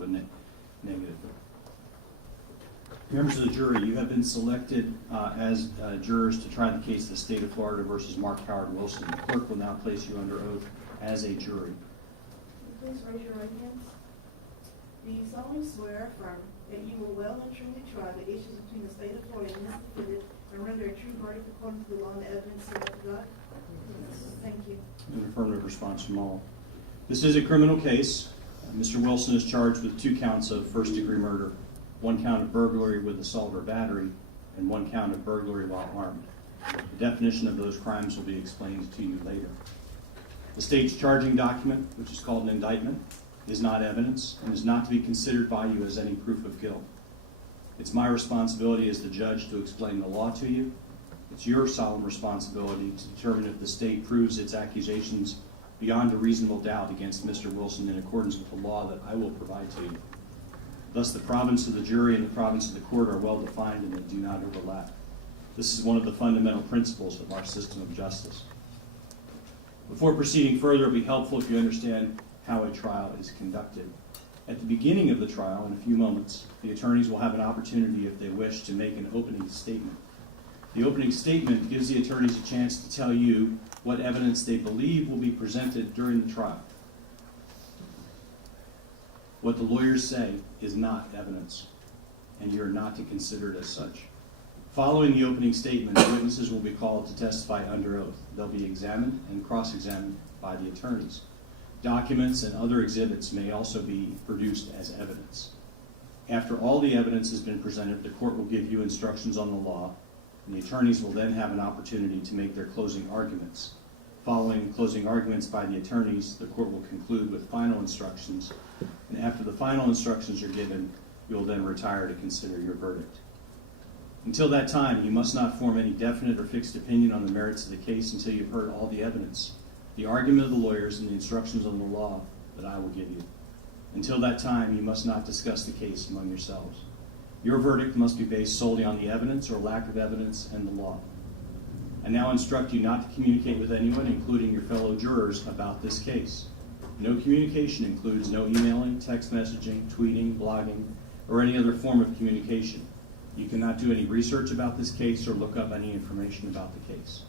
to a negative. Members of the jury, you have been selected as jurors to try the case of the State of Florida versus Mark Howard Wilson. The clerk will now place you under oath as a jury. Please raise your right hands. Do you solemnly swear or affirm that you will well and truly try the issues between the State of Florida and this defendant and render a true verdict according to the law and the evidence so help you God? Yes. Thank you. An affirmative response from all. This is a criminal case. Mr. Wilson is charged with 2 counts of first-degree murder, 1 count of burglary with assault or battery, and 1 count of burglary while armed. The definition of those crimes will be explained to you later. The state's charging document, which is called an indictment, is not evidence and is not to be considered by you as any proof of guilt. It's my responsibility as the judge to explain the law to you. It's your solemn responsibility to determine if the state proves its accusations beyond a reasonable doubt against Mr. Wilson in accordance with the law that I will provide to you. Thus, the province of the jury and the province of the court are well defined and they do not overlap. This is one of the fundamental principles of our system of justice. Before proceeding further, it will be helpful if you understand how a trial is conducted. At the beginning of the trial, in a few moments, the attorneys will have an opportunity, if they wish, to make an opening statement. The opening statement gives the attorneys a chance to tell you what evidence they believe will be presented during the trial. What the lawyers say is not evidence, and you're not to consider it as such. Following the opening statement, the witnesses will be called to testify under oath. They'll be examined and cross-examined by the attorneys. Documents and other exhibits may also be produced as evidence. After all the evidence has been presented, the court will give you instructions on the law, and the attorneys will then have an opportunity to make their closing arguments. Following closing arguments by the attorneys, the court will conclude with final instructions, and after the final instructions are given, you will then retire to consider your verdict. Until that time, you must not form any definite or fixed opinion on the merits of the case until you've heard all the evidence, the argument of the lawyers, and the instructions on the law that I will give you. Until that time, you must not discuss the case among yourselves. Your verdict must be based solely on the evidence or lack of evidence and the law. I now instruct you not to communicate with anyone, including your fellow jurors, about this case. No communication includes no emailing, text messaging, tweeting, blogging, or any other form of communication. You cannot do any research about this case or look up any information about the case.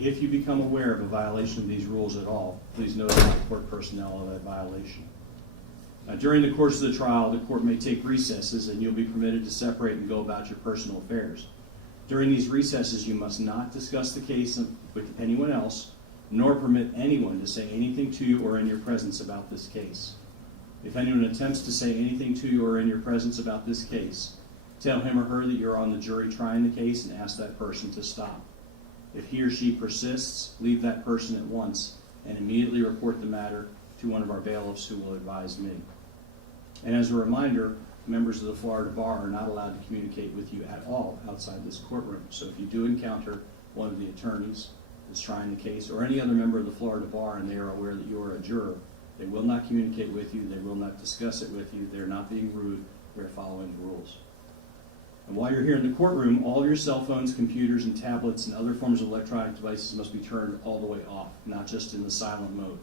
If you become aware of a violation of these rules at all, please notify court personnel of that violation. Now, during the course of the trial, the court may take recesses and you'll be permitted to separate and go about your personal affairs. During these recesses, you must not discuss the case with anyone else, nor permit anyone to say anything to you or in your presence about this case. If anyone attempts to say anything to you or in your presence about this case, tell him or her that you're on the jury trying the case and ask that person to stop. If he or she persists, leave that person at once and immediately report the matter to one of our bailiffs who will advise me. And as a reminder, members of the Florida Bar are not allowed to communicate with you at all outside this courtroom. So if you do encounter one of the attorneys that's trying the case or any other member of the Florida Bar and they are aware that you are a juror, they will not communicate with you, they will not discuss it with you, they're not being rude, they're following the rules. And while you're here in the courtroom, all your cell phones, computers, and tablets and other forms of electronic devices must be turned all the way off, not just in the silent mode.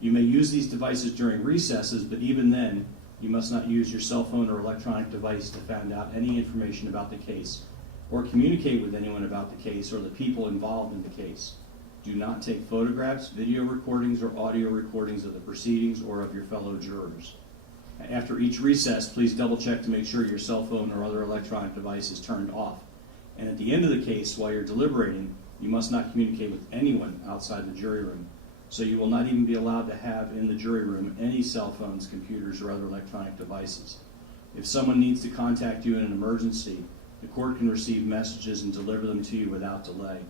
You may use these devices during recesses, but even then, you must not use your cell phone or electronic device to find out any information about the case, or communicate with anyone about the case or the people involved in the case. Do not take photographs, video recordings, or audio recordings of the proceedings or of your fellow jurors. After each recess, please double check to make sure your cell phone or other electronic device is turned off. And at the end of the case, while you're deliberating, you must not communicate with anyone outside the jury room. So you will not even be allowed to have in the jury room any cell phones, computers, or other electronic devices. If someone needs to contact you in an emergency, the court can receive messages and deliver them to you without delay,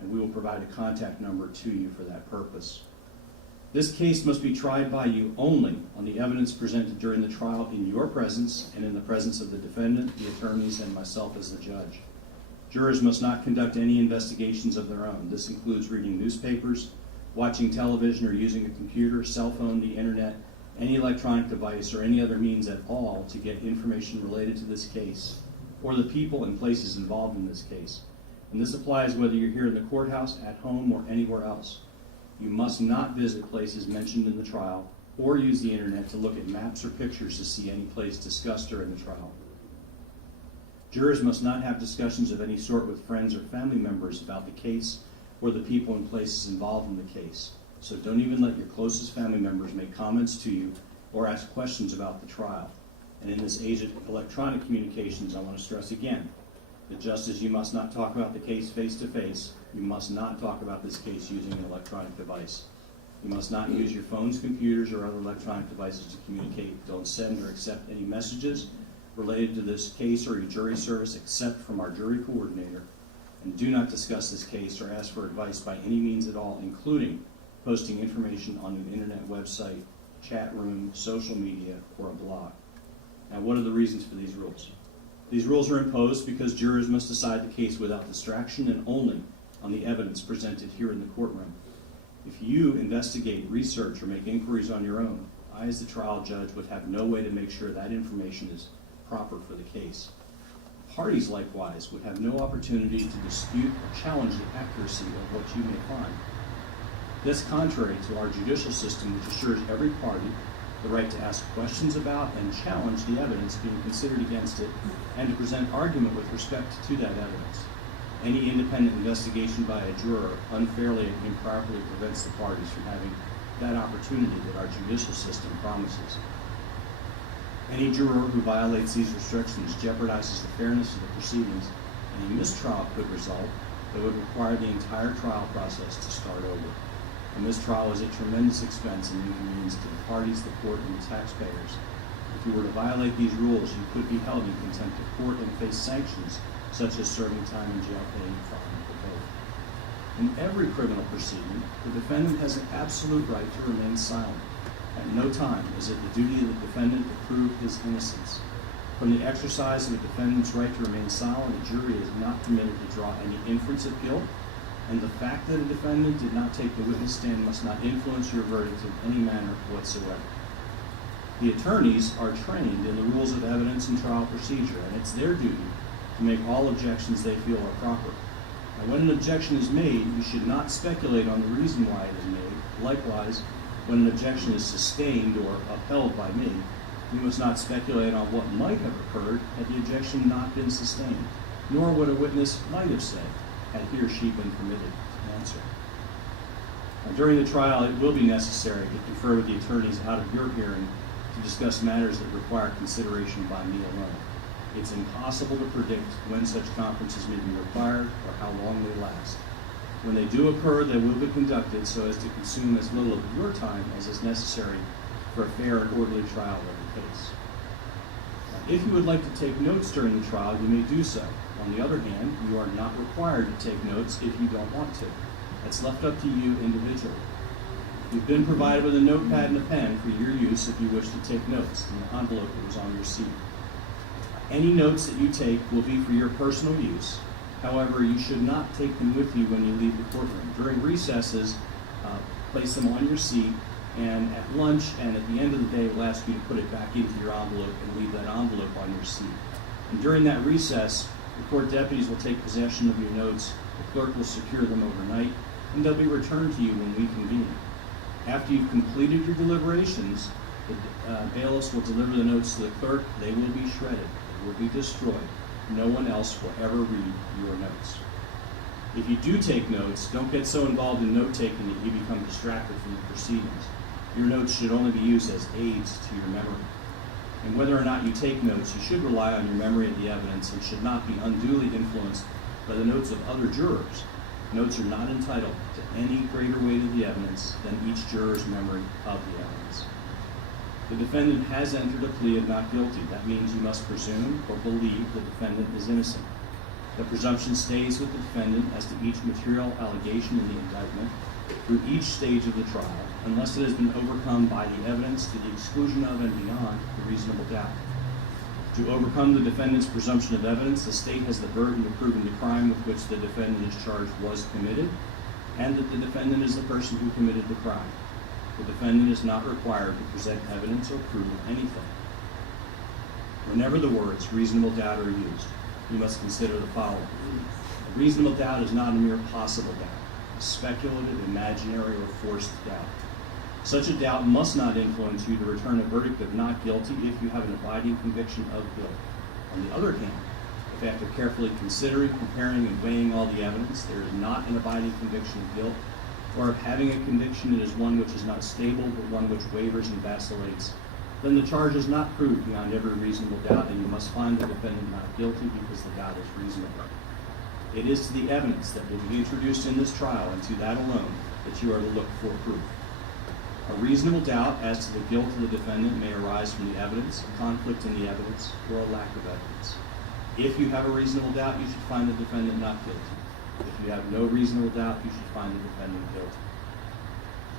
and we will provide a contact number to you for that purpose. This case must be tried by you only on the evidence presented during the trial in your presence and in the presence of the defendant, the attorneys, and myself as the judge. Jurors must not conduct any investigations of their own. This includes reading newspapers, watching television or using a computer, cell phone, the internet, any electronic device, or any other means at all to get information related to this case or the people and places involved in this case. And this applies whether you're here in the courthouse, at home, or anywhere else. You must not visit places mentioned in the trial or use the internet to look at maps or pictures to see any place discussed during the trial. Jurors must not have discussions of any sort with friends or family members about the case or the people and places involved in the case. So don't even let your closest family members make comments to you or ask questions about the trial. And in this age of electronic communications, I want to stress again that just as you must not talk about the case face to face, you must not talk about this case using an electronic device. You must not use your phones, computers, or other electronic devices to communicate. Don't send or accept any messages related to this case or your jury service except from our jury coordinator. And do not discuss this case or ask for advice by any means at all, including posting information on an internet website, chat room, social media, or a blog. Now, what are the reasons for these rules? These rules are imposed because jurors must decide the case without distraction and only on the evidence presented here in the courtroom. If you investigate, research, or make inquiries on your own, I, as the trial judge, would have no way to make sure that information is proper for the case. Parties, likewise, would have no opportunity to dispute or challenge the accuracy of what you may find. This contrary to our judicial system, which assures every party the right to ask questions about and challenge the evidence being considered against it, and to present argument with respect to that evidence. Any independent investigation by a juror unfairly and improperly prevents the parties from having that opportunity that our judicial system promises. Any juror who violates these restrictions jeopardizes the fairness of the proceedings, and a mistrial could result that would require the entire trial process to start over. A mistrial is a tremendous expense and inconvenience to the parties, the court, and the taxpayers. If you were to violate these rules, you could be held in contempt of court and face sanctions, such as serving time in jail, paying a fine, or both. In every criminal proceeding, the defendant has an absolute right to remain silent. At no time is it the duty of the defendant to prove his innocence. From the exercise of the defendant's right to remain silent, a jury is not permitted to draw any inference of guilt, and the fact that a defendant did not take the witness stand must not influence your verdict in any manner whatsoever. The attorneys are trained in the rules of evidence and trial procedure, and it's their duty to make all objections they feel are proper. Now, when an objection is made, you should not speculate on the reason why it is made. Likewise, when an objection is sustained or upheld by me, you must not speculate on what might have occurred had the objection not been sustained, nor what a witness might have said had he or she been permitted to answer. Now, during the trial, it will be necessary to confer with the attorneys out of your hearing to discuss matters that require consideration by me alone. It's impossible to predict when such conferences may be required or how long they last. When they do occur, they will be conducted so as to consume as little of your time as is necessary for a fair and orderly trial of the case. Now, if you would like to take notes during the trial, you may do so. On the other hand, you are not required to take notes if you don't want to. It's left up to you individually. You've been provided with a notepad and a pen for your use if you wish to take notes in the envelope that was on your seat. Any notes that you take will be for your personal use. However, you should not take them with you when you leave the courtroom. During recesses, place them on your seat, and at lunch and at the end of the day, we'll ask you to put it back into your envelope and leave that envelope on your seat. And during that recess, the court deputies will take possession of your notes, the clerk will secure them overnight, and they'll be returned to you when we convene. After you've completed your deliberations, the bailiffs will deliver the notes to the clerk. They will be shredded. They will be destroyed. No one else will ever read your notes. If you do take notes, don't get so involved in note-taking that you become distracted from the proceedings. Your notes should only be used as aids to your memory. And whether or not you take notes, you should rely on your memory of the evidence and should not be unduly influenced by the notes of other jurors. Notes are not entitled to any greater weight of the evidence than each juror's memory of the evidence. The defendant has entered a plea of not guilty. That means you must presume or believe the defendant is innocent. The presumption stays with the defendant as to each material allegation in the indictment through each stage of the trial, unless it has been overcome by the evidence to the exclusion of and beyond the reasonable doubt. To overcome the defendant's presumption of evidence, the state has the burden of proving the crime with which the defendant is charged was committed, and that the defendant is the person who committed the crime. The defendant is not required to present evidence or prove anything. Whenever the words reasonable doubt are used, you must consider the following. A reasonable doubt is not a mere possible doubt, a speculative, imaginary, or forced doubt. Such a doubt must not influence you to return a verdict of not guilty if you have an abiding conviction of guilt. On the other hand, if after carefully considering, comparing, and weighing all the evidence, there is not an abiding conviction of guilt, or if having a conviction it is one which is not stable, but one which wavers and vacillates, then the charge is not proved beyond every reasonable doubt, and you must find the defendant not guilty because the doubt is reasonable. It is to the evidence that will be introduced in this trial, and to that alone, that you are to look for proof. A reasonable doubt as to the guilt of the defendant may arise from the evidence, a conflict in the evidence, or a lack of evidence. If you have a reasonable doubt, you should find the defendant not guilty. If you have no reasonable doubt, you should find the defendant guilty.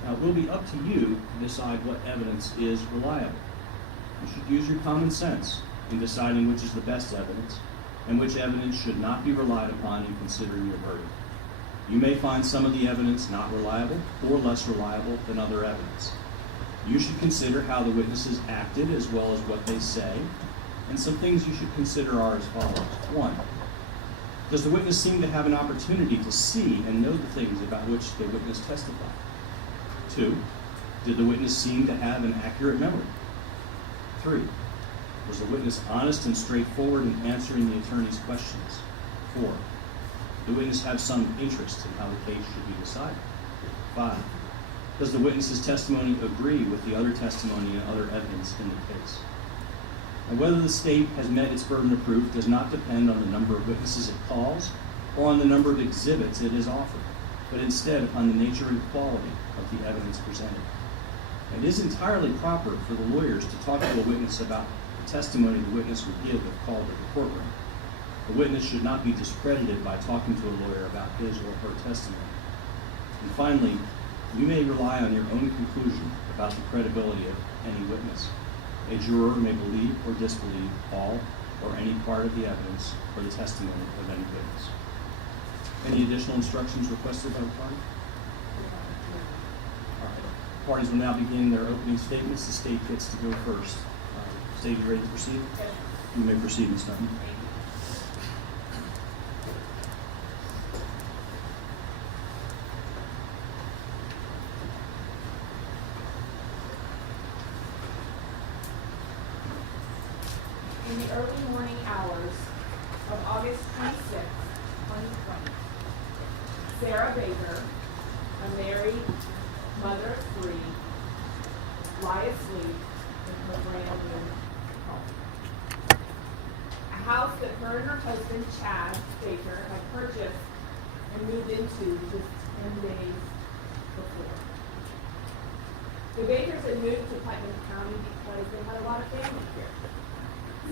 Now, it will be up to you to decide what evidence is reliable. You should use your common sense in deciding which is the best evidence and which evidence should not be relied upon in considering your verdict. You may find some of the evidence not reliable or less reliable than other evidence. You should consider how the witnesses acted as well as what they say, and some things you should consider are as follows. 1, does the witness seem to have an opportunity to see and know the things about which the witness testified? 2, did the witness seem to have an accurate memory? 3, was the witness honest and straightforward in answering the attorney's questions? 4, did the witness have some interest in how the case should be decided? 5, does the witness's testimony agree with the other testimony and other evidence in the case? And whether the state has met its burden of proof does not depend on the number of witnesses it calls or on the number of exhibits it has offered, but instead upon the nature and quality of the evidence presented. It is entirely proper for the lawyers to talk to a witness about the testimony the witness would give if called to the courtroom. The witness should not be discredited by talking to a lawyer about his or her testimony. And finally, you may rely on your own conclusion about the credibility of any witness. A juror may believe or disbelieve all or any part of the evidence or the testimony of any witness. Any additional instructions requested by the party? All right. Parties will now begin their opening statements. The state gets to go first. State, you ready to proceed? You may proceed, Ms. Dutton. In the early morning hours of August 26, 2020, Sarah Baker, a married mother of 3, lie asleep in her brand new home. A house that her and her husband, Chad Baker, had purchased and moved into just 10 days before. The Bakers had moved to Putnam County because they had a lot of family here.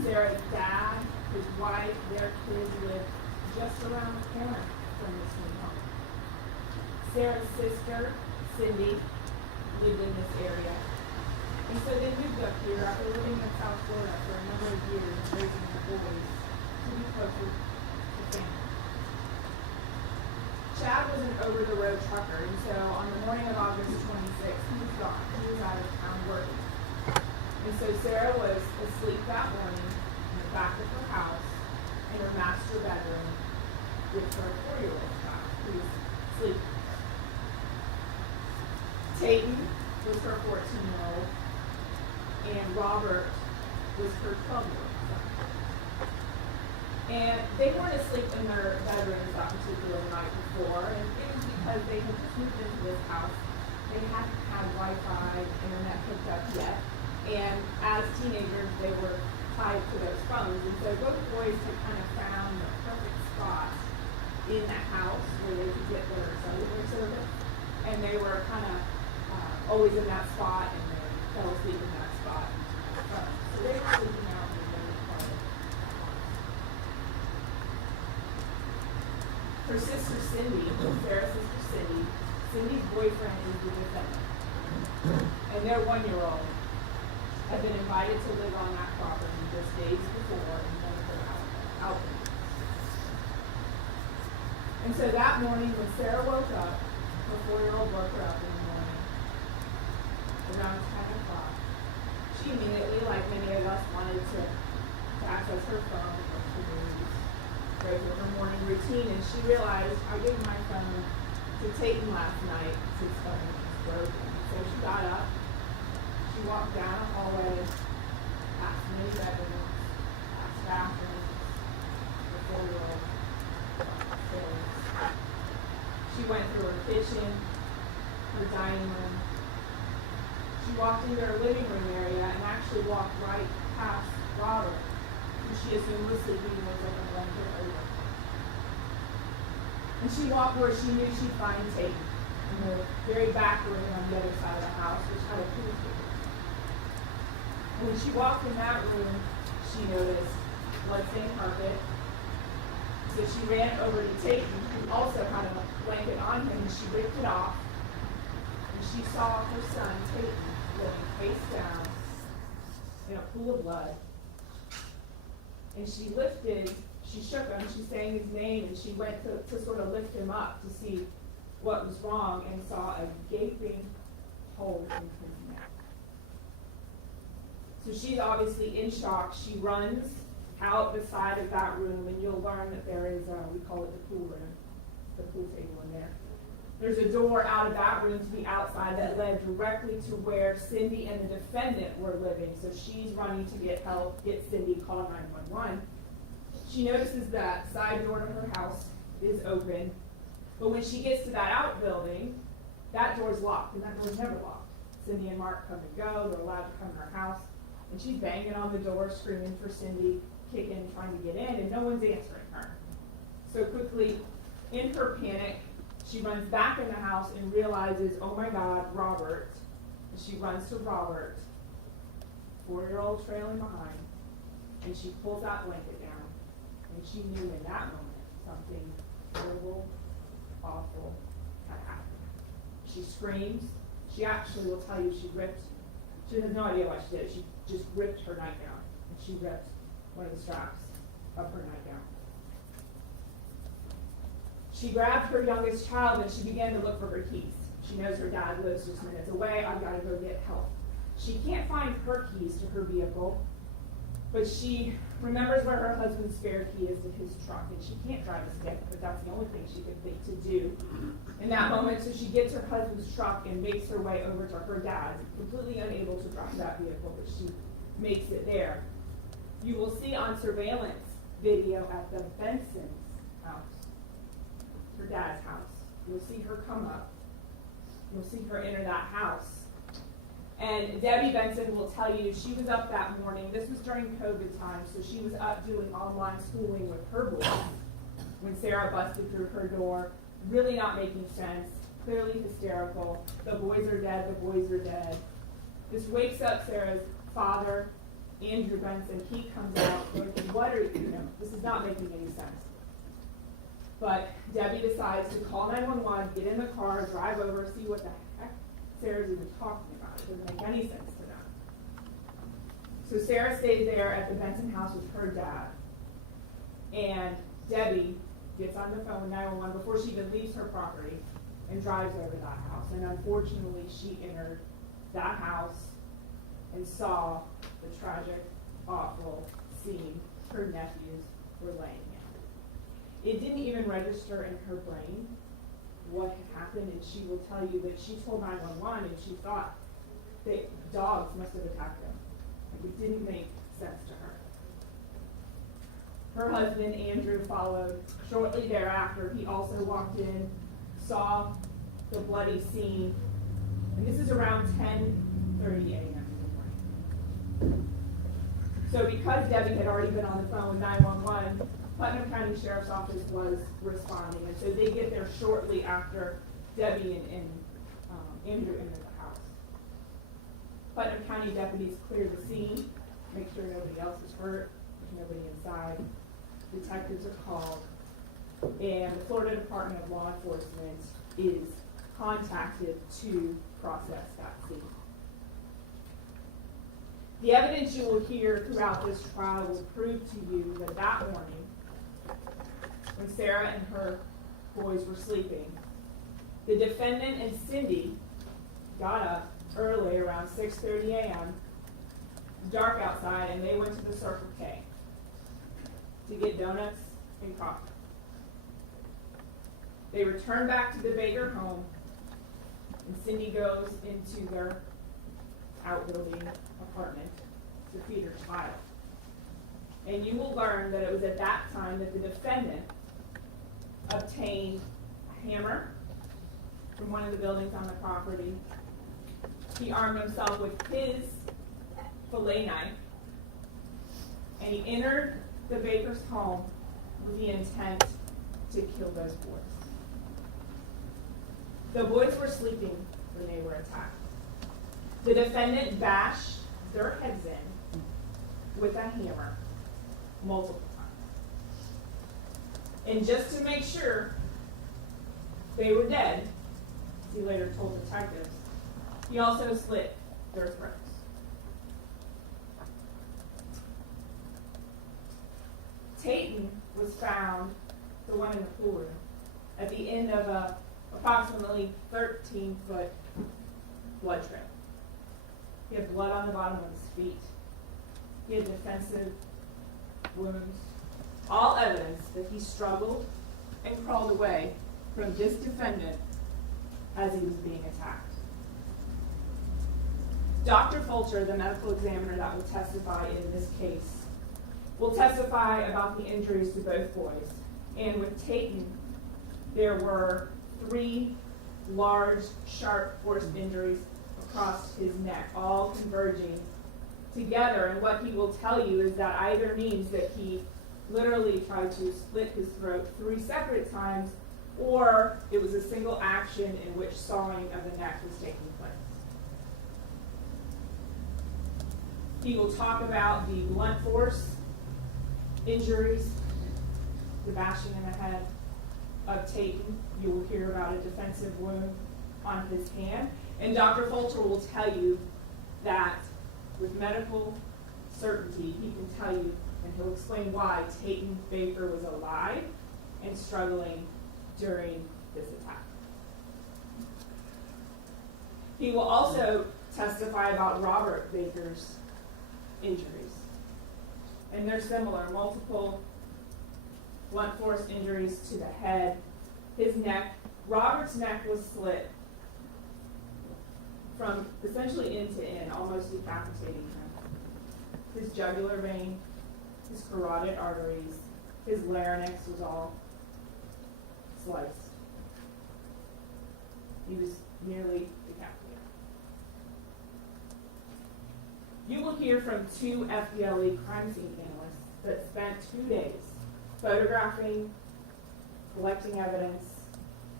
Sarah's dad, his wife, their kids lived just around the corner from this new home. Sarah's sister, Cindy, lived in this area. And so they moved up here after living in South Florida for a number of years and raising their boys to be closer to family. Chad was an over-the-road trucker, and so on the morning of August 26th, he was gone. He was out of town working. And so Sarah was asleep that morning in the back of her house in her master bedroom with her 4-year-old child who was sleeping. Tayton was her 14-year-old, and Robert was her 12-year-old son. And they weren't asleep in their bedrooms that particular night before, and it was because they had just moved into this house. They hadn't had Wi-Fi, internet hooked up yet. And as teenagers, they were tied to those phones. And so both boys had kind of found the perfect spot in that house where they could get their cellular service. And they were kind of always in that spot, and they fell asleep in that spot. So they were sleeping out in the very part of the house. Her sister Cindy, Sarah's sister Cindy, Cindy's boyfriend is the defendant. And their 1-year-old had been invited to live on that property just days before in one of their outings. And so that morning when Sarah woke up, her 4-year-old woke her up in the morning, around 10 o'clock. She immediately, like many of us, wanted to access her phone, look for news, go through her morning routine, and she realized, I gave my phone to Tayton last night, since his phone was broken. So she got up, she walked down a hallway, past many bedrooms, past bathrooms, the four-year-old upstairs. She went through her kitchen, her dining room. She walked into her living room area and actually walked right past Robert, who she assumed was sleeping with like a blanket over. And she walked where she knew she'd find Tate, in the very back room on the other side of the house, which had a pool table. And when she walked in that room, she noticed bloodstained carpet. So she ran over to Tate, who also had a blanket on him, and she ripped it off. And she saw her son, Tate, laying face down in a pool of blood. And she shook him, she sang his name, and she went to sort of lift him up to see what was wrong, and saw a gaping hole in his neck. So she's obviously in shock. She runs out the side of that room, and you'll learn that there is, we call it the pool room, the pool table in there. There's a door out of that room to the outside that led directly to where Cindy and the defendant were living. So she's running to get help, get Cindy, call 911. She notices that side door to her house is open, but when she gets to that outbuilding, that door's locked, and that door's never locked. Cindy and Mark come and go, they're allowed to come to her house, and she's banging on the door, screaming for Cindy, kicking, trying to get in, and no one's answering her. So quickly, in her panic, she runs back in the house and realizes, oh my God, Robert. And she runs to Robert, 4-year-old trailing behind, and she pulls that blanket down. And she knew in that moment something terrible, awful had happened. She screams. She actually will tell you she has no idea why she did it. She just ripped her nightgown, and she ripped one of the straps of her nightgown. She grabbed her youngest child and she began to look for her keys. She knows her dad lives just minutes away. I've got to go get help. She can't find her keys to her vehicle, but she remembers where her husband's spare key is to his truck, and she can't drive a stick, but that's the only thing she could think to do in that moment. So she gets her husband's truck and makes her way over to her dad's, completely unable to drive that vehicle, but she makes it there. You will see on surveillance video at the Benson's house, her dad's house. You'll see her come up. You'll see her enter that house. And Debbie Benson will tell you she was up that morning. This was during COVID time, so she was up doing online schooling with her boys when Sarah busted through her door, really not making sense, clearly hysterical. The boys are dead, the boys are dead. This wakes up Sarah's father, Andrew Benson. He comes out, going, what are you, this is not making any sense. But Debbie decides to call 911, get in the car, drive over, see what the heck Sarah's even talking about. It doesn't make any sense to them. So Sarah stays there at the Benson house with her dad. And Debbie gets on the phone with 911 before she even leaves her property and drives over that house. And unfortunately, she entered that house and saw the tragic, awful scene her nephews were laying in. It didn't even register in her brain what had happened, and she will tell you that she told 911 and she thought that dogs must have attacked them. Like, it didn't make sense to her. Her husband, Andrew, followed shortly thereafter. He also walked in, saw the bloody scene, and this is around 10:30 a.m. in the morning. So because Debbie had already been on the phone with 911, Putnam County Sheriff's Office was responding, and so they get there shortly after Debbie and Andrew entered the house. Putnam County deputies clear the scene, make sure nobody else is hurt, there's nobody inside. Detectives are called, and the Florida Department of Law Enforcement is contacted to process that scene. The evidence you will hear throughout this trial will prove to you that that morning, when Sarah and her boys were sleeping, the defendant and Cindy got up early around 6:30 a.m., dark outside, and they went to the Circle K to get donuts and coffee. They returned back to the Baker home, and Cindy goes into their outbuilding apartment to feed her child. And you will learn that it was at that time that the defendant obtained a hammer from one of the buildings on the property. He armed himself with his fillet knife, and he entered the Baker's home with the intent to kill those boys. The boys were sleeping when they were attacked. The defendant bashed their heads in with a hammer multiple times. And just to make sure they were dead, he later told detectives, he also slit their throats. Tayton was found, the one in the pool room, at the end of a approximately 13-foot blood trail. He had blood on the bottom of his feet. He had defensive wounds. All evidence that he struggled and crawled away from this defendant as he was being attacked. Dr. Fulcher, the medical examiner that will testify in this case, will testify about the injuries to both boys. And with Tayton, there were 3 large, sharp force injuries across his neck, all converging together. And what he will tell you is that either means that he literally tried to split his throat 3 separate times, or it was a single action in which sawing of the neck was taking place. He will talk about the blunt force injuries, the bashing in the head of Tayton. You will hear about a defensive wound on his hand. And Dr. Fulcher will tell you that with medical certainty, he can tell you, and he'll explain why Tayton Baker was alive and struggling during this attack. He will also testify about Robert Baker's injuries. And they're similar, multiple blunt force injuries to the head, his neck. Robert's neck was slit from essentially end to end, almost decapitating him. His jugular vein, his carotid arteries, his larynx was all sliced. He was nearly decapitated. You will hear from 2 FDLE crime scene analysts that spent 2 days photographing, collecting evidence,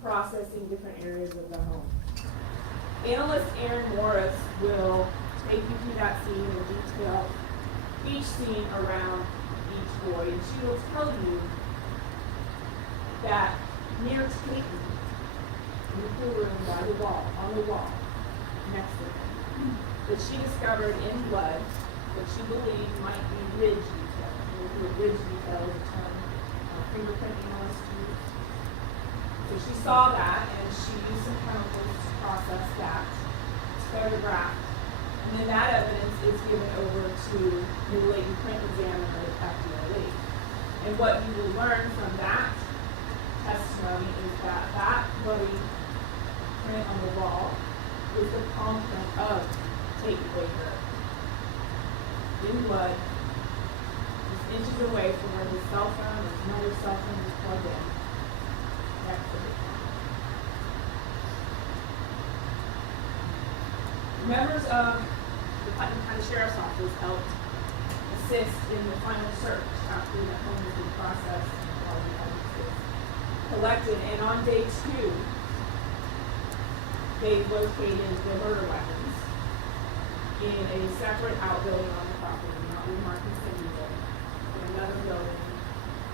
processing different areas of the home. Analyst Aaron Morris will take you through that scene in detail, each scene around each boy, and she will tell you that near Tayton, in the pool room by the wall, on the wall, next to him, that she discovered in blood that she believed might be ridge detail. Ridge detail is a term fingerprint analysts use. So she saw that, and she used some chemicals to process that. It's photographed. And then that evidence is given over to the latent print examiner at FDLE. And what you will learn from that testimony is that that bloody print on the wall is the palm print of Tayton Baker in blood, just inches away from where his cell phone or his mother's cell phone was plugged in, next to his phone. Members of the Putnam County Sheriff's Office helped assist in the final search after the home was in process and all the evidence was collected. And on day 2, they located the murder weapons in a separate outbuilding on the property, not where Mark and Cindy lived, in another building,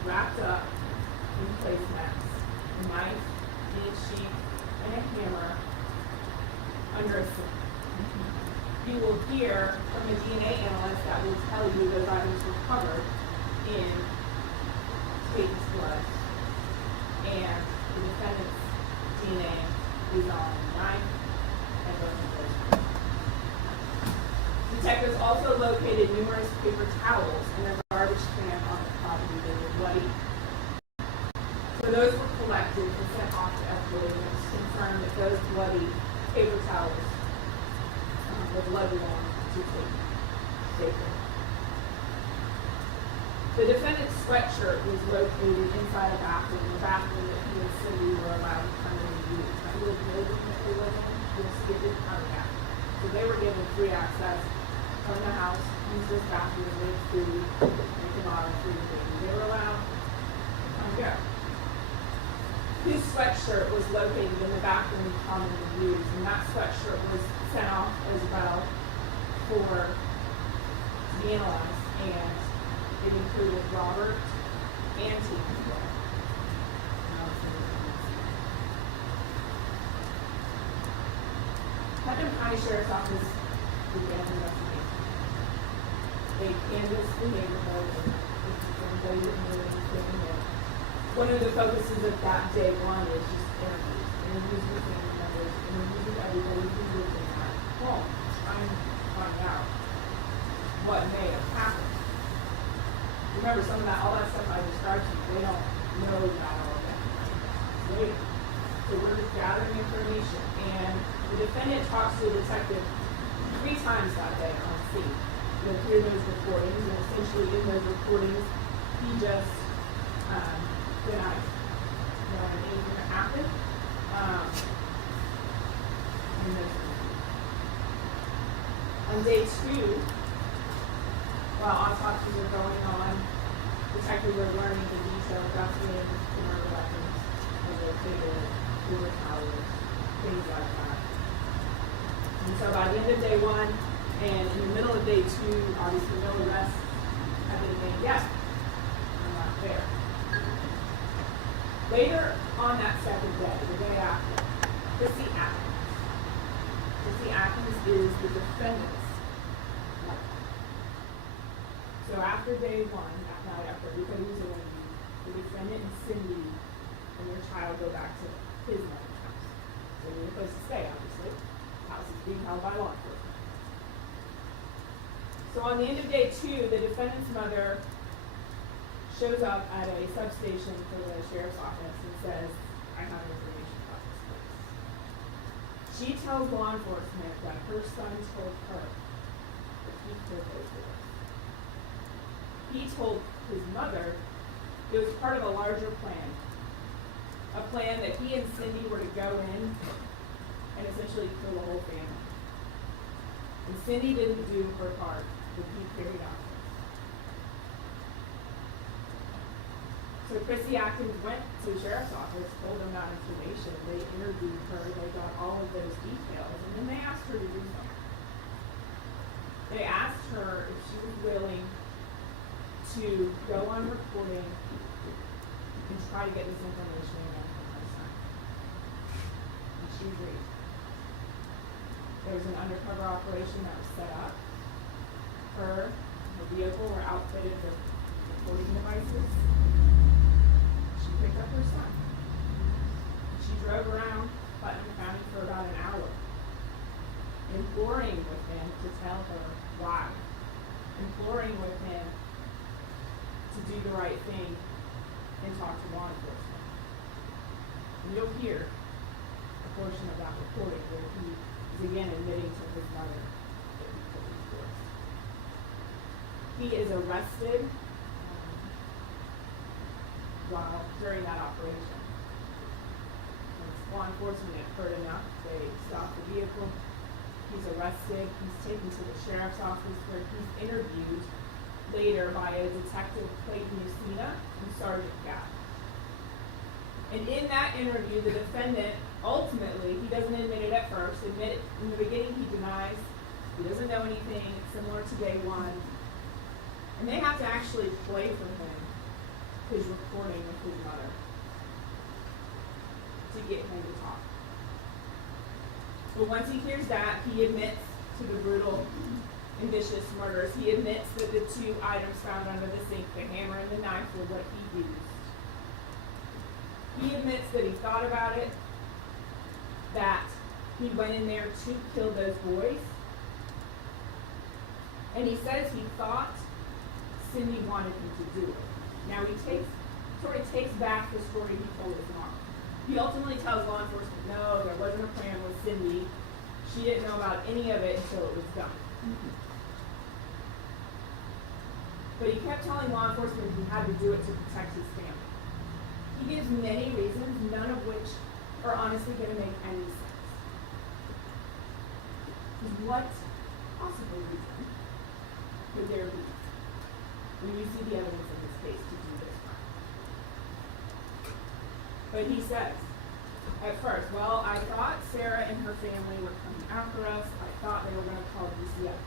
wrapped up in placemats, a knife, a sheath, and a hammer under a sink. You will hear from a DNA analyst that will tell you those items were covered in Tayton's blood, and the defendant's DNA is on the knife and both of those. Detectives also located numerous paper towels in a garbage can on the property. They were bloody. So those were collected and sent off to FDLE, and it was confirmed that those bloody paper The defendant's sweatshirt was located inside a bathroom, the bathroom that he and Cindy were allowed to come in and use. Now, the building that they live in, you'll see it didn't cover that. So they were given free access from the house, use this bathroom, make food, make a lot of food, they were allowed to come and go. His sweatshirt was located in the bathroom commonly used, and that sweatshirt was sent off as well to be analyzed, and it included Robert and Tina's blood. Putnam County Sheriff's Office began an investigation. They canvassed the neighborhood, and they didn't know anything there. One of the focuses of that day one is just interviews with family members, interviews with everybody who's lived in that home, trying to find out what may have happened. Remember, some of that, all that stuff I described to you, they don't know about all of that. Later. So we're just gathering information, and the defendant talks to the detective 3 times that day on scene. You'll hear those recordings, and essentially in those recordings, he just denies knowing anything that happened. On day 2, while autopsies are going on, detectives are learning the details about the murder weapons, where they're located, who were towers, things like that. And so by the end of day 1, and in the middle of day 2, obviously no arrest have been made yet. I'm not there. Later on that second day, the day after, Chrissy Atkins is the defendant's mother. So after day 1, that night after everybody was interviewed, the defendant and Cindy and their child go back to his mother's house. So they need a place to stay, obviously. The house is being held by law enforcement. So on the end of day 2, the defendant's mother shows up at a substation for the sheriff's office and says, I have information about this place. She tells law enforcement that her son told her that he killed those boys. He told his mother it was part of a larger plan. A plan that he and Cindy were to go in and essentially kill the whole family. And Cindy didn't do her part, but he carried out. So Chrissy Atkins went to the sheriff's office, told them that information, they interviewed her, they got all of those details, and then they asked her to do something. They asked her if she was willing to go on recording and try to get this information again from her son. And she agreed. There was an undercover operation that was set up. Her vehicle were outfitted with recording devices. She picked up her son. She drove around Putnam County for about an hour, imploring with him to tell her why, imploring with him to do the right thing and talk to law enforcement. And you'll hear a portion of that recording where he is again admitting to his mother that he killed these boys. He is arrested during that operation. Once law enforcement had heard enough, they stopped the vehicle. He's arrested. He's taken to the sheriff's office where he's interviewed later by a detective, Clayton Lucina, and Sergeant Gapp. And in that interview, the defendant ultimately, he doesn't admit it at first, in the beginning he denies, he doesn't know anything, it's similar to day 1. And they have to actually play for him his recording with his mother to get him to talk. But once he hears that, he admits to the brutal and vicious murders. He admits that the 2 items found under the sink, the hammer and the knife, were what he used. He admits that he thought about it, that he went in there to kill those boys, and he says he thought Cindy wanted him to do it. Now he takes back the story he told his mom. He ultimately tells law enforcement, no, there wasn't a plan with Cindy. She didn't know about any of it until it was done. but he kept telling law enforcement he had to do it to protect his family. He gives many reasons, none of which are honestly going to make any sense. What possible reason could there be when you see the evidence in this case to do this crime? But he says, at first, well, I thought Sarah and her family were coming after us. I thought they were going to call DCF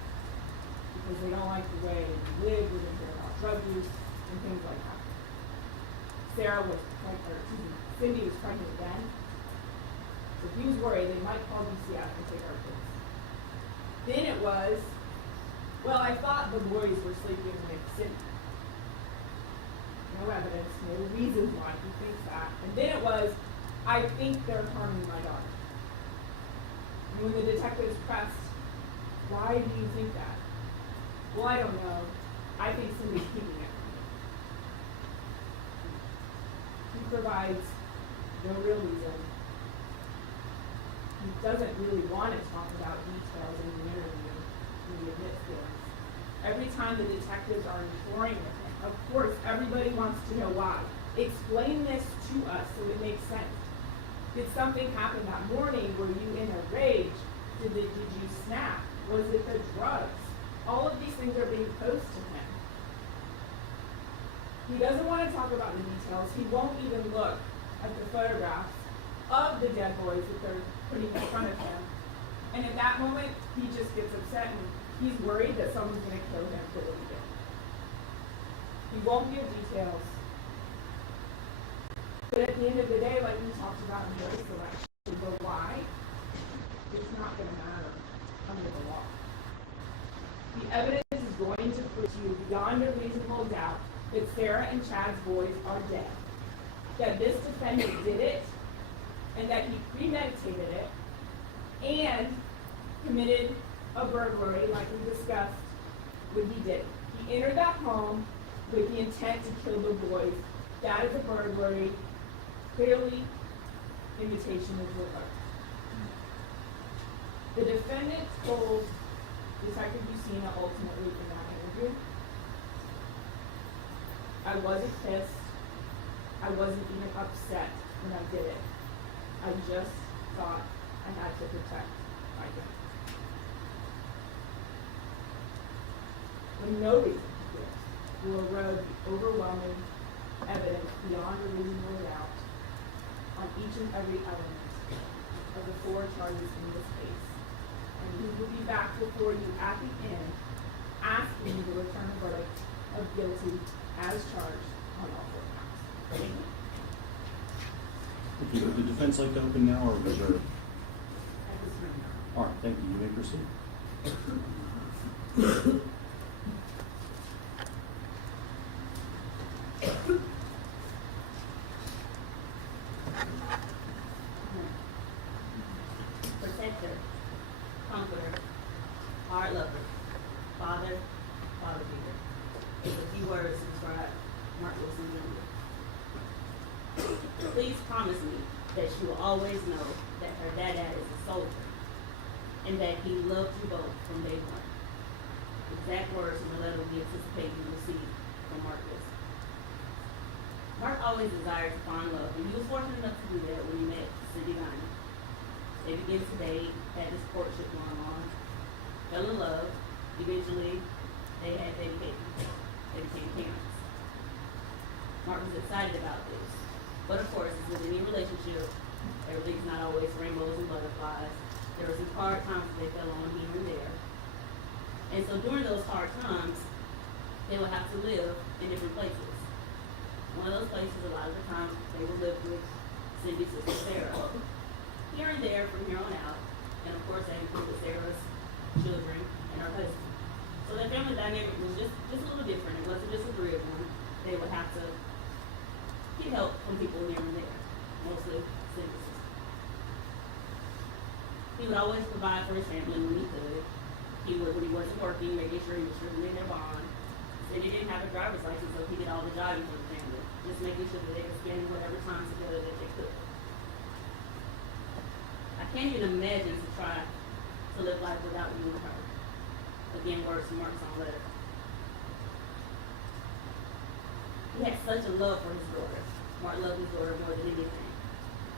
because they don't like the way we live, we didn't hear about drug use and things like that. Cindy was pregnant then, so he was worried they might call DCF and take our kids. Then it was, well, I thought the boys were sleeping with Cindy. No evidence, no reason why he thinks that. And then it was, I think they're harming my daughter. And when the detectives pressed, why do you think that? Well, I don't know. I think Cindy's keeping it from me. He provides no real reason. He doesn't really want to talk about details in the interview when he admits feelings. Every time the detectives are imploring with him, of course, everybody wants to know why. Explain this to us so it makes sense. Did something happen that morning? Were you in a rage? Did you snap? Was it the drugs? All of these things are being posed to him. He doesn't want to talk about the details. He won't even look at the photographs of the dead boys that they're putting in front of him. And at that moment, he just gets upset and he's worried that someone's going to kill him for what he did. He won't give details. But at the end of the day, like we talked about in jury selection, the why, it's not going to matter under the law. The evidence is going to prove to you beyond a reasonable doubt that Sarah and Chad's boys are dead. That this defendant did it, and that he premeditated it, and committed a burglary like we discussed when he did it. He entered that home with the intent to kill the boys. That is a burglary. Clearly, imitation is reversed. The defendant told Detective Bucina ultimately in that interview, I wasn't pissed. I wasn't even upset when I did it. I just thought I had to protect my gun. When no reason to do this will erode the overwhelming evidence beyond a reasonable doubt on each and every element of the 4 charges in this case. And we will be back before you at the end, asking you to return a verdict of guilty as charged on all 4 counts. Thank you. Okay, would the defense like to open now or reserve? At this moment. All right, thank you. You may proceed. Protector, comforter, hard lover, father, father figure. It's a few words to describe Mark Wilson Jr. Please promise me that she will always know that her dada is a soldier and that he loved you both from day one. Exact words from the letter we anticipate you receive from Mark Wilson. Mark always desired to find love, and he was fortunate enough to do that when he met Cindy Guiney. They began to date, had this courtship going on, fell in love. Eventually, they became parents. Mark was excited about this. But of course, as with any relationship, everything's not always rainbows and butterflies. There were some hard times that they fell on here and there. And so during those hard times, they would have to live in different places. One of those places, a lot of the time, they would live with Cindy's sister Sarah. Here and there from here on out, and of course that included Sarah's children and her husband. So their family dynamic was just a little different. It wasn't just a disagreeable one. They would have to get help from people here and there, mostly Cindy's sister. He would always provide for his family when he could. He would, when he wasn't working, making sure he was strengthening their bond. Cindy didn't have a driver's license, so he did all the driving for the family, just making sure that they could spend whatever time together that they could. I can't even imagine to try to live life without you and her. Again, words from Mark's own letter. he had such a love for his daughter. Mark loved his daughter more than anything.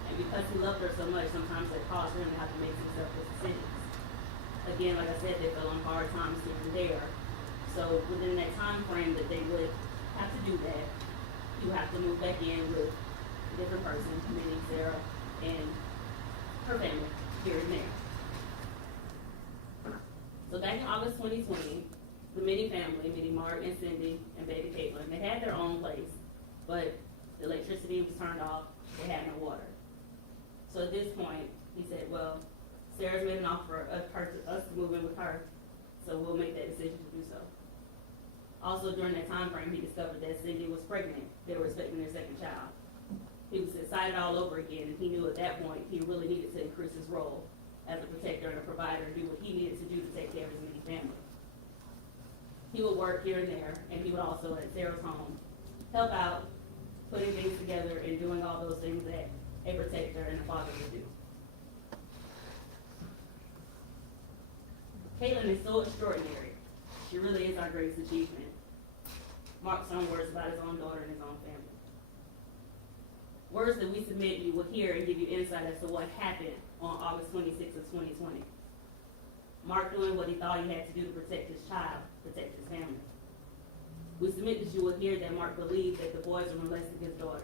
And because he loved her so much, sometimes it caused him to have to make some selfish decisions. Again, like I said, they fell on hard times here and there. So within that time frame that they would have to do that, you have to move back in with a different person, meaning Sarah and her family here and there. So back in August 2020, the Minnie family, meaning Mark and Cindy and baby Caitlin, they had their own place, but the electricity was turned off, they had no water. So at this point, he said, well, Sarah's made an offer of us to move in with her, so we'll make that decision to do so. Also, during that time frame, he discovered that Cindy was pregnant. They were expecting their second child. He was excited all over again, and he knew at that point he really needed to increase his role as a protector and a provider and do what he needed to do to take care of his mini family. He would work here and there, and he would also, at Sarah's home, help out, putting things together and doing all those things that a protector and a father would do. Caitlin is so extraordinary. She really is our greatest achievement. Mark's own words about his own daughter and his own family. Words that we submit you will hear and give you insight as to what happened on August 26th of 2020. Mark doing what he thought he had to do to protect his child, protect his family. We submit that you will hear that Mark believed that the boys were molesting his daughter.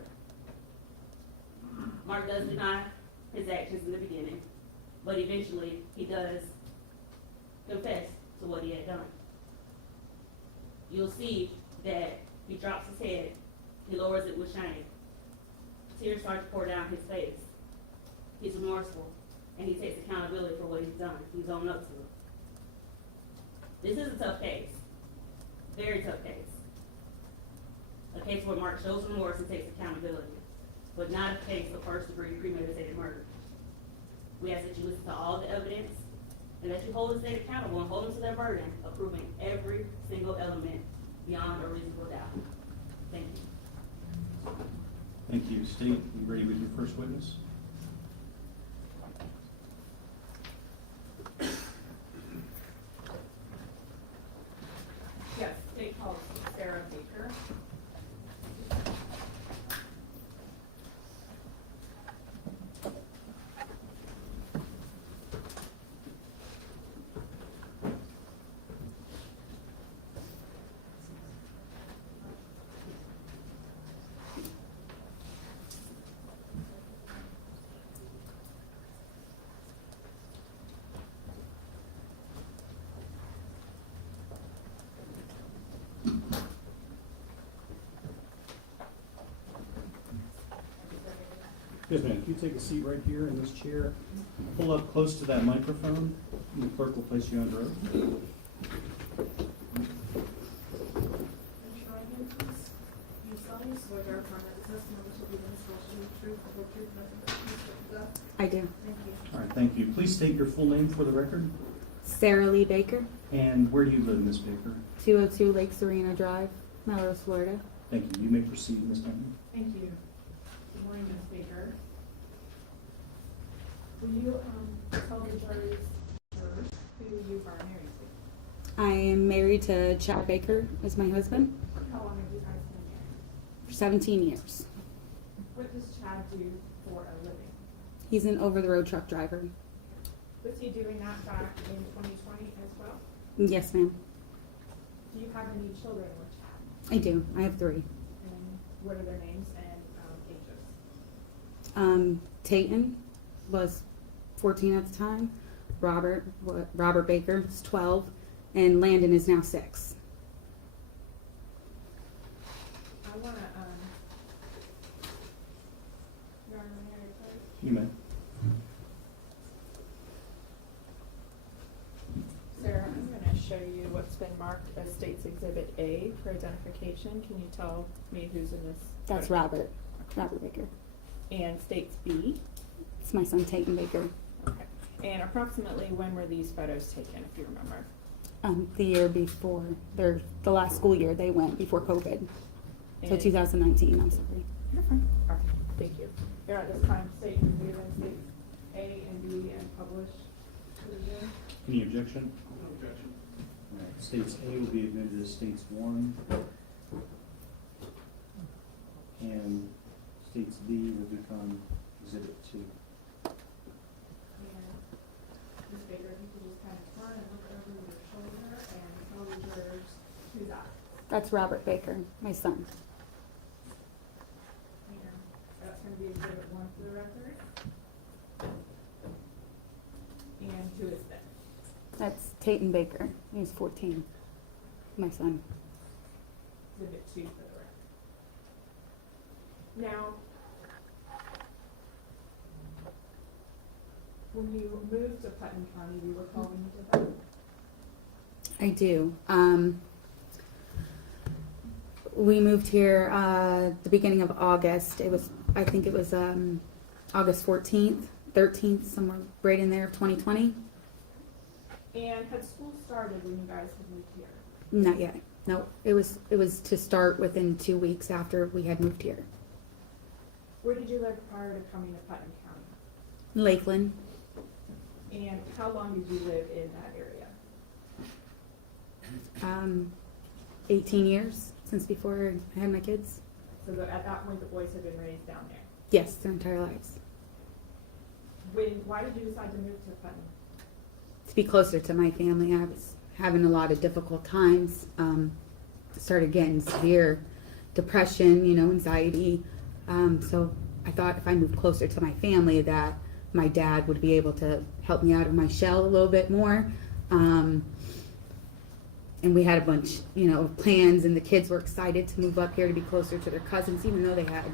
Mark does deny his actions in the beginning, but eventually he does confess to what he had done. You'll see that he drops his head, he lowers it with shame. Tears start to pour down his face. He's remorseful, and he takes accountability for what he's done. He's owned up to it. This is a tough case, very tough case. A case where Mark shows remorse and takes accountability, but not a case of first-degree premeditated murder. We ask that you listen to all the evidence and that you hold the state accountable and hold them to their burden of proving every single element beyond a reasonable doubt. Thank you. Thank you. State, you ready with your first witness? Yes, state calls Sarah Baker. Yes, ma'am. Can you take a seat right here in this chair? Pull up close to that microphone, and the clerk will place you under oath. Raise your right hand, please. You solemnly swear to affirm that the testimony shall be the truth, the whole truth, nothing but the truth, so help you God. I do. Thank you. All right, thank you. Please state your full name for the record. Sarah Lee Baker, And where do you live, Ms. Baker? 202 Lake Serena Drive, Melrose, Florida. Thank you. You may proceed, Ms. Denton. Thank you. Good morning, Ms. Baker. Will you tell the jury first who you are married to? I am married to Chad Baker as my husband How long have you guys been married? for 17 years. What does Chad do for a living? He's an over-the-road truck driver. Was he doing that back in 2020 as well? Yes, ma'am. Do you have any children with Chad? I do. I have 3. And what are their names and ages? Tayton was 14 at the time. Robert Baker was 12, and Landon is now 6. I want to, your Honor, may I pledge? You may. Sarah, I'm going to show you what's been marked as State's Exhibit A for identification. Can you tell me who's in this? That's photo? Robert Baker. And State's B? It's my son Tayton Baker. Okay. And approximately when were these photos taken, if you remember? The year before, the last school year they went before COVID. So And- 2019, I'm sorry. You're fine. All right, thank you. Here at this time, state review and States A and B and publish to the jury. Any objection? No objection. All right. States A will be admitted as States 1. Exhibit 2. And Ms. Baker, if you could just kind of turn and look over your shoulder and close yours to that. That's Robert Baker, my son. And that's gonna be exhibit 1 for the record. And 2 is that. That's Tayton Baker. He's 14, my son. Exhibit 2 for the record. Now, when you moved to Putnam County, do you recall when you did that? I do. We moved here the beginning of August. I think it was August 14th, 13th, somewhere right in there of 2020. And had school started when you guys had moved here? Not yet. No, it was to start within 2 weeks after we had moved here. Where did you live prior to coming to Putnam County? Lakeland. And how long did you live in that area? 18 years since before I had my kids. So at that point, the boys had been raised down there. Yes, their entire lives. Why did you decide to move to Putnam? To be closer to my family, I was having a lot of difficult times. Started getting severe depression, anxiety. So I thought if I moved closer to my family, that my dad would be able to help me out of my shell a little bit more. And we had a bunch, of plans, and the kids were excited to move up here to be closer to their cousins, even though they had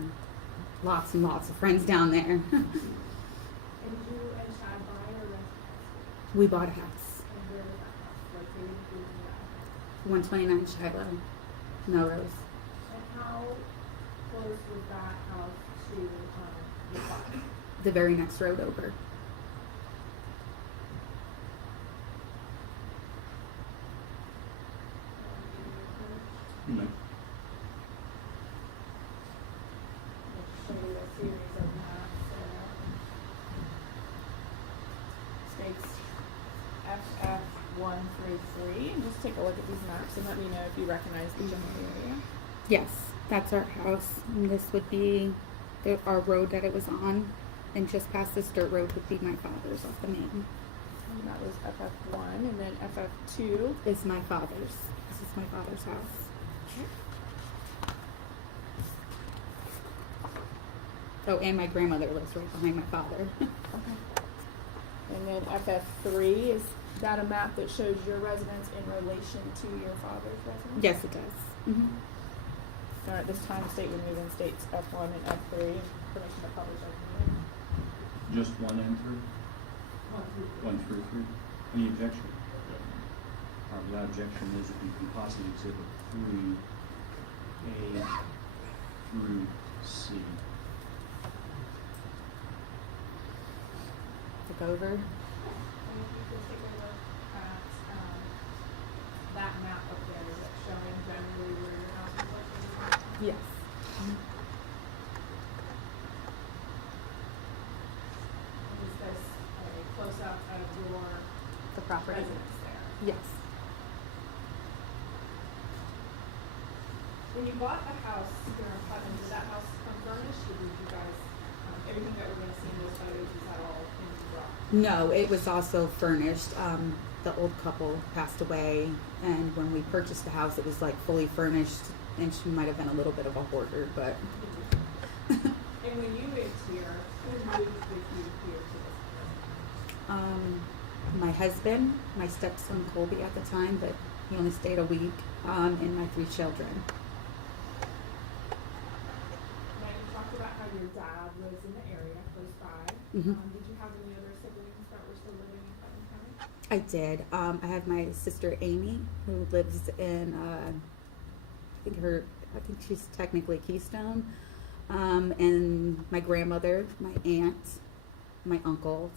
lots and lots of friends down there. And you and Chad buy or rent? We bought a house, And where was that house located? Who was that? 129 Shiloh, Melrose. And how close was that house to your father? The very next road over. No. Let's show you a series of maps there. States FF1 through 3, and just take a look at these maps and let me know if you recognize the general area. Yes, that's our house, and this would be our road that it was on, and just past this dirt road would be my father's off the main. And that was FF1, and then FF2. Is my father's. This is my father's house. Oh, and my grandmother lives right behind my father. And then FF3, is that a map that shows your residence in relation to your father's residence? Yes, it does. Mm-hmm. Or at this time, state removing states F1 and F3, permission to publish open. Just 1 and 3? 1 through 3. Any objection? Without objection, those would be composite exhibit 3A through C. Look over. And if you could take a look at that map up there, is it showing generally where your house is located? Yes. Is this a close-up of your The property. residence there? Yes. When you bought the house here in Putnam, did that house come furnished, or did you guys, everything that we're gonna see in those photos, is that all in the garage? No, it was also furnished. The old couple passed away, and when we purchased the house, it was like fully furnished, and she might have been a little bit of a hoarder, but And when you moved here, who moved with you here to this place? my husband, my stepson Colby at the time, but he only stayed a week, and my 3 children. Now, you talked about how your dad lives in the area close by. Mhm. Did you have any other siblings that were still living in Putnam County? I did. I have my sister Amy, who lives in, I think she's technically Keystone. And my grandmother, my aunt, my uncles.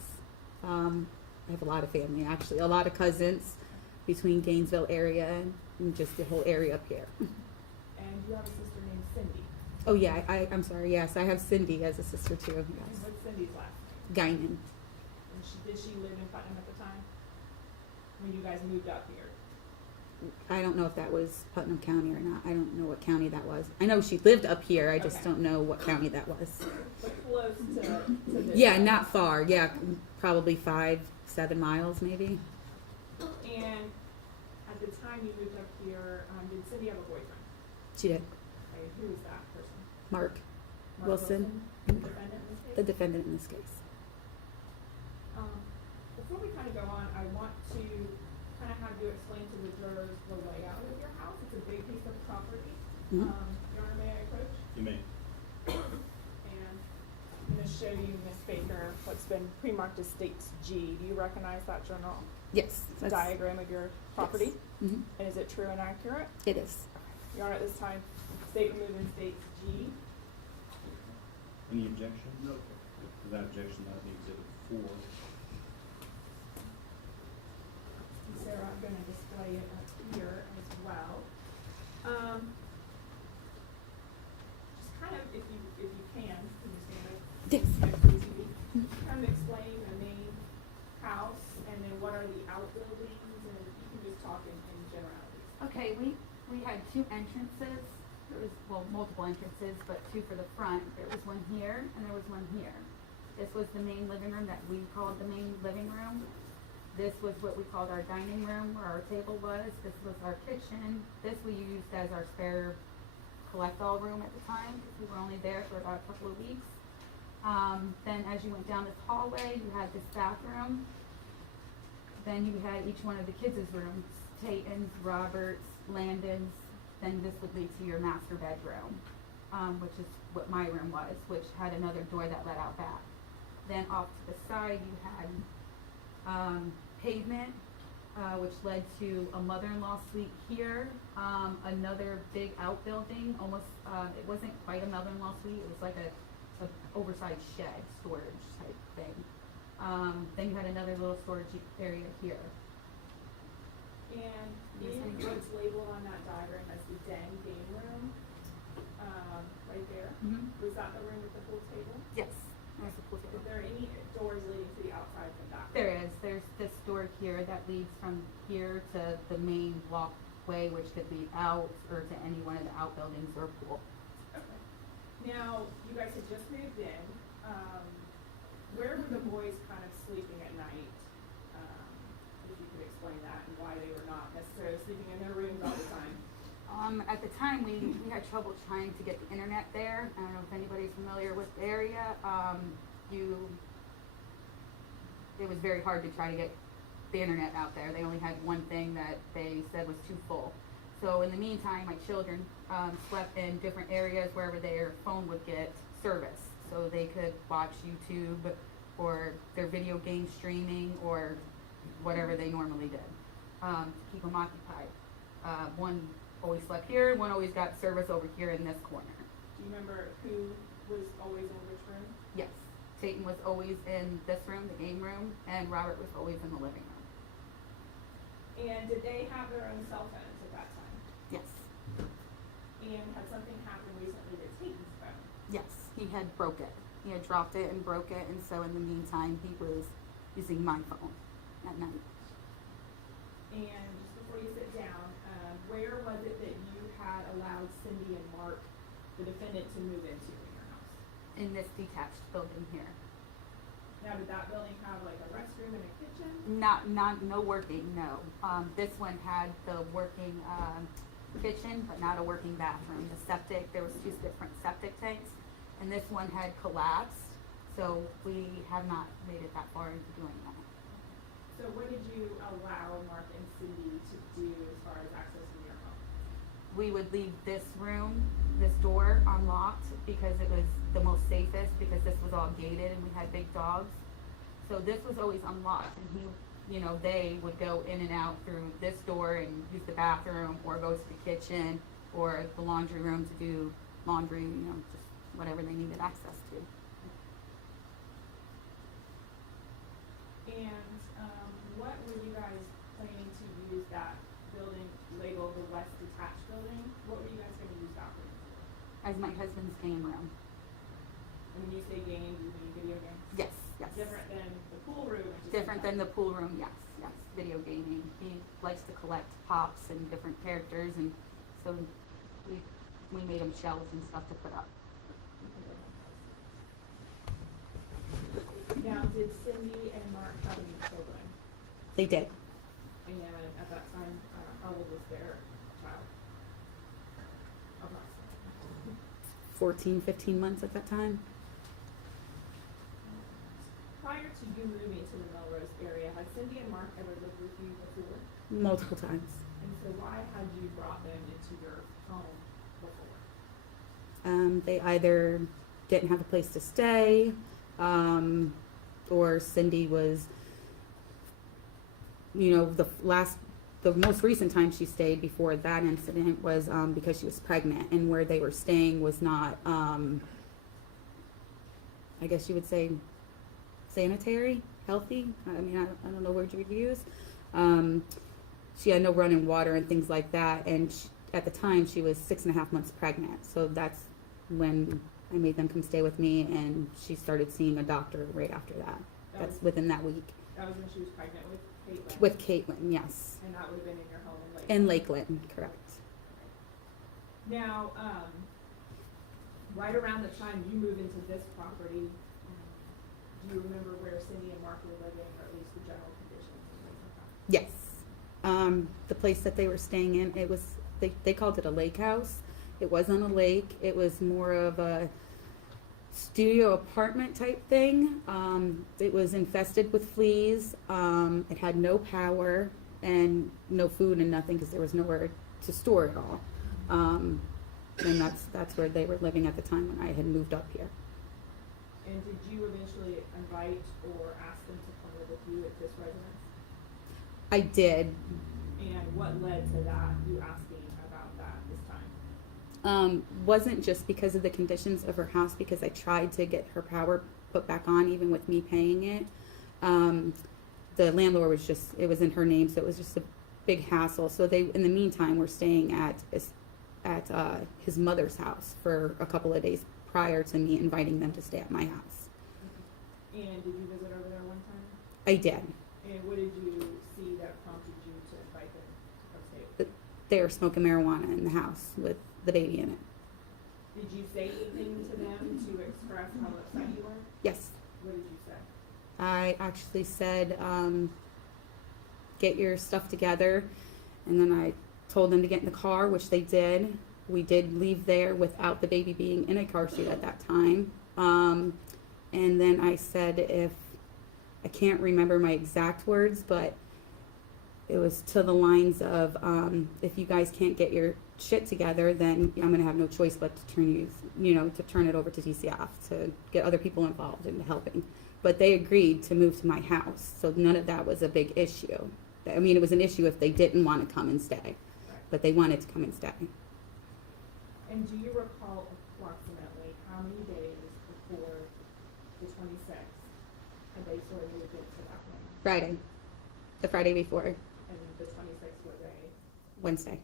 I have a lot of family, actually, a lot of cousins between Gainesville area and just the whole area up here. And you have a sister named Cindy. Oh yeah, I'm sorry. Yes, I have Cindy as a sister too. And Yes, what's Cindy's last name? Guinan. And did she live in Putnam at the time? When you guys moved up here? I don't know if that was Putnam County or not. I don't know what county that was. I know she lived up here. I just Okay. don't know what county that was. But close to this. Yeah, house. not far. Yeah, probably 5-7 miles maybe. And at the time you moved up here, did Cindy have a boyfriend? She did. Okay, who was that person? Mark Mark Wilson, the defendant in this case? the defendant in this case. Before we kind of go on, I want to kind of have you explain to the jurors the layout of your house. It's a big piece of property. Mhm. Your Honor, may I approach? You may. And I'm going to show you, Ms. Baker, what's been pre-marked as States G. Do you recognize that general Yes. diagram of your property? Hmm. And is it true and accurate? It is. Your Honor, at this time, state removed in States G. Any objection? No. Without objection, that would be exhibit 4. And Sarah, I'm going to display it up here as well. Just kind of, if you can you stand up Yes. next to the TV, kind of explain the main house and then what are the outbuildings, and you can just talk in generalities. Okay, we had 2 entrances. There was, well, multiple entrances, but 2 for the front. There was one here and there was one here. This was the main living room that we called the main living room. This was what we called our dining room where our table was. This was our kitchen. This we used as our spare collect-all room at the time because we were only there for about a couple of weeks. Then as you went down this hallway, you had this bathroom. Then you had each one of the kids' rooms, Tayton's, Robert's, Landon's. Then this would lead to your master bedroom, which is what my room was, which had another door that led out back. Then off to the side, you had pavement, which led to a mother-in-law suite here, another big outbuilding, almost, it wasn't quite a mother-in-law suite, it was like a oversized shed, storage type thing. Then you had another little storage area here. And in what's labeled on that diagram as the den game room, right there, Mhm. was that the room with the pool table? Yes, that's the pool table. Is there any doors leading to the outside from that? There is. There's this door here that leads from here to the main walkway, which could lead out or to any one of the outbuildings or pool. Okay. Now, you guys had just moved in. Where were the boys kind of sleeping at night? If you could explain that and why they were not necessarily sleeping in their rooms all the time. At the time, we had trouble trying to get the internet there. I don't know if anybody's familiar with the area. It was very hard to try to get the internet out there. They only had one thing that they said was too full. So in the meantime, my children slept in different areas wherever their phone would get service. So they could watch YouTube or their video game streaming or whatever they normally did to keep them occupied. One always slept here, one always got service over here in this corner. Do you remember who was always in which room? Yes, Tayton was always in this room, the game room, and Robert was always in the living room. And did they have their own cell phones at that time? Yes, And had something happened recently to Tayton's phone? yes, he had broke it. He had dropped it and broke it, and so in the meantime, he was using my phone at night. And just before you sit down, where was it that you had allowed Cindy and Mark, the defendant, to move into in your house? In this detached building here. Now, did that building have like a restroom and a kitchen? No working, no. This one had the working, kitchen, but not a working bathroom. The septic, there was 2 different septic tanks, and this one had collapsed, so we have not made it that far into doing that. So what did you allow Mark and Cindy to do as far as accessing your home? We would leave this room, this door unlocked because it was the most safest because this was all gated and we had big dogs. So this was always unlocked and they would go in and out through this door and use the bathroom or go to the kitchen or the laundry room to do laundry, just whatever they needed access to. And what were you guys planning to use that building labeled the West Detached Building? What were you guys going to use that room for? As my husband's game room. And when you say game, do you mean video games? Yes. yes. Different than the pool room? and just Different than the inside? pool room, yes, yes, video gaming. He likes to collect pops and different characters, and so we made him shelves and stuff to put up. Now, did Cindy and Mark have any children? They did. And at that time, how old was their child? Approximately. 14, 15 months at that time. Prior to you moving to the Melrose area, had Cindy and Mark ever lived with you before? Multiple times. And so why had you brought them into your home before? They either didn't have a place to stay, or Cindy was, the most recent time she stayed before that incident was because she was pregnant, and where they were staying was not, I guess you would say, sanitary, healthy. I mean, I don't know what you would use. She had no running water and things like that, and at the time she was 6.5 months pregnant. So that's when I made them come stay with me, and she started seeing a doctor right after that. That's within that week. That was when she was pregnant with Caitlin? With Caitlin, yes. And that would have been in your home in Lakeland? In Lakeland, correct. Now, right around the time you moved into this property, do you remember where Cindy and Mark were living, or at least the general conditions and things like that? Yes. The place that they were staying in, it was, they called it a lake house. It wasn't a lake. It was more of a studio apartment type thing. It was infested with fleas. It had no power and no food and nothing because there was nowhere to store it all. And that's where they were living at the time when I had moved up here. And did you eventually invite or ask them to come live with you at this residence? I did. And what led to that, you asking about that this time? Wasn't just because of the conditions of her house, because I tried to get her power put back on even with me paying it. The landlord was just, it was in her name, so it was just a big hassle. So they, in the meantime, were staying at his mother's house for a couple of days prior to me inviting them to stay at my house. And did you visit over there one time? I did. And what did you see that prompted you to invite them to come stay with you? They were smoking marijuana in the house with the baby in it. Did you say anything to them to express how upset you were? Yes. What did you say? I actually said, get your stuff together. And then I told them to get in the car, which they did. We did leave there without the baby being in a car seat at that time. And then I said, I can't remember my exact words, but it was to the lines of, if you guys can't get your shit together, then I'm gonna have no choice but to turn it over to DCF to get other people involved in helping. But they agreed to move to my house, so none of that was a big issue. I mean, it was an issue if they didn't want to come and stay, but they wanted to come and stay. And do you recall approximately how many days before the 26th had they sort of moved into that room? Friday, the Friday before, And the 26th was a Wednesday.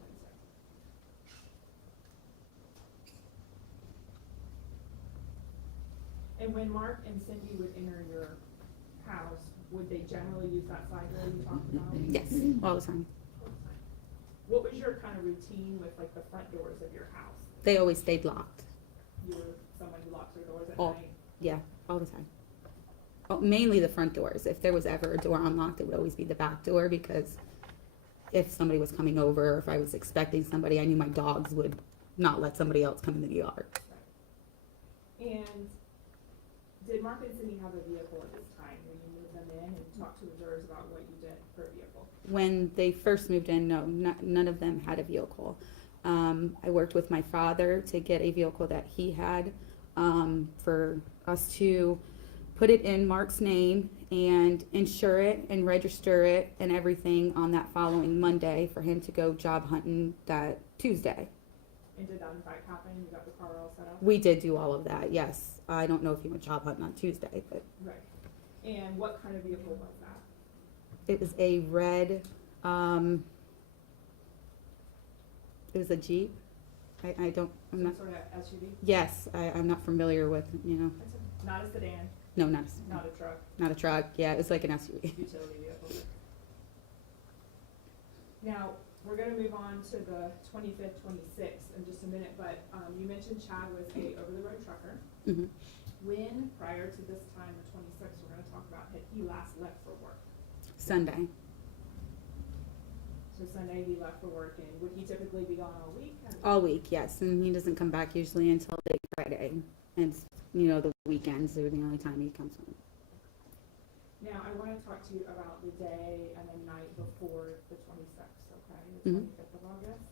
And when Mark and Cindy would enter your house, would they generally use that side door you talked about? Yes, all the time. What was your kind of routine with like the front doors of your house? They always stayed locked. You were someone who locks their doors at All, night? yeah, all the time. Oh, mainly the front doors. If there was ever a door unlocked, it would always be the back door, because if somebody was coming over, or if I was expecting somebody, I knew my dogs would not let somebody else come into the yard. And did Mark and Cindy have a vehicle at this time when you moved them in, and talked to observers about what you did for a vehicle? When they first moved in, no, none of them had a vehicle. I worked with my father to get a vehicle that he had, for us to put it in Mark's name and insure it and register it and everything on that following Monday for him to go job hunting that Tuesday. And did that in fact happen? You got the car all set up? We did do all of that, yes. I don't know if he went job hunting on Tuesday, but Right. And what kind of vehicle was that? it was a red, it was a Jeep. I'm Some not, sort of SUV? yes, I'm not familiar with, Not a sedan? No, not Not a truck, not a truck. Yeah, it was like an SUV. utility vehicle. Now, we're gonna move on to the 25th, 26th in just a minute, but, you mentioned Chad was a over-the-road trucker. Hmm. When, prior to this time, the 26th, we're gonna talk about, had he last left for work? Sunday. So Sunday he left for work, and would he typically be gone all week? All week, yes, and he doesn't come back usually until late Friday, and the weekends are the only time he comes home. Now, I wanna talk to you about the day and the night before the 26th, okay, the Mhm. 25th of August.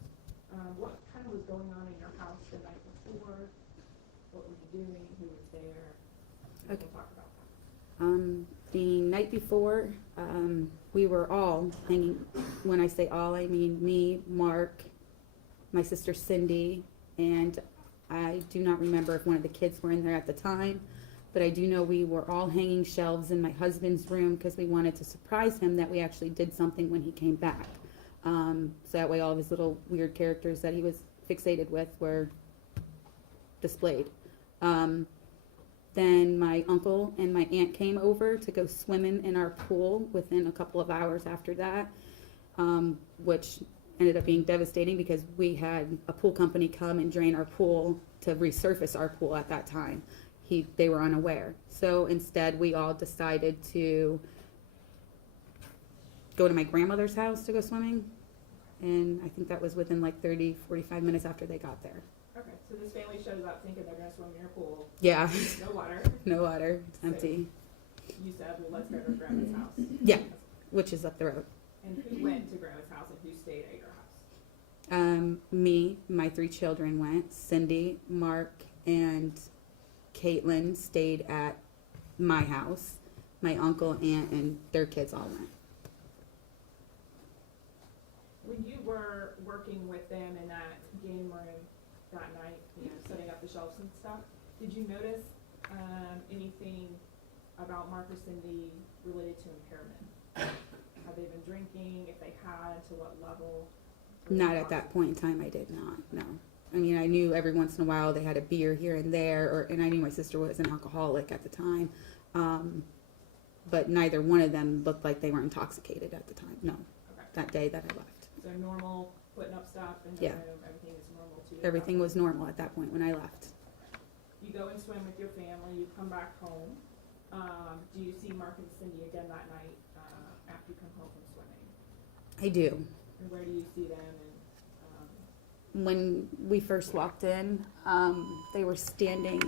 What kind of was going on in your house the night before? What were you doing? Who was there? We Okay. can talk about that. The night before, we were all hanging. When I say all, I mean me, Mark, my sister Cindy, and I do not remember if one of the kids were in there at the time, but I do know we were all hanging shelves in my husband's room because we wanted to surprise him that we actually did something when he came back. So that way all of his little weird characters that he was fixated with were displayed. Then my uncle and my aunt came over to go swimming in our pool within a couple of hours after that, which ended up being devastating because we had a pool company come and drain our pool to resurface our pool at that time. They were unaware. So instead, we all decided to go to my grandmother's house to go swimming. And I think that was within like 30, 45 minutes after they got there. Okay, so this family shows up thinking they're gonna swim in your pool, Yeah, no water. no water, it's empty. You said, well, let's go to grandma's house. Yeah, which is up the road. And who went to grandma's house and who stayed at your house? Me, my 3 children went. Cindy, Mark, and Caitlin stayed at my house. My uncle, aunt, and their kids all went. When you were working with them in that game room that night, setting up the shelves and stuff, did you notice anything about Mark or Cindy related to impairment? Have they been drinking? If they had, to what level? Not at that point in time, I did not, no. I mean, I knew every once in a while they had a beer here and there, and I knew my sister was an alcoholic at the time. But neither one of them looked like they were intoxicated at the time, no, Okay. that day that I left. So normal, putting up stuff in the Yeah. room, everything is normal to you? Everything was normal at that point when I left. You go and swim with your family, you come back home. Do you see Mark and Cindy again that night after you come home from swimming? I do. And where do you see them? And When we first walked in, they were standing.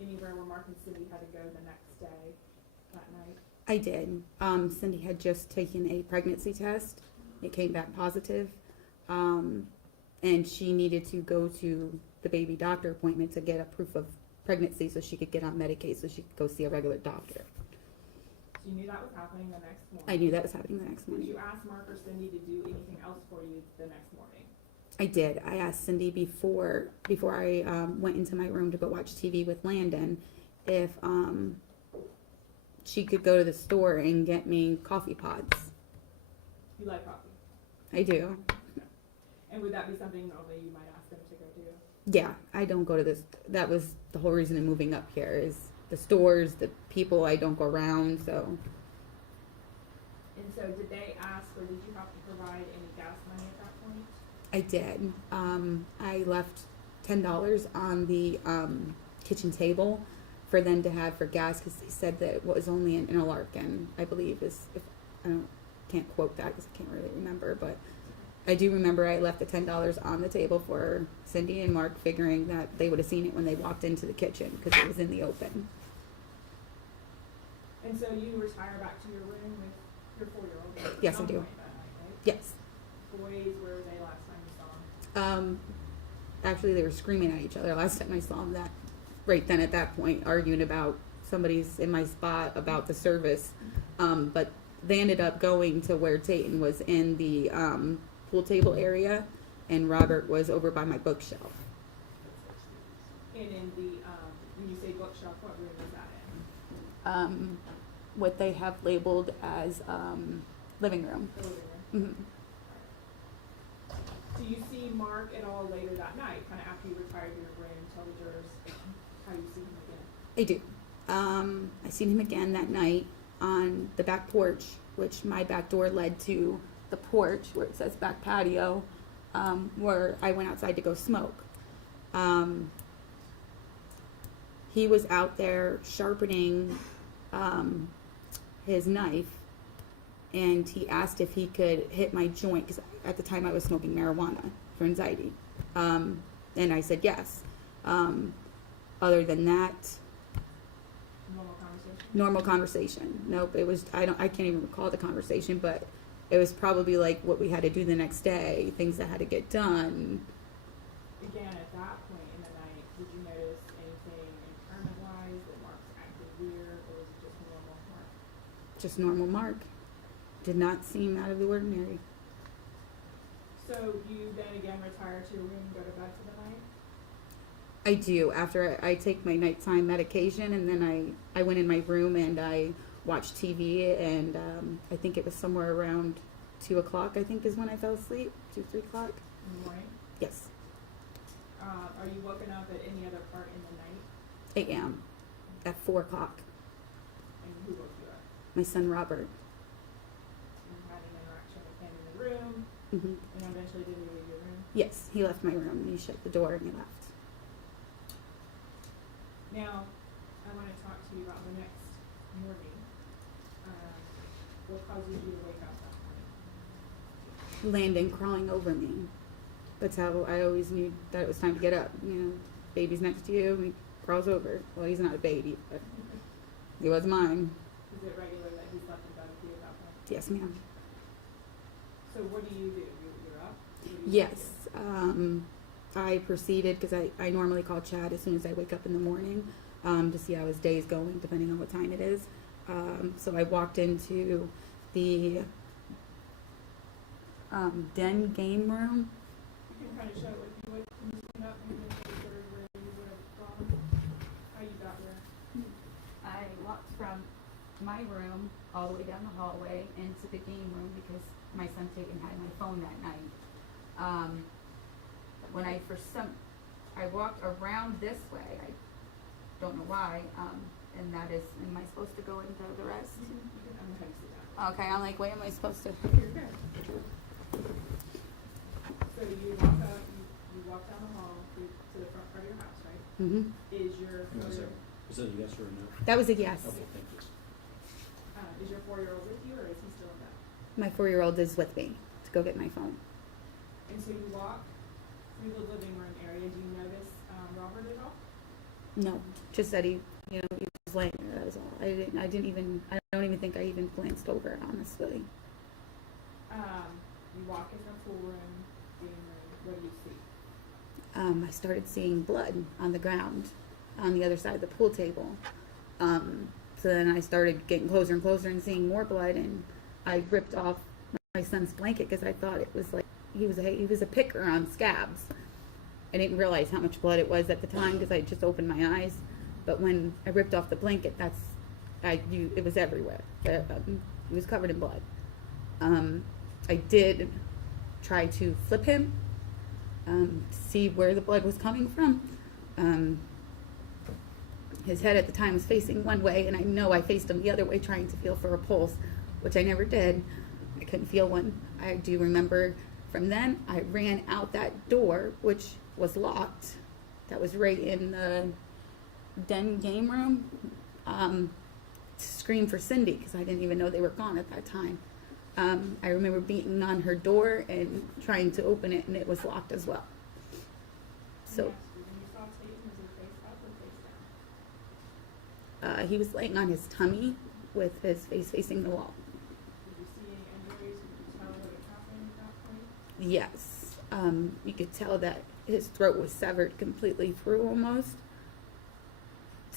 anywhere where Mark and Cindy had to go the next day that night? I did. Cindy had just taken a pregnancy test. It came back positive. And she needed to go to the baby doctor appointment to get a proof of pregnancy so she could get on Medicaid so she could go see a regular doctor. So you knew that was happening the next morning? I knew that was happening the next Did morning. you ask Mark or Cindy to do anything else for you the next morning? I did. I asked Cindy before I went into my room to go watch TV with Landon if she could go to the store and get me coffee pods. You like coffee? I do. And would that be something normally you might ask them to go do? Yeah, I don't go to this. That was the whole reason of moving up here is the stores, the people. I don't go around, so. And so did they ask, or did you have to provide any gas money at that point? I did. I left $10 on the kitchen table for them to have for gas because they said that it was only an Interlaken, I believe is, if can't quote that because I can't really remember, but I do remember I left the $10 on the table for Cindy and Mark, figuring that they would have seen it when they walked into the kitchen because it was in the open. And so you retire back to your room with your 4-year-old? Yes, I do. That night, right? Yes. Boys, where were they last time you saw them? Actually, they were screaming at each other last time I saw them. That right then at that point, arguing about somebody's in my spot about the service. But they ended up going to where Tayton was in the pool table area, and Robert was over by my bookshelf. And in the, when you say bookshelf, what room is that what they have labeled as living room. The living room? Mhm. Do you see Mark at all later that night, kind of after you retired to your room, tell the jurors how you see him again? I do. I seen him again that night on the back porch, which my back door led to the porch where it says back patio, where I went outside to go smoke. He was out there sharpening his knife, and he asked if he could hit my joint, because at the time I was smoking marijuana for anxiety. And I said yes. Other than that, Normal conversation? normal conversation. Nope, it was, I can't even recall the conversation, but it was probably like what we had to do the next day, things that had to get done. Again, at that point in the night, did you notice anything impairment-wise that Mark's acted weird, or was it just normal Mark? Just normal Mark. Did not seem out of the ordinary. So you then again retire to your room and go to bed for the night? I do. After I take my nighttime medication, and then I went in my room and I watched TV, and I think it was somewhere around 2 o'clock, I think is when I fell asleep. 2, 3 o'clock? In the morning? Yes. Are you woken up at any other part in the night? 8 a.m. at 4 o'clock. And who woke you up? My son Robert. You had an interaction with him in the room, Hmm. and eventually did he leave your room? Yes, he left my room and he shut the door and he left. Now, I want to talk to you about the next morning. What causes you to wake up that morning? Landon crawling over me. That's how I always knew that it was time to get up. You know, baby's next to you, he crawls over. Well, he's not a baby, but he was mine. Is it regular that he slept in bed with you at that point? Yes, ma'am. So what do? You're up? What do you Yes. I proceeded, because I normally call Chad as soon as I wake up in the morning to see how his day is going, depending on what time it is. So I walked into the den game room. You can kind of show what you stand up and then sort of where you would have gone, how you got there. I walked from my room all the way down the hallway into the game room because my son Tatum had my phone that night. When I walked around this way, I don't know why, and that is, am I supposed to go into the rest? I'm going to sit down. Okay, I'm like, wait, am I supposed to? You're good. So you walk up, you walk down the hall to the front part of your house, right? Mm-hmm. Is your Is that a yes or a no? That was a yes. Okay, thank you. is your 4-year-old with you, or is he still in bed? My 4-year-old is with me to go get my phone. And so you walk through the living room area. Do you notice Robert at all? No, just that he was laying there. That was all. I don't even think I even glanced over, honestly. You walk in the pool room, game room. What do you see? I started seeing blood on the ground on the other side of the pool table. So then I started getting closer and closer and seeing more blood, and I ripped off my son's blanket because I thought it was like he was a picker on scabs. I didn't realize how much blood it was at the time because I just opened my eyes. But when I ripped off the blanket, it was everywhere. It was covered in blood. I did try to flip him to see where the blood was coming from. His head at the time was facing one way, and I know I faced him the other way trying to feel for a pulse, which I never did. I couldn't feel one. I do remember from then I ran out that door, which was locked. That was right in the den game room. To scream for Cindy because I didn't even know they were gone at that time. I remember beating on her door and trying to open it, and it was locked as well. So When you saw Tatum, was he face up or face down? he was laying on his tummy with his face facing the wall. Did you see any injuries? Could you tell what had happened at that point? Yes, you could tell that his throat was severed completely through almost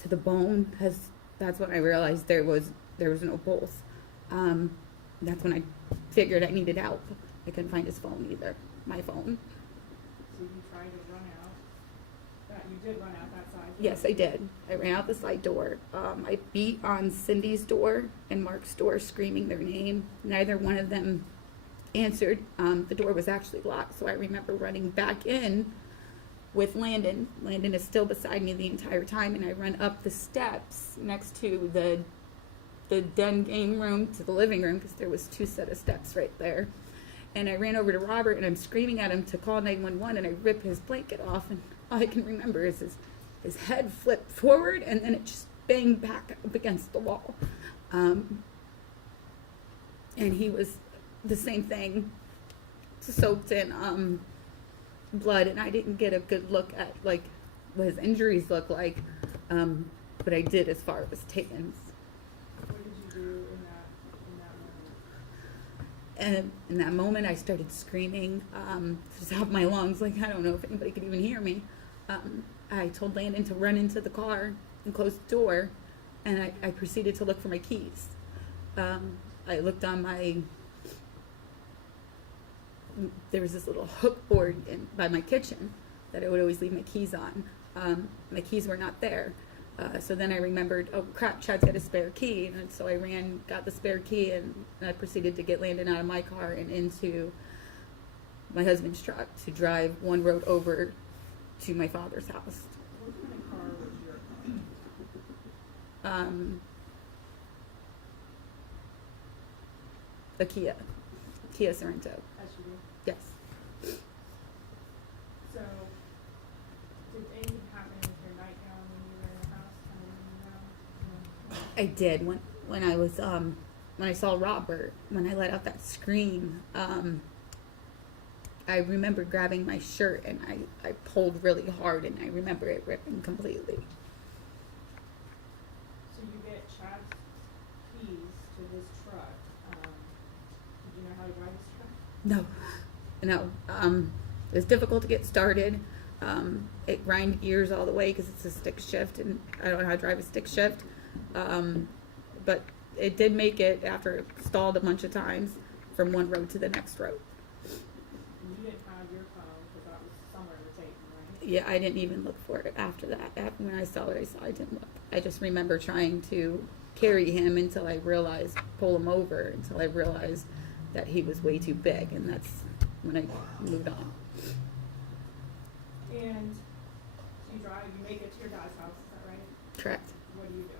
to the bone, because that's when I realized there was no pulse. That's when I figured I needed help. I couldn't find his phone either, my phone. So you tried to run out that You did run out that side. Yes, I did. I ran out the side door. I beat on Cindy's door and Mark's door, screaming their name. Neither one of them answered. The door was actually locked, so I remember running back in with Landon. Landon is still beside me the entire time, and I run up the steps next to the den game room to the living room, because there was 2 set of steps right there. And I ran over to Robert, and I'm screaming at him to call 911, and I rip his blanket off, and all I can remember is his head flipped forward, and then it just banged back up against the wall. And he was the same thing, soaked in blood, and I didn't get a good look at like what his injuries look like, but I did as far as taken. What did you do in that moment? And in that moment, I started screaming to the top of my lungs, like I don't know if anybody could even hear me. I told Landon to run into the car and close the door, and I proceeded to look for my keys. I looked on there was this little hook board by my kitchen that I would always leave my keys on. My keys were not there. So then I remembered, oh crap, Chad's got a spare key. And so I ran, got the spare key, and I proceeded to get Landon out of my car and into my husband's truck to drive one road over to my father's house. What kind of car was your car? A Kia Sorento. SUV. Yes. So, did anything happen with your nightgown when you were in the house? I did when I was when I saw Robert, when I let out that scream. I remember grabbing my shirt and I pulled really hard, and I remember it ripping completely. So you get Chad's keys to this truck. Did you know how to drive this truck? No. It was difficult to get started. It grind gears all the way because it's a stick shift, and I don't know how to drive a stick shift. But it did make it after it stalled a bunch of times from one road to the next road. And you didn't have your phone because that was somewhere in the tape, right? Yeah, I didn't even look for it after that. When I saw what I saw, I didn't look. I just remember trying to carry him until I realized, pull him over, until I realized that he was way too big, and that's when I moved on. And so you drive, you make it to your dad's house, is that right? Correct. What do you do?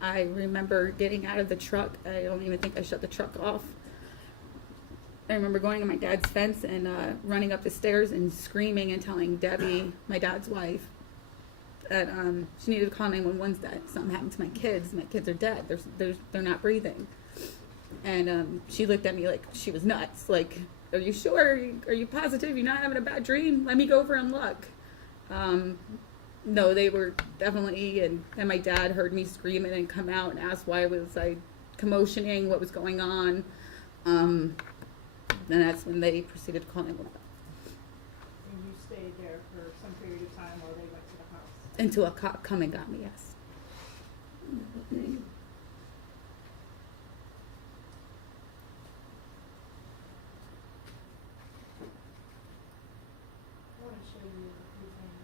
I remember getting out of the truck. I don't even think I shut the truck off. I remember going to my dad's fence and running up the stairs and screaming and telling Debbie, my dad's wife, that she needed to call 911, that something happened to my kids. My kids are dead. They're not breathing. And she looked at me like she was nuts. Like, are you sure? Are you positive you're not having a bad dream? Let me go over and look. No, they were definitely, and my dad heard me screaming and come out and asked why was I commotioning, what was going on. And that's when they proceeded to call 911. And you stayed there for some period of time while they went to the house? Until a cop come and got me, yes. I want to show you a few things.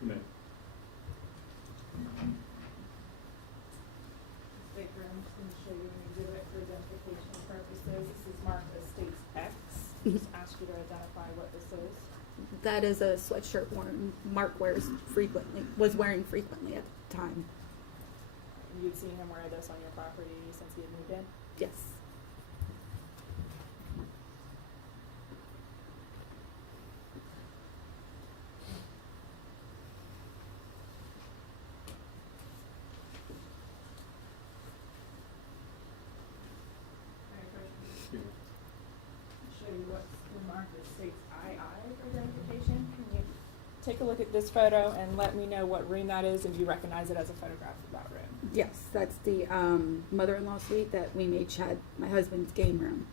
You may. Baker, I'm just going to show you an exhibit for identification purposes. This is marked as States X. Just ask you to identify what this is. That is a sweatshirt Mark was wearing frequently at the time. You'd seen him wear this on your property since he had moved in? Yes. Show you what's marked as States II for identification. Can you take a look at this photo and let me know what room that is and do you recognize it as a photograph of that room? Yes, that's the mother-in-law suite that we made Chad, my husband's game room.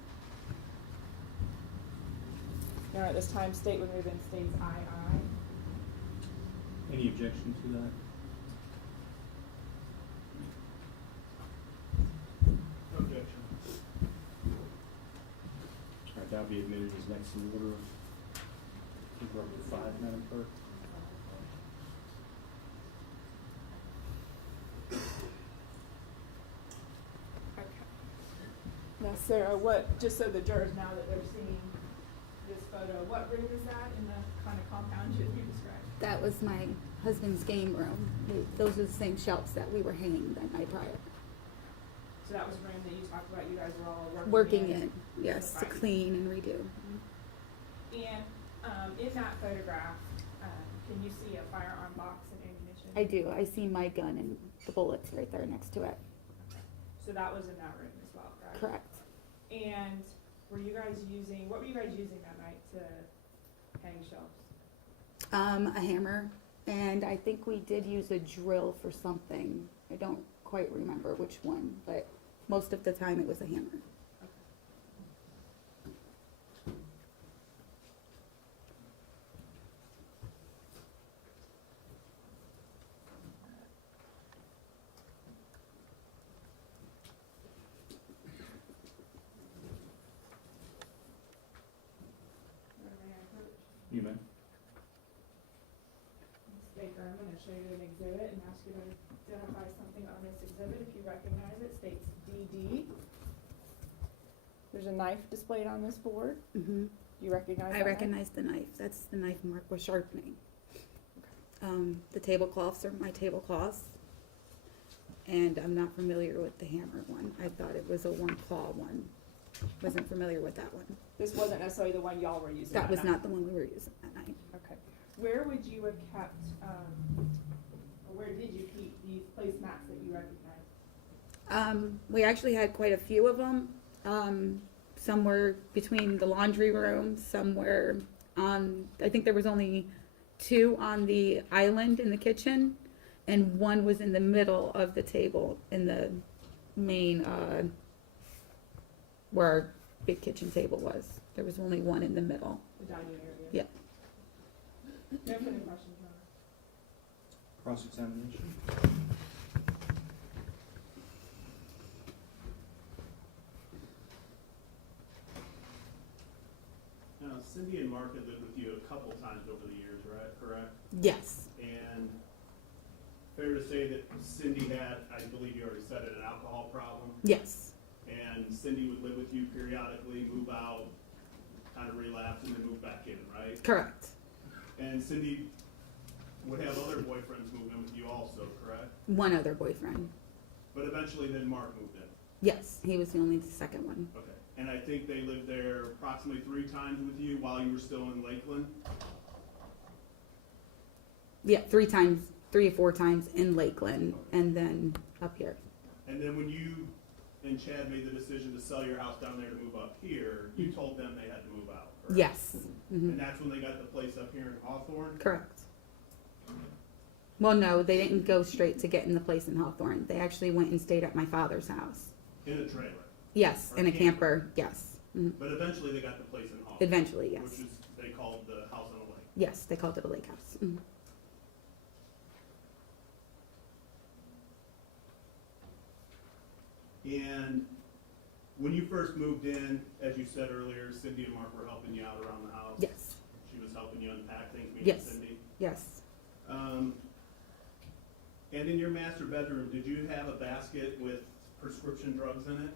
Now at this time, state would move in States II. Any objection to that? be admitted as next in order. I think we're up to 5, Madam Clerk. Okay. Now, Sarah, just so the jurors now that they're seeing this photo, what room is that in the kind of compound you described? That was my husband's game room. Those are the same shelves that we were hanging that night prior. So that was a room that you talked about, you guys were all Working in, yes, to Right. clean and redo. And in that photograph, can you see a firearm box and ammunition? I do. I see my gun and the bullets right there next to it. So that was in that room as well, correct? Correct. And what were you guys using that night to hang shelves? A hammer, and I think we did use a drill for something. I don't quite remember which one, but most of the time it was a hammer. You may. Ms. Baker, I'm going to show you an exhibit and ask you to identify something on this exhibit. If you recognize it, states DD. There's a knife displayed on this board. Mm-hmm. Do you recognize that I knife? recognize the knife. That's the knife marked with sharpening. The tablecloths are my tablecloths, and I'm not familiar with the hammer one. I thought it was a one-claw one. Wasn't familiar with that one. This wasn't necessarily the one y'all were using. That was night. not the one we were using that night. Okay. Where would you have kept, or where did you keep these placemats that you recognize? We actually had quite a few of them. Some were between the laundry room, some were on, I think there was only 2 on the island in the kitchen, and 1 was in the middle of the table in the main, where our big kitchen table was. There was only 1 in the middle. The dining area? Yeah. Do you have any questions, Your Honor? Cross-examination. Now, Cindy and Mark had lived with you a couple times over the years, right? Correct? Yes. And fair to say that Cindy had, I believe you already said it, an alcohol problem? Yes. And Cindy would live with you periodically, move out, kind of relapse, and then move back in, right? Correct. And Cindy would have other boyfriends move in with you also, correct? 1 other boyfriend. But eventually then Mark moved in. Yes, he was the only second one. Okay. And I think they lived there approximately 3 times with you while you were still in Lakeland? Yeah, 3 times, 3 or 4 times in Lakeland, and then up here. And then when you and Chad made the decision to sell your house down there to move up here, you told them they had to move out, correct? Yes. Hmm. And that's when they got the place up here in Hawthorne? Correct. Well, no, they didn't go straight to getting the place in Hawthorne. They actually went and stayed at my father's house. In a trailer? Yes, Or in a camper. camper, yes. Mhm. But eventually they got the place in Hawthorne? Eventually, yes. Which is, they called the house on the lake? Yes, they called it a lake house. Mhm. And when you first moved in, as you said earlier, Cindy and Mark were helping you out around the house? Yes, She was helping you unpack things, me and Yes. Cindy? yes. And in your master bedroom, did you have a basket with prescription drugs in it?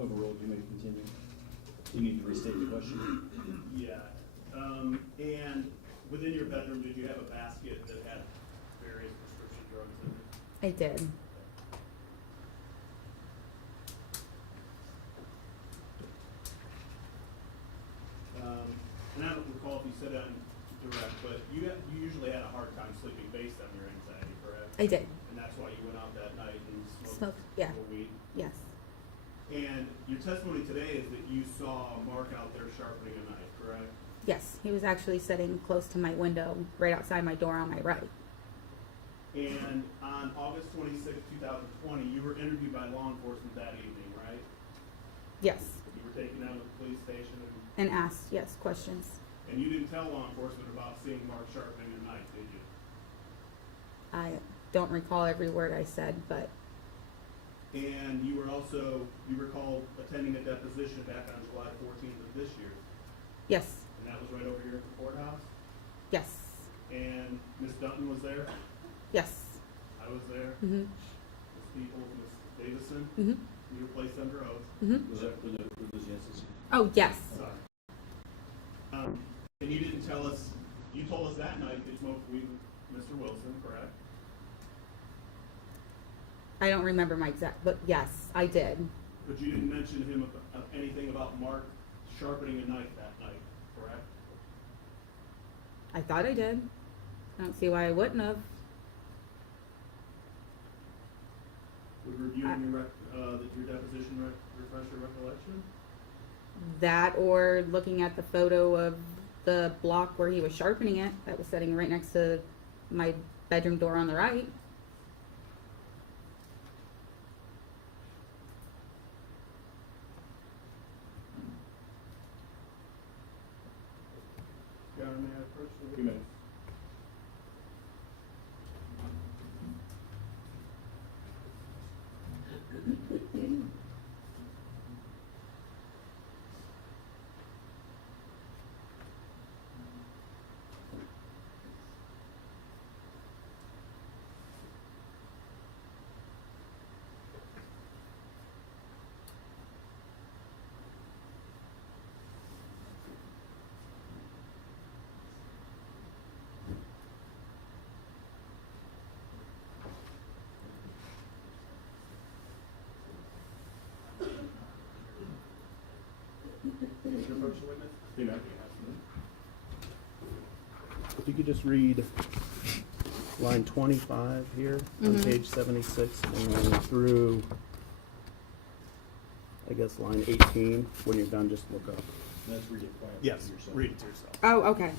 Overruled, you may continue. You need to restate the question. Yeah, and within your bedroom, did you have a basket that had various prescription drugs in it? I did. And I don't recall if you said that in direct, but you usually had a hard time sleeping based on your anxiety, correct? I did. And that's why you went out that night and smoked Smoked, yeah. more weed? Yes. And your testimony today is that you saw Mark out there sharpening a knife, correct? Yes. He was actually sitting close to my window, right outside my door on my right. And on August 26, 2020, you were interviewed by law enforcement that evening, right? Yes. You were taken down to the police station And asked, yes, questions. and you didn't tell law enforcement about seeing Mark sharpening a knife, did you? I don't recall every word I said, but And you recall attending a deposition back on July 14th of this year, yes, and that was right over here at the courthouse? yes, And Ms. Dutton was there, yes. I was there, Mhm. Ms. Peoples, Ms. Davison, Mhm. you were placed under oath. Mhm. Was that for those yeses? Oh, yes. Sorry. And you didn't tell us, you told us that night that you smoked weed with Mr. Wilson, correct? I don't remember my exact, but yes, I did. But you didn't mention to him anything about Mark sharpening a knife that night, correct? I thought I did. I don't see why I wouldn't have. Would reviewing your deposition refresh your recollection? That or looking at the photo of the block where he was sharpening it, that was sitting right next to my bedroom door on the right. Your Honor, may I approach the You may. Would you approach the witness? You may. If you could just read line 25 here on Mhm. page 76 and then through, I guess, line 18. When you're done, just look up. Let's read it quietly. Yes, to yourself. read it to yourself. Oh, okay.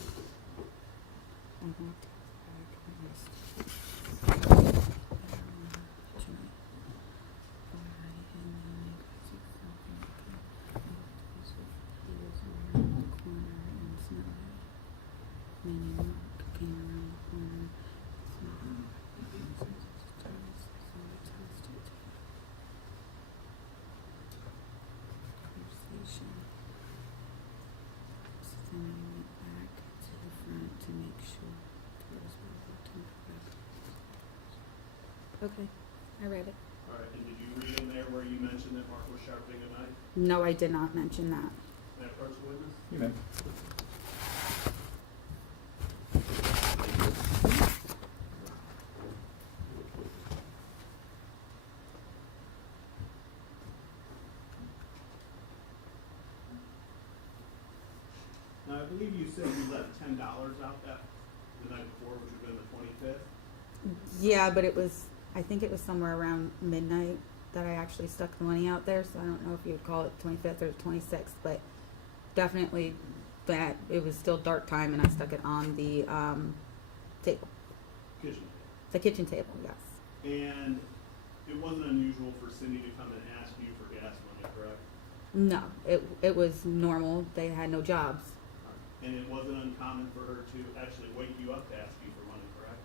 Okay, I read it. All right, and did you read in there where you mentioned that Mark was sharpening a knife? No, I did not mention that. May I approach the witness? You may. Now, I believe you said you left $10 out that the night before, which would have been the 25th. Yeah, but it was, I think it was somewhere around midnight that I actually stuck the money out there, so I don't know if you would call it 25th or 26th, but definitely that it was still dark time and I stuck it on the table, Kitchen. the kitchen table, yes. And it wasn't unusual for Cindy to come and ask you for gas money, correct? No, it was normal. They had no jobs. And it wasn't uncommon for her to actually wake you up to ask you for money, correct?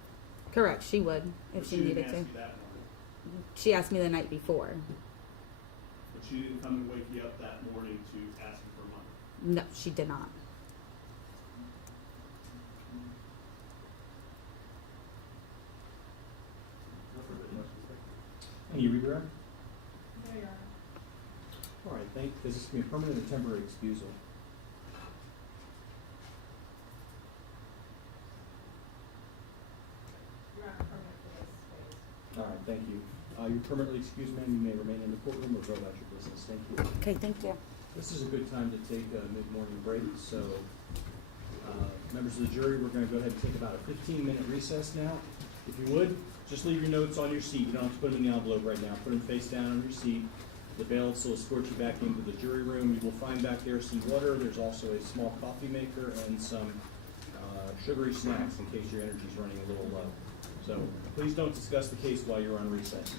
Correct, she would if But she didn't needed ask to. you that morning. She asked me the night before. But she didn't come and wake you up that morning to ask you for money. No, she did not. And you redirect? There you are. All right. Is this going to be a permanent or temporary excusal? You're on a permanent basis. All right, thank you. You're permanently excused, ma'am. You may remain in the courtroom or go about your business. Thank you. Okay, thank you. This is a good time to take a mid-morning break, so members of the jury, we're going to go ahead and take about a 15-minute recess now. If you would, just leave your notes on your seat. You don't have to put them in the envelope right now. Put them face down on your seat. The bailiffs will escort you back into the jury room. You will find back there some water. There's also a small coffee maker and some sugary snacks in case your energy is running a little low. So please don't discuss the case while you're on recess.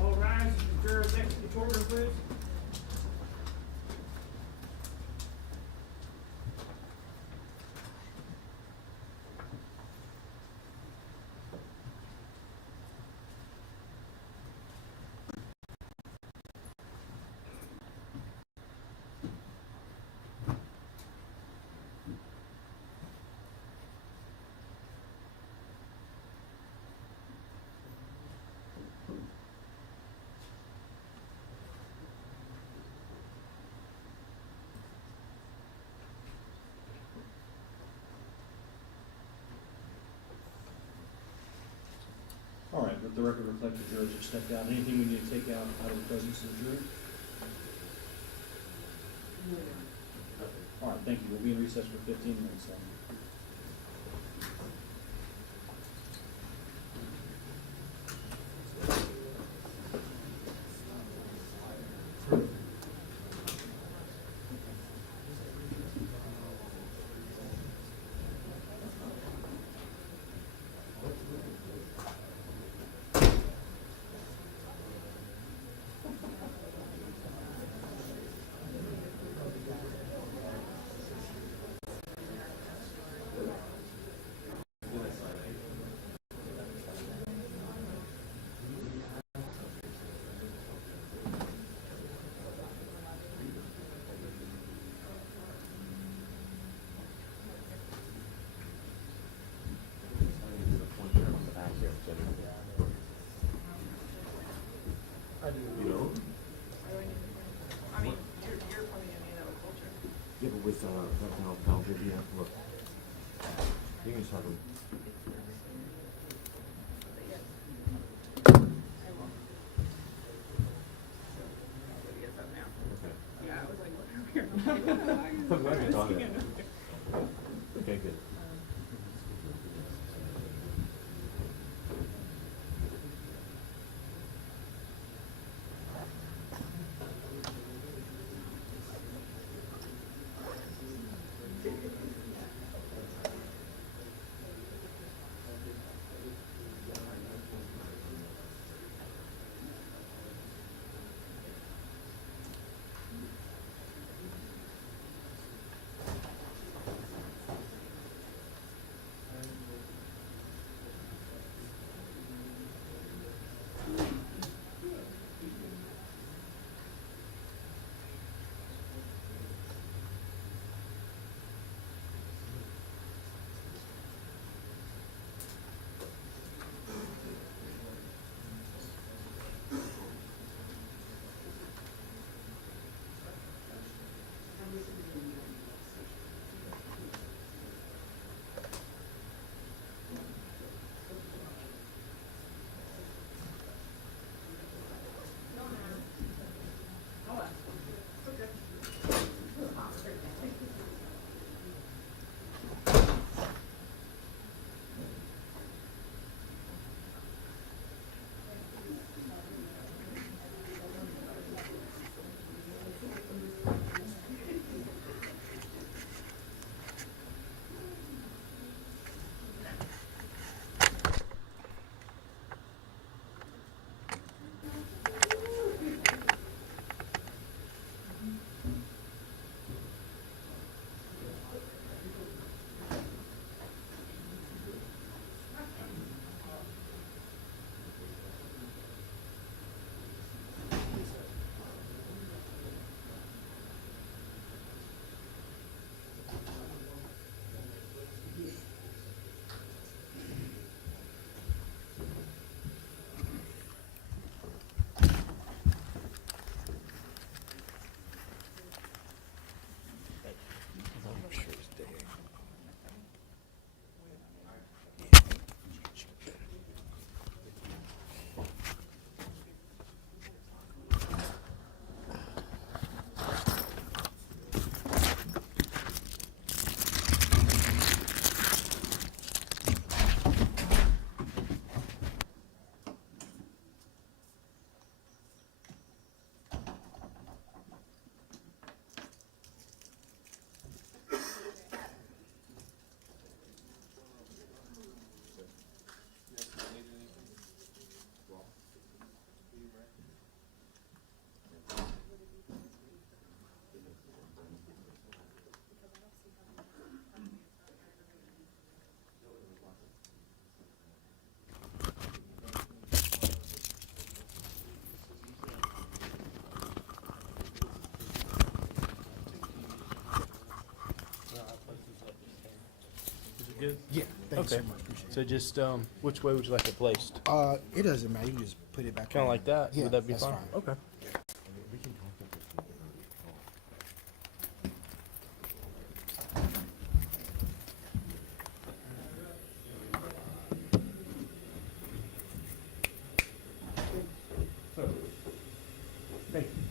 All rise, the jurors exit the courtroom, please. All right, let the record reflect the jurors have stepped out. Anything we need to take out of the presence of the jury? All right, thank you. We'll be in recess for 15 minutes then. Yeah, but with Belgium, yeah, look. You can just have them. I'm glad you thought of it. Okay, good. good? Yeah, thanks Okay. so much. Appreciate So just, which way would you like it placed? it. It doesn't matter. You can just put it back Kind of on. like that? Yeah, Would that be that's fine? fine. Okay. We can talk about this later. Thank you.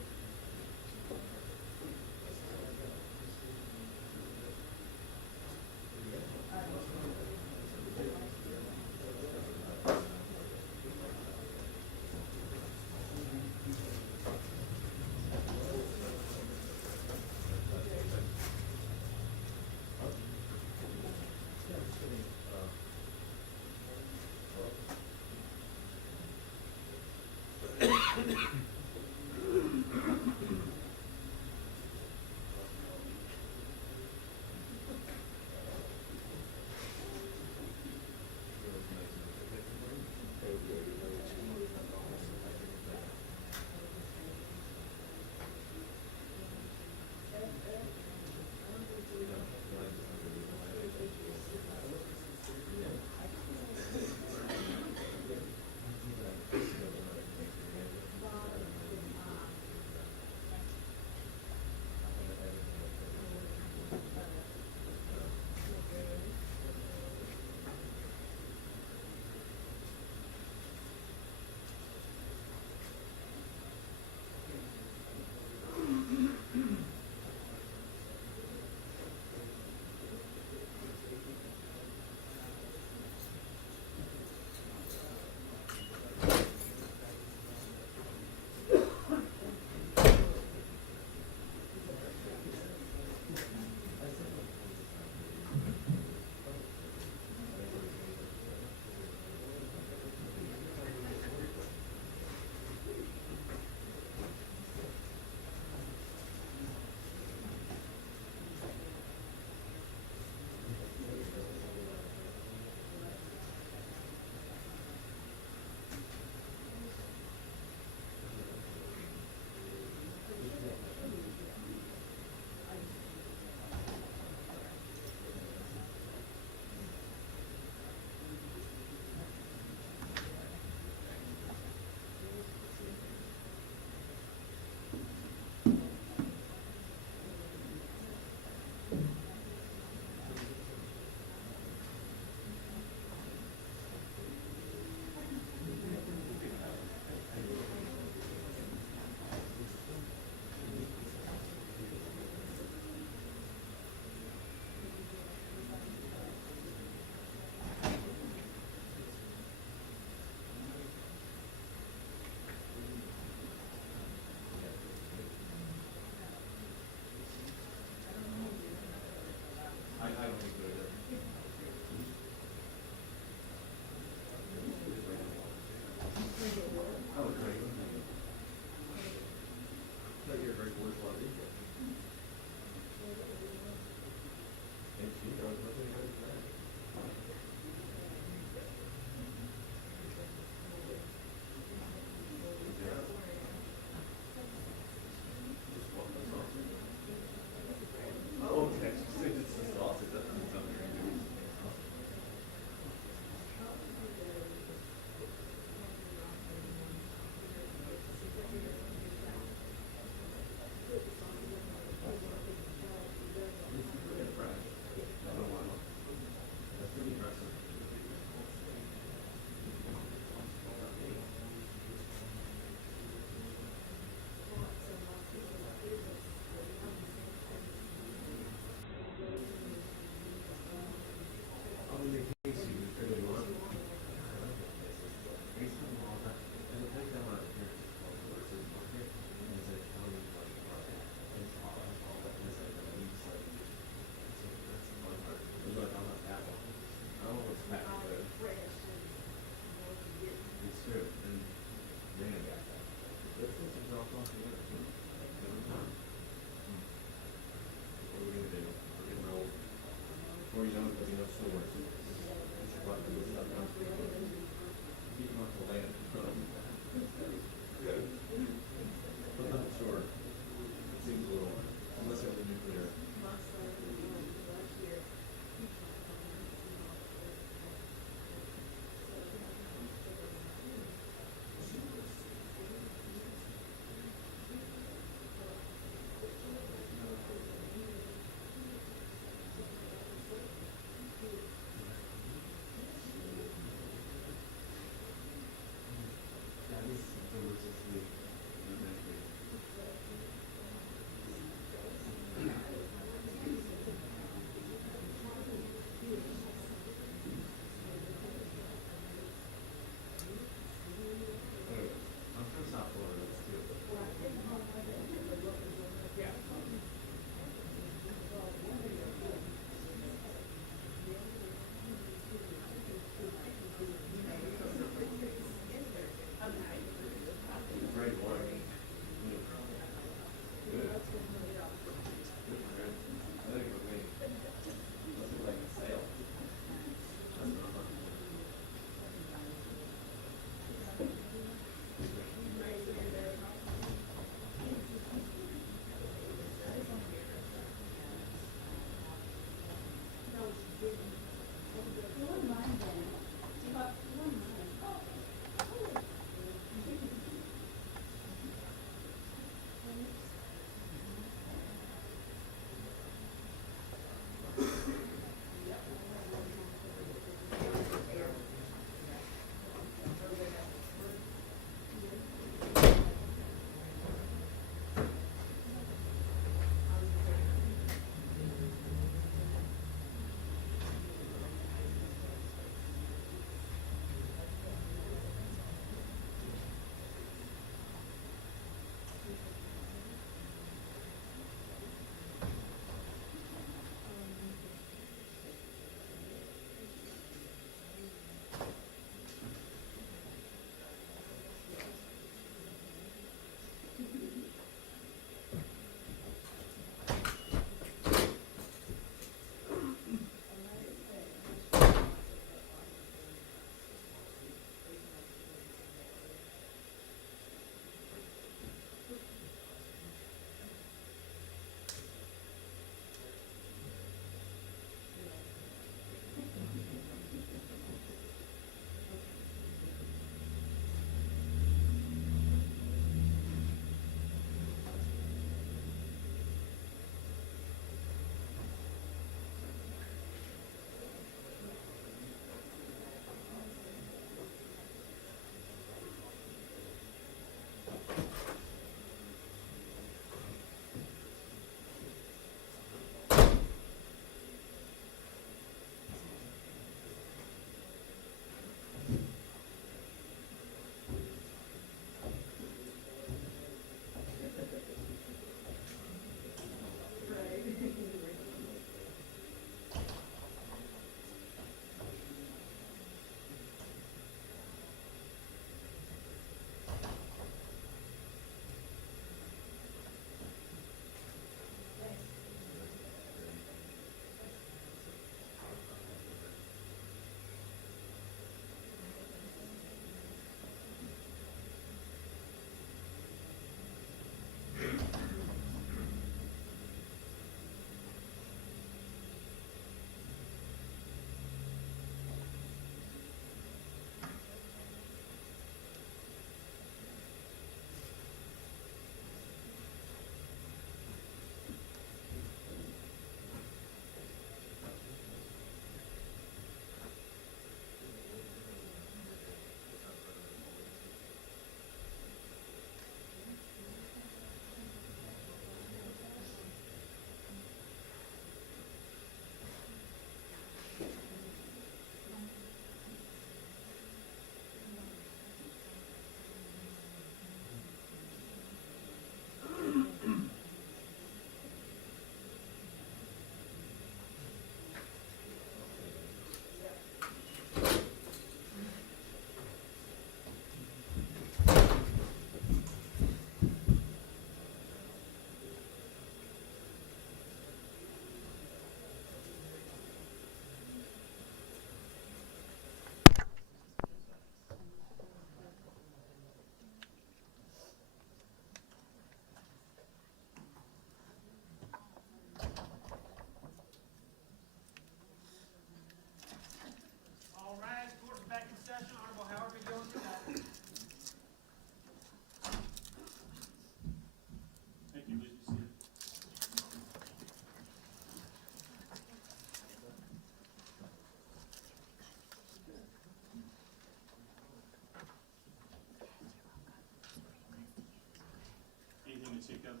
up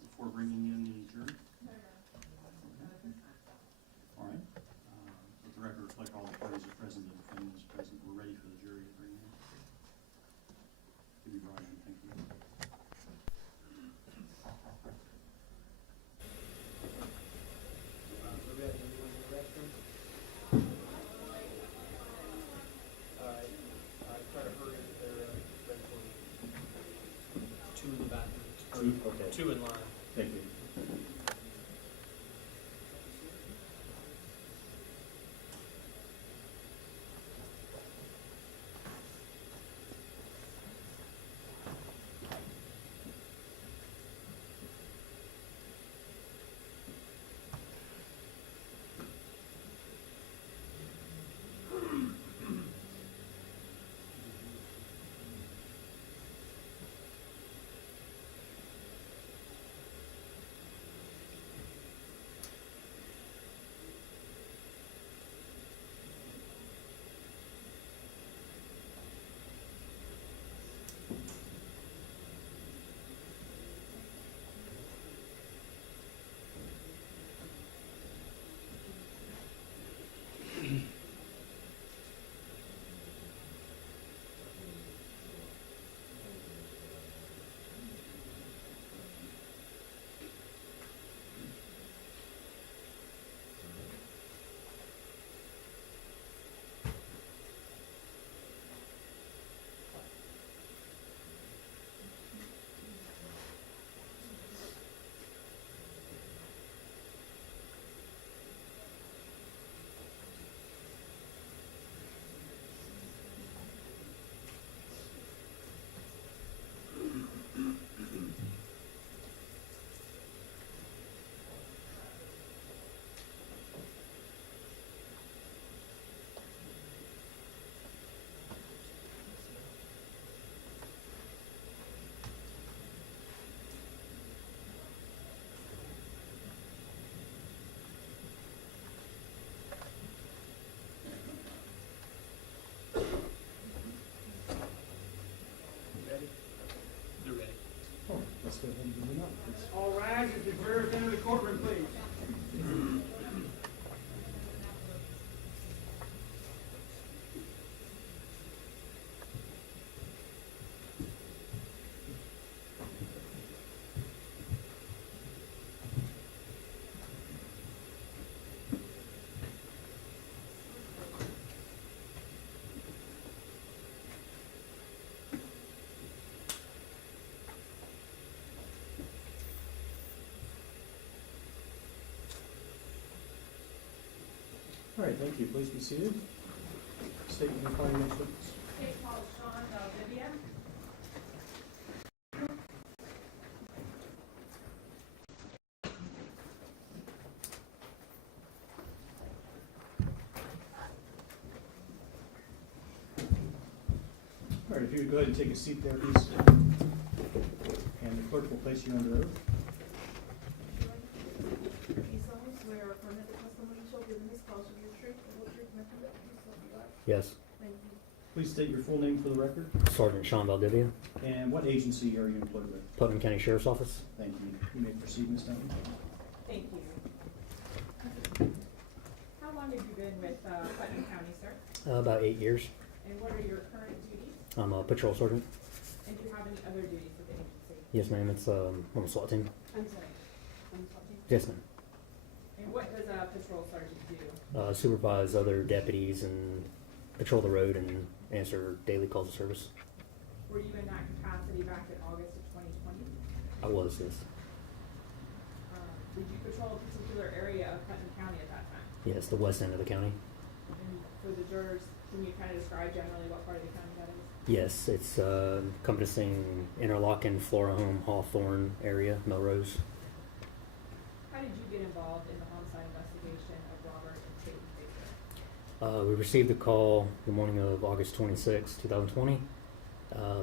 before bringing in the jury? All right. Let the record reflect all the parties are present, the defendant is present. We're ready for the jury to bring in. To be brought in. Thank you. Try to hurry if they're ready for you. Two in the bathroom. Two? Okay. Two in line. Thank you. They're ready. All right. Let's go ahead and bring it up, please. All rise as the jurors enter the courtroom, please. All right, thank you. Please be seated. Statement of claim next witness. Case called Sean Valdivia. All right, if you would go ahead and take a seat there, please. And the clerk will place you under oath. Do you solemnly swear or affirm that the testimony you shall give in this cause will be the truth, the whole truth, nothing but the truth, so help you God? Yes, Thank you. Please state your full name for the record. Sergeant Sean Valdivia, And what agency are you employed with? Putnam County Sheriff's Office. Thank you. You may proceed, Ms. Duncan. Thank you. How long have you been with Putnam County, sir? About 8 years. And what are your current duties? I'm a patrol sergeant. And do you have any other duties with the agency? Yes, ma'am. It's I'm a SWAT team. I'm sorry. I'm sorry. Yes, ma'am. And what does a patrol sergeant do? Supervise other deputies and patrol the road and answer daily calls of service. Were you in that capacity back in August of 2020? I was, yes. Did you patrol a particular area of Putnam County at that time? Yes, the west end of the county. And for the jurors, can you kind of describe generally what part of the county that is? Yes, it's encompassing Interlochen, Flora Home, Hawthorne area, Melrose. How did you get involved in the homicide investigation of Robert and Peyton Baker? We received a call the morning of August 26, 2020.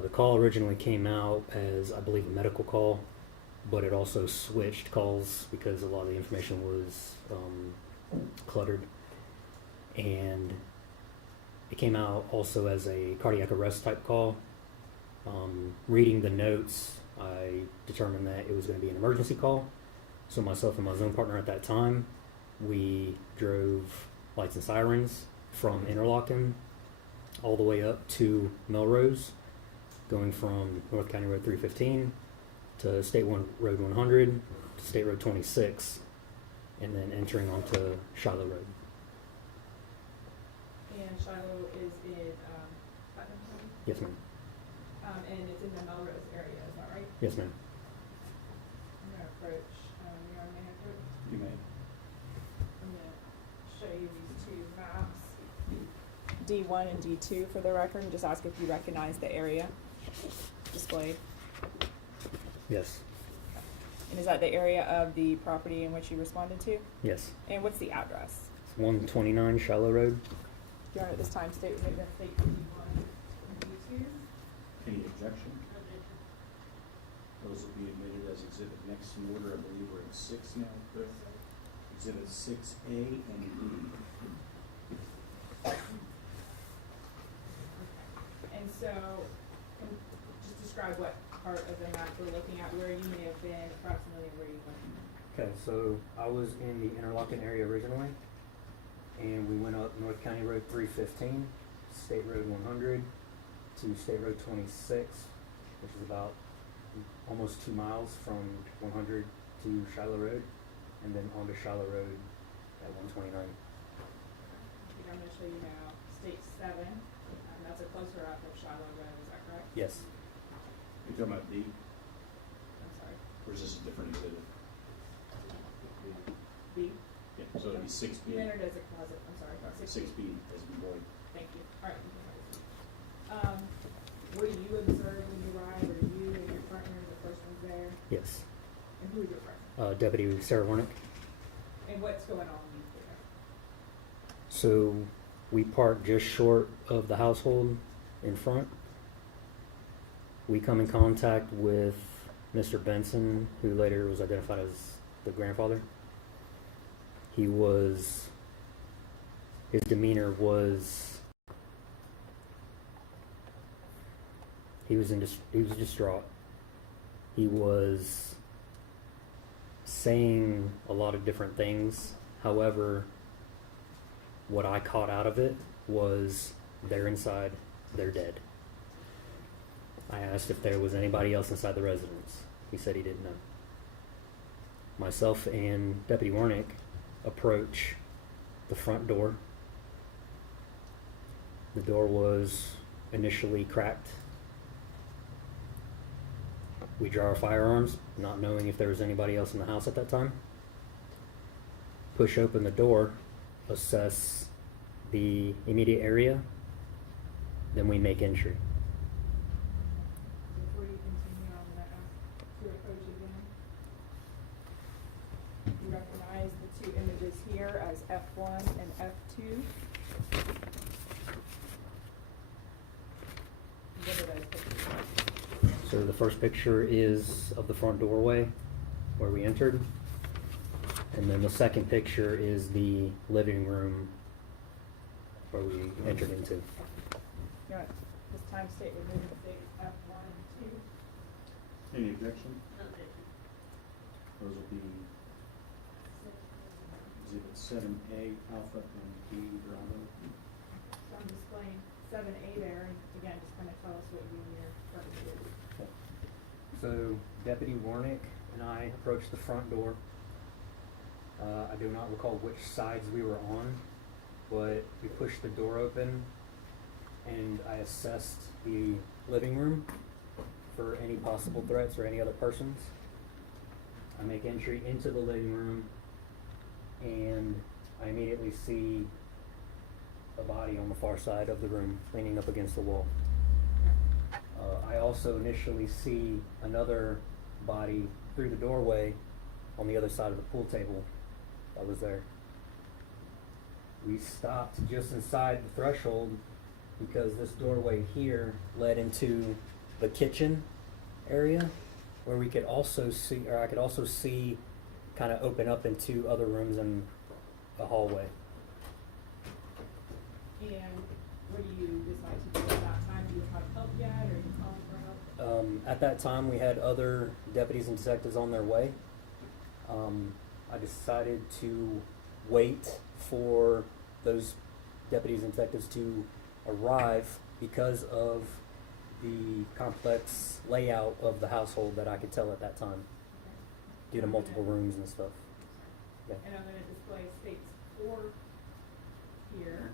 The call originally came out as, I believe, a medical call, but it also switched calls because a lot of the information was cluttered. And it came out also as a cardiac arrest type call. Reading the notes, I determined that it was going to be an emergency call. So myself and my zone partner at that time, we drove lights and sirens from Interlochen all the way up to Melrose, going from North County Road 315 to State Road 100 to State Road 26, and then entering onto Shiloh Road. And Shiloh is in Putnam County, Yes, ma'am. and it's in the Melrose area, is that right? Yes, ma'am. I'm gonna approach, your manager. You may. I'm gonna show you these two maps, D1 and D2 for the record, and just ask if you recognize the area displayed. Yes. And is that the area of the property in which you responded to? Yes. And what's the address? It's 129 Shiloh Road. Your Honor, at this time, state within state D1 and D2. Any objection? Those will be admitted as exhibit next in order. I believe we're at 6 now, Chris. Exhibit 6A and B. And so, just describe what part of the map we're looking at, where you may have been, approximately where you went. Okay, so I was in the Interlochen area originally, and we went up North County Road 315, State Road 100, to State Road 26, which is about almost 2 miles from 100 to Shiloh Road, and then onto Shiloh Road at 129. I think I'm gonna show you now, state 7, that's a closer up of Shiloh Road, is that correct? Yes. You're talking about B, I'm sorry, or is this a different exhibit? B? Yeah, so it'd be 6B. You entered as a closet, I'm sorry, about 6B as in boy. Thank you, alright. Were you observed when you arrived, or you and your partner the first ones there? Yes. And who was your partner? Deputy Sarah Warnick. And what's going on when you get there? So we parked just short of the household in front. We come in contact with Mr. Benson, who later was identified as the grandfather. His demeanor was, he was distraught. He was saying a lot of different things. However, what I caught out of it was, they're inside, they're dead. I asked if there was anybody else inside the residence. He said he didn't know. Myself and Deputy Warnick approach the front door. The door was initially cracked. We draw our firearms, not knowing if there was anybody else in the house at that time. Push open the door, assess the immediate area, then we make entry. Before you continue, I'm gonna ask your approach again. You recognize the two images here as F1 and F2. What are those pictures? So the first picture is of the front doorway where we entered. And then the second picture is the living room where we entered into. You know, at this time state we're moving to state F1 and 2. Any objection? Those will be exhibit 7A, Alpha, and B, Bravo. So I'm displaying 7A there, and again, just kind of tell us what you and your partner did. So Deputy Warnick and I approached the front door. I do not recall which sides we were on, but we pushed the door open and I assessed the living room for any possible threats or any other persons. I make entry into the living room and I immediately see a body on the far side of the room leaning up against the wall. I also initially see another body through the doorway on the other side of the pool table that was there. We stopped just inside the threshold because this doorway here led into the kitchen area where we could also see, or I could also see kind of open up into other rooms in the hallway. And what do you decide to do at that time? Do you have help yet, or are you calling for help? At that time, we had other deputies and detectives on their way. I decided to wait for those deputies and detectives to arrive because of the complex layout of the household that I could tell at that time, due to multiple rooms and stuff. Yeah. And I'm gonna display states 4 here.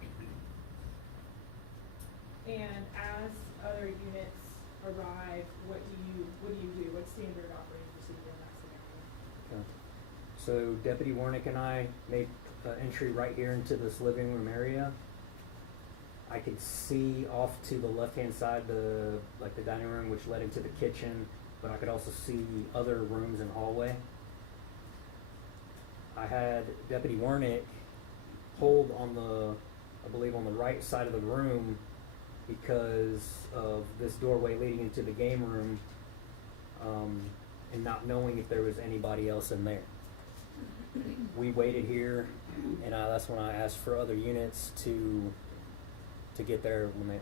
And as other units arrive, what do you do? What's standard operating procedure in that scenario? Okay. So Deputy Warnick and I made entry right here into this living room area. I could see off to the left-hand side, the dining room, which led into the kitchen, but I could also see other rooms and hallway. I had Deputy Warnick hold on I believe on the right side of the room because of this doorway leading into the game room, and not knowing if there was anybody else in there. We waited here, and that's when I asked for other units to get there when they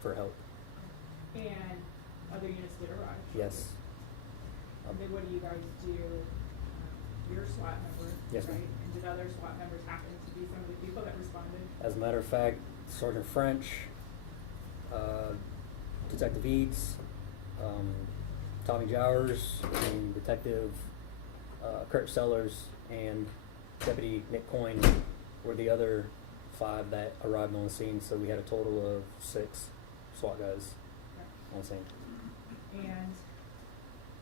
for help. And other units did arrive. Yes. And then what do you guys do? You're SWAT member, Yes, right? ma'am. And did other SWAT members happen to be some of the people that responded? As a matter of fact, Sergeant French, Detective Eads, Tommy Jowers, and Detective Kurt Sellers, and Deputy Nick Coyne were the other 5 that arrived on the scene. So we had a total of 6 SWAT guys on the scene. And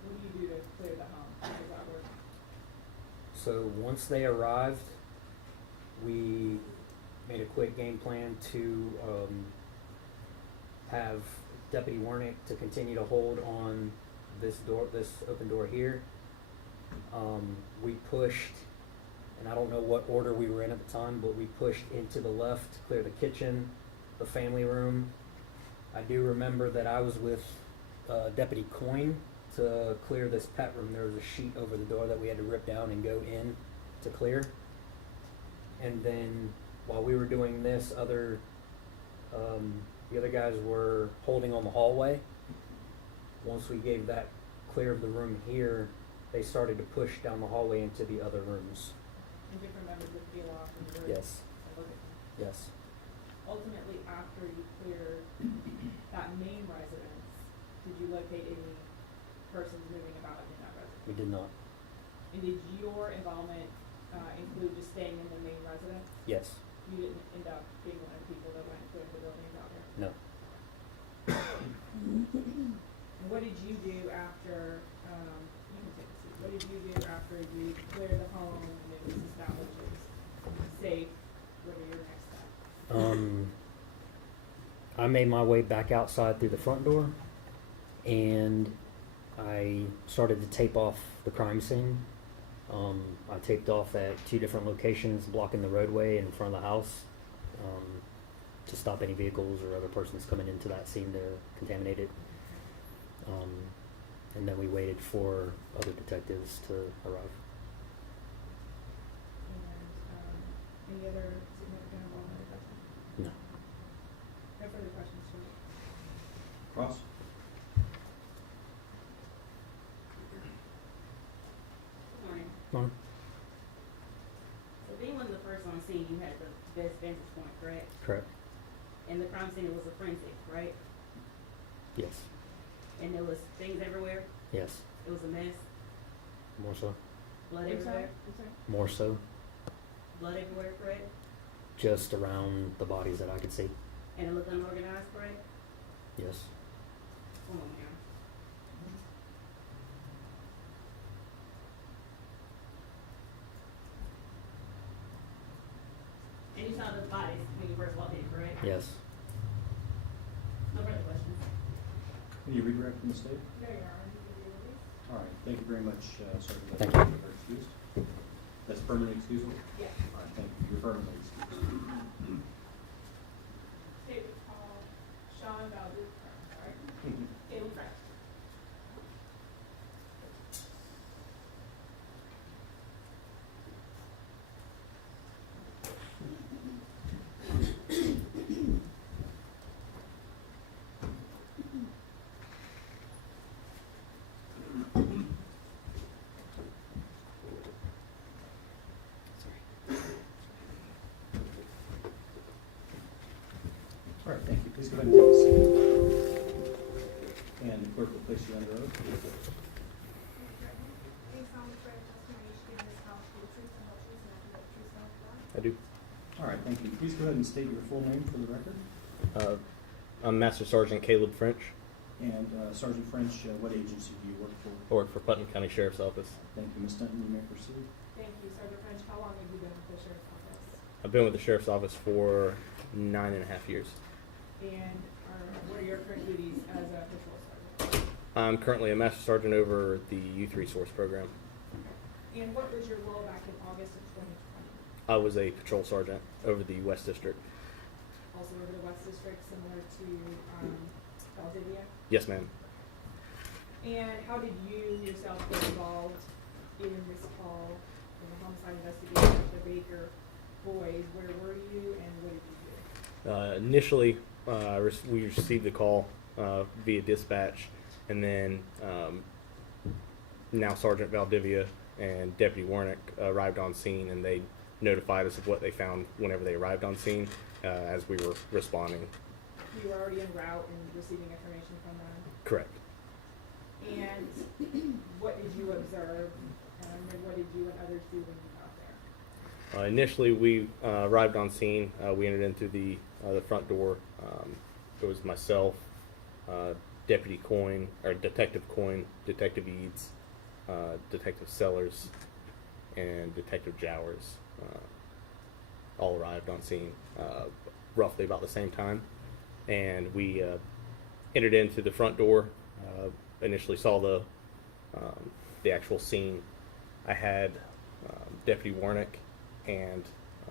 what do you do to clear the home? How does that work? So once they arrived, we made a quick game plan to have Deputy Warnick to continue to hold on this open door here. We pushed, and I don't know what order we were in at the time, but we pushed into the left to clear the kitchen, the family room. I do remember that I was with Deputy Coyne to clear this pet room. There was a sheet over the door that we had to rip down and go in to clear. And then while we were doing this, the other guys were holding on the hallway. Once we gave that clear of the room here, they started to push down the hallway into the other rooms. And different members would feel off in the room? Yes. And look at them. Yes. Ultimately, after you cleared that main residence, did you locate any persons moving about in that residence? We did not. And did your involvement include just staying in the main residence? Yes. You didn't end up being one of the people that went to the buildings out there? No. And what did you do after, you can take a seat, what did you do after you cleared the home and it was established as safe? What are your next steps? I made my way back outside through the front door, and I started to tape off the crime scene. I taped off at 2 different locations, blocking the roadway in front of the house, to stop any vehicles or other persons coming into that scene to contaminate it. And then we waited for other detectives to arrive. And any other significant involvement at that time? No. No further questions, sir? Cross? Good morning. Come on. So being one of the first on scene, you had the best vantage point, correct? Correct. And the crime scene, it was a forensic, right? Yes. And there was things everywhere. Yes. It was a mess. More so. Blood I'm everywhere. sorry? More so. Blood everywhere, correct? Just around the bodies that I could see. And it looked unorganized, correct? Yes. One moment, Aaron. And you saw the bodies when you first walked in, correct? Yes. No further questions. Can you redirect from the state? No, Your Honor, you can be released. All right, thank you very much, Sergeant. Thank you. You're excused. That's permanent excusal? Yes. All right, thank you. You're permanently excused. State was called Sean Valdez, sorry. Caleb French. Please go ahead and take a seat. And the clerk will place you under oath. I do. All right, thank you. Please go ahead and state your full name for the record. I'm Master Sergeant Caleb French. And Sergeant French, what agency do you work for? I work for Putnam County Sheriff's Office. Thank you, Ms. Denton. You may proceed. Thank you, Sergeant French. How long have you been with the sheriff's office? I've been with the Sheriff's Office for 9.5 years. And what are your current duties as a patrol sergeant? I'm currently a Master Sergeant over the Youth Resource Program. And what was your role back in August of 2020? I was a Patrol Sergeant over the West District. Also over the West District, similar to Valdivia? Yes, ma'am. And how did you yourself get involved in this call in the homicide investigation of the Baker boys? Where were you and what did you do? Initially, we received the call via dispatch, and then now Sergeant Valdivia and Deputy Warnick arrived on scene, and they notified us of what they found whenever they arrived on scene as we were responding. You were already en route and receiving information from them. Correct. And what did you observe, and what did you and others do when you got there? Initially, we arrived on scene. We entered into the front door. It was myself, Deputy Coyne, or Detective Coyne, Detective Eads, Detective Sellers, and Detective Jowers. All arrived on scene roughly about the same time, and we entered into the front door. Initially saw the actual scene. I had Deputy Warnick and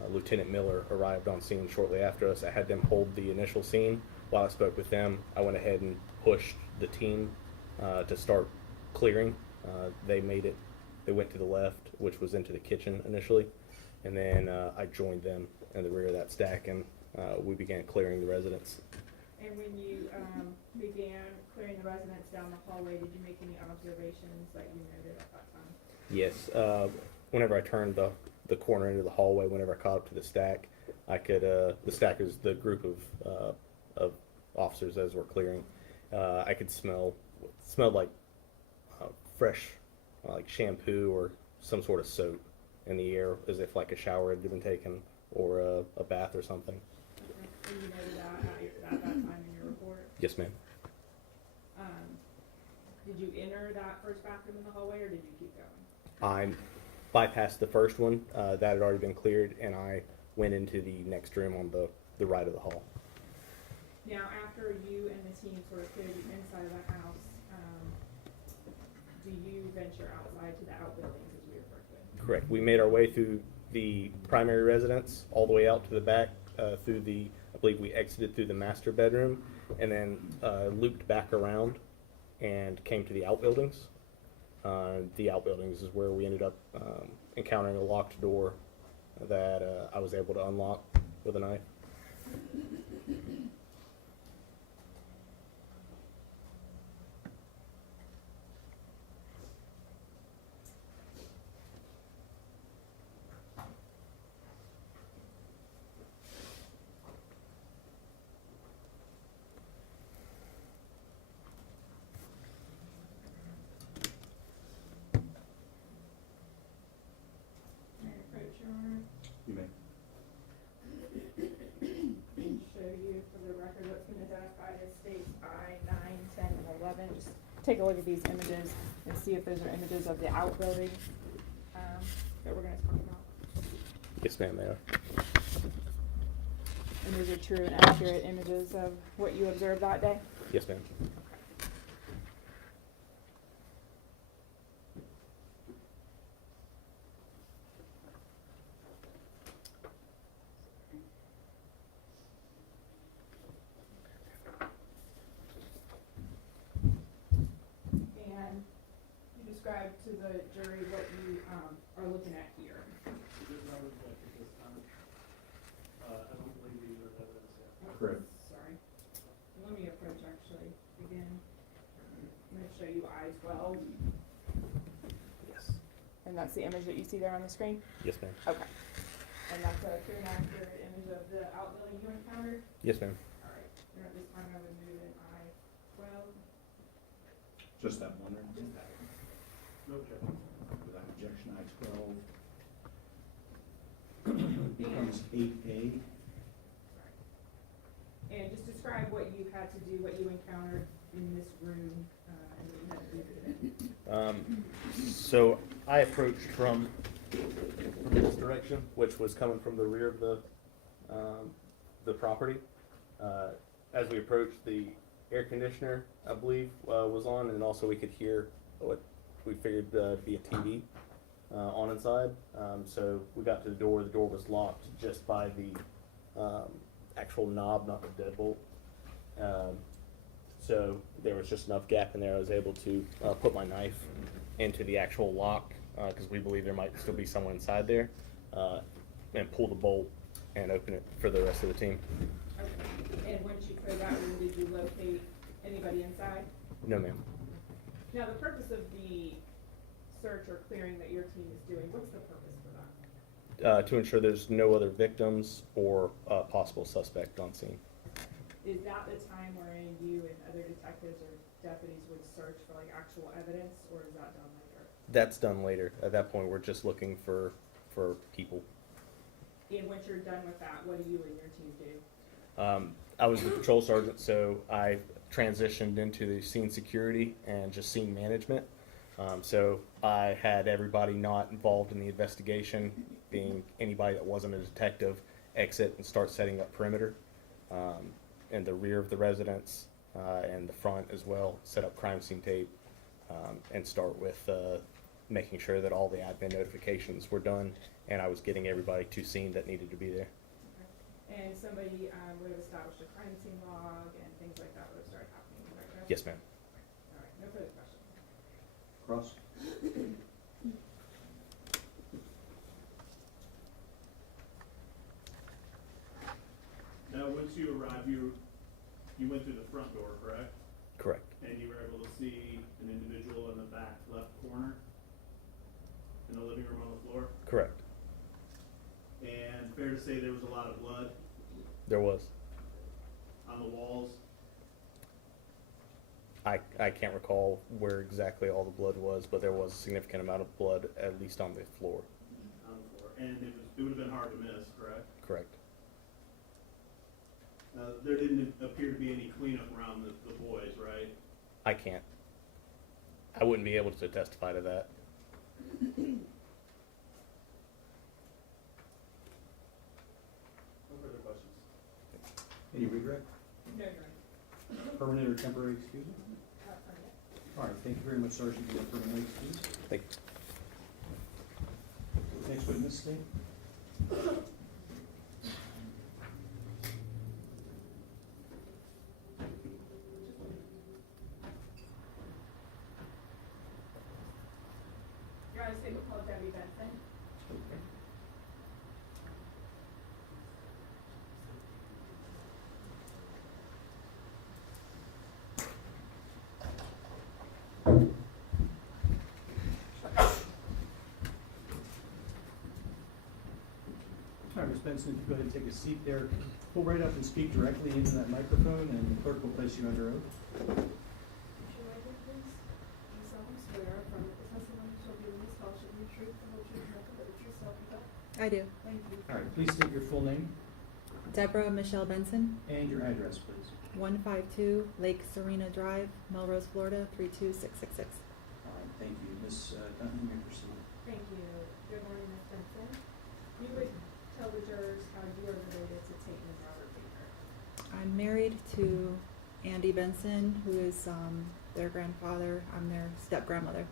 Lieutenant Miller arrived on scene shortly after us. I had them hold the initial scene. While I spoke with them, I went ahead and pushed the team to start clearing. They went to the left, which was into the kitchen initially, and then I joined them in the rear of that stack, and we began clearing the residence. And when you began clearing the residents down the hallway, did you make any observations that you noted at that time? Yes. Whenever I turned the corner into the hallway, whenever I caught up to the stack, I could. The stack is the group of officers as we're clearing. I could smelled like fresh, like shampoo or some sort of soap in the air, as if like a shower had been taken or a bath or something. And you noted that at that time in your report? Yes, ma'am. Did you enter that first bathroom in the hallway, or did you keep going? I bypassed the first one that had already been cleared, and I went into the next room on the right of the hall. Now, after you and the team sort of cleared the inside of the house, do you venture outside to the outbuildings, as we refer to it? Correct. We made our way through the primary residence all the way out to the back through I believe we exited through the master bedroom, and then looped back around and came to the outbuildings. The outbuildings is where we ended up encountering a locked door that I was able to unlock with a knife. You may. Show you for the record what's been identified as states I, 9, 10, and 11. Just take a look at these images and see if those are images of the outbuilding that we're going to talk about. Yes, ma'am, they are. And these are true and accurate images of what you observed that day? Yes, ma'am. And you described to the jury what you are looking at here. I don't believe these are evidence yet. Correct. Sorry. Let me approach actually again. I'm going to show you I-12. Yes. And that's the image that you see there on the screen? Yes, ma'am. Okay. And that's a true and accurate image of the outbuilding you encountered? Yes, ma'am. All right. And at this time, I would move in I-12. Just that one, or Just that. No objection. without objection, I-12 becomes 8A. And just describe what you had to do, what you encountered in this room, and what you had to do today. So I approached from this direction, which was coming from the rear of the property. As we approached, the air conditioner, I believe, was on, and also we could hear what we figured to be a TV on inside. So we got to the door. The door was locked just by the actual knob, not the deadbolt. So there was just enough gap in there. I was able to put my knife into the actual lock because we believe there might still be someone inside there, and pull the bolt and open it for the rest of the team. Okay. And once you cleared that room, did you locate anybody inside? No, ma'am. Now, the purpose of the search or clearing that your team is doing, what's the purpose for that? To ensure there's no other victims or possible suspect on scene. Is that the time wherein you and other detectives or deputies would search for like actual evidence, or is that done later? That's done later. At that point, we're just looking for people. And once you're done with that, what do you and your team do? I was the patrol sergeant, so I transitioned into the scene security and just scene management. So I had everybody not involved in the investigation, being anybody that wasn't a detective, exit and start setting up perimeter. In the rear of the residence and the front as well, set up crime scene tape, and start with making sure that all the admin notifications were done, and I was getting everybody to scene that needed to be there. Okay. And somebody would have established a crime scene log and things like that would have started happening, is that correct? Yes, ma'am. All right, no further questions. Cross. Now, once you arrived, you went through the front door, correct? Correct. And you were able to see an individual in the back left corner in the living room on the floor? Correct. And fair to say there was a lot of blood There was. on the walls? I can't recall where exactly all the blood was, but there was a significant amount of blood, at least on the floor. On the floor. And it would have been hard to miss, correct? Correct. There didn't appear to be any cleanup around the boys, right? I can't. I wouldn't be able to testify to that. No further questions. Any regret? No, Your Honor. Permanent or temporary excusal? Permanent. All right, thank you very much, Sergeant, for that permanent excuse. Thank you. Next witness, State. Your Honor, state will call Debbie Benson. All right, Ms. Benson, if you go ahead and take a seat there, pull right up and speak directly into that microphone, and the clerk will place you under oath. Raise your right hand, please. You solemnly swear affirm that the testimony you shall give in this call shall be the truth, the whole truth, and nothing but the truth, so help you God. I do. Thank you. All right, please state your full name Deborah Michelle Benson, and your address, please. 152 Lake Serena Drive, Melrose, Florida 32666. All right, thank you. Ms. Dunton, you may proceed. Thank you. Good morning, Ms. Benson. You would tell the jurors how you are related to Tate and Robert Baker. I'm married to Andy Benson, who is their grandfather. I'm their step grandmother.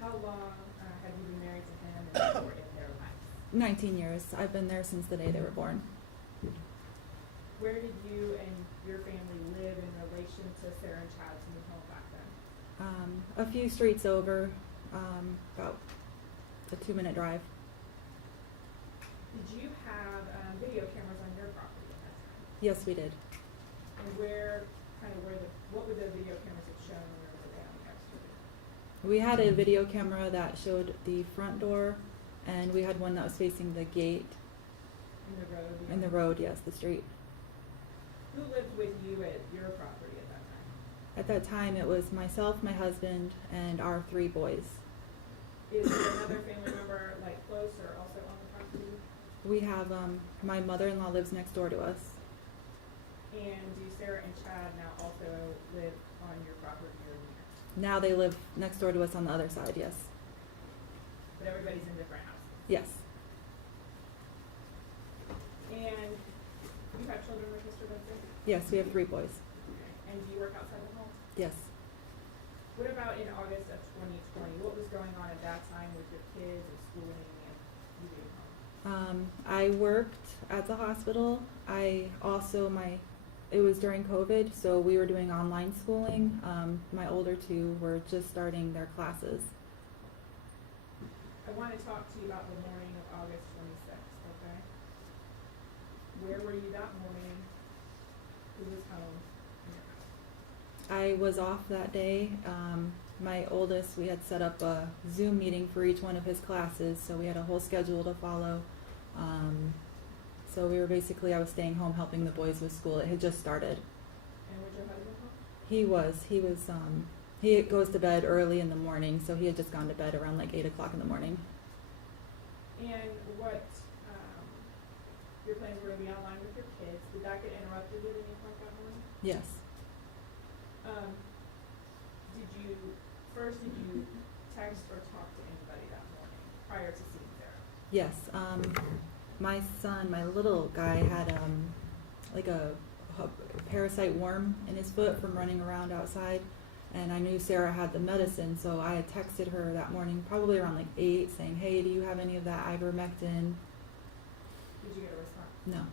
How long have you been married to him and were in their lives? 19 years. I've been there since the day they were born. Where did you and your family live in relation to Sarah and Chad's new home back then? A few streets over, about a 2-minute drive. Did you have video cameras on your property at that time? Yes, we did. And what would the video cameras have shown, and where were they on the exterior? We had a video camera that showed the front door, and we had one that was facing the gate In the road? in the road, yes, the street. Who lived with you at your property at that time? At that time, it was myself, my husband, and our 3 boys. Is there another family member, like, close or also on the property? We have, my mother-in-law lives next door to us. And do Sarah and Chad now also live on your property or near? Now they live next door to us on the other side, yes. But everybody's in different houses? Yes. And you have children with Mr. Benson? Yes, we have 3 boys. And do you work outside the home? Yes. What about in August of 2020? What was going on at that time with your kids and schooling and you being home? I worked at the hospital. I also, it was during COVID, so we were doing online schooling. My older 2 were just starting their classes. I want to talk to you about the morning of August 26th, okay? Where were you that morning? Who was home in your house? I was off that day. My oldest, we had set up a Zoom meeting for each one of his classes, so we had a whole schedule to follow. So we were basically, I was staying home helping the boys with school. It had just started. And was your husband home? He goes to bed early in the morning, so he had just gone to bed around like 8 o'clock in the morning. And what, your plans were to be online with your kids. Did that get interrupted at any point that morning? Yes. Did you text or talk to anybody that morning prior to seeing Sarah? Yes. My son, my little guy, had like a parasite worm in his foot from running around outside, and I knew Sarah had the medicine, so I had texted her that morning, probably around like 8, saying, "Hey, do you have any of that ivermectin?" Did you get a response? No.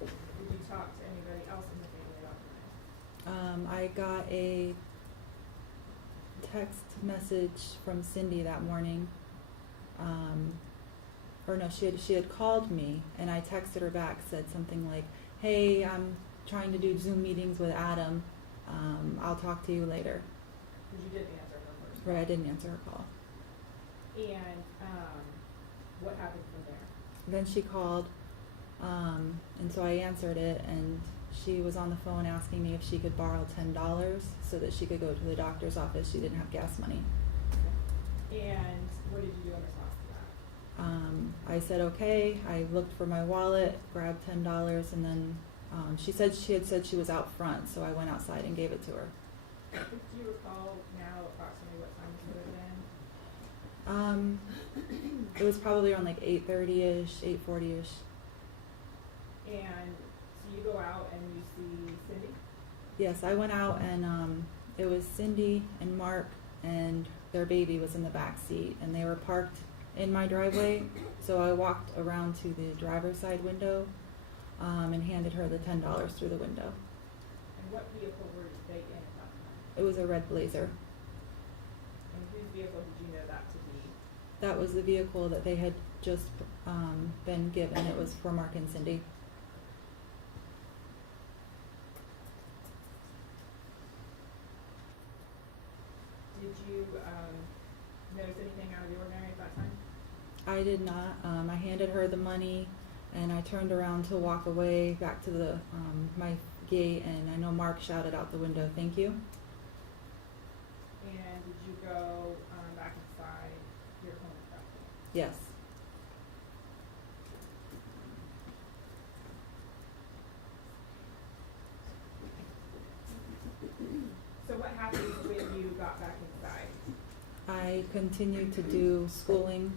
Did you talk to anybody else in the family about the night? I got a text message from Cindy that morning. Or no, she had called me, and I texted her back, said something like, "Hey, I'm trying to do Zoom meetings with Adam. I'll talk to you later." Because you didn't answer her first. Right, I didn't answer her call. And what happened from there? Then she called, and so I answered it, and she was on the phone asking me if she could borrow $10 so that she could go to the doctor's office. She didn't have gas money. And what did you do in response to that? I said okay. I looked for my wallet, grabbed $10, and then she had said she was out front, so I went outside and gave it to her. Do you recall now approximately what time this would have been? It was probably around like 8:30ish, 8:40ish. And so you go out and you see Cindy? Yes, I went out, and it was Cindy and Mark, and their baby was in the back seat, and they were parked in my driveway. So I walked around to the driver's side window and handed her the $10 through the window. And what vehicle were they in at that time? It was a red Blazer. And whose vehicle did you know that to be? That was the vehicle that they had just been given. It was for Mark and Cindy. Did you notice anything out of the ordinary at that time? I did not. I handed her the money, and I turned around to walk away back to the my gate, and I know Mark shouted out the window, "Thank you." And did you go back inside your home at that point? Yes. So what happened when you got back inside? I continued to do schooling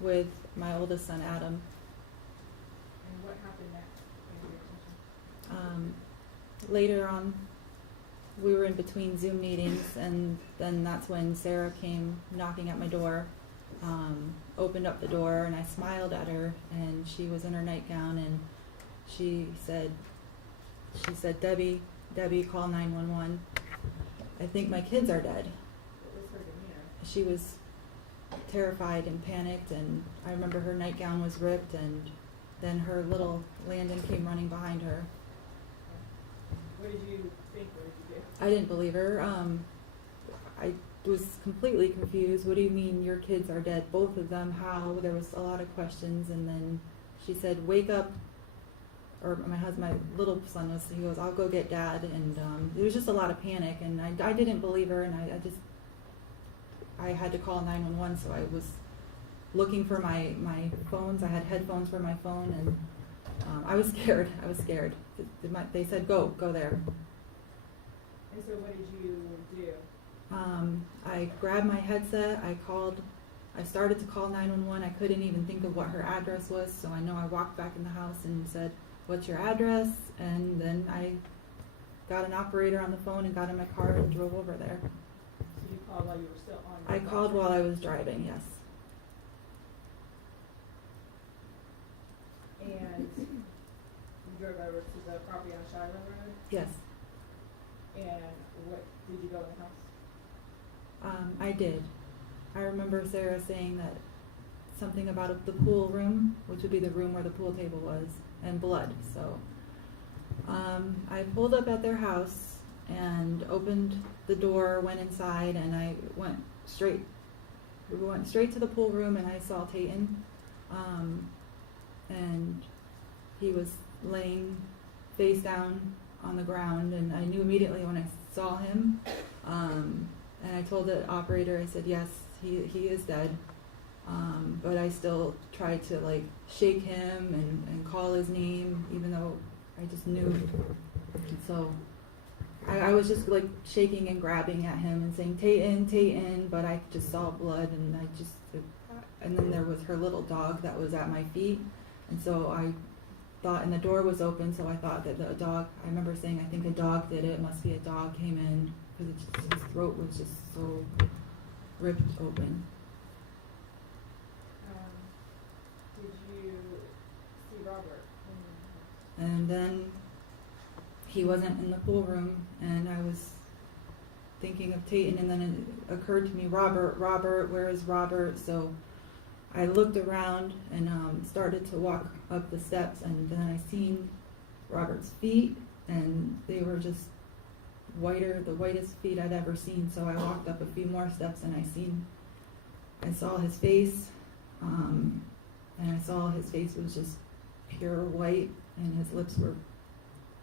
with my oldest son, Adam. And what happened next? Came to your attention? Later on, we were in between Zoom meetings, and then that's when Sarah came knocking at my door, opened up the door, and I smiled at her, and she was in her nightgown, and she said, Debbie, call 911. I think my kids are dead. What was her demeanor? She was terrified and panicked, and I remember her nightgown was ripped, and then her little Landon came running behind her. What did you think? What did you do? I didn't believe her. I was completely confused. What do you mean your kids are dead? Both of them? How? There was a lot of questions, and then she said, "Wake up or my husband, my little son was, he goes, I'll go get dad. And there was just a lot of panic, and I didn't believe her, and I had to call 911, so I was looking for my phones. I had headphones for my phone, and I was scared. I was scared. They said, go there. And so what did you do? I grabbed my headset. I started to call 911. I couldn't even think of what her address was, so I know I walked back in the house and said, what's your address? And then I got an operator on the phone and got in my car and drove over there. So you called while you were still on? I called while I was driving, yes. And you drove over to the property on Shiloh Road? Yes, And what, did you go in the house? I did. I remember Sarah saying that something about the pool room, which would be the room where the pool table was, and blood. So I pulled up at their house and opened the door, went inside, and we went straight to the pool room, and I saw Tayton, and he was laying face down on the ground, and I knew immediately when I saw him, and I told the operator, I said, yes, he is dead, but I still tried to like shake him and call his name, even though I just knew. And so I was just like shaking and grabbing at him and saying, Tayton, Tayton, but I just saw blood, and and then there was her little dog that was at my feet, and so I thought, and the door was open, so I thought that the dog, I remember saying, I think a dog did it, it must be a dog came in, because his throat was just so ripped open. Did you see Robert? And then he wasn't in the pool room, and I was thinking of Tayton, and then it occurred to me, Robert, where is Robert? So I looked around and started to walk up the steps, and then I seen Robert's feet, and they were just whiter, the whitest feet I'd ever seen. So I walked up a few more steps, and I saw his face, and I saw his face was just pure white, and his lips were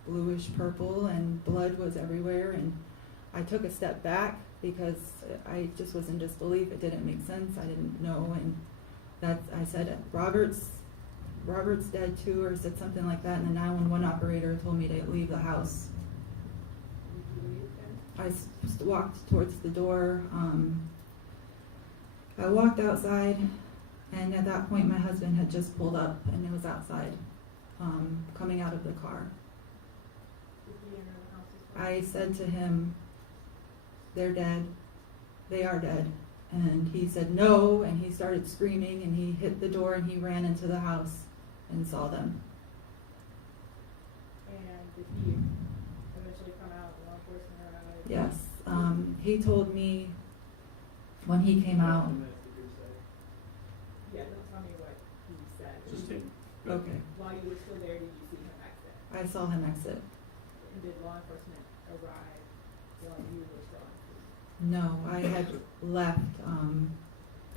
bluish purple, and blood was everywhere. And I took a step back because I just was in disbelief. It didn't make sense. I didn't know, and I said, Robert's dead too, or said something like that, and the 911 operator told me to leave the house. Did you leave then? I walked towards the door. I walked outside, and at that point my husband had just pulled up, and he was outside, coming out of the car. Did he enter the house as well? I said to him, they're dead. They are dead. And he said no, and he started screaming, and he hit the door, and he ran into the house and saw them. And did he eventually come out, law enforcement arrived? Yes. He told me when he came out. Yeah, don't tell me what he said. Just him. Okay. While you were still there, did you see him exit? I saw him exit. And did law enforcement arrive while you were still on scene? No, I had left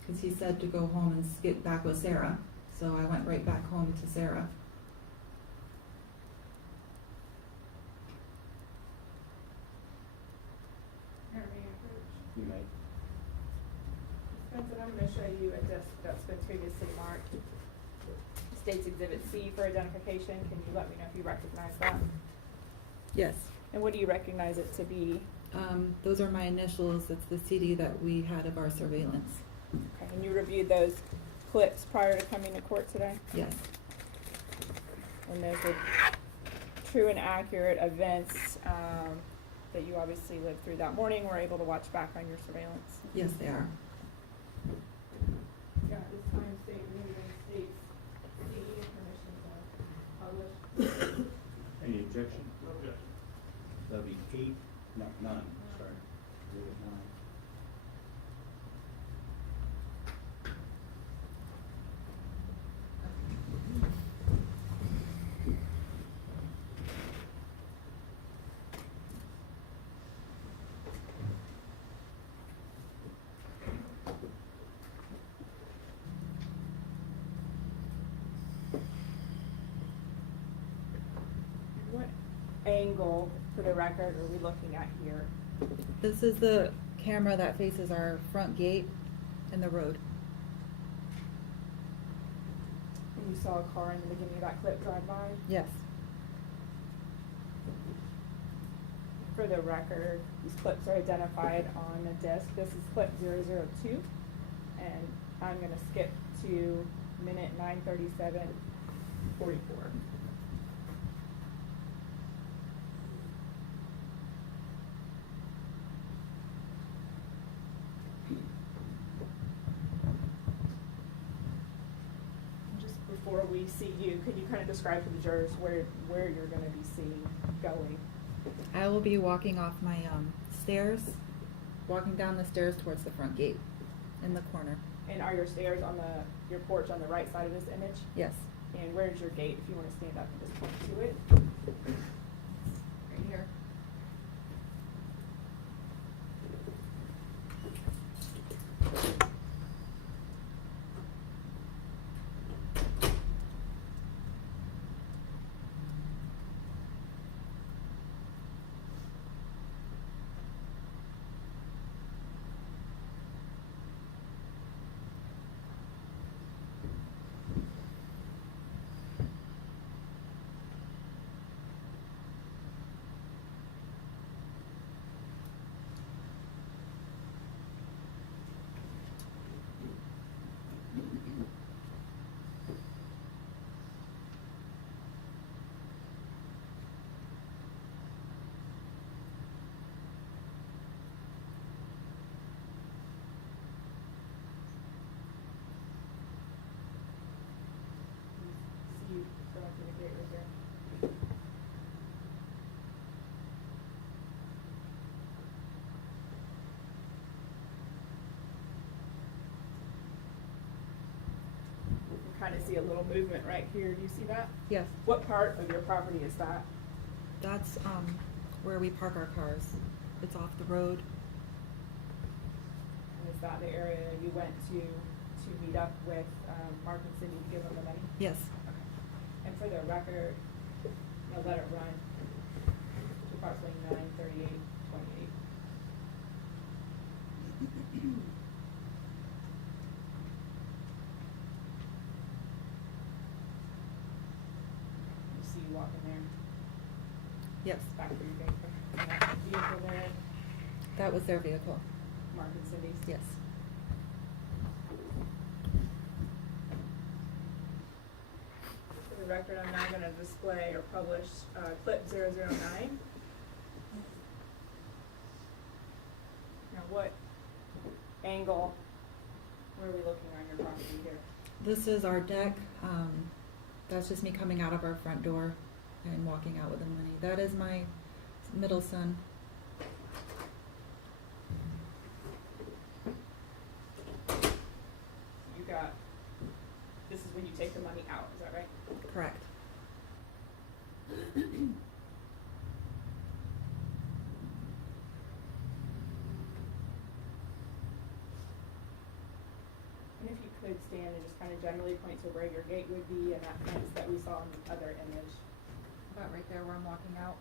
because he said to go home and get back with Sarah. So I went right back home to Sarah. You may. Spencer, I'm going to show you a disc that's been previously marked. States Exhibit C for identification. Can you let me know if you recognize that? Yes. And what do you recognize it to be? Those are my initials. That's the CD that we had of our surveillance. Okay, and you reviewed those clips prior to coming to court today? Yes. And those are true and accurate events that you obviously lived through that morning, were able to watch back on your surveillance? Yes, they are. Yeah, this time state Michigan states CE permissions are published. Any objection? No objection. That'll be 8, no, 9, sorry. 9. angle, for the record, are we looking at here? This is the camera that faces our front gate and the road. And you saw a car in the beginning of that clip drive by? Yes. For the record, these clips are identified on a disc. This is clip 002, and I'm gonna skip to minute 9:37:44. Just before we see you, could you kind of describe to the jurors where you're gonna be seen going? I will be walking off my stairs, walking down the stairs towards the front gate in the corner. And are your stairs on your porch on the right side of this image? Yes. And where's your gate, if you want to stand up and just point to it? Right here. See you going through the gate right there. You can kind of see a little movement right here. Do you see that? Yes. What part of your property is that? That's where we park our cars. It's off the road. And is that the area you went to meet up with Mark and Cindy to give them the money? Yes. And for the record, you'll let it run to approximately 9:38:28. You see you walking there, Yes. back through your gate, and that vehicle there, That was their vehicle. Mark and Cindy's? Yes. For the record, I'm now gonna display or publish, clip 009. Now what angle, where are we looking on your property here? This is our deck. That's just me coming out of our front door and walking out with the money. That is my middle son. You got, this is when you take the money out, is that right? Correct. And if you could stand and just kind of generally point to where your gate would be and that fence that we saw in the other image. About right there where I'm walking out.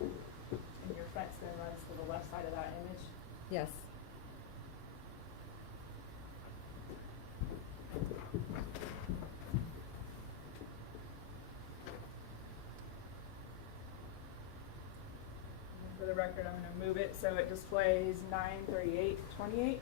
And your fence then runs to the left side of that image. Yes. And for the record, I'm gonna move it so it displays 9:38:28.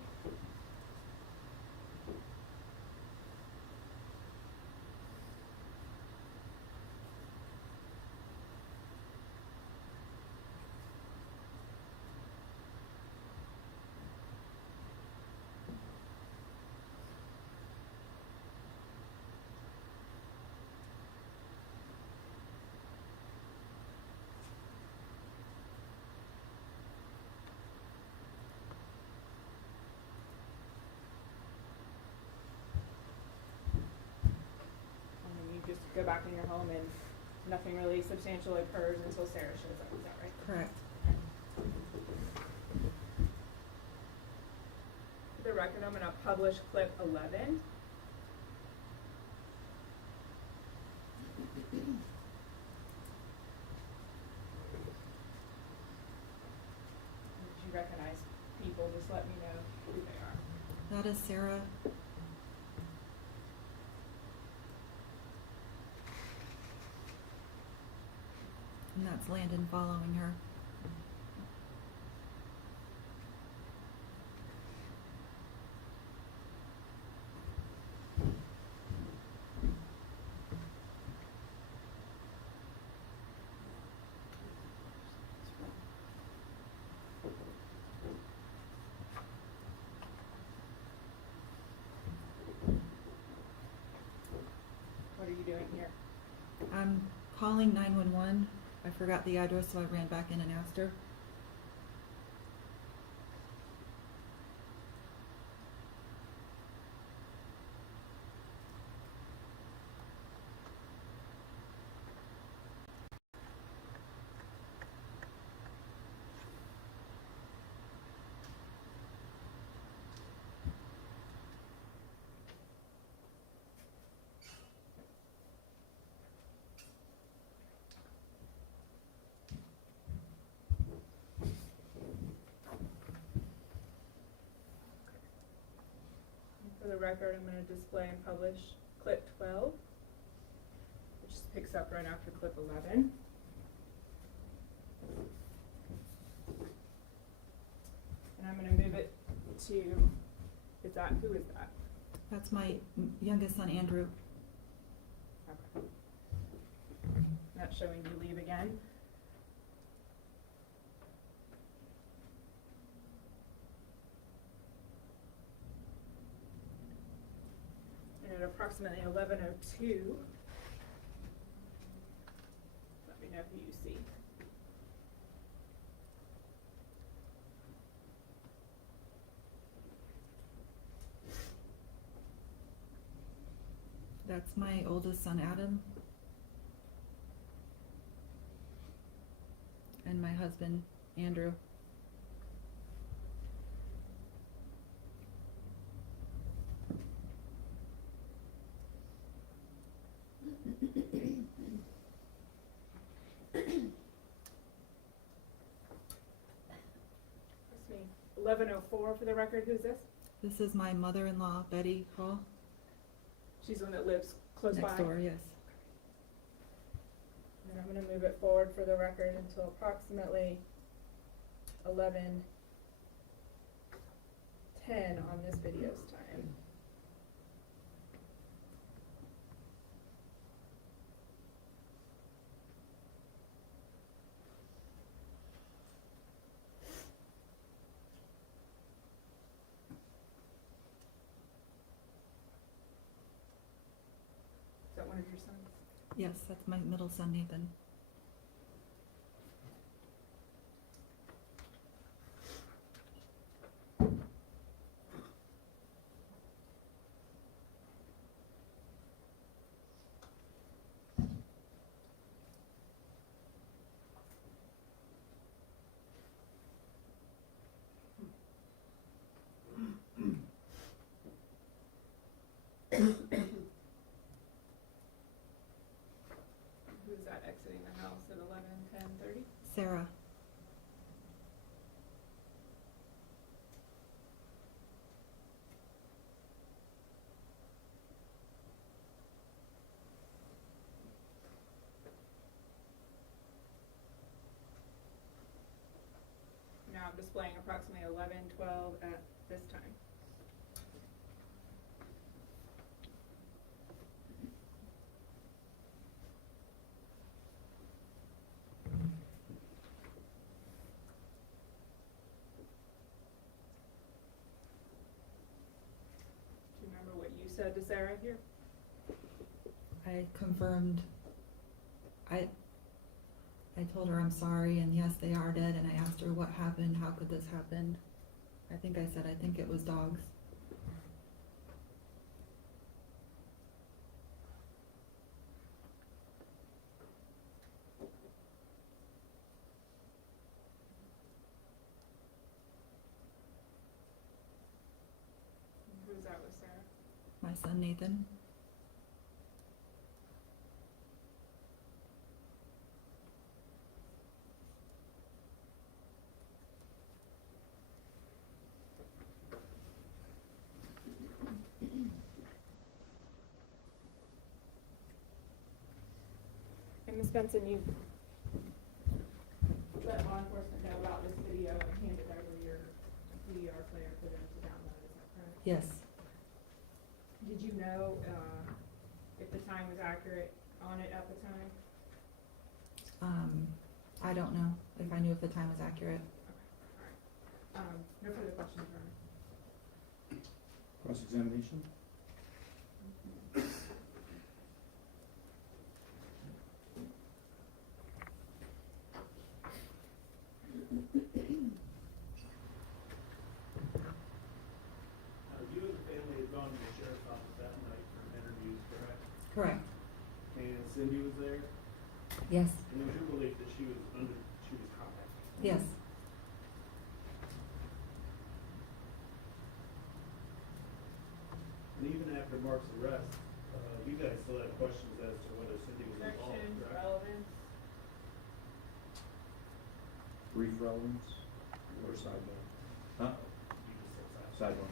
And then you just go back in your home and nothing really substantial occurs until Sarah shows up, is that right? Correct. For the record, I'm gonna publish clip 11. That is Sarah. And that's Landon following her. What are you doing here? I'm calling 911. I forgot the address, so I ran back in and asked her. For the record, I'm going to display and publish clip 12, which picks up right after clip 11. And I'm going to move it to, who is that? That's my youngest son, Andrew. Okay. That's showing you leave again. And at approximately 11:02, let me know who you see. That's my oldest son, Adam. And my husband, Andrew. That's me. 11:04 for the record. Who's this? This is my mother-in-law, Betty Hall. She's the one that lives close Next by. door, yes. And I'm going to move it forward for the record until approximately 11:10 on this video's time. Is that one of your sons? Yes, that's my middle son, Nathan. Who's that exiting the house at 11:10:30? Sarah. Now I'm displaying approximately 11:12 at this time. Do you remember what you said to Sarah here? I confirmed. I told her I'm sorry, and yes, they are dead, and I asked her what happened, how could this happen? I think I said, I think it was dogs. Who's that with Sarah? My son, Nathan. Ms. Benson, you let law enforcement know about this video and handed over your DVR player for them to download, is that correct? Yes. Did you know, if the time was accurate on it at the time? I don't know if I knew if the time was accurate. No further questions, Your Honor. Cross-examination? You and the family had gone to the sheriff's office that night for interviews, correct? Correct. And Cindy was there, Yes. and it was your belief that she was contacted. Yes. And even after Mark's arrest, you guys still had questions as to whether Cindy was involved, Section, correct? relevance. Brief relevance or sidebar? Huh? You just said Sidebar.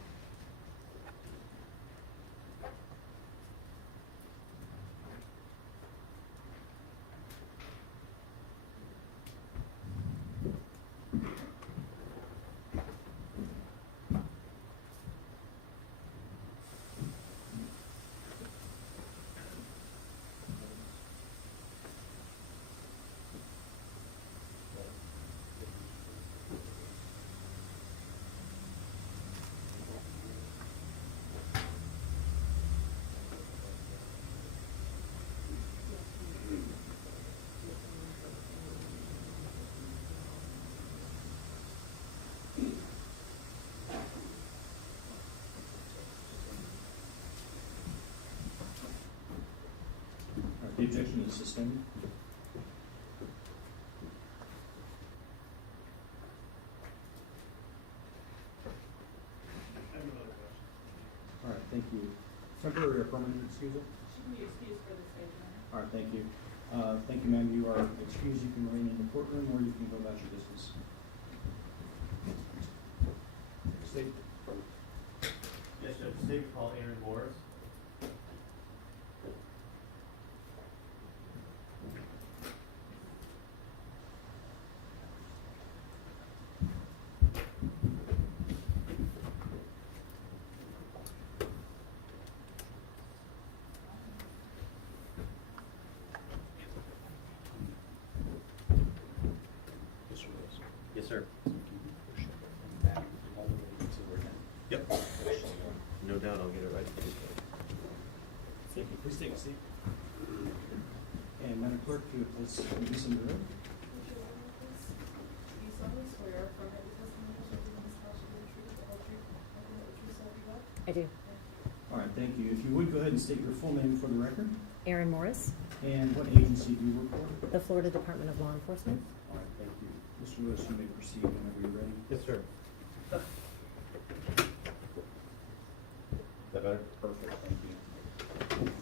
The objection is sustained. I have another question. All right, thank you. Temporary or permanent excusal? She can be excused for this case, Your Honor. All right, thank you. Thank you, ma'am. You are excused. You can remain in the courtroom or you can go about your business. State. Yes, Judge. State call Aaron Morris. Yes, sir. Yep. No doubt I'll get it right. Please take a seat. And Madam Clerk, if you would please release in the room. Would you like me, please? Do you solemnly swear affirm that the testimony you shall give in this house shall be the truth, the whole truth, nothing but the truth, so help you God? I do. All right, thank you. If you would, go ahead and state your full name for the record. Erin Morris, And what agency do you work for? the Florida Department of Law Enforcement. All right, thank you. Mr. Lewis, you may proceed whenever you're ready. Yes, sir. Is that better? Perfect, thank you.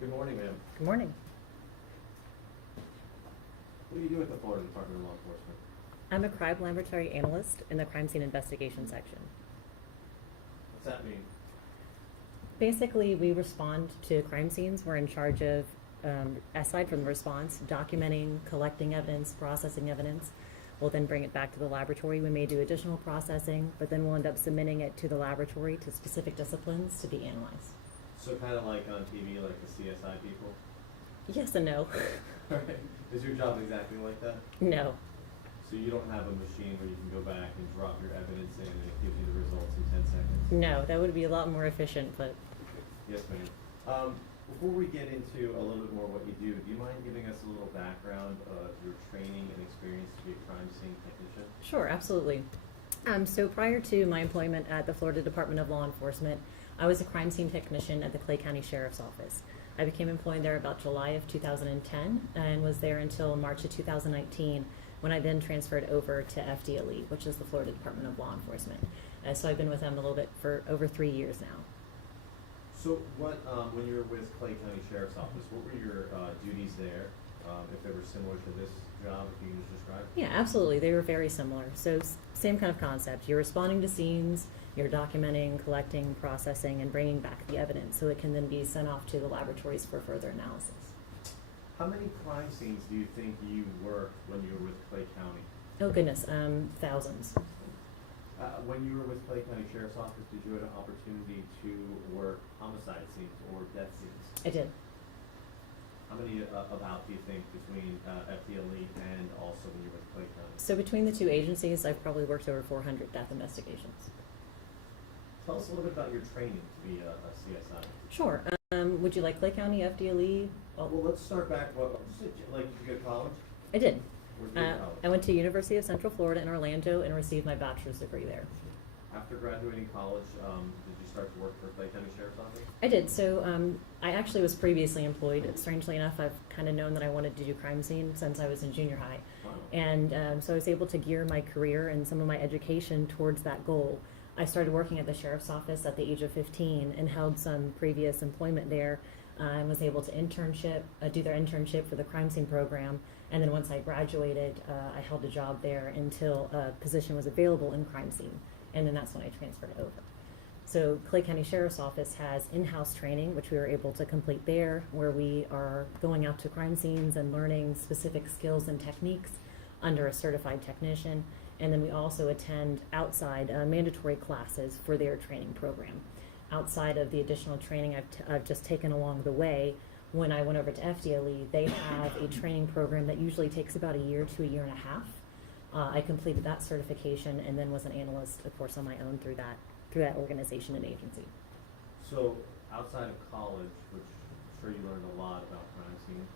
Good morning, ma'am. Good morning. What do you do at the Florida Department of Law Enforcement? I'm a crime laboratory analyst in the crime scene investigation section. What's that mean? Basically, we respond to crime scenes. We're in charge of, aside from the response, documenting, collecting evidence, processing evidence. We'll then bring it back to the laboratory. We may do additional processing, but then we'll end up submitting it to the laboratory to specific disciplines to be analyzed. So kind of like on TV, like the CSI people? Yes and no. Right. Is your job exactly like that? No. So you don't have a machine where you can go back and drop your evidence in and it gives you the results in 10 seconds? No, that would be a lot more efficient, but Yes, ma'am. Before we get into a little bit more what you do you mind giving us a little background of your training and experience to be a crime scene technician? sure, absolutely. So prior to my employment at the Florida Department of Law Enforcement, I was a crime scene technician at the Clay County Sheriff's Office. I became employed there about July of 2010 and was there until March of 2019 when I then transferred over to FDLE, which is the Florida Department of Law Enforcement. So I've been with them a little bit for over 3 years now. So what, when you were with Clay County Sheriff's Office, what were your duties there? If they were similar to this job, if you can just describe? Yeah, absolutely. They were very similar. So same kind of concept. You're responding to scenes, you're documenting, collecting, processing, and bringing back the evidence so it can then be sent off to the laboratories for further analysis. How many crime scenes do you think you worked when you were with Clay County? Oh goodness, thousands. When you were with Clay County Sheriff's Office, did you have an opportunity to work homicide scenes or death scenes? I did. How many about do you think between FDLE and also when you were with Clay County? So between the two agencies, I've probably worked over 400 death investigations. Tell us a little bit about your training to be a CSI. Sure. Would you like Clay County, FDLE? Well, let's start back. Like, did you go to college? I did. Where'd you go to college? I went to University of Central Florida in Orlando and received my bachelor's degree there. After graduating college, did you start to work for Clay County Sheriff's Office? I did. So I actually was previously employed. Strangely enough, I've kind of known that I wanted to do crime scene since I was in junior high. Wow. And so I was able to gear my career and some of my education towards that goal. I started working at the sheriff's office at the age of 15 and held some previous employment there and was able to do their internship for the crime scene program. And then once I graduated, I held a job there until a position was available in crime scene. And then that's when I transferred over. So Clay County Sheriff's Office has in-house training, which we were able to complete there, where we are going out to crime scenes and learning specific skills and techniques under a certified technician. And then we also attend outside mandatory classes for their training program. Outside of the additional training I've just taken along the way, when I went over to FDLE, they have a training program that usually takes about a year to a year and a half. I completed that certification and then was an analyst, of course, on my own through that organization and agency. So outside of college, which I'm sure you learned a lot about crime scene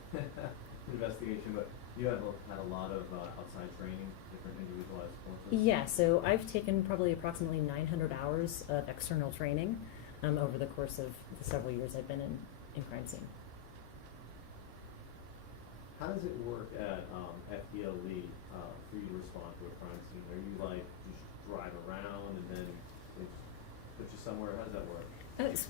investigation, but you have had a lot of outside training, different individualized courses? Yeah, so I've taken probably approximately 900 hours of external training over the course of the several years I've been in crime scene. How does it work at FDLE for you to respond to a crime scene? Are you like, you just drive around and then they just put you somewhere? How does that work?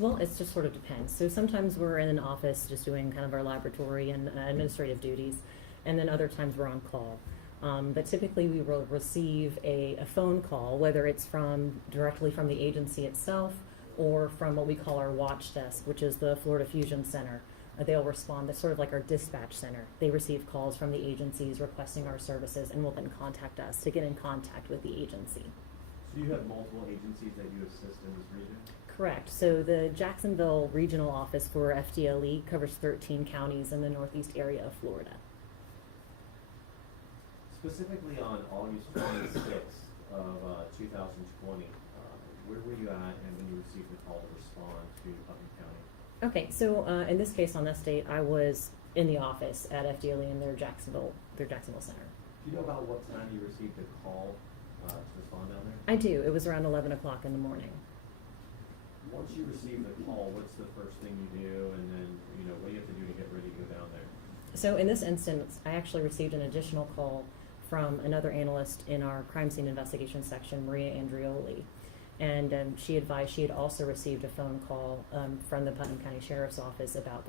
Well, it just sort of depends. So sometimes we're in an office just doing kind of our laboratory and administrative duties, and then other times we're on call. But typically we will receive a phone call, whether it's directly from the agency itself or from what we call our watch desk, which is the Florida Fusion Center. They'll respond. That's sort of like our dispatch center. They receive calls from the agencies requesting our services and will then contact us to get in contact with the agency. So you have multiple agencies that you assist in this region? Correct. So the Jacksonville Regional Office for FDLE covers 13 counties in the northeast area of Florida. Specifically on August 26th of 2020, where were you at and when you received the call to respond to Putnam County? Okay, so in this case, on this date, I was in the office at FDLE in their Jacksonville Center. Do you know about what time you received the call to respond down there? I do. It was around 11 o'clock in the morning. Once you receive the call, what's the first thing you do, and then what do you have to do to get ready to go down there? So in this instance, I actually received an additional call from another analyst in our crime scene investigation section, Maria Andrioli. And she advised she had also received a phone call from the Putnam County Sheriff's Office about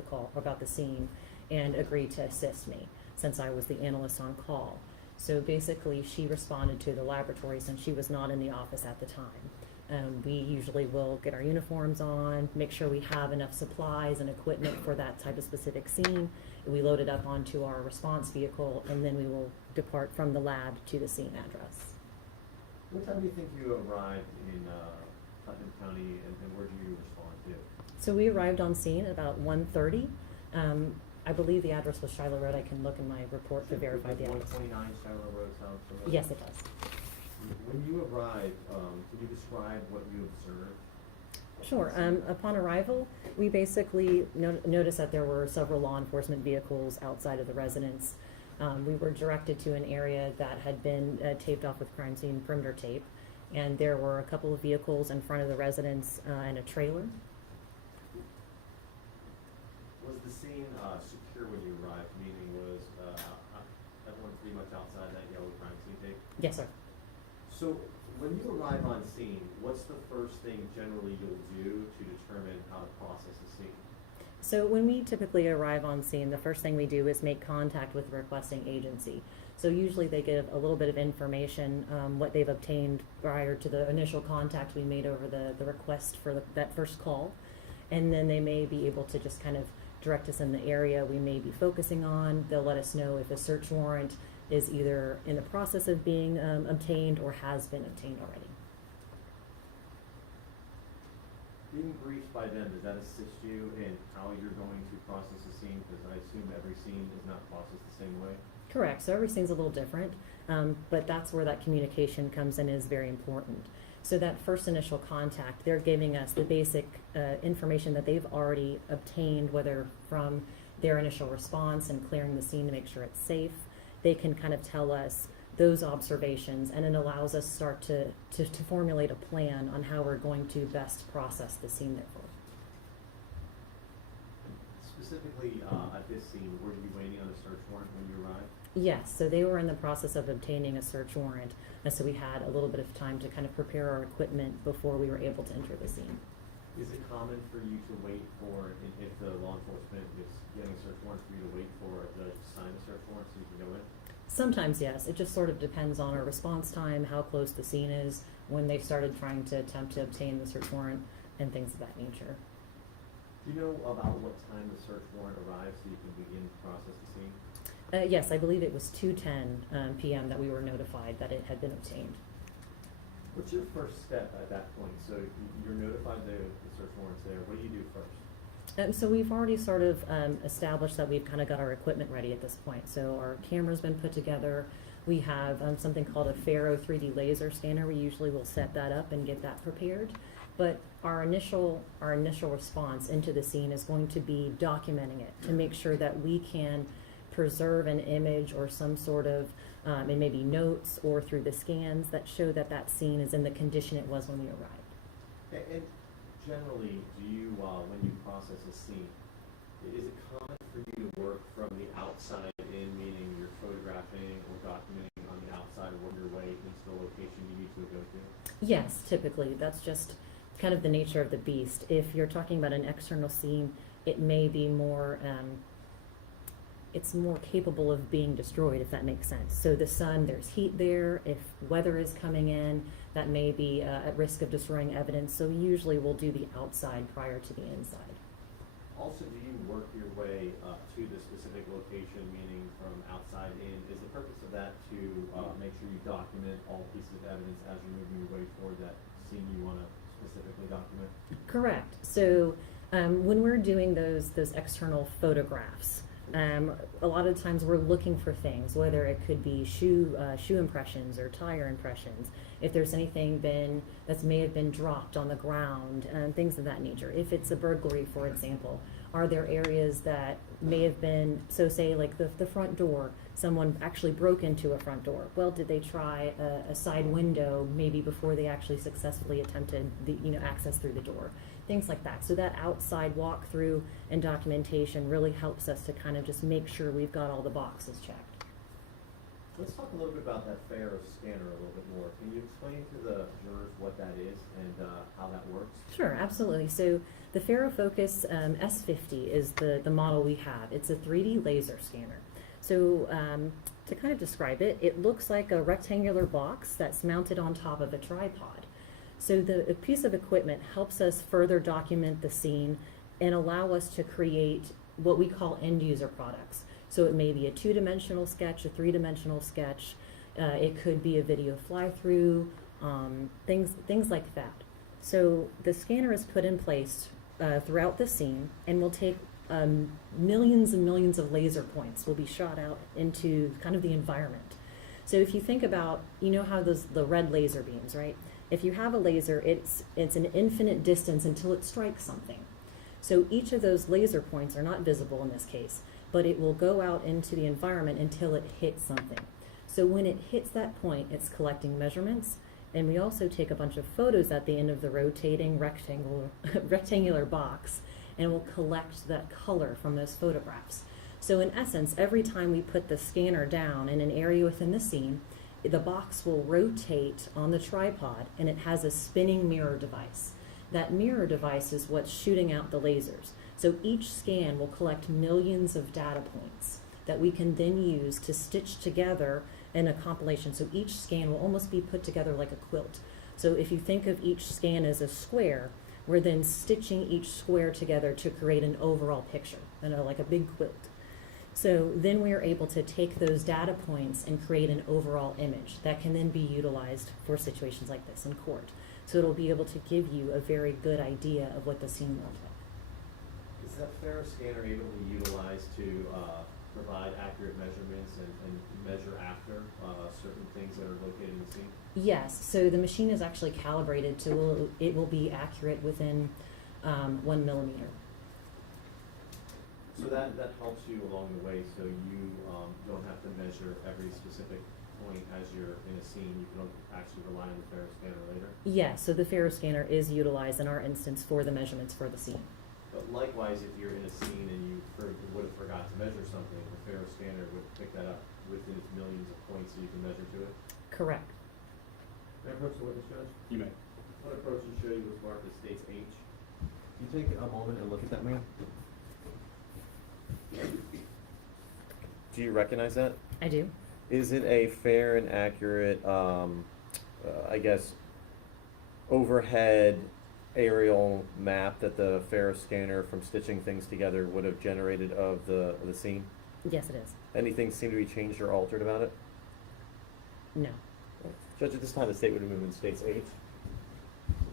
the scene, and agreed to assist me since I was the analyst on call. So basically, she responded to the laboratory since she was not in the office at the time. We usually will get our uniforms on, make sure we have enough supplies and equipment for that type of specific scene. We load it up onto our response vehicle, and then we will depart from the lab to the scene address. What time do you think you arrived in Putnam County, and where do you respond to? So we arrived on scene at about 1:30. I believe the address was Shiloh Road. I can look in my report to verify the address. 129 Shiloh Road sounds familiar? Yes, it does. When you arrived, could you describe what you observed? Sure. Upon arrival, we basically noticed that there were several law enforcement vehicles outside of the residence. We were directed to an area that had been taped off with crime scene perimeter tape, and there were a couple of vehicles in front of the residence and a trailer. Was the scene secure when you arrived? Meaning, was everyone pretty much outside that yellow crime scene tape? Yes, sir. So, When you arrive on scene, what's the first thing generally you'll do to determine how to process the scene? So when we typically arrive on scene, the first thing we do is make contact with the requesting agency. So usually they give a little bit of information, what they've obtained prior to the initial contact we made over the request for that first call. And then they may be able to just kind of direct us in the area we may be focusing on. They'll let us know if a search warrant is either in the process of being obtained or has been obtained already. Being briefed by them, does that assist you in how you're going to process a scene? Because I assume every scene is not processed the same way. Correct. So every scene's a little different, but that's where that communication comes in, is very important. So that first initial contact, they're giving us the basic information that they've already obtained, whether from their initial response and clearing the scene to make sure it's safe. They can kind of tell us those observations, and it allows us start to formulate a plan on how we're going to best process the scene therefore. Specifically at this scene, were you waiting on a search warrant when you arrived? Yes, so they were in the process of obtaining a search warrant, and so we had a little bit of time to kind of prepare our equipment before we were able to enter the scene. Is it common for you to wait for, if the law enforcement is getting a search warrant, for you to wait for a judge to sign the search warrant so you can go in? Sometimes, yes. It just sort of depends on our response time, how close the scene is, when they started trying to attempt to obtain the search warrant, and things of that nature. Do you know about what time the search warrant arrives so you can begin to process the scene? Yes, I believe it was 2:10 p.m. that we were notified that it had been obtained. What's your first step at that point? So you're notified the search warrant's there. What do you do first? So we've already sort of established that we've kind of got our equipment ready at this point. So our camera's been put together. We have something called a Faro 3D laser scanner. We usually will set that up and get that prepared. But our initial response into the scene is going to be documenting it to make sure that we can preserve an image or some sort of, and maybe notes or through the scans that show that that scene is in the condition it was when we arrived. And generally, do you, when you process a scene, is it common for you to work from the outside in, meaning you're photographing or documenting on the outside, work your way into the location you need to go to? Yes, typically. That's just kind of the nature of the beast. If you're talking about an external scene, it may be more, it's more capable of being destroyed, if that makes sense. So the sun, there's heat there. If weather is coming in, that may be at risk of destroying evidence. So usually we'll do the outside prior to the inside. Also, do you work your way to the specific location, meaning from outside in? Is the purpose of that to make sure you document all pieces of evidence as you're moving your way toward that scene you want to specifically document? Correct. So when we're doing those external photographs, a lot of times we're looking for things, whether it could be shoe impressions or tire impressions, if there's anything that may have been dropped on the ground, things of that nature. If it's a burglary, for example, are there areas that may have been, so say like the front door, someone actually broke into a front door. Well, did they try a side window maybe before they actually successfully attempted the access through the door? Things like that. So that outside walkthrough and documentation really helps us to kind of just make sure we've got all the boxes checked. Let's talk a little bit about that Faro scanner a little bit more. Can you explain to the jurors what that is and how that works? Sure, absolutely. So the Faro Focus S50 is the model we have. It's a 3D laser scanner. So to kind of describe it, it looks like a rectangular box that's mounted on top of a tripod. So the piece of equipment helps us further document the scene and allow us to create what we call end user products. So it may be a 2-dimensional sketch, a 3-dimensional sketch. It could be a video fly-through, things like that. So the scanner is put in place throughout the scene and will take millions and millions of laser points will be shot out into kind of the environment. So if you think about, you know how the red laser beams, right? If you have a laser, it's an infinite distance until it strikes something. So each of those laser points are not visible in this case, but it will go out into the environment until it hits something. So when it hits that point, it's collecting measurements, and we also take a bunch of photos at the end of the rotating rectangular box, and we'll collect that color from those photographs. So in essence, every time we put the scanner down in an area within the scene, The box will rotate on the tripod, and it has a spinning mirror device. That mirror device is what's shooting out the lasers. So each scan will collect millions of data points that we can then use to stitch together in a compilation. So each scan will almost be put together like a quilt. So if you think of each scan as a square, we're then stitching each square together to create an overall picture, like a big quilt. So then we are able to take those data points and create an overall image that can then be utilized for situations like this in court. So it'll be able to give you a very good idea of what the scene will look like. Is that Faro scanner able to be utilized to provide accurate measurements and measure after certain things that are located in the scene? Yes, so the machine is actually calibrated to, it will be accurate within 1 millimeter. So that helps you along the way, so you don't have to measure every specific point as you're in a scene. You can actually rely on the Faro scanner later? Yes, so the Faro scanner is utilized in our instance for the measurements for the scene. But likewise, if you're in a scene and you would have forgot to measure something, the Faro scanner would pick that up within its millions of points so you can measure to it? Correct. Can I approach the witness, Judge? You may. I want to approach and show you what's marked as States H. Can you take a moment and look at that man? Do you recognize that? I do. Is it a fair and accurate, I guess, overhead aerial map that the Faro scanner from stitching things together would have generated of the scene? Yes, it is. Anything seem to be changed or altered about it? No. Judge, at this time, the state would move in States H.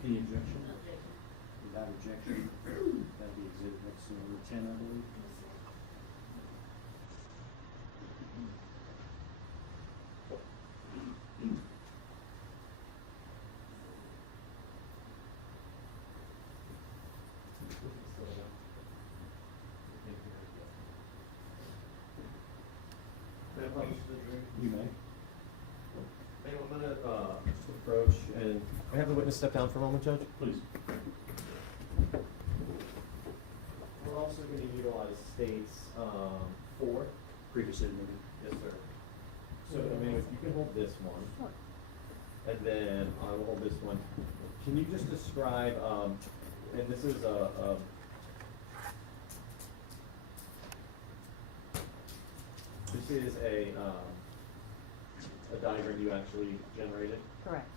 Any objection? Without objection, that'd be exhibit next to number 10, I believe. You may. Hey, I'm gonna just approach and I have the witness step down for a moment, Judge. Please. We're also going to utilize States 4. Previously admitted. Yes, sir. So, I mean, if you can hold this one. Sure. And then I will hold this one. Can you just describe, and this is a diagram you actually generated? Correct.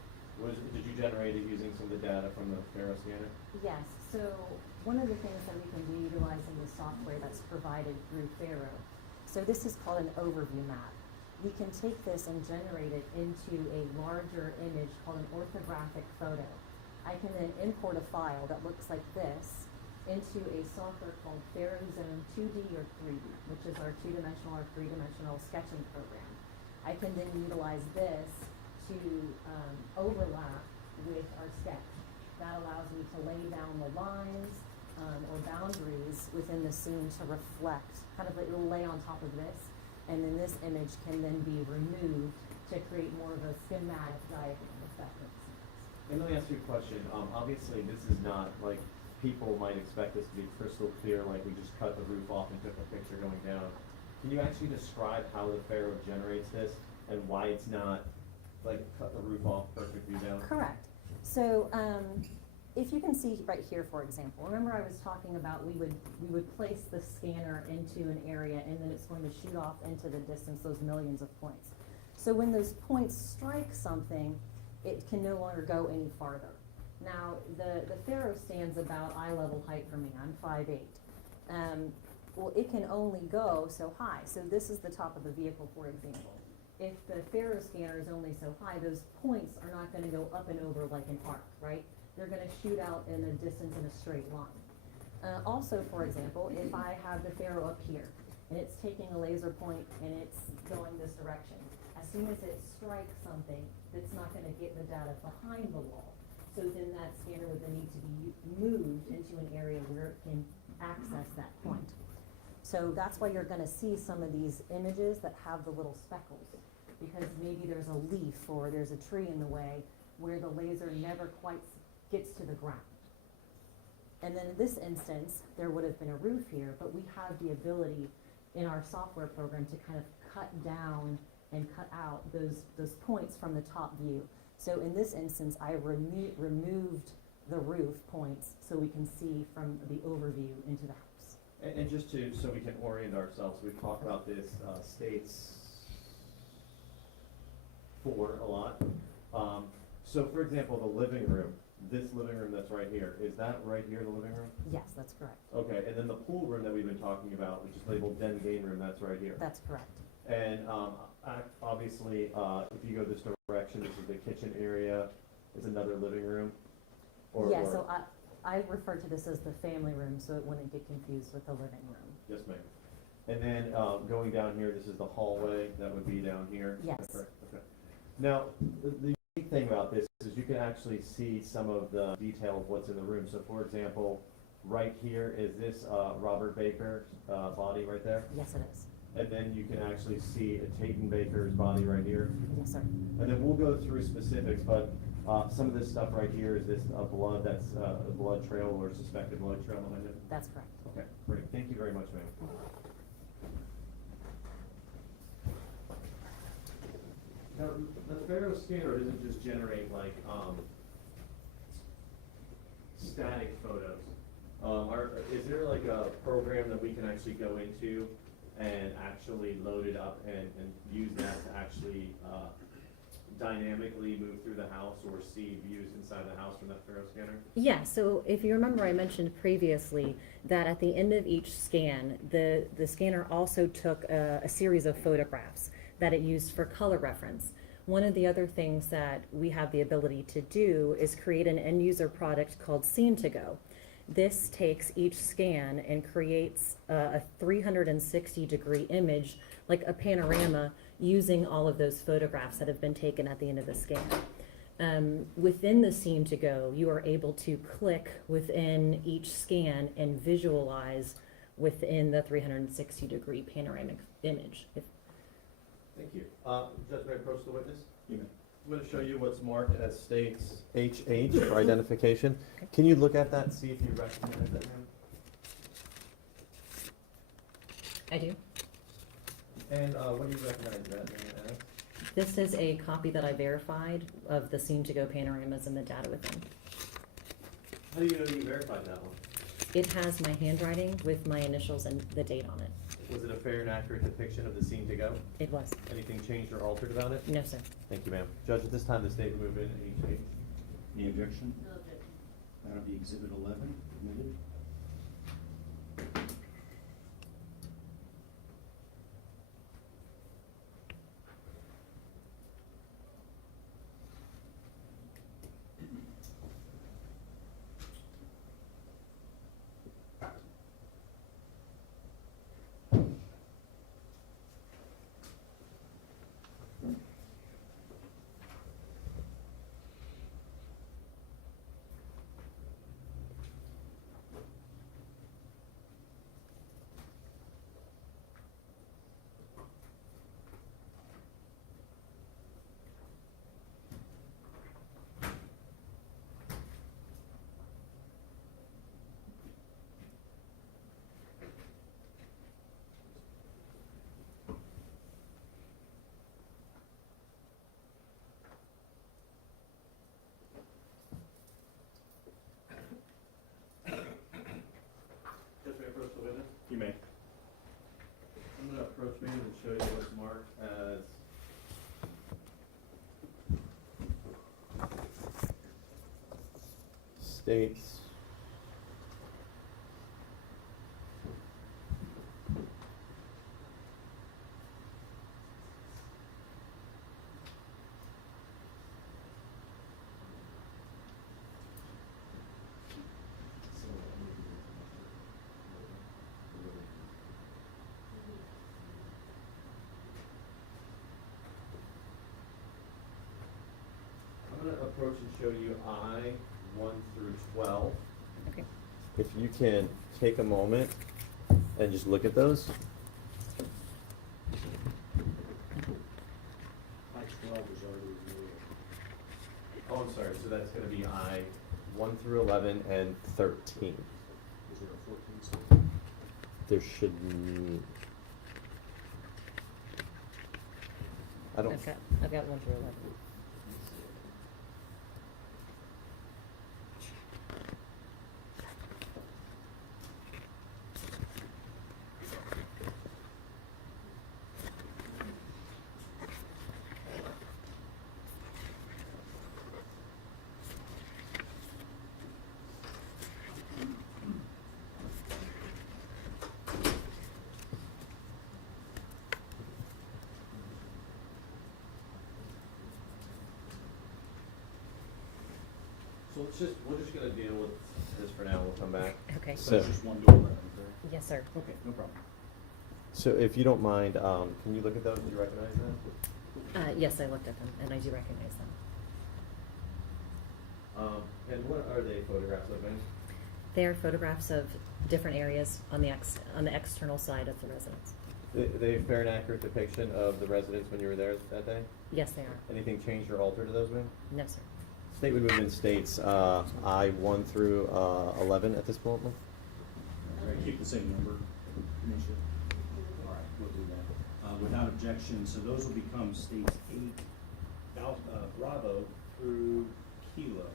Did you generate it using some of the data from the Faro scanner? Yes, so one of the things that we can do utilizing the software that's provided through Faro, so this is called an overview map. We can take this and generate it into a larger image called an orthographic photo. I can then import a file that looks like this into a software called Faro Zone 2D or 3D, which is our two-dimensional or three-dimensional sketching program. I can then utilize this to overlap with our sketch. That allows me to lay down the lines or boundaries within the scene to reflect, kind of it'll lay on top of this, and then this image can then be removed to create more of a schematic diagram, if that makes sense. And let me ask you a question. Obviously, this is not like people might expect this to be crystal clear, like we just cut the roof off and took a picture going down. Can you actually describe how the Faro generates this and why it's not like cut the roof off, perfect view down? Correct. So if you can see right here, for example, remember I was talking about we would place the scanner into an area and then it's going to shoot off into the distance those millions of points. So when those points strike something, it can no longer go any farther. Now the Faro stands about eye level height for me. I'm 5'8". Well, it can only go so high. So this is the top of the vehicle, for example. If the Faro scanner is only so high, those points are not going to go up and over like an arc, right? They're going to shoot out in a distance in a straight line. Also, for example, if I have the Faro up here, and it's taking a laser point and it's going this direction, as soon as it strikes something, it's not going to get the data behind the wall. So then that scanner would then need to be moved into an area where it can access that point. So that's why you're going to see some of these images that have the little speckles, because maybe there's a leaf or there's a tree in the way where the laser never quite gets to the ground. And then in this instance, there would have been a roof here, but we have the ability in our software program to kind of cut down and cut out those points from the top view. So in this instance, I removed the roof points so we can see from the overview into the house. And just so we can orient ourselves, we've talked about this, states 4 a lot. So for example, the living room, this living room that's right here, is that right here, the living room? Yes, that's correct. Okay, and then the pool room that we've been talking about, which is labeled den game room, that's right here. That's correct. And obviously, if you go this direction, this is the kitchen area, is another living room? Yeah, so I refer to this as the family room, so it wouldn't get confused with the living room. Yes, ma'am. And then going down here, this is the hallway, that would be down here? Yes. That's correct. Okay. Now, the unique thing about this is you can actually see some of the detail of what's in the room. So for example, right here, is this Robert Baker's body right there? Yes, it is. And then you can actually see a Tatum Baker's body right here. Yes, sir. And then we'll go through specifics, but some of this stuff right here, is this blood, that's a blood trail or suspected blood trail behind it? That's correct. Okay, great. Thank you very much, ma'am. Now, the Faro scanner doesn't just generate like static photos. Is there like a program that we can actually go into and actually load it up and use that to actually dynamically move through the house or see views inside the house from that Faro scanner? Yeah, so if you remember, I mentioned previously that at the end of each scan, the scanner also took a series of photographs that it used for color reference. One of the other things that we have the ability to do is create an end user product called Scene to Go. This takes each scan and creates a 360-degree image, like a panorama, using all of those photographs that have been taken at the end of the scan. Within the Scene to Go, you are able to click within each scan and visualize within the 360-degree panoramic image. Thank you. Judge, may I approach the witness? You may. I'm going to show you what's marked as states HH for identification. Can you look at that and see if you recognize that, ma'am? I do. And what do you recognize that name as? This is a copy that I verified of the Scene to Go panoramas and the data within. How do you know you verified that one? It has my handwriting with my initials and the date on it. Was it a fair and accurate depiction of the Scene to Go? It was. Anything changed or altered about it? No, sir. Thank you, ma'am. Judge, at this time, the state will move in HH. Any objection? No objection. That'll be Exhibit 11, admitted. You may. I'm going to approach me and show you what's marked as states. I'm going to approach and show you I 1 through 12. Okay. If you can take a moment and just look at those. I-12 was already removed. Oh, I'm sorry. So that's going to be I 1 through 11 and 13. Is there a 14 still? There should be. I don't. I've got 1 through 11. So we're just gonna deal with this for now, we'll come back. Okay. So it's just one door, right? Yes, sir. Okay, no problem. So if you don't mind, can you look at those? Do you recognize them? Yes, I looked at them, and I do recognize them. And what are they photographs of, man? They are photographs of different areas on the external side of the residence. They a fair and accurate depiction of the residence when you were there that day? Yes, they are. Anything changed or altered to those, ma'am? No, sir. Statement movement states I-1 through 11 at this moment. All right, keep the same number, Misha. All right, we'll do that. Without objection, so those will become states 8, Bravo through Kilo.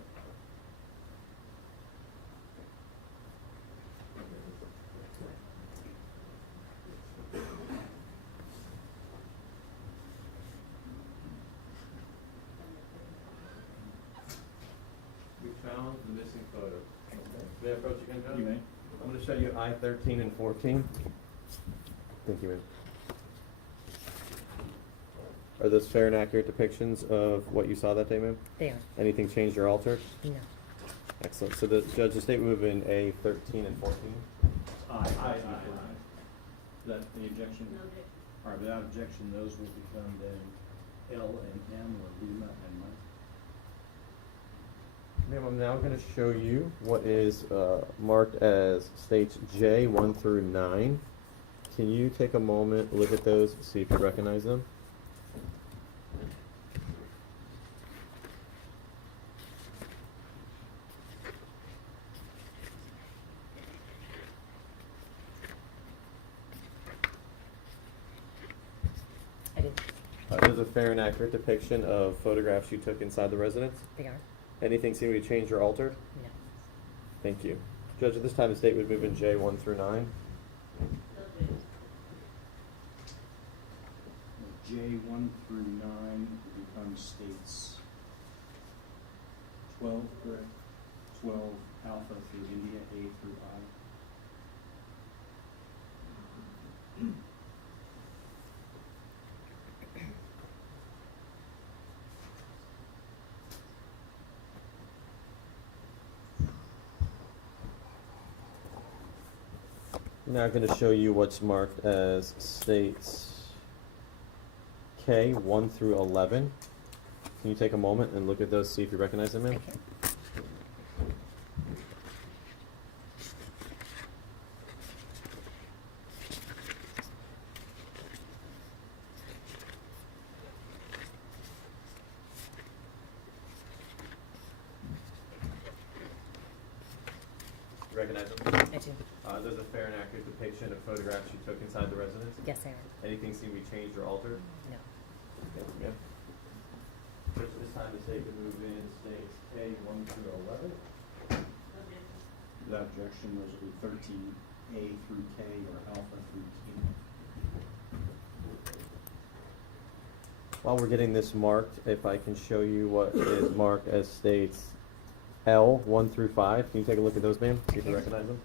We found the missing photo. May I approach again, Judge? You may. I'm going to show you I-13 and 14. Thank you, ma'am. Are those fair and accurate depictions of what you saw that day, ma'am? They are. Anything changed or altered? No. Excellent. So the judge, the statement move in A-13 and 14? Aye. Is that the objection? No objection. All right, without objection, those will become then L and M, or Lima and Mike. Ma'am, I'm now going to show you what is marked as states J 1 through 9. Can you take a moment, look at those, see if you recognize them? I did. Those are fair and accurate depiction of photographs you took inside the residence? They are. Anything seem to be changed or altered? No. Thank you. Judge, at this time, the state would move in J 1 through 9. No objection. J 1 through 9 become states 12, correct? 12 Alpha through India, A through I. I'm now going to show you what's marked as states K 1 through 11. Can you take a moment and look at those, see if you recognize them, I ma'am? can. You recognize them? I do. Those are fair and accurate depiction of photographs you took inside the residence? Yes, they are. Anything seem to be changed or altered? No. Thank you, ma'am. Judge, at this time, the state would move in states K 1 through 11. No objection. Without objection, those will be 13 A through K, or Alpha through Kilo. While we're getting this marked, if I can show you what is marked as states L 1 through 5. Can you take a look at those, ma'am? See if you recognize them?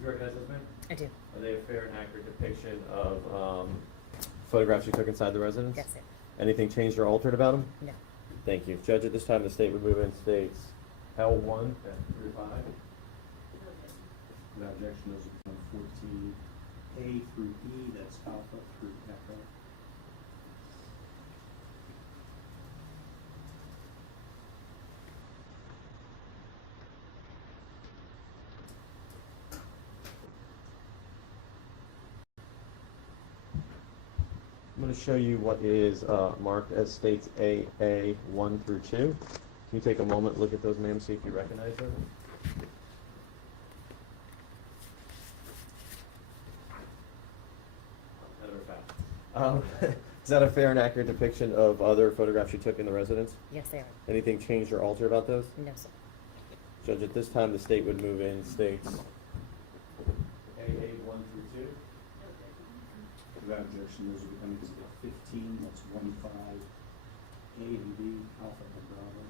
You recognize those, ma'am? I do. Are they a fair and accurate depiction of photographs you took inside the residence? Yes, sir. Anything changed or altered about them? No. Thank you. Judge, at this time, the state would move in states L1 through 5. No objection. Without objection, those will become 14 A through E, that's Alpha through Echo. going to show you what is marked as states AA 1 through 2. Can you take a moment, look at those, ma'am, see if you recognize them? Is that a fair and accurate depiction of other photographs you took in the residence? Yes, they are. Anything changed or altered about those? No, sir. Judge, at this time, the state would move in states AA 1 through 2. Without objection, those will become exhibit 15, that's 1, 5, A and B, Alpha and Bravo.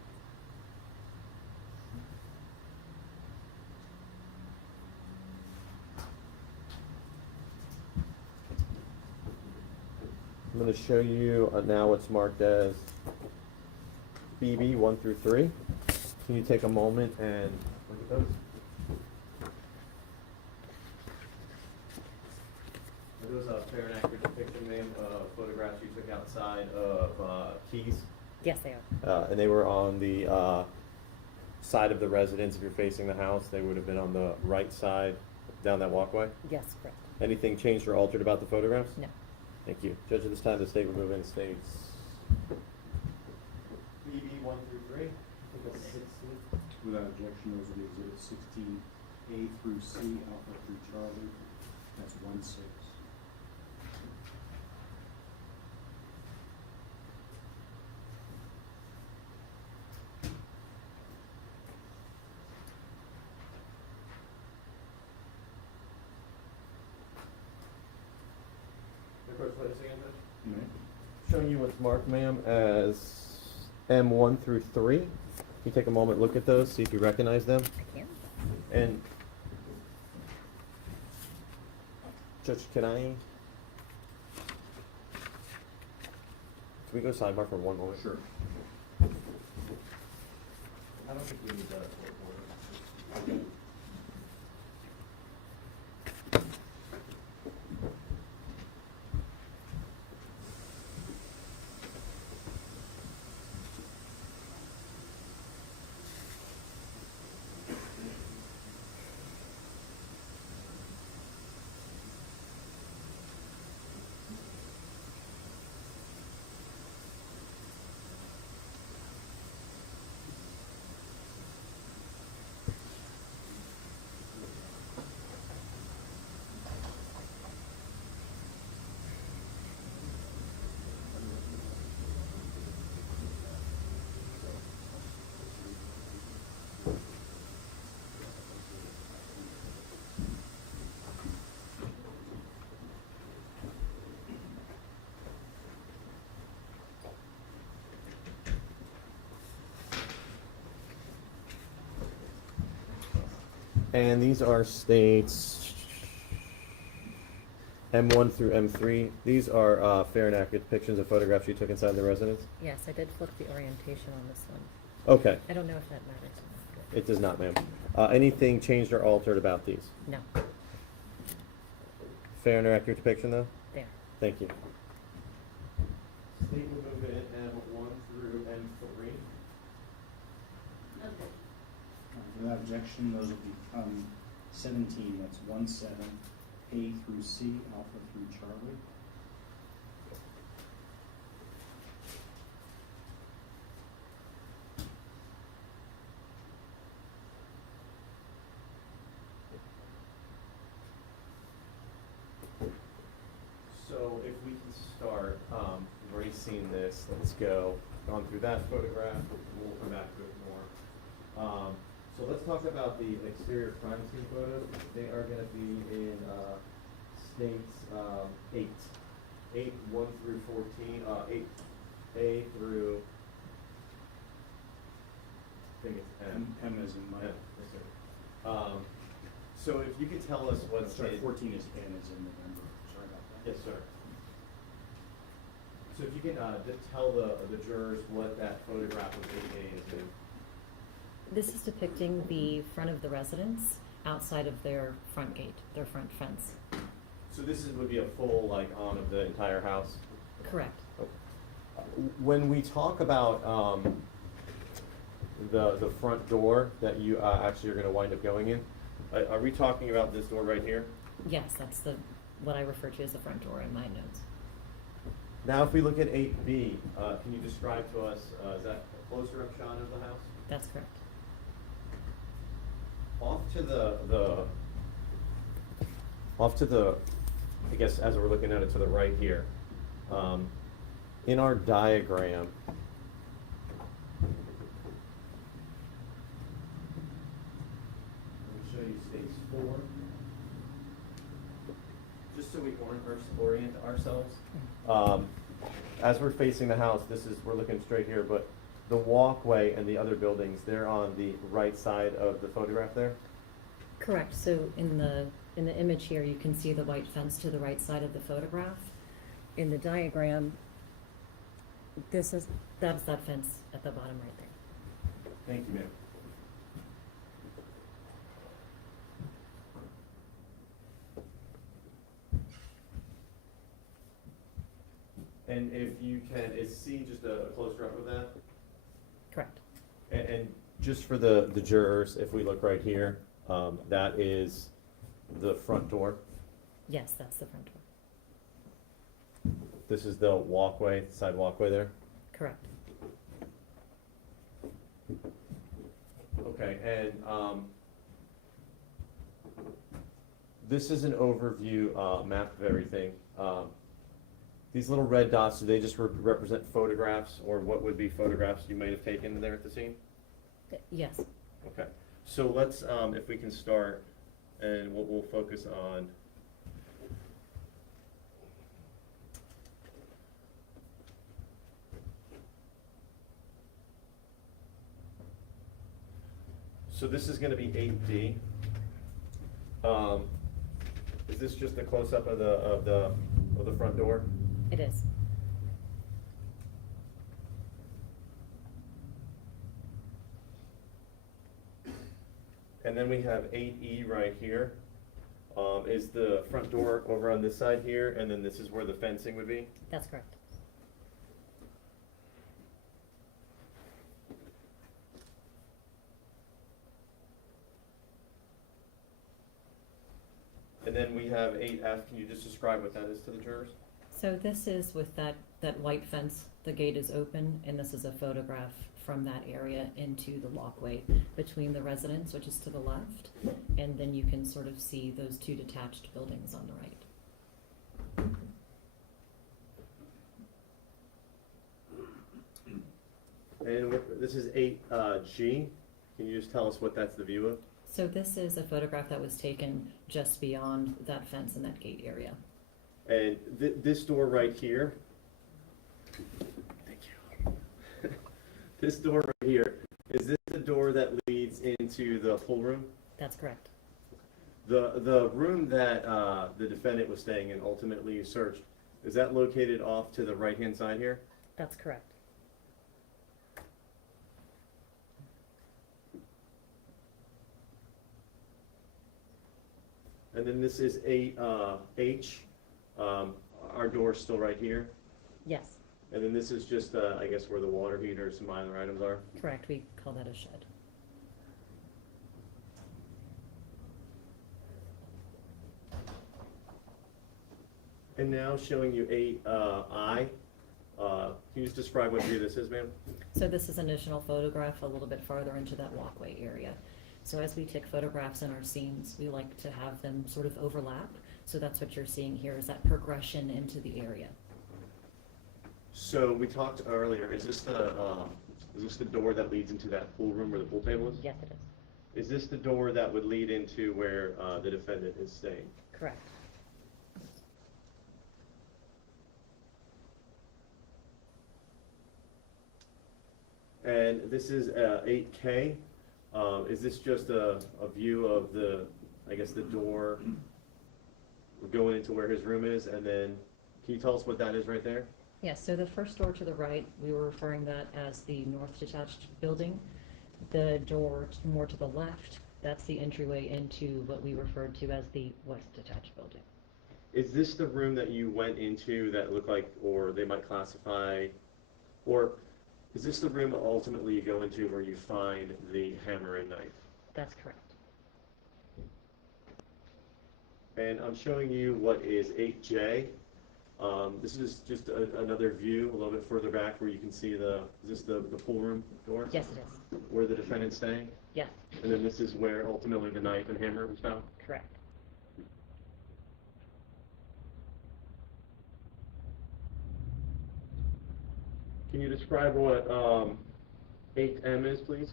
I'm going to show you now what's marked as BB 1 through 3. Can you take a moment and look at those? Are those a fair and accurate depiction, ma'am, of photographs you took outside of Keys? Yes, they are. And they were on the side of the residence. If you're facing the house, they would have been on the right side down that walkway? Yes, correct. Anything changed or altered about the photographs? No. Thank you. Judge, at this time, the state would move in states BB 1 through 3. I think that's 16. Without objection, those will be exhibit 16, A through C, Alpha through Charlie, that's 1, 6. Showing you what's marked, ma'am, as M1 through 3. Can you take a moment, look at those, see if you recognize them? I can. And Judge, can we go sidebar for one moment? Sure. I don't think we need that for order. And these are states M1 through M3. These are fair and accurate depictions of photographs you took inside the residence? Yes, I did flip the orientation on this one. Okay. I don't know if that matters or not. It does not, ma'am. Anything changed or altered about these? No, Fair and accurate depiction, though? there. Thank you. State will move in M1 through M3. Okay. Without objection, those will become 17, that's 1, 7, A through C, Alpha through Charlie. So if we can start, we've already seen this, let's go, gone through that photograph, we'll come back to it more. So let's talk about the exterior crime scene photos. They are going to be in states 8, 1 through 14, 8A through, I think it's M. M as in Mike. Yes, sir. So if you could tell us what's Sorry, 14 is N as in November, sorry about that. Yes, sir. So if you can just tell the jurors what that photograph of 8A is in. This is depicting the front of the residence outside of their front gate, their front fence. So this would be a full on of the entire house? Correct. Okay. When we talk about the front door that you actually are going to wind up going in, are we talking about this door right here? Yes, that's what I refer to as the front door in my notes. Now, if we look at 8B, can you describe to us, is that a closer up shot of the house? That's correct. Off to the, I guess as we're looking at it to the right here, in our diagram, let me show you stage 4, just so we orient ourselves. As we're facing the house, we're looking straight here, but the walkway and the other buildings, they're on the right side of the photograph there? Correct. So in the image here, you can see the white fence to the right side of the photograph. In the diagram, that's that fence at the bottom right there. Thank you, ma'am. And if you can, is C just a closer up of that? Correct. And just for the jurors, if we look right here, that is the front door. Yes, that's the front door. This is the walkway, side walkway there? Correct. Okay, and this is an overview map of everything. These little red dots, do they just represent photographs, or what would be photographs you might have taken there at the scene? Yes. Okay, so let's, if we can start, and we'll focus on so this is going to be 8D. Is this just a close-up of the front door? It is. And then we have 8E right here. Is the front door over on this side here, and then this is where the fencing would be? That's correct. And then we have 8F. Can you just describe what that is to the jurors? So this is with that white fence, the gate is open, and this is a photograph from that area into the walkway between the residence, which is to the left, and then you can sort of see those two detached buildings on the right. And this is 8G. Can you just tell us what that's the view of? So this is a photograph that was taken just beyond that fence and that gate area. And this door right here, thank you. This door right here, is this the door that leads into the pool room? That's correct. The room that the defendant was staying in, ultimately you searched, is that located off to the right-hand side here? That's correct. And then this is 8H. Our door's still right here. Yes, And then this is just, I guess, where the water heater, some minor items are. correct. We call that a shed. And now showing you 8I. Can you just describe what view this is, ma'am? So this is an additional photograph a little bit farther into that walkway area. So as we take photographs in our scenes, we like to have them sort of overlap. So that's what you're seeing here, is that progression into the area. So we talked earlier, is this the door that leads into that pool room where the pool table is? Yes, it is. Is this the door that would lead into where the defendant is staying? Correct. And this is 8K. Is this just a view of the, I guess, the door going into where his room is? And then, can you tell us what that is right there? Yes, so the first door to the right, we were referring that as the north detached building. The door more to the left, that's the entryway into what we referred to as the west detached building. Is this the room that you went into that looked like, or they might classify, or is this the room that ultimately you go into where you find the hammer and knife? That's correct. And I'm showing you what is 8J. This is just another view a little bit further back where you can see is this the pool room door? Yes, it is. Where the defendant's staying? Yes, And then this is where ultimately the knife and hammer was found? correct. Can you describe what 8M is, please?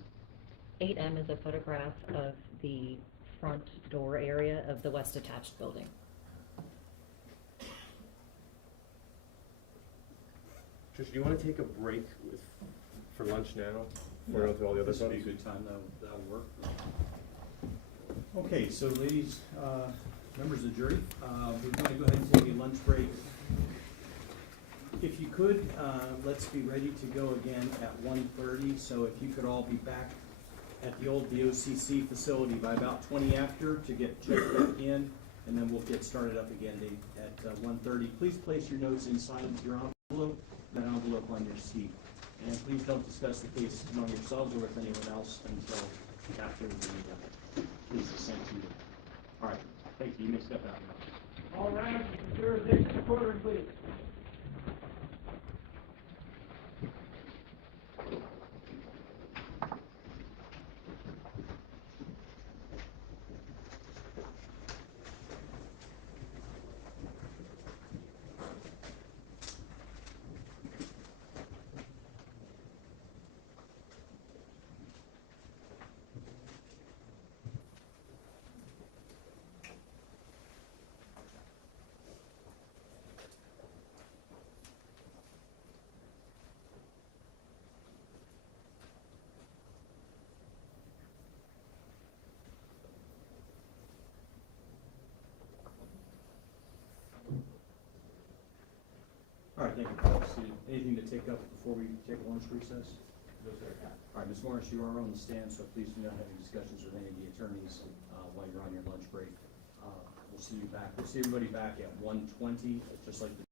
8M is a photograph of the front door area of the west attached building. Trish, do you want to take a break for lunch now? Before we go through all the other This would be a photos? good time, that'll work. Okay, so ladies, members of the jury, we're going to go ahead and take a lunch break. If you could, let's be ready to go again at 1:30, so if you could all be back at the old BOCC facility by about 20 after to get checked back in, and then we'll get started up again at 1:30. Please place your notes inside your envelope, that envelope on your seat. And please don't discuss the case among yourselves or with anyone else until after the case is sent to you. All right, thank you. You may step out now. All right, jurisdiction quarter, please. All right, thank you, folks. Anything to take up before we take a lunch recess? No, sir. All right, Ms. Morris, you are on the stand, so please do not have any discussions with any of the attorneys while you're on your lunch break. We'll see you back. We'll see everybody back at 1:20, just like the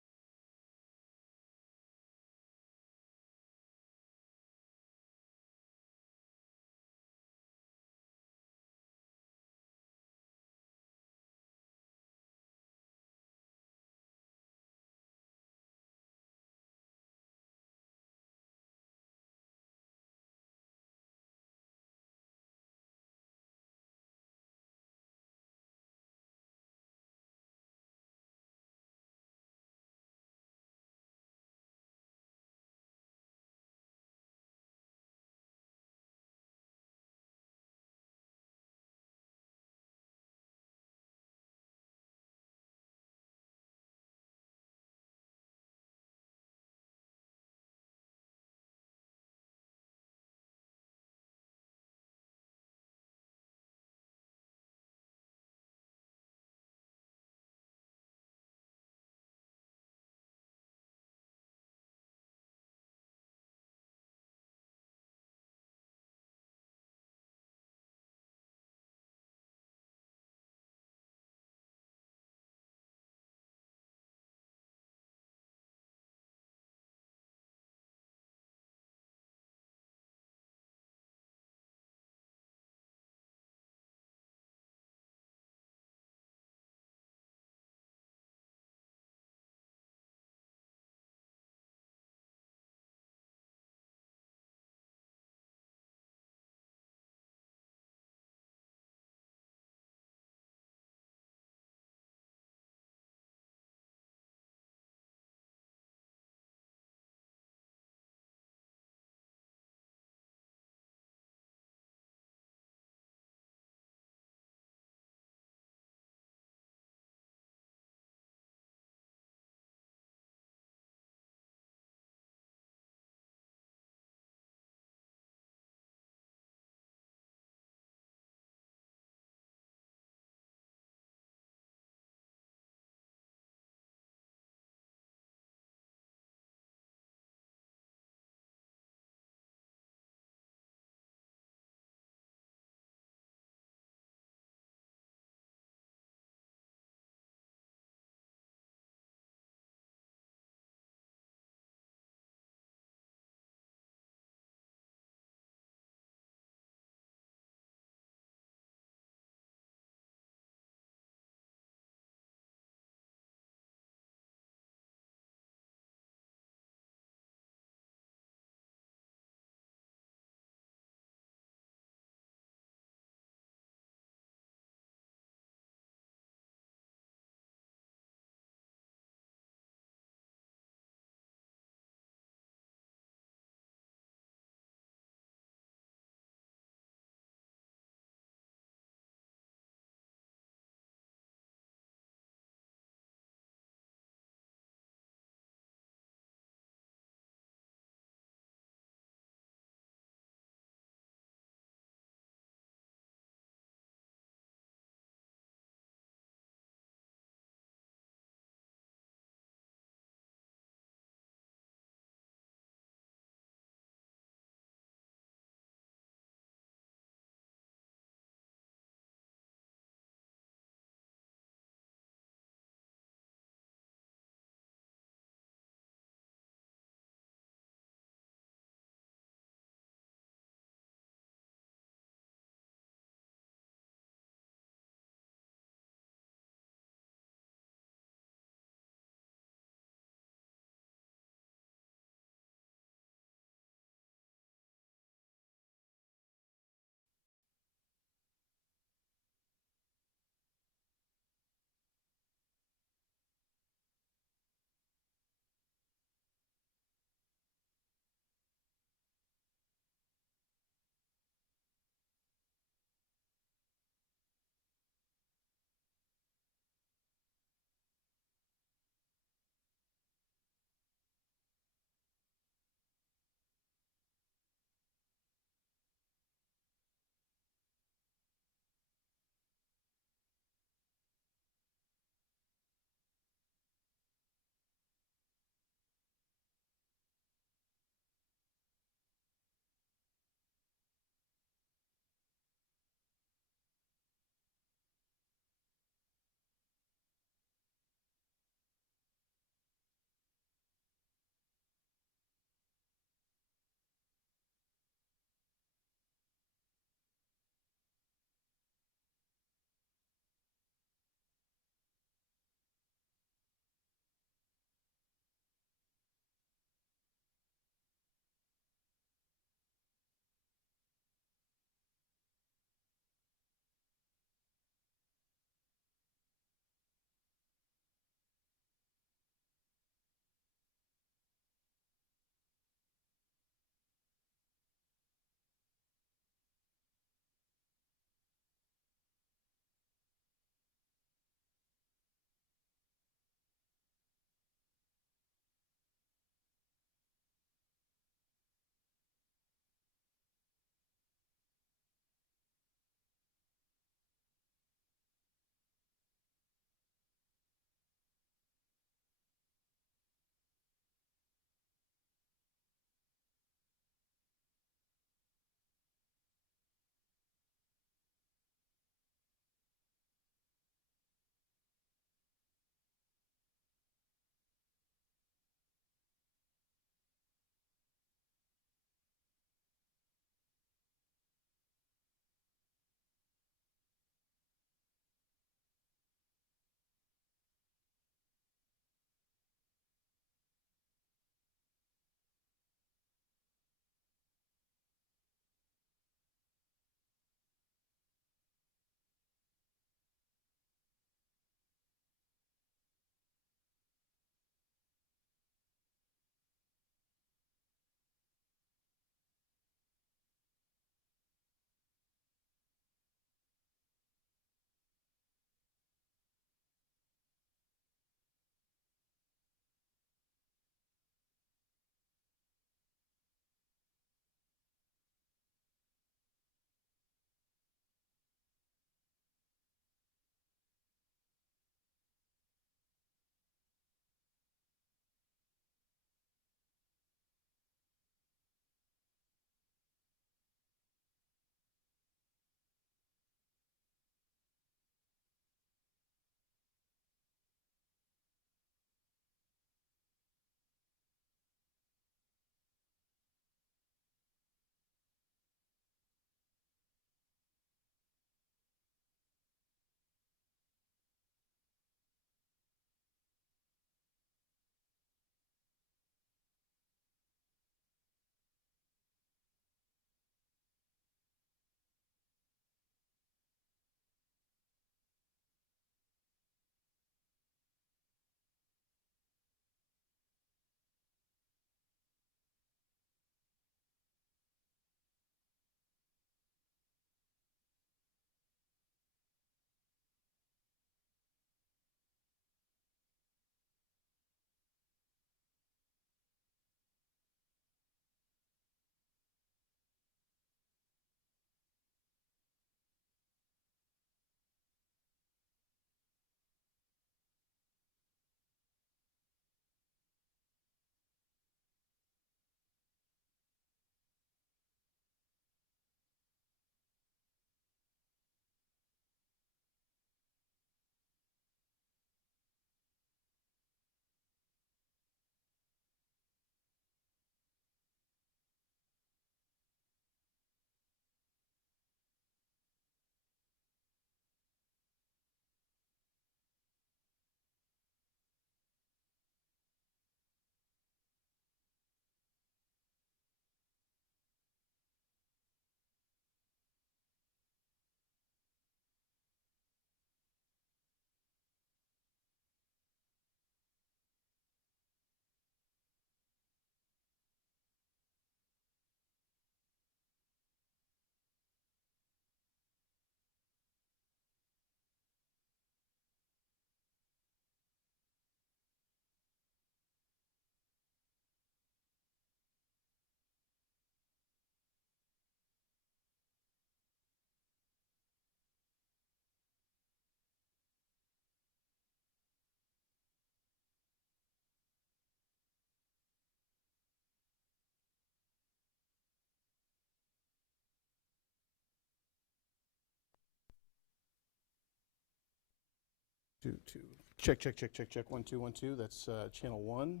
Two. Check, check, check, check, check. 1 2 1 2. That's channel 1.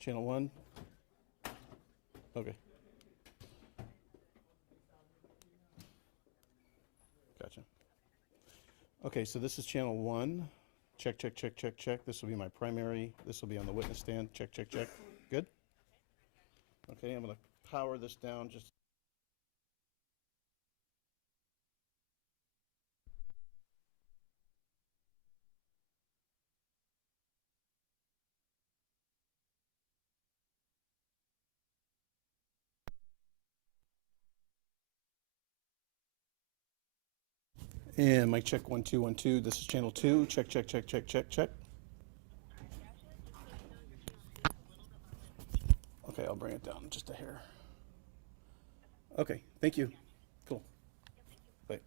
Channel 1. Okay. Gotcha. Okay, so this is channel 1. Check, check, check, check, check. This will be my primary. This will be on the witness stand. Check, check, check. Good? Okay, I'm going to power this down just. And mic check 1 2 1 2. This is channel 2. Check, check, check, check, check, check. Okay, I'll bring it down just a hair. Okay, thank you. Cool. Bye.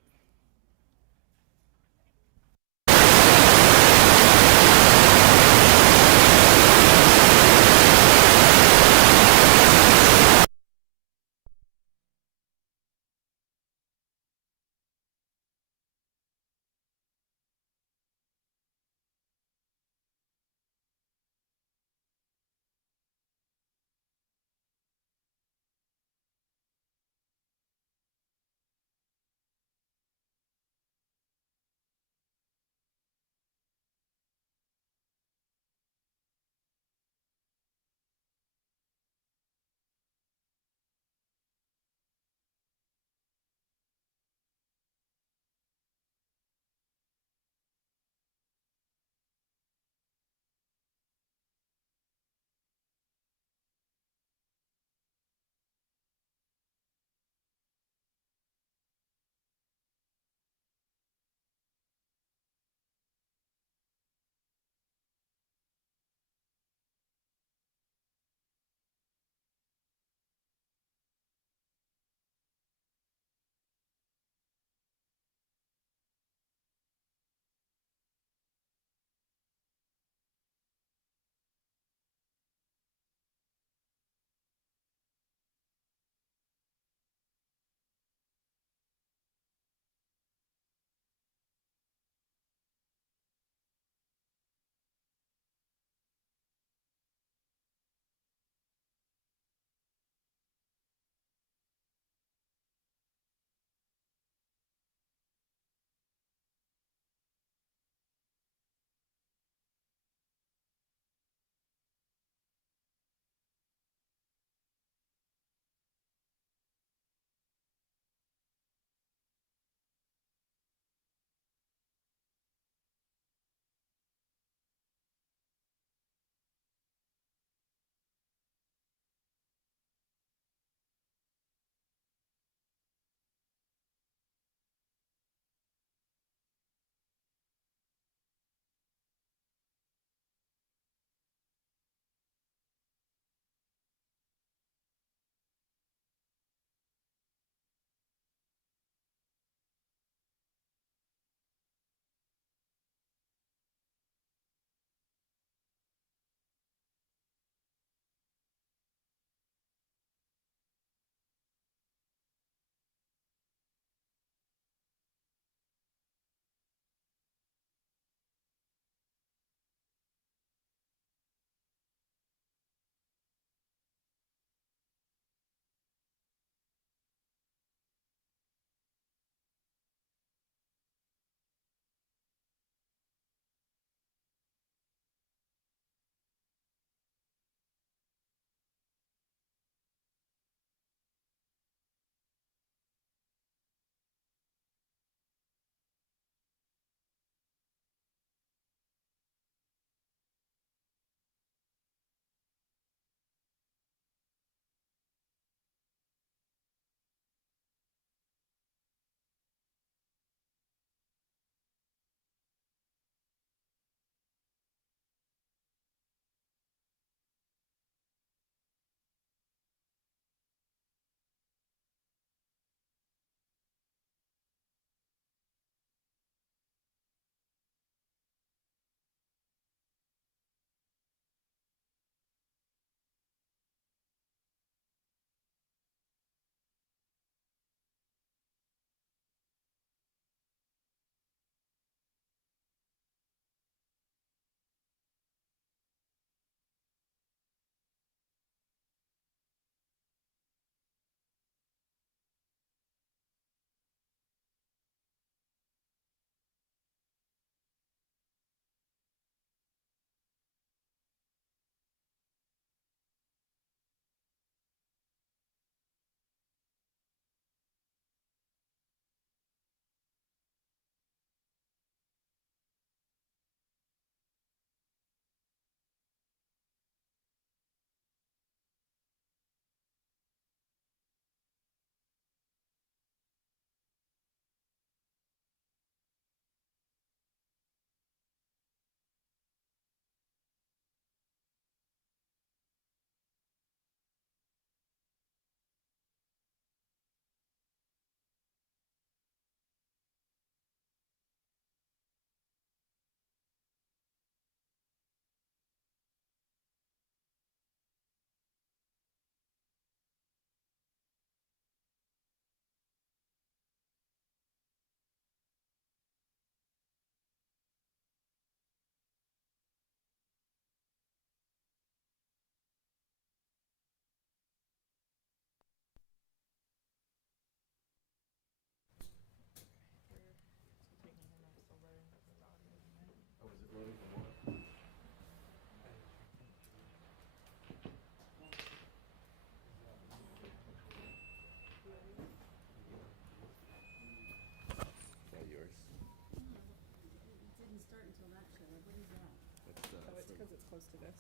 opposed to this.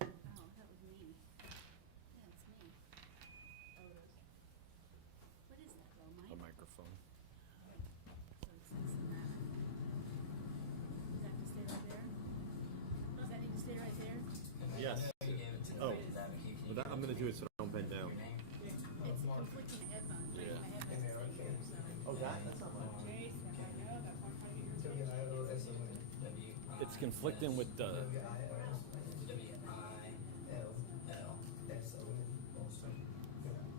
Oh, that was me. Yeah, it's me. Oh, it is. What is that, though, Mike? A microphone. So it says that. Does that have to stay right there? Does that need to stay right there? Yes. Oh, well, that, I'm gonna do it so I don't bend down. It's conflicting headphones. Yeah. My headphones are staying here, so. Oh, that's not much. Jason, I know, that's why I'm trying to get your attention. It's conflicting with the.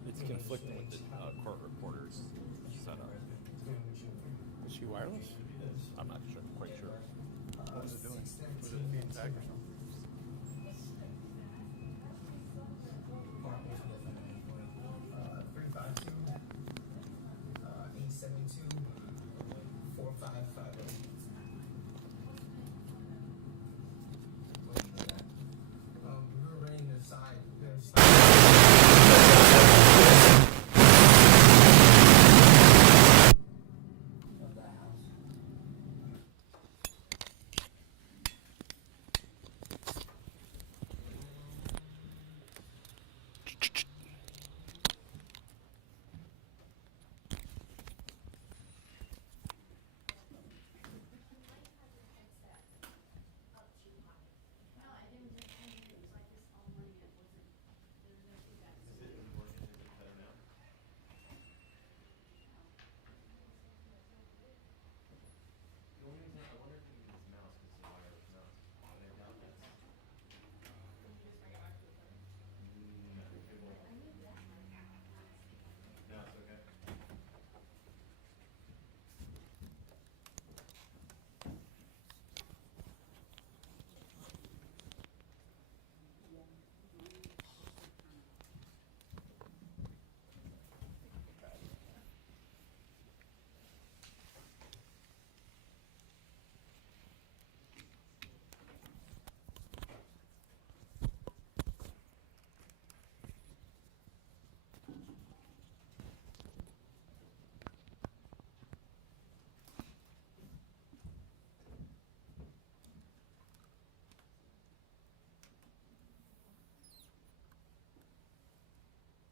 It's conflicting with the court reporter's setup. Is she wireless? I'm not sure, quite sure. What was it doing? Was it being tagged or something?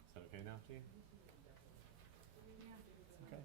Is that okay now, T? Okay.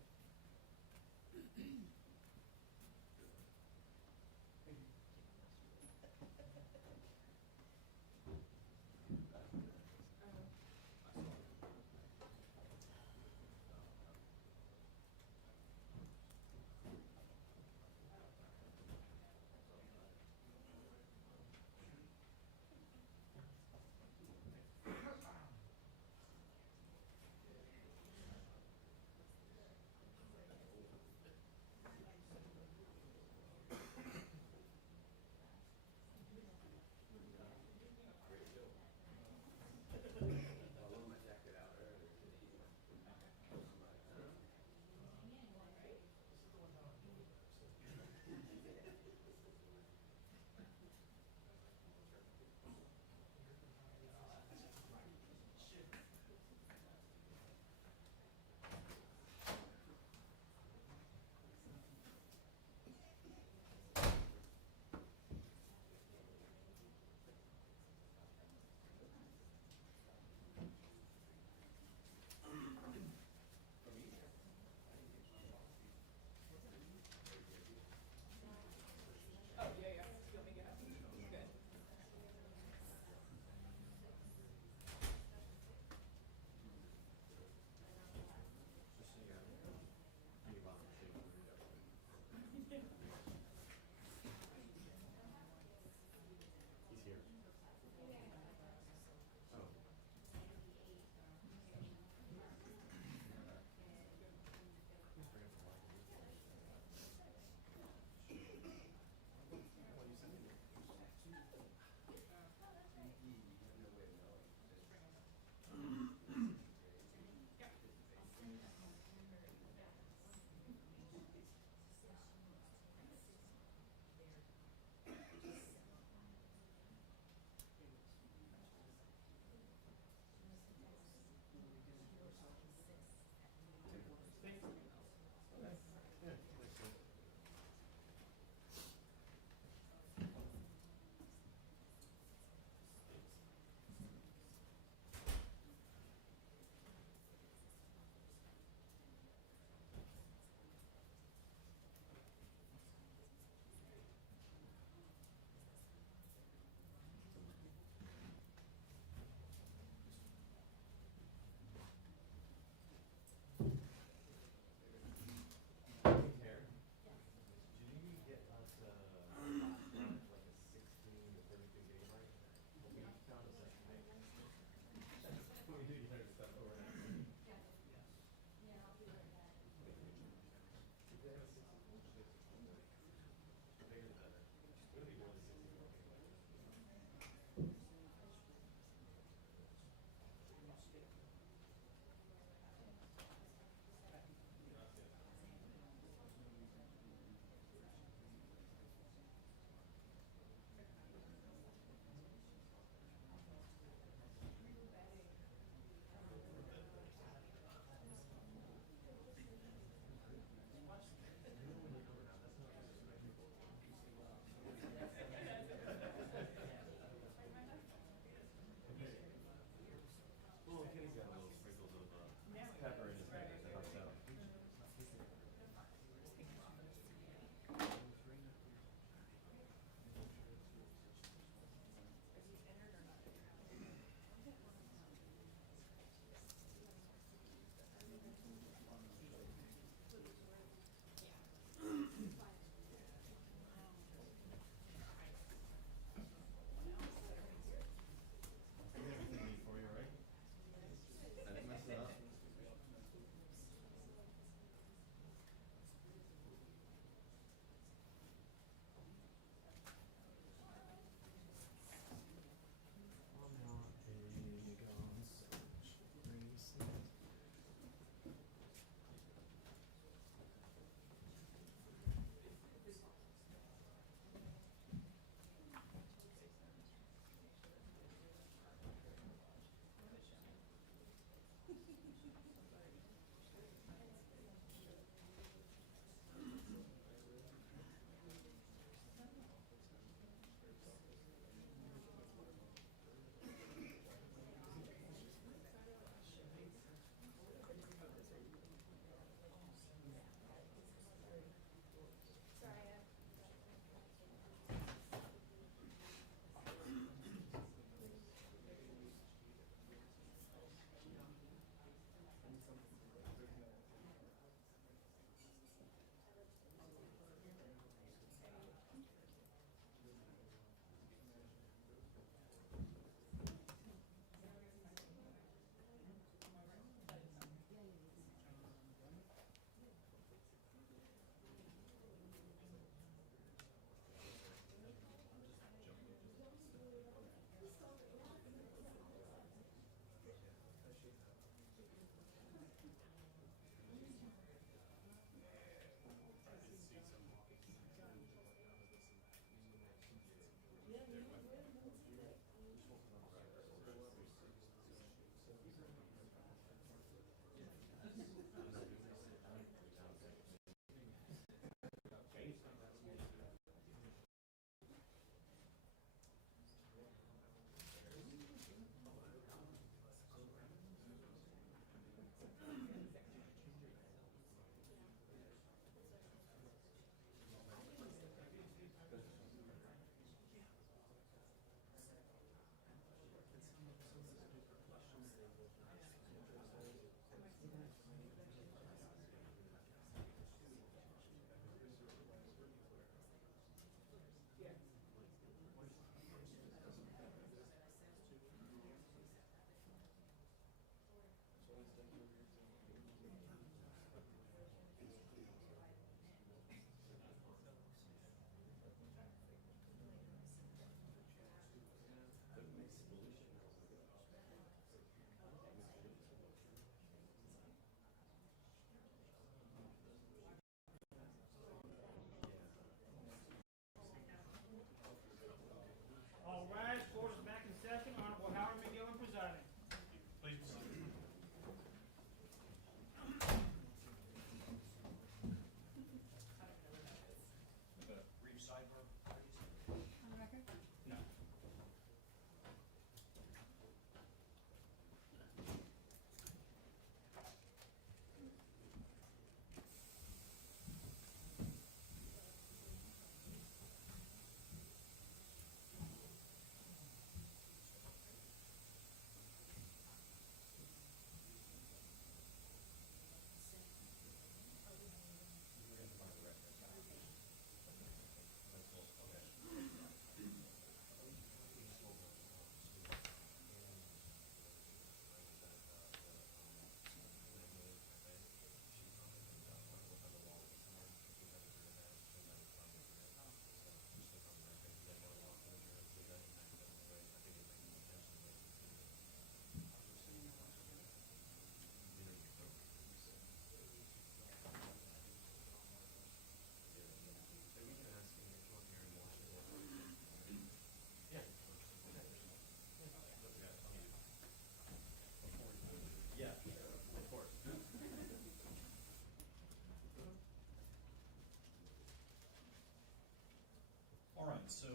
So,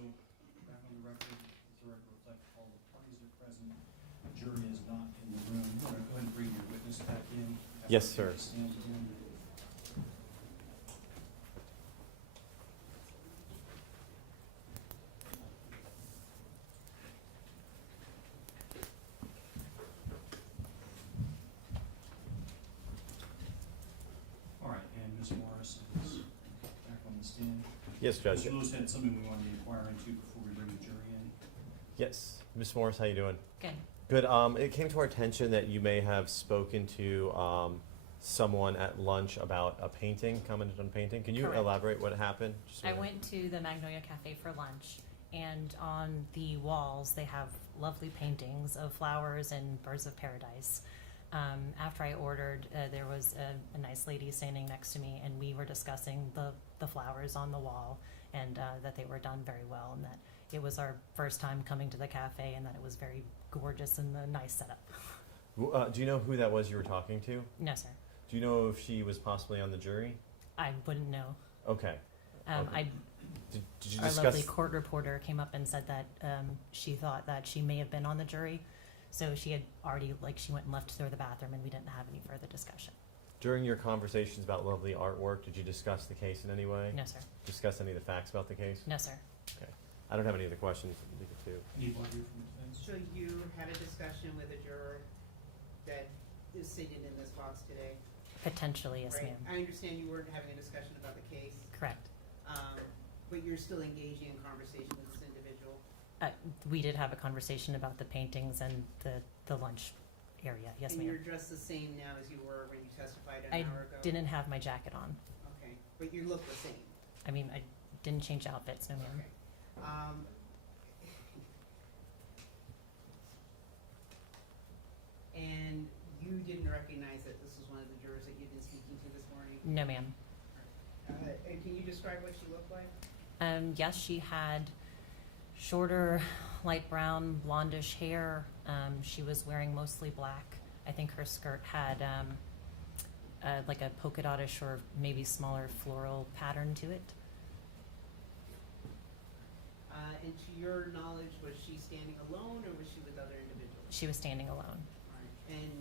back on the record, the record reflect all the parties are present. The jury is not in the room. You want to go ahead and bring your witness back in? Yes, sir. Stand again. All right, and Ms. Morris is back on the stand. Yes, Judge. Mr. Lewis had something we wanted to inquire into before we bring the jury in. Yes, Ms. Morris, how you doing? Good. Good. It came to our attention that you may have spoken to someone at lunch about a painting, commented on painting. Can you Correct. elaborate what happened? Just so I we know. went to the Magnolia Cafe for lunch, and on the walls they have lovely paintings of flowers and birds of paradise. After I ordered, there was a nice lady standing next to me, and we were discussing the flowers on the wall, and that they were done very well, and that it was our first time coming to the cafe, and that it was very gorgeous and a nice setup. Do you know who that was you were talking to? No, sir. Do you know if she was possibly on the jury? I wouldn't know. Okay. Okay. Did you Our discuss? lovely court reporter came up and said that she thought that she may have been on the jury, so she had already, she went and left to go to the bathroom, and we didn't have any further discussion. During your conversations about lovely artwork, did you discuss the case in any way? No, sir. Discuss any of the facts about the case? No, sir. Okay. I don't have any other questions. Leave it to. Anybody from the defense? So you had a discussion with a juror that is seated in this box today? Potentially, yes, Right. ma'am. I understand you weren't having a discussion about the case, Correct. but you're still engaging in conversation with this individual? We did have a conversation about the paintings and the lunch area. Yes, And you're ma'am. dressed the same now as you were when you testified an I hour ago? didn't have my jacket on. Okay, but you look the same? I mean, I didn't change outfits, no, ma'am. Okay. And you didn't recognize that this was one of the jurors that you'd been speaking to this morning? No, ma'am. And can you describe what she looked like? Yes, she had shorter, light brown, blondish hair. She was wearing mostly black. I think her skirt had like a polka dotish or maybe smaller floral pattern to it. And to your knowledge, was she standing alone or was she with other individuals? She was standing alone. All right. And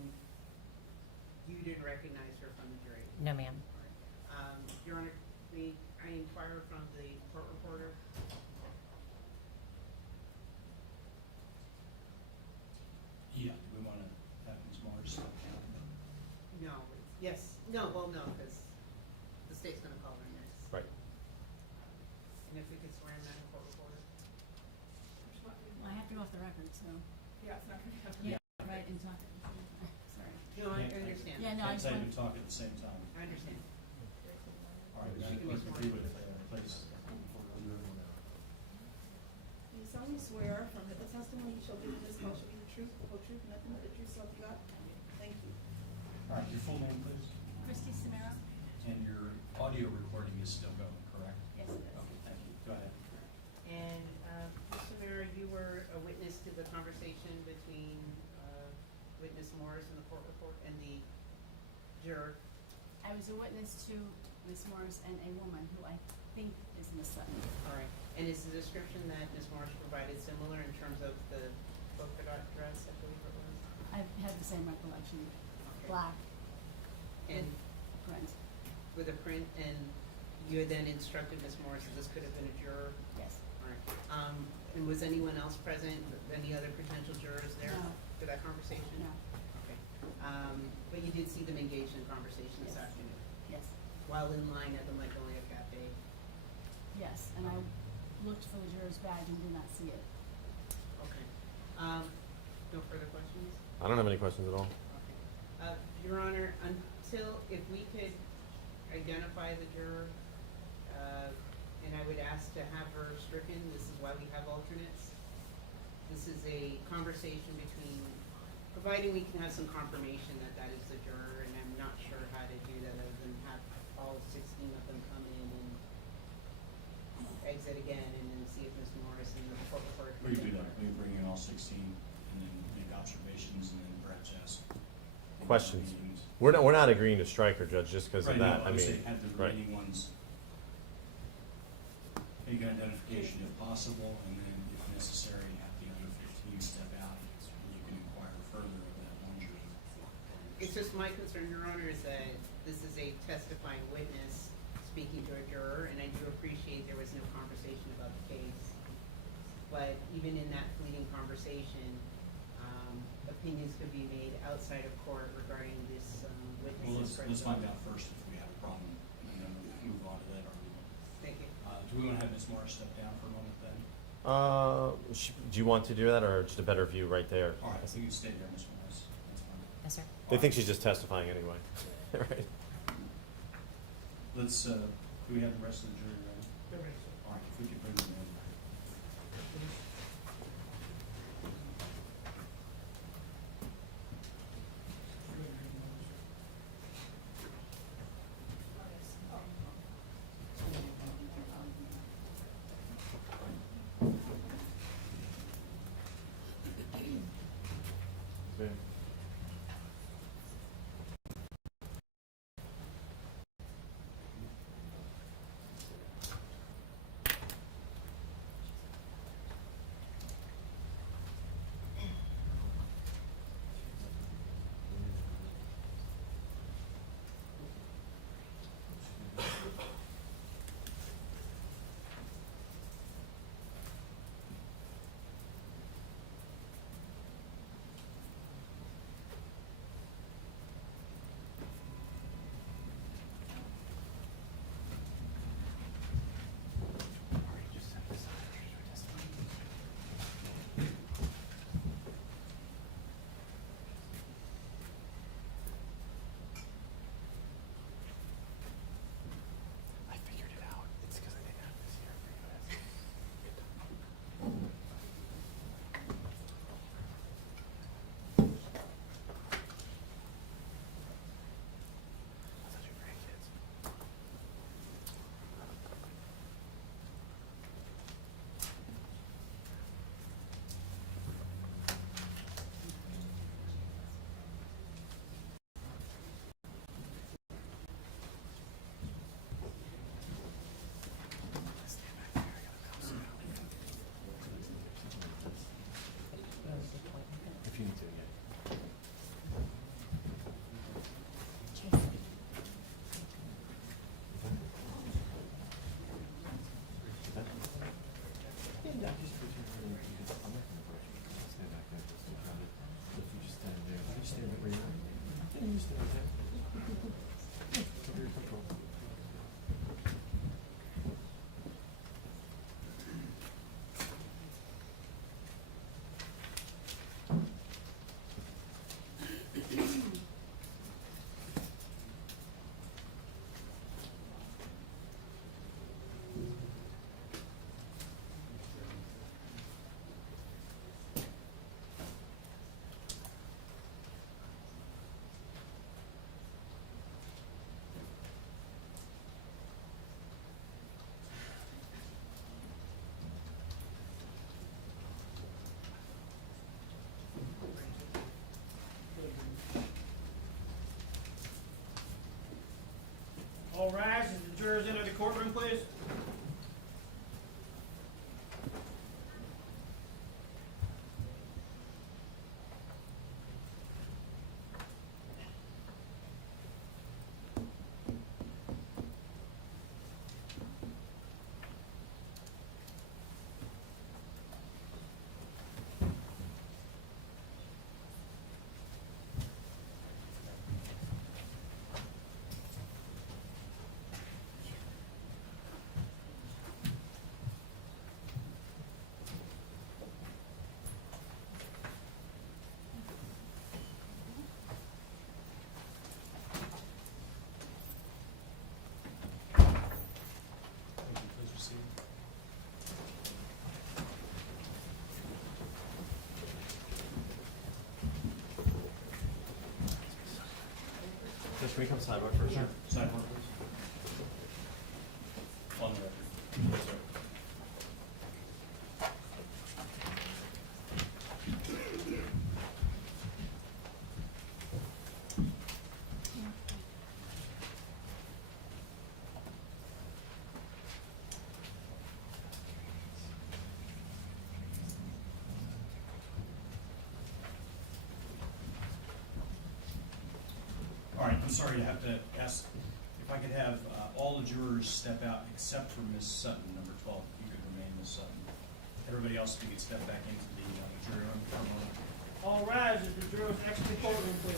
you didn't recognize her from the jury? No, ma'am. All right. Your Honor, may I inquire from the court reporter? Yeah, do we want to have Ms. Morris step down? No. Yes. No, well, no, because the state's going to call her next. Right. And if we could swear in that court reporter? Well, I have to go off the record, so. Yeah, it's not gonna happen. Yeah, right, and talk. Sorry. No, I understand. Yeah, no, I Can't just say want. we talk at the same time. I understand. All right, She Madam can be Clerk, sworn if you in. would place before we move on. Do you solemnly swear affirm that the testimony you shall give in this call shall be the truth, the whole truth, and nothing but the truth, so help you God? Thank you. All right, your full name, please? Christy Samara? And your audio recording is still going, correct? Yes, it is. Okay, thank you. Go ahead. And, Mr. Mayor, you were a witness to the conversation between witness Morris and the court report and the juror. I was a witness to Ms. Morris and a woman who I think is Miss Sutton. All right. And is the description that Ms. Morris provided similar in terms of the polka dot dress, I believe it was? I had the same recollection, Okay. black And print. with a print, and you had then instructed Ms. Morris that this could have been a juror? Yes. All right. And was anyone else present, any other potential jurors there No. for that conversation? No. Okay. But you did see them engaged in conversation this Yes. afternoon, Yes. while in line at the Magnolia Cafe? Yes, and I looked for the juror's badge and did not see it. Okay. No further questions? I don't have any questions at all. Okay. Your Honor, until, if we could identify the juror, and I would ask to have her stricken, this is why we have alternates. This is a conversation between, providing we can have some confirmation that that is the juror, and I'm not sure how to do that other than have all 16 of them come in and exit again, and then see if Ms. Morris and the court reporter. We can do that. We can bring in all 16 and then make observations and then perhaps ask. Questions? meetings. We're not agreeing to strike her, Judge, just because Right, of that. no, I would say have the right. remaining ones. make an identification if possible, and then if necessary, have the other 15 step out, and you can inquire further of that one juror. It's just my concern, Your Honor, is that this is a testifying witness speaking to a juror, and I do appreciate there was no conversation about the case. But even in that fleeting conversation, opinions could be made outside of court regarding this Well, witness's let's find credibility. out first if we have a problem, and then we'll move on to that argument. Thank you. Do we want to have Ms. Morris step down for a moment then? Do you want to do that, or just a better view right there? All right, I think you stay there, Ms. Morris. That's fine. Yes, sir. They think she's just testifying anyway, right? Let's, do we have the rest of the jury ready? They're ready, sir. All right, if we could bring them in. If you need to, yeah. All rise as the jurors enter the courtroom, please. Just can we come sidebar first? Sure. Sidebar, please. On the record. Yes, sir. right, I'm sorry to have to ask if I could have all the jurors step out except for Ms. Sutton, number 12, if you could remain Ms. Sutton. Everybody else, if you could step back into the jury room for a moment. All rise as the jurors exit the courtroom, please.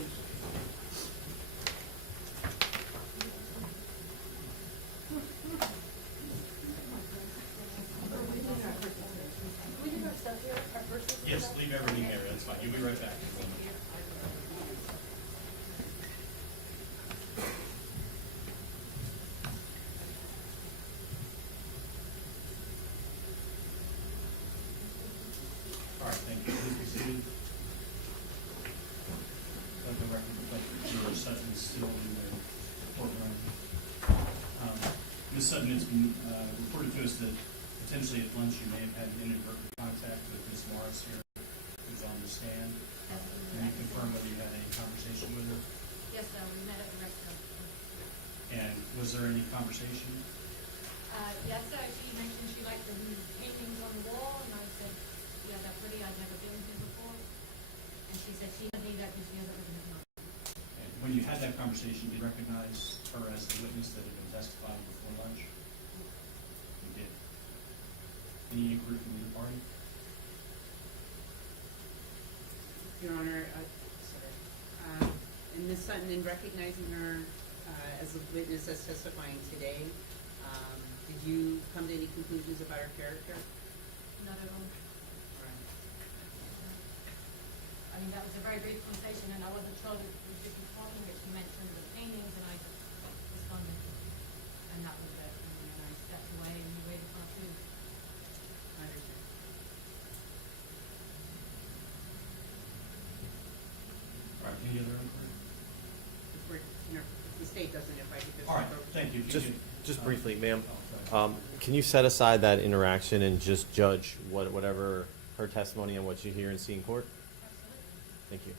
Yes, leave everything there, that's fine. You'll be right back. All right, thank you. Please be seated. Let the record reflect that Juror Sutton is still in the courtroom. Ms. Sutton, it's been reported to us that potentially at lunch you may have had inadvertent contact with Ms. Morris here, who's on the stand. Can you confirm whether you had any conversation with her? Yes, sir, we met at the restaurant. And was there any conversation? Yes, sir, she mentioned she liked the paintings on the wall, and I said, yeah, they're pretty, I've never been here before. And she said she didn't need that because she hasn't been here. And when you had that conversation, did you recognize her as the witness that had been testifying before lunch? You did. Any inquiry from either party? Your Honor, sorry. And Ms. Sutton, in recognizing her as a witness as testifying today, did you come to any conclusions about her character? Not at all. Right. I mean, that was a very brief conversation, and I wasn't sure that we should be talking, but she mentioned the paintings, and I just responded. And that was it. And then I stepped away, and we waited for our food. I understand. All right, any other inquiry? If the state doesn't, if I could just. All right, thank you. Just briefly, ma'am, Oh, sorry. can you set aside that interaction and just judge whatever her testimony and what you hear and see in court? Absolutely. Thank you.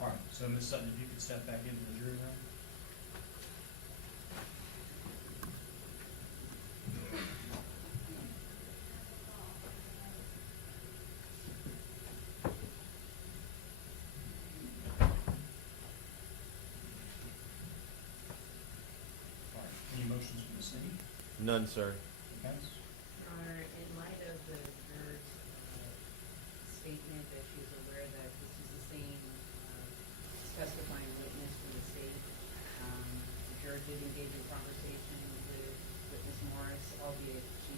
All right, so Ms. Sutton, if you could step back into the jury room. All right, any motions from the state? None, sir. Defense? Your Honor, in light of the juror's statement that she was aware that this is the same testifying witness from the state, the juror did engage in conversation with Ms. Morris, albeit she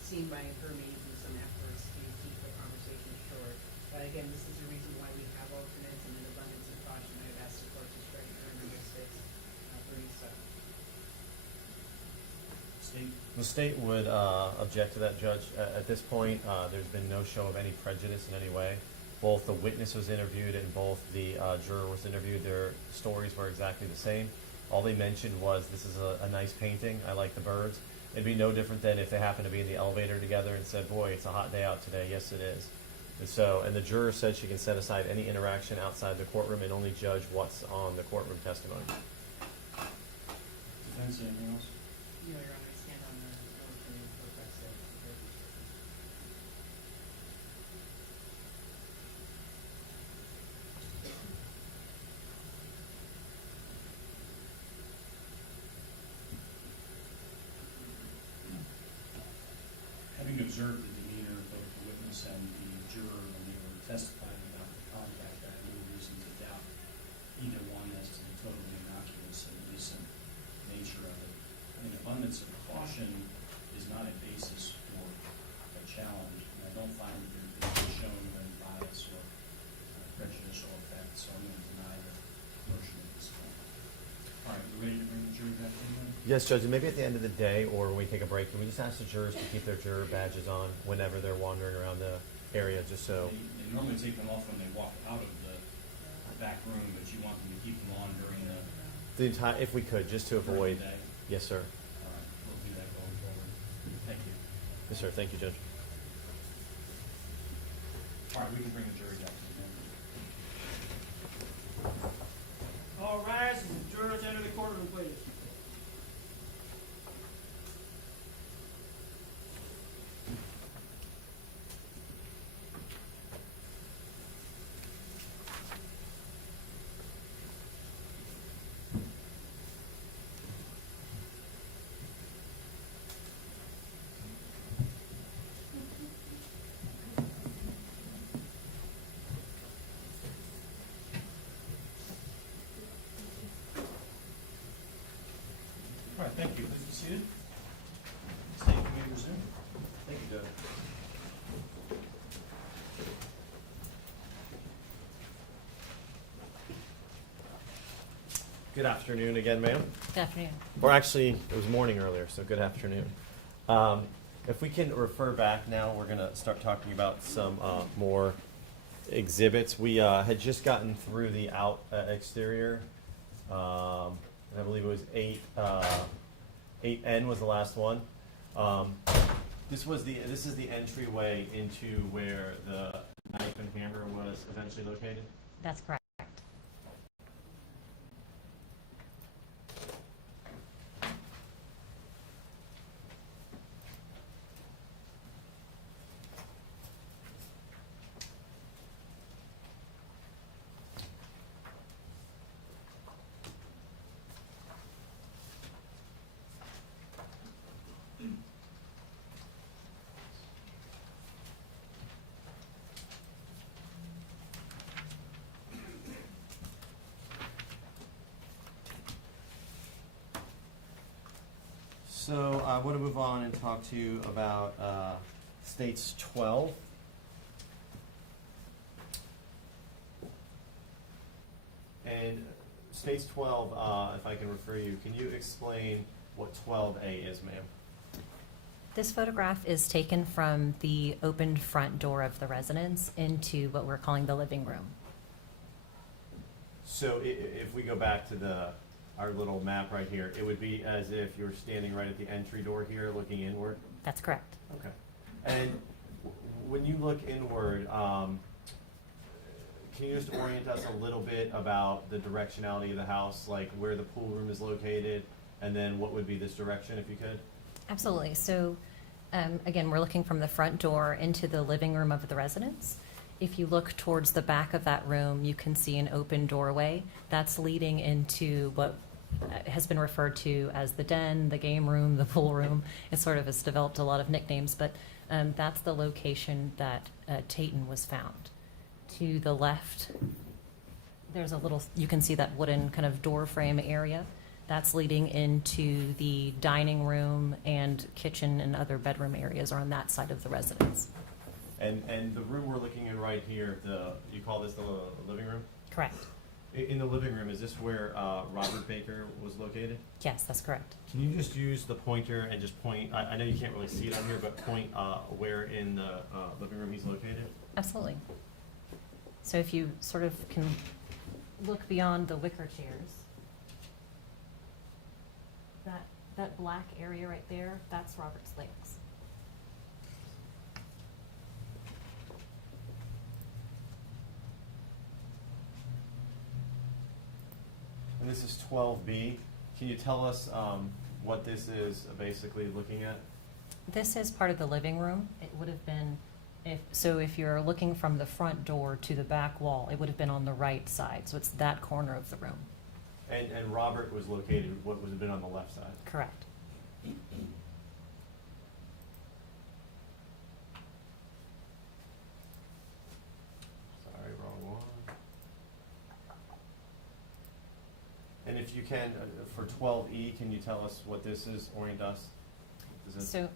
seemed by her making some efforts to keep the conversation short. But again, this is the reason why we have alternates, and in abundance of caution, I have asked the court to strike juror number 6, Bernice Sutton. State? The state would object to that, Judge. At this point, there's been no show of any prejudice in any way. Both the witness was interviewed and both the juror was interviewed. Their stories were exactly the same. All they mentioned was, this is a nice painting, I like the birds. It'd be no different than if they happened to be in the elevator together and said, boy, it's a hot day out today. Yes, it is. And the juror said she can set aside any interaction outside the courtroom and only judge what's on the courtroom testimony. Defense, anything else? No, Your Honor, I stand on the motion in progress of the Having observed the demeanor of both the witness and the juror when they were testifying about the contact, I have no reason to doubt either one as to the totally innocuous and innocent nature of it. An abundance of caution is not a basis for a challenge, and I don't find that there's been shown any bias or prejudicial effect, so I'm going to deny the motion at this point. All right, we're ready to bring the jury back in then? Yes, Judge, and maybe at the end of the day or when we take a break, can we just ask the jurors to keep their juror badges on whenever they're wandering around the area, just so... They normally take them off when they walk out of the back room, but you want them to keep them on during the if we could, just to avoid... day. Yes, sir. All right, we'll do that going forward. Thank you. Yes, sir. Thank you, Judge. All right, we can bring the jury back to the bench. All rise as the jurors enter the courtroom, please. Thank you. Please be seated. State, you may resume. Thank you, Doug. Good afternoon again, ma'am. Good afternoon. Or actually, it was morning earlier, so good afternoon. If we can refer back now, we're going to start talking about some more exhibits. We had just gotten through the exterior, and I believe it was 8N was the last one. This is the entryway into where the knife and hammer was eventually located. That's correct. So I want to move on and talk to you about States 12. And States 12, if I can refer you, can you explain what 12A is, ma'am? This photograph is taken from the opened front door of the residence into what we're calling the living room. So if we go back to our little map right here, it would be as if you're standing right at the entry door here looking inward? That's correct. Okay. And when you look inward, can you just orient us a little bit about the directionality of the house, like where the pool room is located, and then what would be this direction, if you could? Absolutely. So again, we're looking from the front door into the living room of the residence. If you look towards the back of that room, you can see an open doorway that's leading into what has been referred to as the den, the game room, the pool room. It sort of has developed a lot of nicknames, but that's the location that Tayton was found. To the left, there's a little, you can see that wooden kind of door frame area. That's leading into the dining room and kitchen and other bedroom areas are on that side of the residence. And the room we're looking in right here, you call this the living room? Correct. In the living room, is this where Robert Baker was located? Yes, that's correct. Can you just use the pointer and just point, I know you can't really see it on here, but point where in the living room he's located? Absolutely. So if you sort of can look beyond the wicker chairs, that black area right there, that's Robert's legs. And this is 12B. Can you tell us what this is basically looking at? This is part of the living room. It would have been, if you're looking from the front door to the back wall, it would have been on the right side. So it's that corner of the room. And Robert was located, what would have been on the left side? Correct. Sorry, wrong one. And if you can, for 12E, can you tell us what this is, orient us? So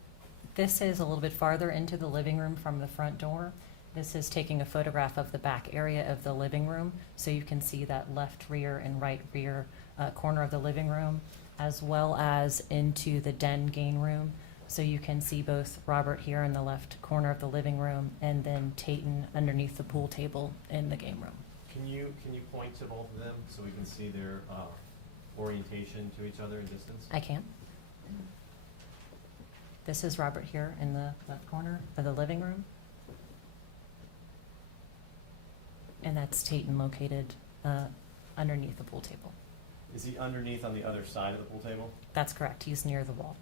this is a little bit farther into the living room from the front door. This is taking a photograph of the back area of the living room, so you can see that left rear and right rear corner of the living room, as well as into the den game room. So you can see both Robert here in the left corner of the living room, and then Tayton underneath the pool table in the game room. Can you point to both of them so we can see their orientation to each other in distance? I can. This is Robert here in the left corner of the living room. And that's Tayton located underneath the pool table. Is he underneath on the other side of the pool table? That's correct. He's near the wall.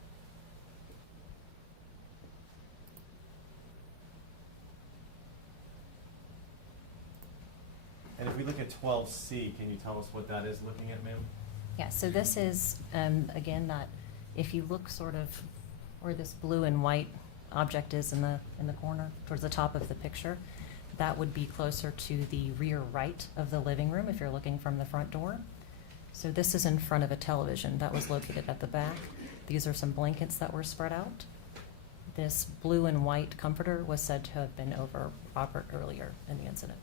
And if we look at 12C, can you tell us what that is looking at, ma'am? Yeah, so this is, again, that if you look sort of where this blue and white object is in the corner, towards the top of the picture, that would be closer to the rear right of the living room if you're looking from the front door. So this is in front of a television that was located at the back. These are some blankets that were spread out. This blue and white comforter was said to have been over Robert earlier in the incident.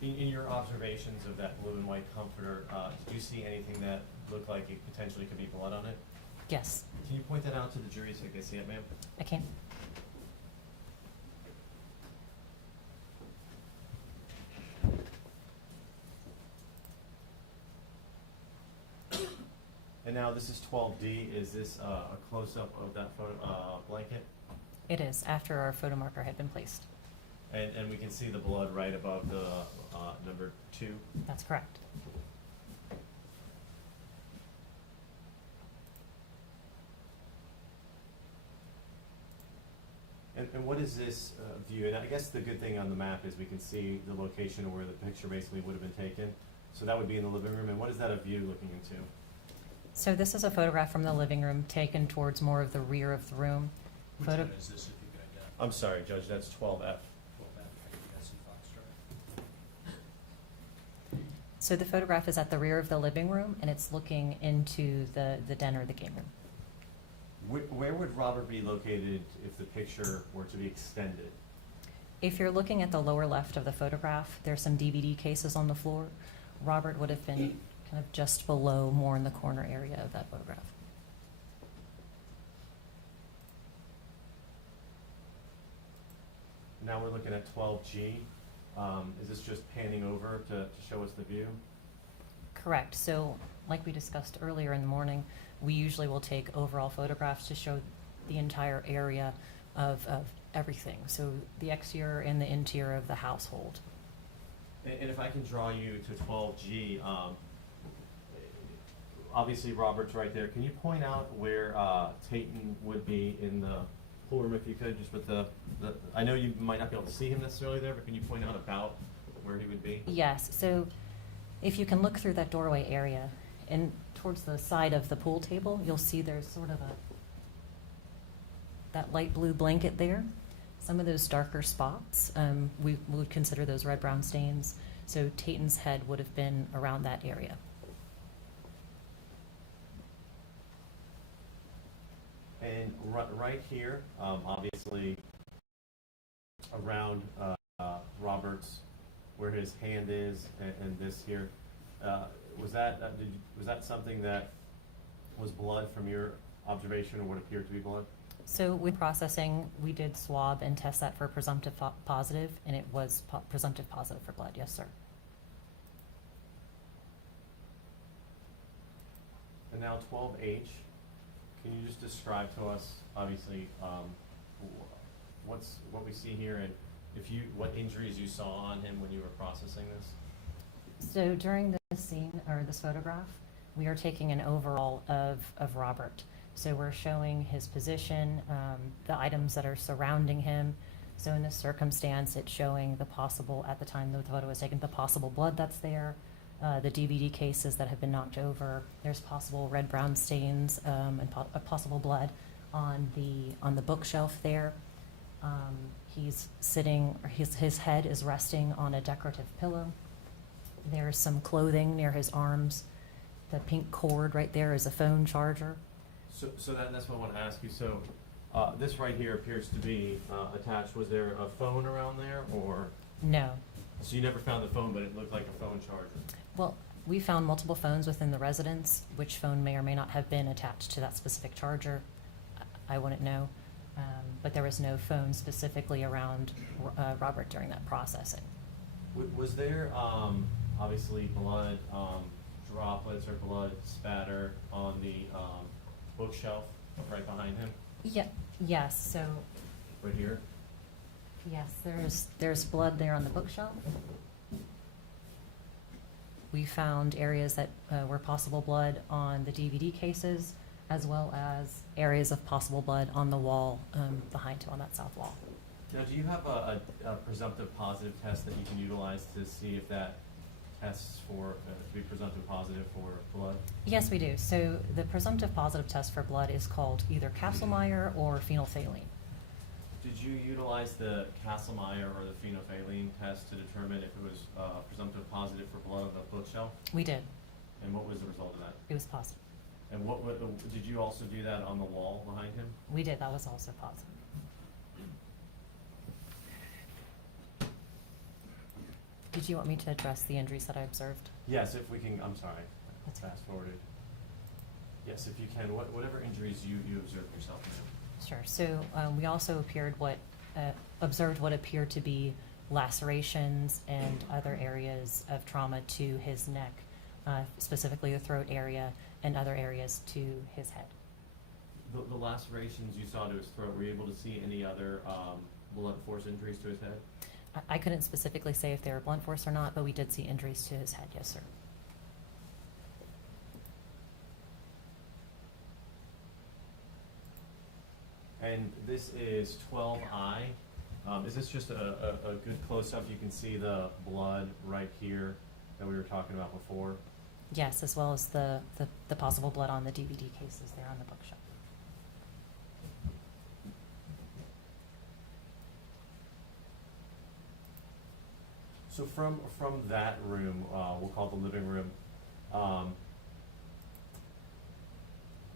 In your observations of that blue and white comforter, did you see anything that looked like it potentially could be blood on it? Yes, Can you point that out to the jury so they can see it, ma'am? I can. And now this is 12D. Is this a close-up of that photo, blanket? It is, after our photo marker had been placed. And we can see the blood right above the number 2. That's correct. And what is this view? And I guess the good thing on the map is we can see the location where the picture basically would have been taken. So that would be in the living room. And what is that a view looking into? So this is a photograph from the living room taken towards more of the rear of the room. Which one is this, if you could identify? I'm sorry, Judge, that's 12F. Well, that, I think that's in Foxtrot. So the photograph is at the rear of the living room, and it's looking into the den or the game room. Where would Robert be located if the picture were to be extended? If you're looking at the lower left of the photograph, there's some DVD cases on the floor. Robert would have been kind of just below, more in the corner area of that photograph. Now we're looking at 12G. Is this just panning over to show us the view? Correct. So like we discussed earlier in the morning, we usually will take overall photographs to show the entire area of everything. So the exterior and the interior of the household. And if I can draw you to 12G, obviously Robert's right there. Can you point out where Tayton would be in the pool room if you could, just with the I know you might not be able to see him necessarily there, but can you point out about where he would be? Yes. So if you can look through that doorway area and towards the side of the pool table, you'll see there's sort of that light blue blanket there. Some of those darker spots, we would consider those red-brown stains. So Tayton's head would have been around that area. And right here, obviously, around Robert's, where his hand is, and this here, was that something that was blood from your observation, or what appeared to be blood? So with processing, we did swab and test that for presumptive positive, and it was presumptive positive for blood. Yes, sir. And now 12H. Can you just describe to us, obviously, what we see here, and what injuries you saw on him when you were processing this? So during this scene, or this photograph, we are taking an overall of Robert. So we're showing his position, the items that are surrounding him. So in this circumstance, it's showing the possible, at the time the photo was taken, the possible blood that's there, the DVD cases that have been knocked over. There's possible red-brown stains and possible blood on the bookshelf there. He's sitting, his head is resting on a decorative pillow. There's some clothing near his arms. The pink cord right there is a phone charger. So that's what I want to ask you. So this right here appears to be attached. Was there a phone around there, or? No. So you never found the phone, but it looked like a phone charger. Well, we found multiple phones within the residence. Which phone may or may not have been attached to that specific charger, I wouldn't know. But there was no phone specifically around Robert during that processing. Was there obviously blood droplets or blood spatter on the bookshelf right behind him? Yeah. Yes. So. Right here. Yes, there's blood there on the bookshelf. We found areas that were possible blood on the DVD cases, as well as areas of possible blood on the wall behind him on that south wall. Now, do you have a presumptive positive test that you can utilize to see if that tests for to be presumptive positive for blood? Yes, we do. So the presumptive positive test for blood is called either Kasselmeyer or phenolphthalein. Did you utilize the Kasselmeyer or the phenolphthalein test to determine if it was presumptive positive for blood on the bookshelf? We did. And what was the result of that? It was positive. And what did you also do that on the wall behind him? We did, that was also positive. Did you want me to address the injuries that I observed? Yes, if we can, I'm sorry, That's fast forwarded. Yes, if you can, whatever injuries you observed yourself in. Sure. So we also observed what appeared to be lacerations and other areas of trauma to his neck, specifically the throat area and other areas to his head. The lacerations you saw to his throat, were you able to see any other blunt force injuries to his head? I couldn't specifically say if they were blunt force or not, but we did see injuries to his head, yes, sir. And this is 12I. Is this just a good close-up? You can see the blood right here that we were talking about before. Yes, as well as the possible blood on the DVD cases there on the bookshelf. So from that room, we'll call it the living room,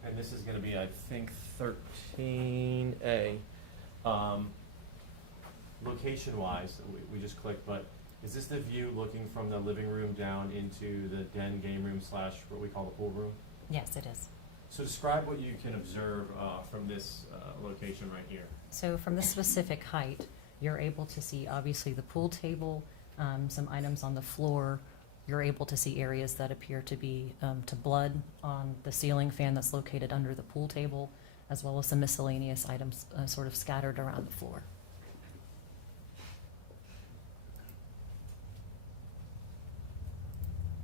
and this is going to be, I think, 13A. Location-wise, we just clicked, but is this the view looking from the living room down into the den game room / what we call the pool room? Yes, it is. So describe what you can observe from this location right here. So from this specific height, you're able to see obviously the pool table, some items on the floor. You're able to see areas that appear to be to blood on the ceiling fan that's located under the pool table, as well as some miscellaneous items sort of scattered around the floor.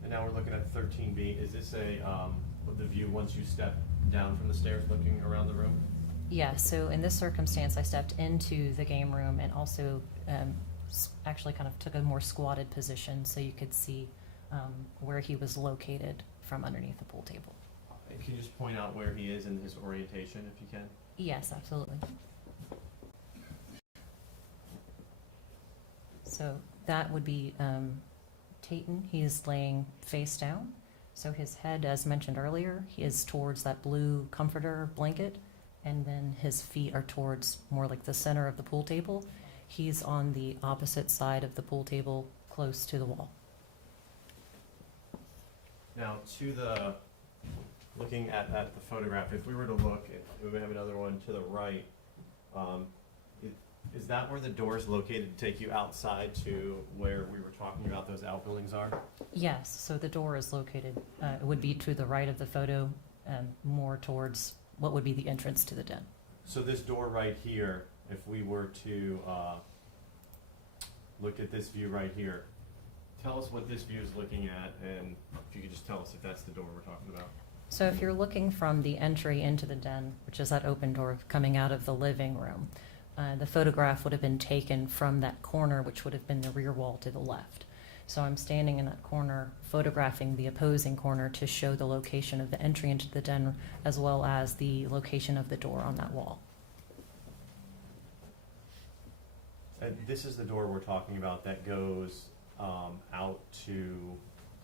And now we're looking at 13B. Is this the view once you step down from the stairs looking around the room? Yeah, so in this circumstance, I stepped into the game room and also actually kind of took a more squatted position so you could see where he was located from underneath the pool table. And can you just point out where he is in his orientation, if you can? Yes, absolutely. So that would be Tayton. He is laying face down. So his head, as mentioned earlier, he is towards that blue comforter blanket, and then his feet are towards more like the center of the pool table. He's on the opposite side of the pool table, close to the wall. Now, looking at the photograph, if we were to look, we have another one to the right, is that where the door is located to take you outside to where we were talking about those outbuildings are? Yes, so the door is located, it would be to the right of the photo, more towards what would be the entrance to the den. So this door right here, if we were to look at this view right here, tell us what this view is looking at, and if you could just tell us if that's the door we're talking about. So if you're looking from the entry into the den, which is that open door coming out of the living room, the photograph would have been taken from that corner, which would have been the rear wall to the left. So I'm standing in that corner, photographing the opposing corner to show the location of the entry into the den, as well as the location of the door on that wall. And this is the door we're talking about that goes out to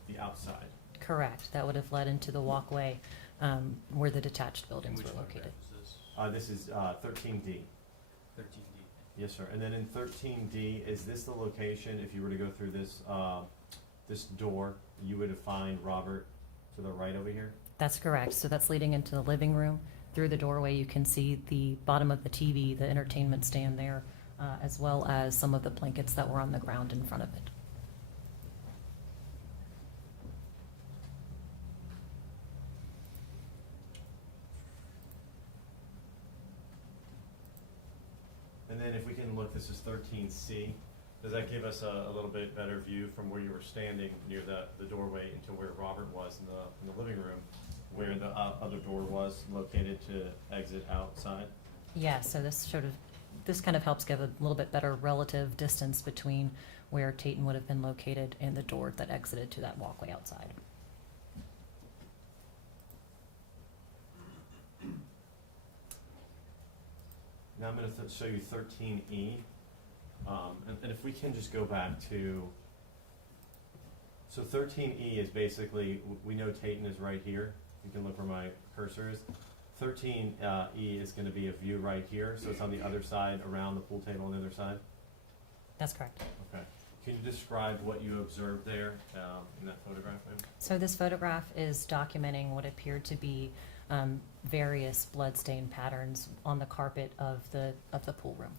the outside. Correct. That would have led into the walkway where the detached buildings were located. This is 13D. 13D. Yes, sir. And then in 13D, is this the location, if you were to go through this this door, you would find Robert to the right over here? That's correct. So that's leading into the living room. Through the doorway, you can see the bottom of the TV, the entertainment stand there, as well as some of the blankets that were on the ground in front of it. And then if we can look, this is 13C. Does that give us a little bit better view from where you were standing near the doorway into where Robert was in the living room, where the other door was located to exit outside? Yeah, so this kind of helps give a little bit better relative distance between where Tayton would have been located and the door that exited to that walkway outside. Now I'm going to show you 13E. And if we can just go back to, so 13E is basically, we know Tayton is right here. you can look where my cursor is. 13E is going to be a view right here, so it's on the other side, around the pool table on the other side. That's correct. Okay. Can you describe what you observed there in that photograph, ma'am? So this photograph is documenting what appeared to be various bloodstain patterns on the carpet of the pool room.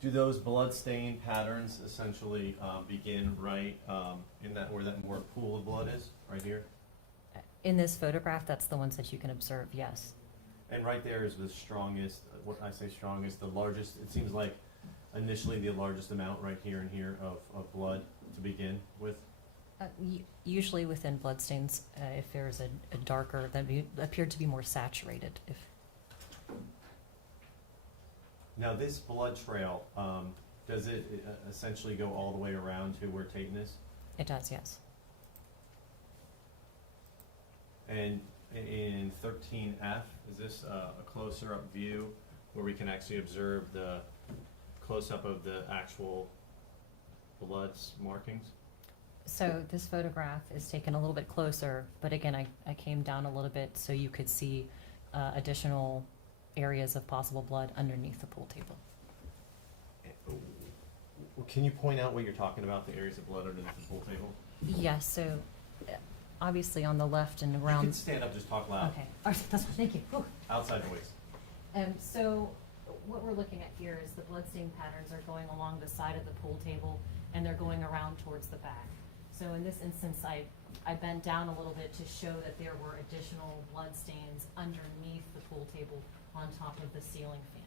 Do those blood stain patterns essentially begin right in that where that more pool of blood is, right here? In this photograph, that's the ones that you can observe, yes. And right there is the strongest, what I say strongest, the largest, it seems like initially the largest amount right here and here of blood to begin with. Usually within bloodstains, if there's a darker, that appeared to be more saturated. If Now this blood trail, does it essentially go all the way around to where Tayton is? it does, yes. And in 13F, is this a closer up view where we can actually observe the close-up of the actual blood's markings? So this photograph is taken a little bit closer, but again, I came down a little bit so you could see additional areas of possible blood underneath the pool table. Can you point out what you're talking about, the areas of blood underneath the pool table? Yes, so obviously on the left and around. You can stand up, just talk loud. Okay, all right, that's thank you. Whew. Outside voice. So what we're looking at here is the bloodstain patterns are going along the side of the pool table and they're going around towards the back. So in this instance, I bent down a little bit to show that there were additional blood stains underneath the pool table on top of the ceiling fan.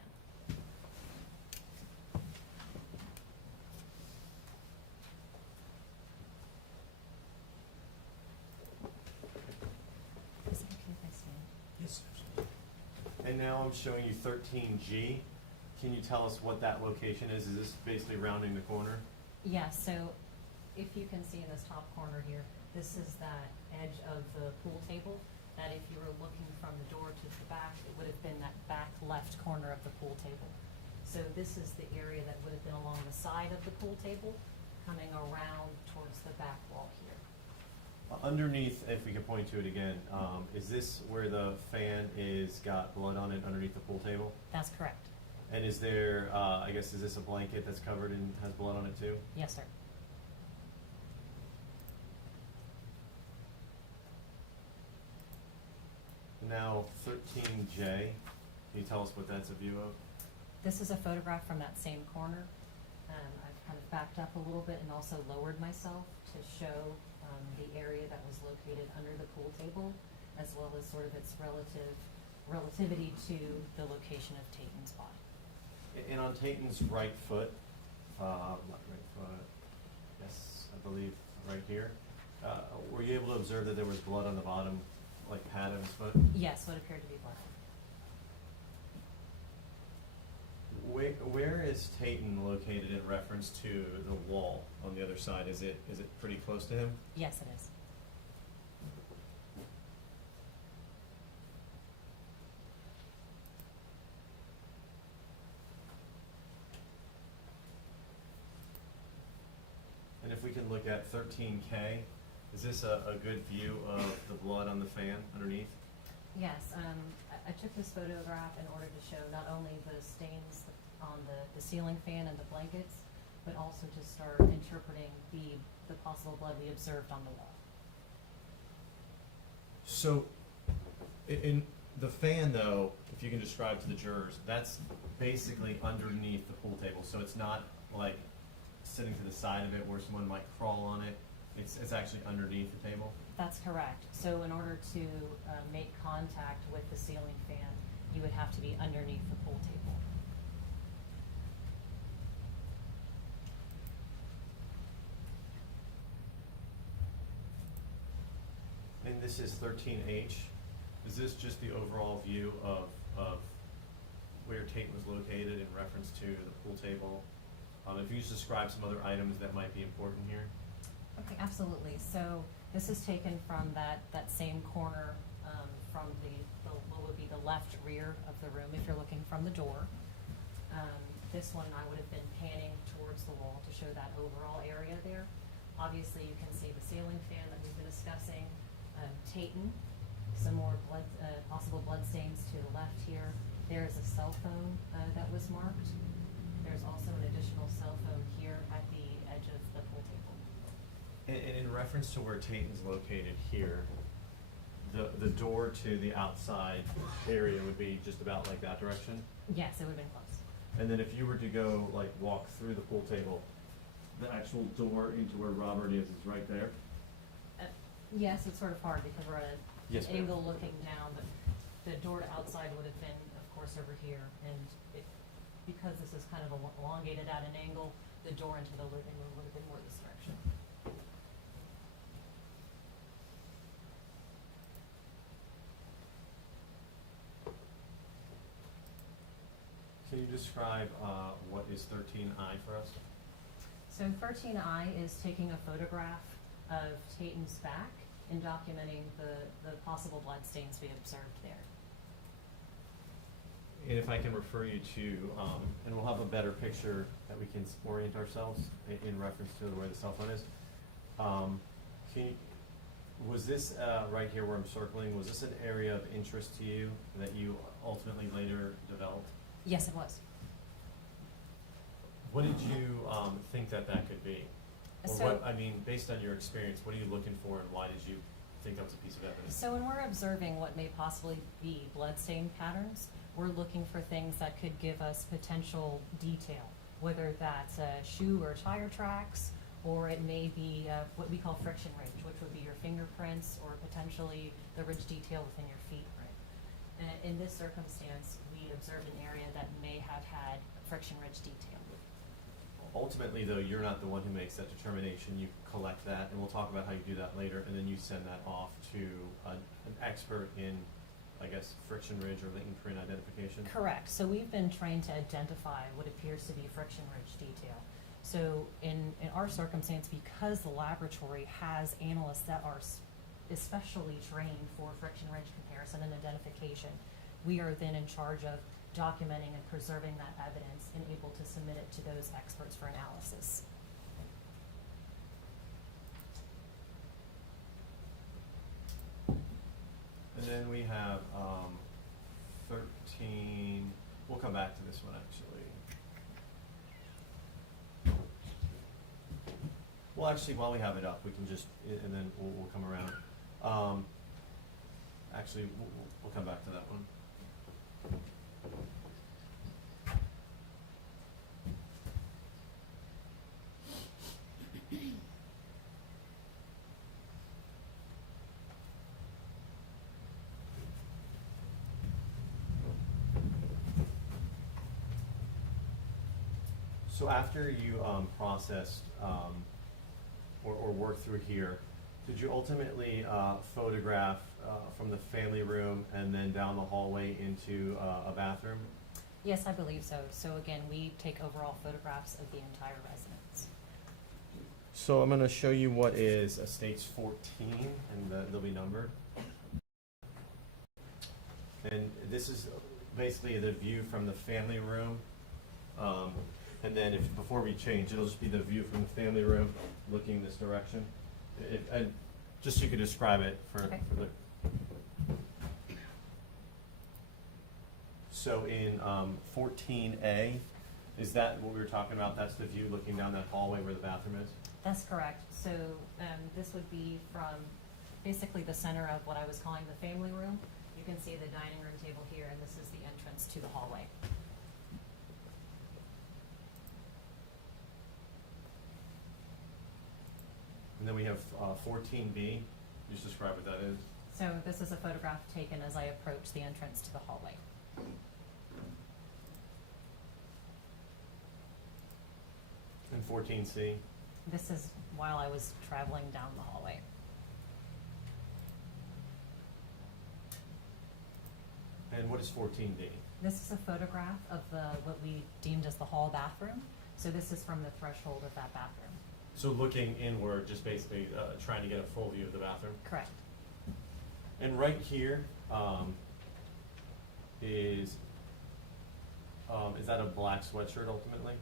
Is it okay if I stand? Yes. And now I'm showing you 13G. Can you tell us what that location is? Is this basically rounding the corner? Yeah, so if you can see in this top corner here, this is that edge of the pool table, that if you were looking from the door to the back, it would have been that back left corner of the pool table. So this is the area that would have been along the side of the pool table, coming around towards the back wall here. Underneath, if we can point to it again, is this where the fan is got blood on it underneath the pool table? That's correct. And is there, I guess, is this a blanket that's covered and has blood on it too? Yes, sir. Now 13J, can you tell us what that's a view of? This is a photograph from that same corner. I've kind of backed up a little bit and also lowered myself to show the area that was located under the pool table, as well as sort of its relativity to the location of Tayton's body. And on Tayton's right foot, not right foot, yes, I believe right here, were you able to observe that there was blood on the bottom, like pad of his foot? Yes, what appeared to be blood. Where is Tayton located in reference to the wall on the other side? Is it pretty close to him? Yes, it is. And if we can look at 13K, is this a good view of the blood on the fan underneath? Yes, I took this photograph in order to show not only the stains on the ceiling fan and the blankets, but also to start interpreting the possible blood we observed on the wall. So, in the fan though, if you can describe to the jurors, that's basically underneath the pool table, so it's not like sitting to the side of it where someone might crawl on it. It's actually underneath the table? That's correct. So in order to make contact with the ceiling fan, you would have to be underneath the pool table. And this is 13H. Is this just the overall view of where Tayton was located in reference to the pool table? If you just describe some other items that might be important here. Okay, absolutely. So this is taken from that same corner from what would be the left rear of the room if you're looking from the door. This one I would have been panning towards the wall to show that overall area there. Obviously you can see the ceiling fan that we've been discussing. Tayton some more blood, possible blood stains to the left here. There is a cell phone that was marked. There's also an additional cell phone here at the edge of the pool table. And in reference to where Tatum's located here, the door to the outside area would be just about like that direction? Yes, it would have been close. And then if you were to go, like, walk through the pool table, the actual door into where Robert is right there? Yes, it's sort of hard because we're at an Yes, ma'am. angle looking down, but the door to outside would have been, of course, over here. And because this is kind of elongated at an angle, the door into the living room would have been more this direction. Can you describe what is 13I for us? So 13I is taking a photograph of Tatum's back and documenting the possible blood stains we observed there. And if I can refer you to, and we'll have a better picture that we can orient ourselves in reference to the way the cell phone is. Was this right here where I'm circling, was this an area of interest to you that you ultimately later developed? Yes, it was. What did you think that could be? Or So- what, I mean, based on your experience, what are you looking for and why did you think that was a piece of evidence? So when we're observing what may possibly be bloodstain patterns, we're looking for things that could give us potential detail, whether that's shoe or tire tracks, or it may be what we call friction ridge, which would be your fingerprints or potentially the ridge detail within your feet print. In this circumstance, we observed an area that may have had friction ridge detail. Ultimately, though, you're not the one who makes that determination. You collect that, and we'll talk about how you do that later, and then you send that off to an expert in, I guess, friction ridge or latent print identification? Correct. So we've been trained to identify what appears to be friction ridge detail. So in our circumstance, because the laboratory has analysts that are especially trained for friction ridge comparison and identification, we are then in charge of documenting and preserving that evidence and able to submit it to those experts for analysis. And then we have 13, we'll come back to this one actually. Well, actually, while we have it up, we can just, and then we'll come around. Actually, we'll come back to that one. So after you processed or worked through here, did you ultimately photograph from the family room and then down the hallway into a bathroom? Yes, I believe so. So again, we take overall photographs of the entire residence. So I'm going to show you what is a stage 14, and they'll be numbered. And this is basically the view from the family room. And then before we change, it'll just be the view from the family room looking this direction. And just so you could describe it for the... So in 14A, is that what we were talking about? That's the view looking down that hallway where the bathroom is? That's correct. So this would be from basically the center of what I was calling the family room. You can see the dining room table here, and this is the entrance to the hallway. And then we have 14B. Just describe what that is. So this is a photograph taken as I approach the entrance to the hallway. And 14C. This is while I was traveling down the hallway. And what is 14D? This is a photograph of what we deemed as the hall bathroom. So this is from the threshold of that bathroom. So looking inward, just basically trying to get a full view of the bathroom? Correct. And right here is that a black sweatshirt ultimately?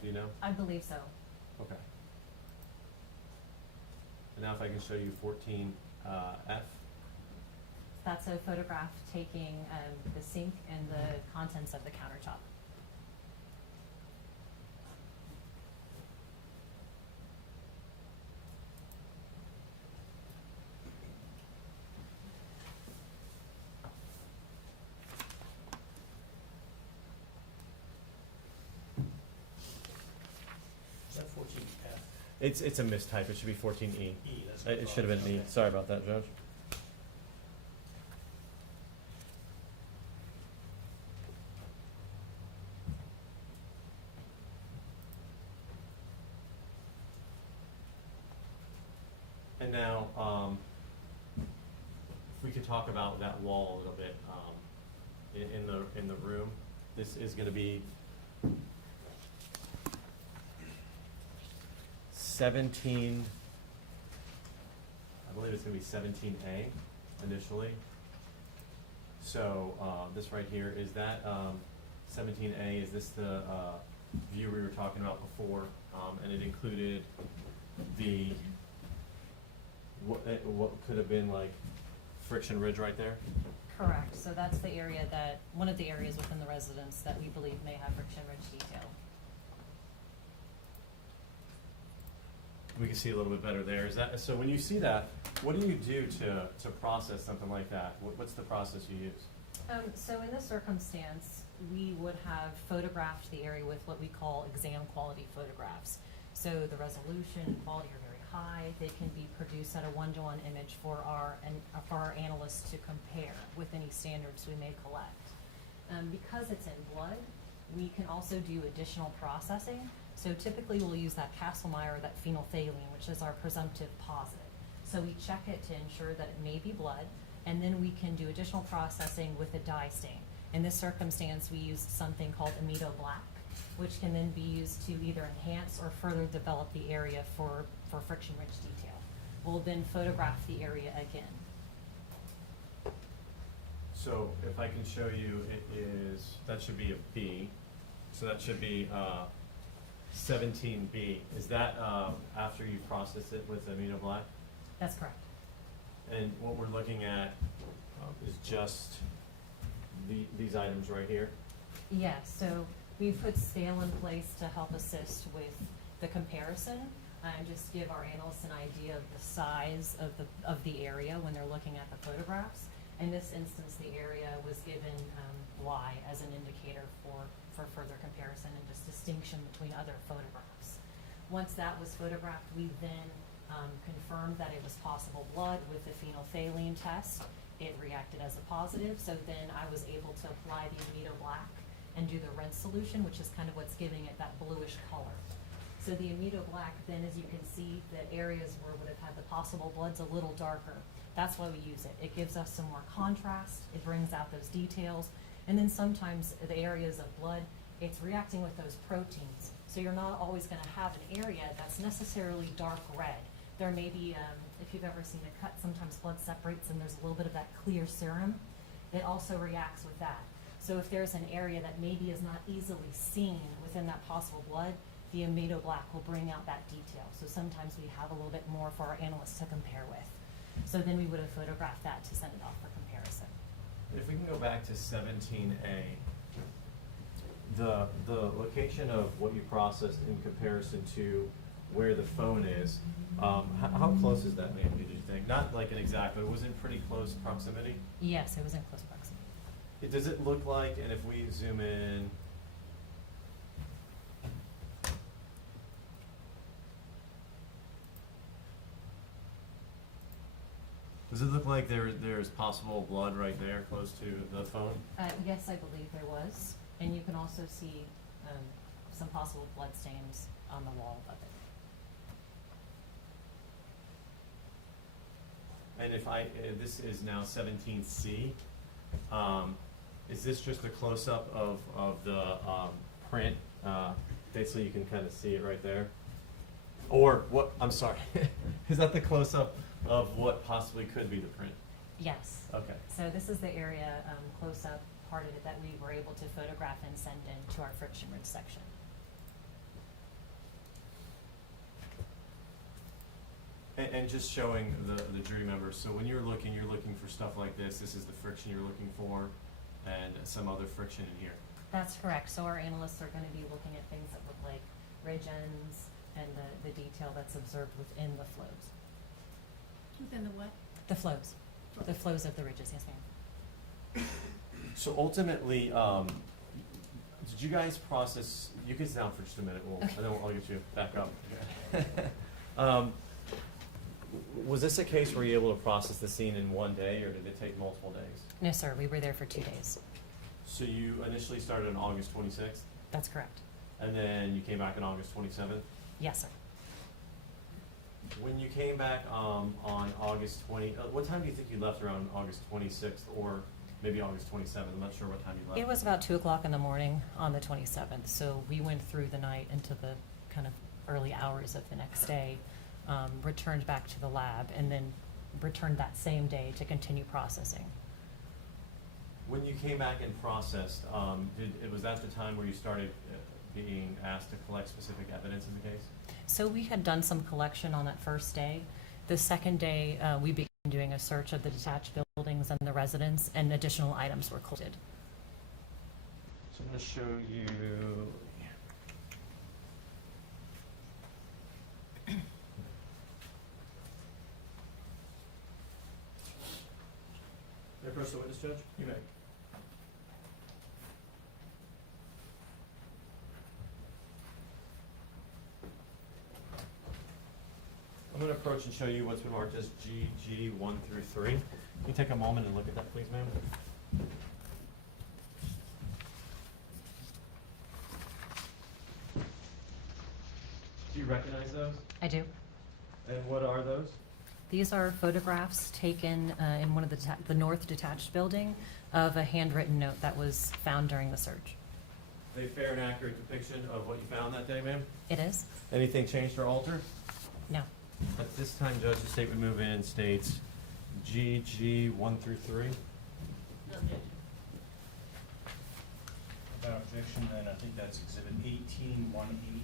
Do you know? I believe so. Okay. And now if I can show you 14F. that's a photograph taking the sink and the contents of the countertop. Is that 14F? It's a mistype. It should be 14E. E, that's what I It should have thought. been E. Okay. Sorry about that, Judge. And now, if we could talk about that wall a little bit, in the room. This is going to be 17. I believe it's going to be 17A initially. So this right here, is that 17A? Is this the view we were talking about before? And it included the what could have been like friction ridge right there? Correct. So that's the area that, one of the areas within the residence that we believe may have friction ridge detail. We can see a little bit better there. Is that so? When you see that, what do you do to process something like that? What's the process you use? So in this circumstance, we would have photographed the area with what we call exam quality photographs. So the resolution and quality are very high. They can be produced at a one-to-one image for our analysts to compare with any standards we may collect. Because it's in blood, we can also do additional processing. So typically we'll use that Castlemeyer or that phenolphthalein, which is our presumptive positive. So we check it to ensure that it may be blood, and then we can do additional processing with a dye stain. In this circumstance, we used something called amido black, which can then be used to either enhance or further develop the area for friction ridge detail. We'll then photograph the area again. So if I can show you, it is, that should be a B. So that should be 17B. Is that after you process it with amino black? That's correct. And what we're looking at is just these items right here? Yes, so we put scale in place to help assist with the comparison and just give our analysts an idea of the size of the area when they're looking at the photographs. In this instance, the area was given Y as an indicator for further comparison and just distinction between other photographs. Once that was photographed, we then confirmed that it was possible blood with the phenolphthalein test. It reacted as a positive, so then I was able to apply the amido black and do the rinse solution, which is kind of what's giving it that bluish color. So the amido black, then as you can see, the areas where it would have had the possible blood's a little darker. That's why we use it. It gives us some more contrast, it brings out those details, and then sometimes the areas of blood, it's reacting with those proteins. So you're not always gonna have an area that's necessarily dark red. There may be, if you've ever seen a cut, sometimes blood separates and there's a little bit of that clear serum. It also reacts with that. So if there's an area that maybe is not easily seen within that possible blood, the amido black will bring out that detail. So sometimes we have a little bit more for our analysts to compare with. So then we would have photographed that to send it off for comparison. If we can go back to 17A, the location of what you processed in comparison to where the phone is, how close is that maybe, did you think? Not like an exact, but it was in pretty close proximity? Yes, it was in close proximity. Does it look like, and if we zoom in, does it look like there's possible blood right there close to the phone? Yes, I believe there was. And you can also see some possible blood stains on the wall of it. And if this is now 17C, is this just a close-up of the print? Basically, you can kind of see it right there. Or what? I'm sorry. Is that the close-up of what possibly could be the print? Yes. Okay. So this is the area close-up part of it that we were able to photograph and send in to our friction ridge section. And just showing the jury members, so when you're looking for stuff like this is the friction you're looking for, and some other friction in here. That's correct. So our analysts are going to be looking at things that look like ridge ends and the detail that's observed within the flows. Within the what? The flows. The flows of the ridges, yes ma'am. So ultimately, did you guys process, you can sit down for just a minute, Okay. and then I'll get you back up. Was this a case where you were able to process the scene in one day, or did it take multiple days? No, sir. We were there for 2 days. So you initially started on August 26th, That's correct. and then you came back on August 27th? Yes, sir. When you came back on August 20, what time do you think you left around August 26th, or maybe August 27th? I'm not sure what time you left. It was about 2 o'clock in the morning on the 27th, so we went through the night into the kind of early hours of the next day, returned back to the lab, and then returned that same day to continue processing. When you came back and processed, was that the time where you started being asked to collect specific evidence in the case? So we had done some collection on that first day. The second day, we began doing a search of the detached buildings and the residence, and additional items were collected. So I'm going to show you. May I approach the witness, Judge? You may. I'm going to approach and show you what's been marked as GG 1 through 3. Can you take a moment and look at that, please, ma'am? Do you recognize those? I do. And what are those? These are photographs taken in one of the north detached building of a handwritten note that was found during the search. A fair and accurate depiction of what you found that day, ma'am? It is? Anything changed or altered? No. At this time, Judge, the statement move in states GG 1 through 3. Without objection, then I think that's exhibit 1818,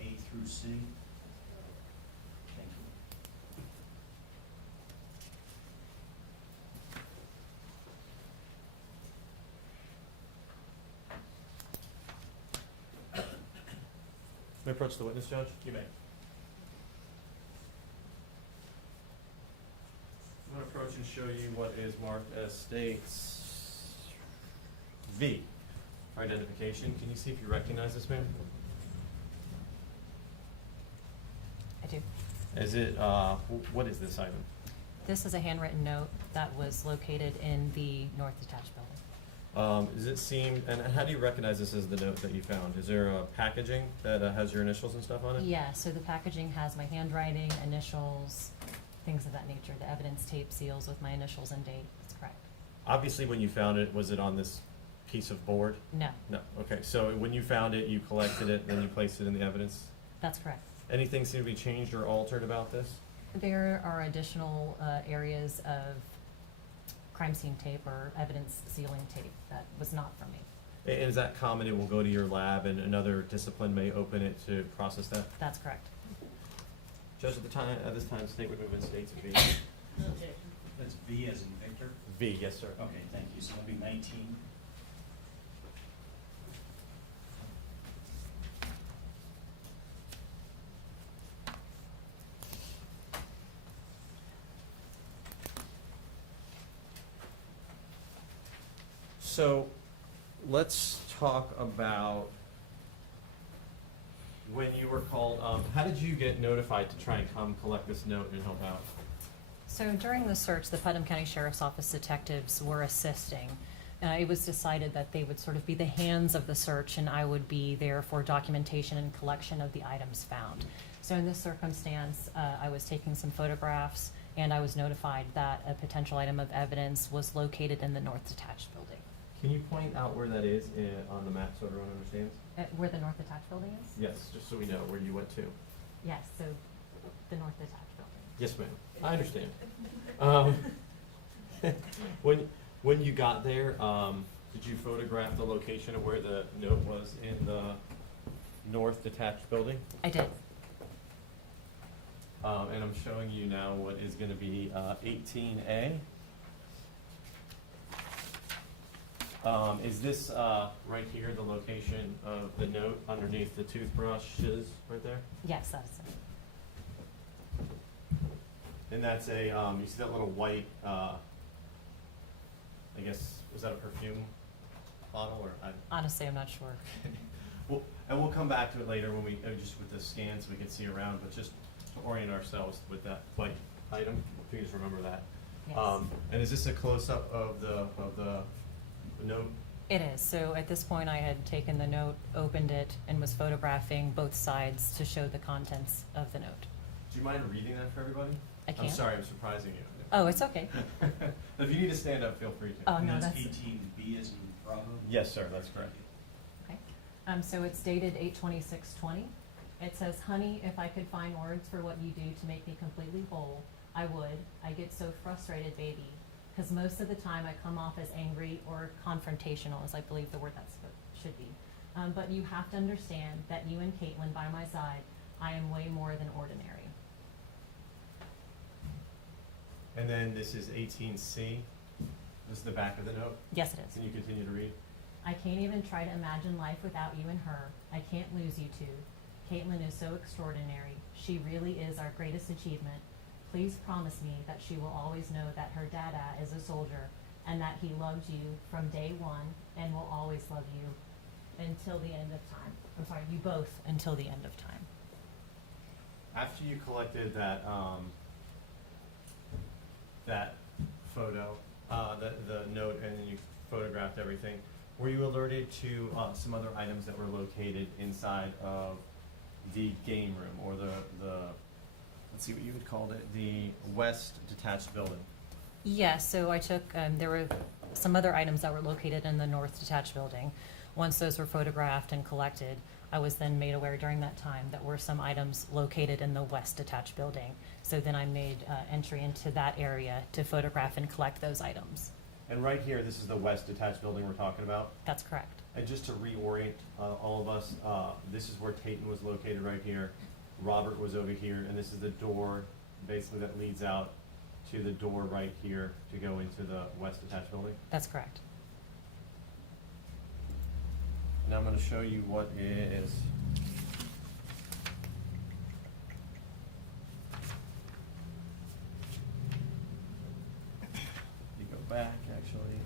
A through C. Thank you. May I approach the witness, Judge? You may. I'm going to approach and show you what is marked as states V. Identification. Can you see if you recognize this, ma'am? I do. Is it, what is this item? This is a handwritten note that was located in the north detached building. Does it seem, and how do you recognize this as the note that you found? Is there a packaging that has your initials and stuff on it? Yeah, so the packaging has my handwriting, initials, things of that nature. The evidence tape seals with my initials and date. That's correct. Obviously, when you found it, was it on this piece of board? No. No. Okay, so when you found it, you collected it, then you placed it in the evidence? That's correct. Anything seem to be changed or altered about this? There are additional areas of crime scene tape or evidence sealing tape that was not from me. And is that common? It will go to your lab and another discipline may open it to process that? That's correct. Judge, at this time, state would move in states V. That's V as in Victor? V, yes, sir. Okay, thank you. So it'll be 19. So let's talk about when you were called. How did you get notified to try and come collect this note and help out? So during the search, the Putnam County Sheriff's Office detectives were assisting. It was decided that they would sort of be the hands of the search and I would be there for documentation and collection of the items found. So in this circumstance, I was taking some photographs and I was notified that a potential item of evidence was located in the north detached building. Can you point out where that is on the map so everyone understands? Where the north detached building is? Yes, just so we know where you went to. Yes, so the north detached building. Yes, ma'am. I understand. When you got there, did you photograph the location of where the note was in the north detached building? I did. And I'm showing you now what is going to be 18A. Is this right here the location of the note underneath the toothbrushes right there? Yes, that's it. And that's a, you see that little white, I guess, was that a perfume bottle or? Honestly, I'm not sure. Well, and we'll come back to it later when we, just with the scan so we can see around, but just to orient ourselves with that white item, if you just remember that. Yes. And is this a close-up of the note? It is. So at this point, I had taken the note, opened it, and was photographing both sides to show the contents of the note. Do you mind reading that for everybody? I can. I'm sorry, I'm surprising you. Oh, it's okay. If you need to stand up, feel free to. Oh, no, that's. 18B as in Bravo? Yes, sir, that's correct. Okay. So it's dated 8/26/20. It says, "Honey, if I could find words for what you do to make me completely whole, I would. I get so frustrated, baby, because most of the time I come off as angry or confrontational, is I believe the word that should be. But you have to understand that you and Caitlin by my side, I am way more than ordinary." And then this is 18C. This is the back of the note. Yes, it is. Can you continue to read? "I can't even try to imagine life without you and her. I can't lose you two. Caitlin is so extraordinary. She really is our greatest achievement. Please promise me that she will always know that her dada is a soldier and that he loved you from day one and will always love you until the end of time." I'm sorry, you both until the end of time. After you collected that, that photo, the note, and then you photographed everything, were you alerted to some other items that were located inside of the game room or the let's see what you had called it, the west detached building? Yes, so I took, there were some other items that were located in the north detached building. Once those were photographed and collected, I was then made aware during that time that were some items located in the west detached building. So then I made entry into that area to photograph and collect those items. And right here, this is the west detached building we're talking about? That's correct. And just to reorient all of us, this is where Tayton was located right here. Robert was over here, and this is the door basically that leads out to the door right here to go into the west detached building. That's correct. Now I'm going to show you what is you go back actually.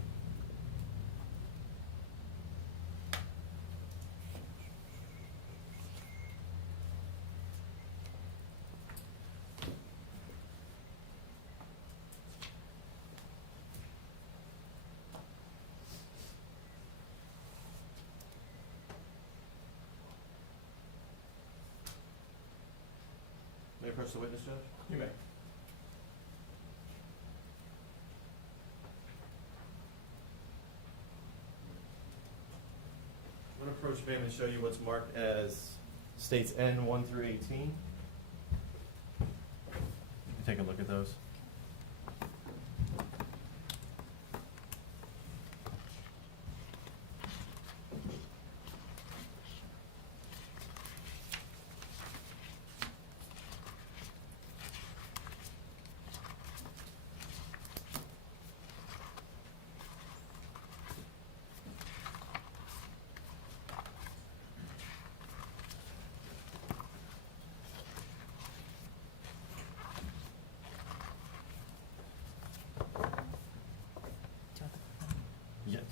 May I approach the witness, Judge? You may. I'm going to approach ma'am and show you what's marked as states N1 through 18. You can take a look at those.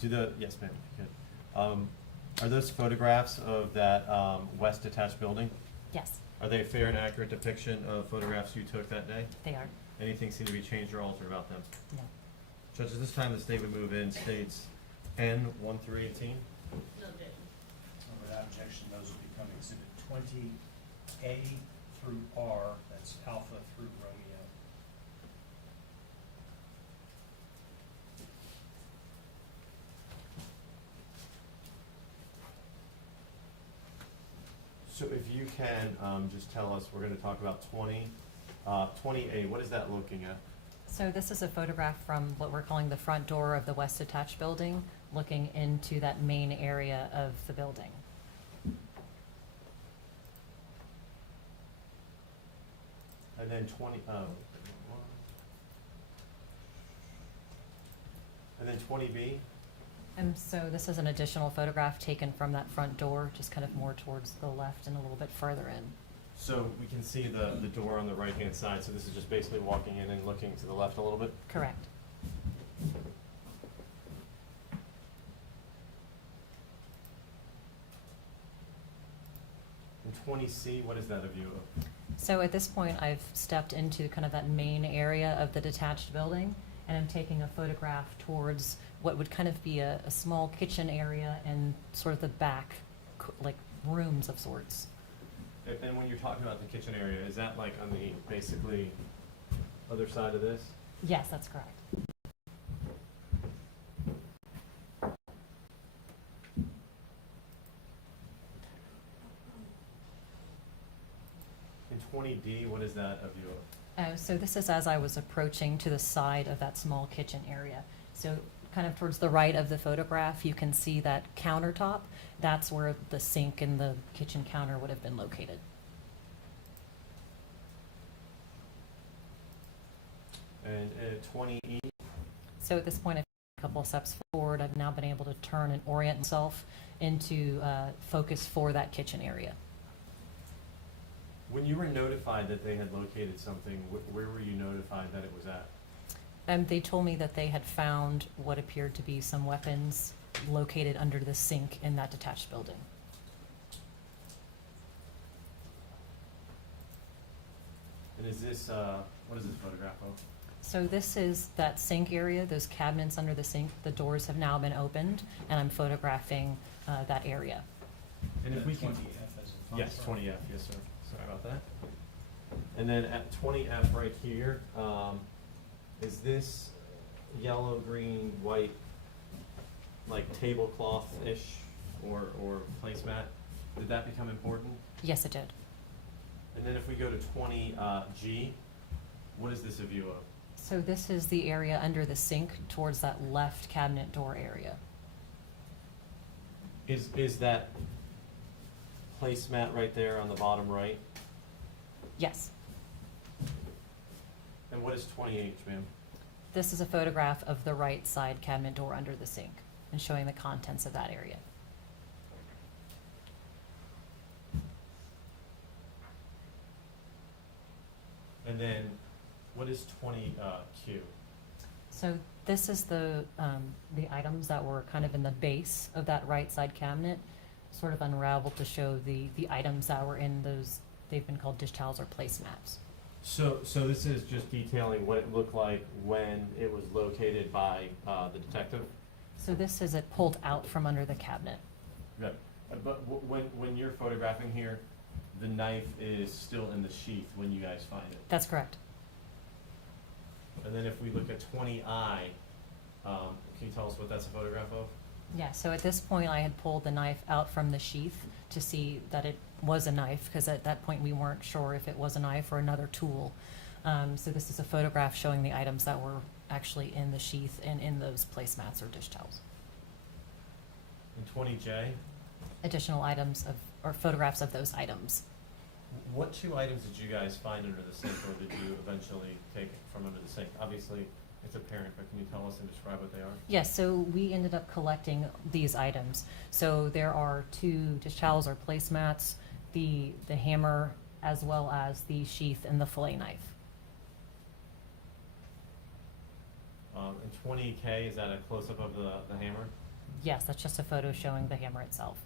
Yeah, yes, ma'am, if you could. Are those photographs of that west detached building? Yes, Are they a fair and accurate depiction of photographs you took that day? they are. Anything seem to be changed or altered about them? No. Judge, at this time the state would move in states N1 through 18. No objection. Without objection, those will become exhibit 20A through R, that's Alpha through Romeo. So if you can just tell us, we're going to talk about 20A, what is that looking at? So this is a photograph from what we're calling the front door of the west detached building, looking into that main area of the building. And then 20, and then 20B? And so this is an additional photograph taken from that front door, just kind of more towards the left and a little bit further in. So we can see the door on the right-hand side, so this is just basically walking in and looking to the left a little bit? Correct. And 20C, what is that a view of? So at this point, I've stepped into kind of that main area of the detached building, and I'm taking a photograph towards what would kind of be a small kitchen area and sort of the back, like rooms of sorts. And when you're talking about the kitchen area, is that like on the basically other side of this? Yes, that's correct. In 20D, what is that a view of? So this is as I was approaching to the side of that small kitchen area. So kind of towards the right of the photograph, you can see that countertop. That's where the sink and the kitchen counter would have been located. And 20E? So at this point, I've taken a couple of steps forward. I've now been able to turn and orient myself into focus for that kitchen area. When you were notified that they had located something, where were you notified that it was at? They told me that they had found what appeared to be some weapons located under the sink in that detached building. And is this, what is this photograph of? So this is that sink area, those cabinets under the sink. The doors have now been opened, and I'm photographing that area. And if we can, 20F as in yes, font. 20F, yes, sir. Sorry about that. And then at 20F right here, is this yellow, green, white, like tablecloth-ish or placemat? Did that become important? Yes, it did. And then if we go to 20G, what is this a view of? So this is the area under the sink towards that left cabinet door area. Is that placemat right there on the bottom right? Yes. And what is 20H, ma'am? This is a photograph of the right side cabinet door under the sink and showing the contents of that area. And then what is 20Q? So this is the items that were kind of in the base of that right side cabinet, sort of unraveled to show the items that were in those. They've been called dish towels or placemats. So this is just detailing what it looked like when it was located by the detective? So this is it pulled out from under the cabinet. Right. But when you're photographing here, the knife is still in the sheath when you guys find it? That's correct. And then if we look at 20I, can you tell us what that's a photograph of? Yeah, so at this point I had pulled the knife out from the sheath to see that it was a knife, because at that point we weren't sure if it was a knife or another tool. So this is a photograph showing the items that were actually in the sheath and in those placemats or dish towels. And 20J? Additional items of, or photographs of those items. What two items did you guys find under the sink, or did you eventually take from under the sink? Obviously, it's apparent, but can you tell us and describe what they are? Yes, so we ended up collecting these items. So there are 2 dish towels or placemats, the hammer, as well as the sheath and the fillet knife. And 20K, is that a close-up of the hammer? Yes, that's just a photo showing the hammer itself.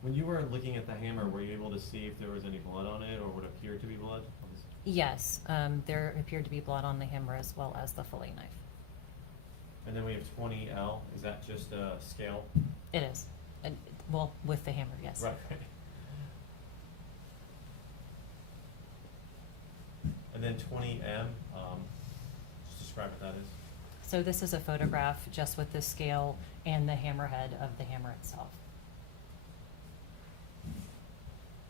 When you were looking at the hammer, were you able to see if there was any blood on it or what appeared to be blood? Yes, there appeared to be blood on the hammer as well as the fillet knife. And then we have 20L. Is that just a scale? It is. And, well, with the hammer, yes. Right. And then 20M, just describe what that is. So this is a photograph just with the scale and the hammerhead of the hammer itself.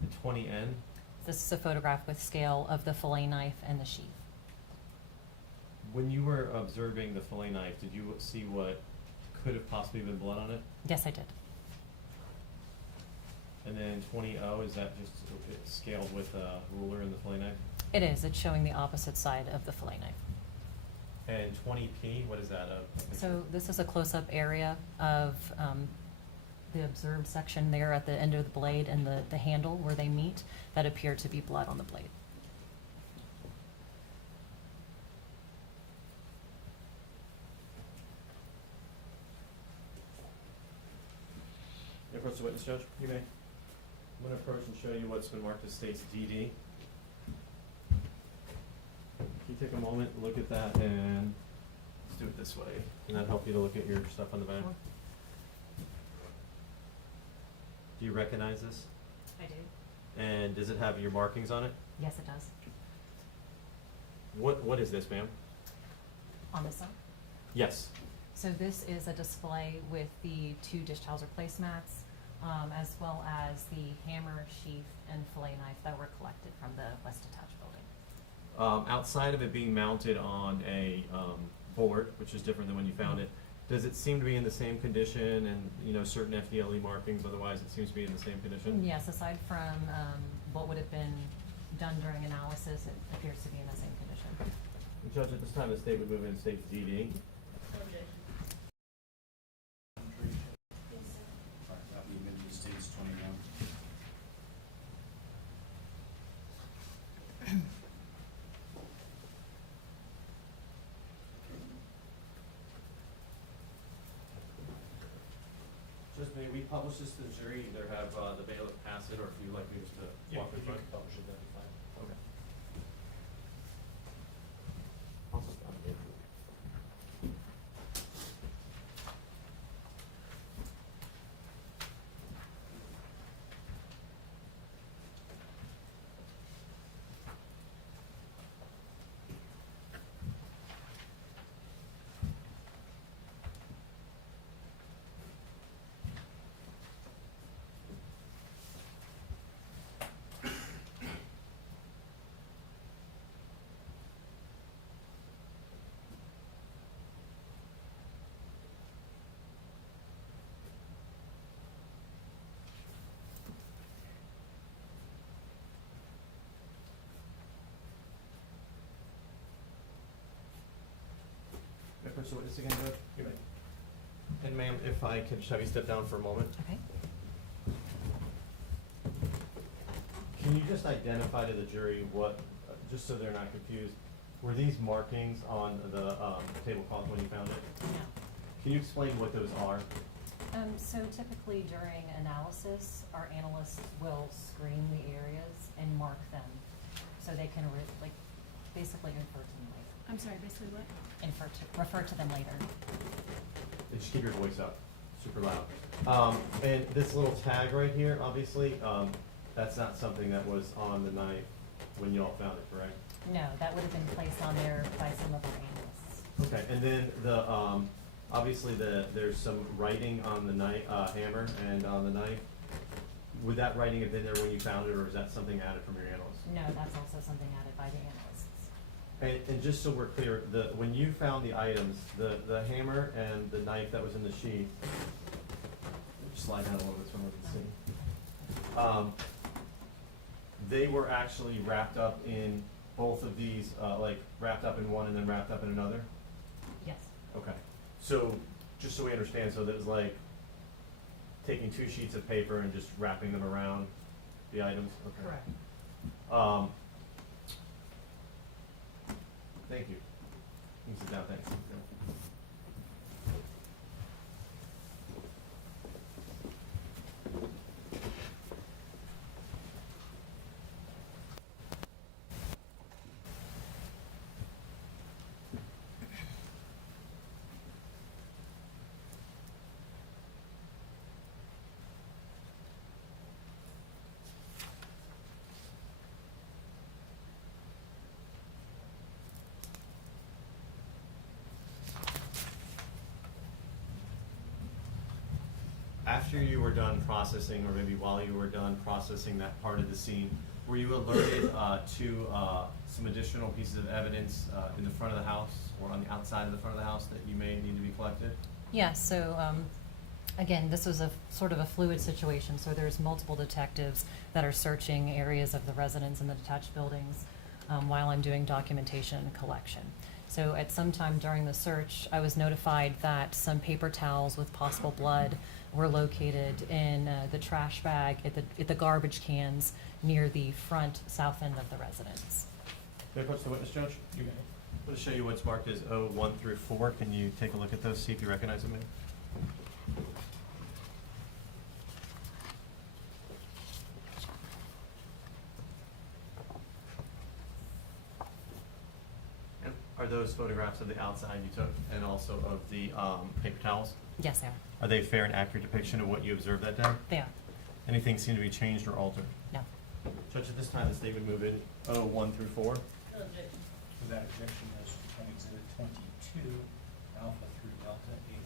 And 20N? This is a photograph with scale of the fillet knife and the sheath. When you were observing the fillet knife, did you see what could have possibly been blood on it? Yes, I did. And then 20O, is that just scaled with a ruler in the fillet knife? It is. It's showing the opposite side of the fillet knife. And 20p, what is that? So this is a close-up area of the observed section there at the end of the blade and the handle where they meet that appear to be blood on the blade. Approach the witness, Judge. You may. I'm going to approach and show you what's been marked as states DD. Can you take a moment and look at that, and let's do it this way. Can that help you to look at your stuff on the back? Sure. Do you recognize this? I do. And does it have your markings on it? Yes, it does. What is this, ma'am? On this side. Yes. So this is a display with the 2 dish towels or placemats, as well as the hammer, sheath, and fillet knife that were collected from the West Attached building. Outside of it being mounted on a board, which is different than when you found it, does it seem to be in the same condition and certain FDLE markings? Otherwise, it seems to be in the same condition. Yes, aside from what would have been done during analysis, it appears to be in the same condition. Judge, at this time, the state would move in states DD. That we amend to states 21. Just may we publish this to the jury, either have the bailiff pass it, or if you'd like me just to walk in front? Publish it, that'd be fine. Okay. Also, approach the witness again, Judge? You may. And ma'am, if I could just have you step down for a moment. Okay. Can you just identify to the jury what, just so they're not confused, were these markings on the tablecloth when you found it? No. Can you explain what those are? So typically during analysis, our analysts will screen the areas and mark them so they can basically refer to them later. I'm sorry, basically what? Refer to them later. And just keep your voice up, super loud. And this little tag right here, obviously, that's not something that was on the knife when you all found it, correct? No, that would have been placed on there by some of our analysts. Okay, and then the obviously there's some writing on the knife, hammer, and on the knife. Would that writing have been there when you found it, or is that something added from your analyst? No, that's also something added by the analysts. And just so we're clear, when you found the items, the hammer and the knife that was in the sheath, slide down a little bit so everyone can see. They were actually wrapped up in both of these, like wrapped up in one and then wrapped up in another? Yes. Okay. So, just so we understand, so that was like taking 2 sheets of paper and just wrapping them around the items? Okay. Correct. Thank you. You can sit down, thanks. After you were done processing, or maybe while you were done processing that part of the scene, were you alerted to some additional pieces of evidence in the front of the house or on the outside of the front of the house that you may need to be collected? Yeah, so again, this was a sort of a fluid situation, so there's multiple detectives that are searching areas of the residence and the detached buildings. while I'm doing documentation and collection. So at some time during the search, I was notified that some paper towels with possible blood were located in the trash bag at the garbage cans near the front south end of the residence. May I approach the witness, Judge? You may. I'm going to show you what's marked as O1 through 4. Can you take a look at those, see if you recognize them? And are those photographs of the outside you took and also of the paper towels? Yes, they are. Are they a fair and accurate depiction of what you observed that day? They are. Anything seem to be changed or altered? No. Judge, at this time, the state would move in O1 through 4. Without objection, as from exhibit 22, alpha through delta, A through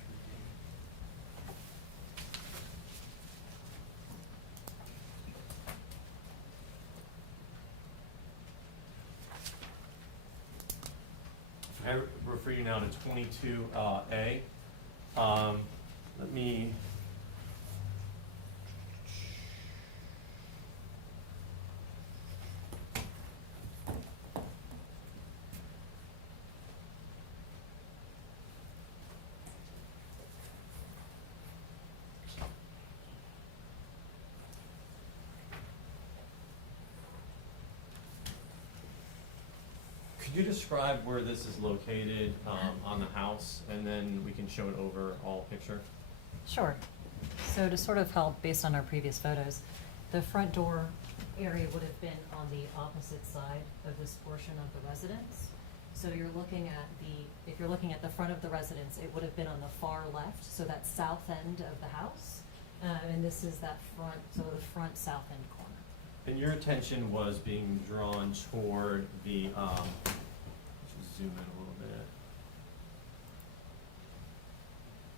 D. I refer you now to 22A. Let me. Could you describe where this is located on the house, and then we can show it over all picture? Sure. So to sort of help, based on our previous photos, the front door area would have been on the opposite side of this portion of the residence. So you're looking at if you're looking at the front of the residence, it would have been on the far left, so that south end of the house. And this is that front, so the front south end corner. And your attention was being drawn toward the, let's zoom in a little bit.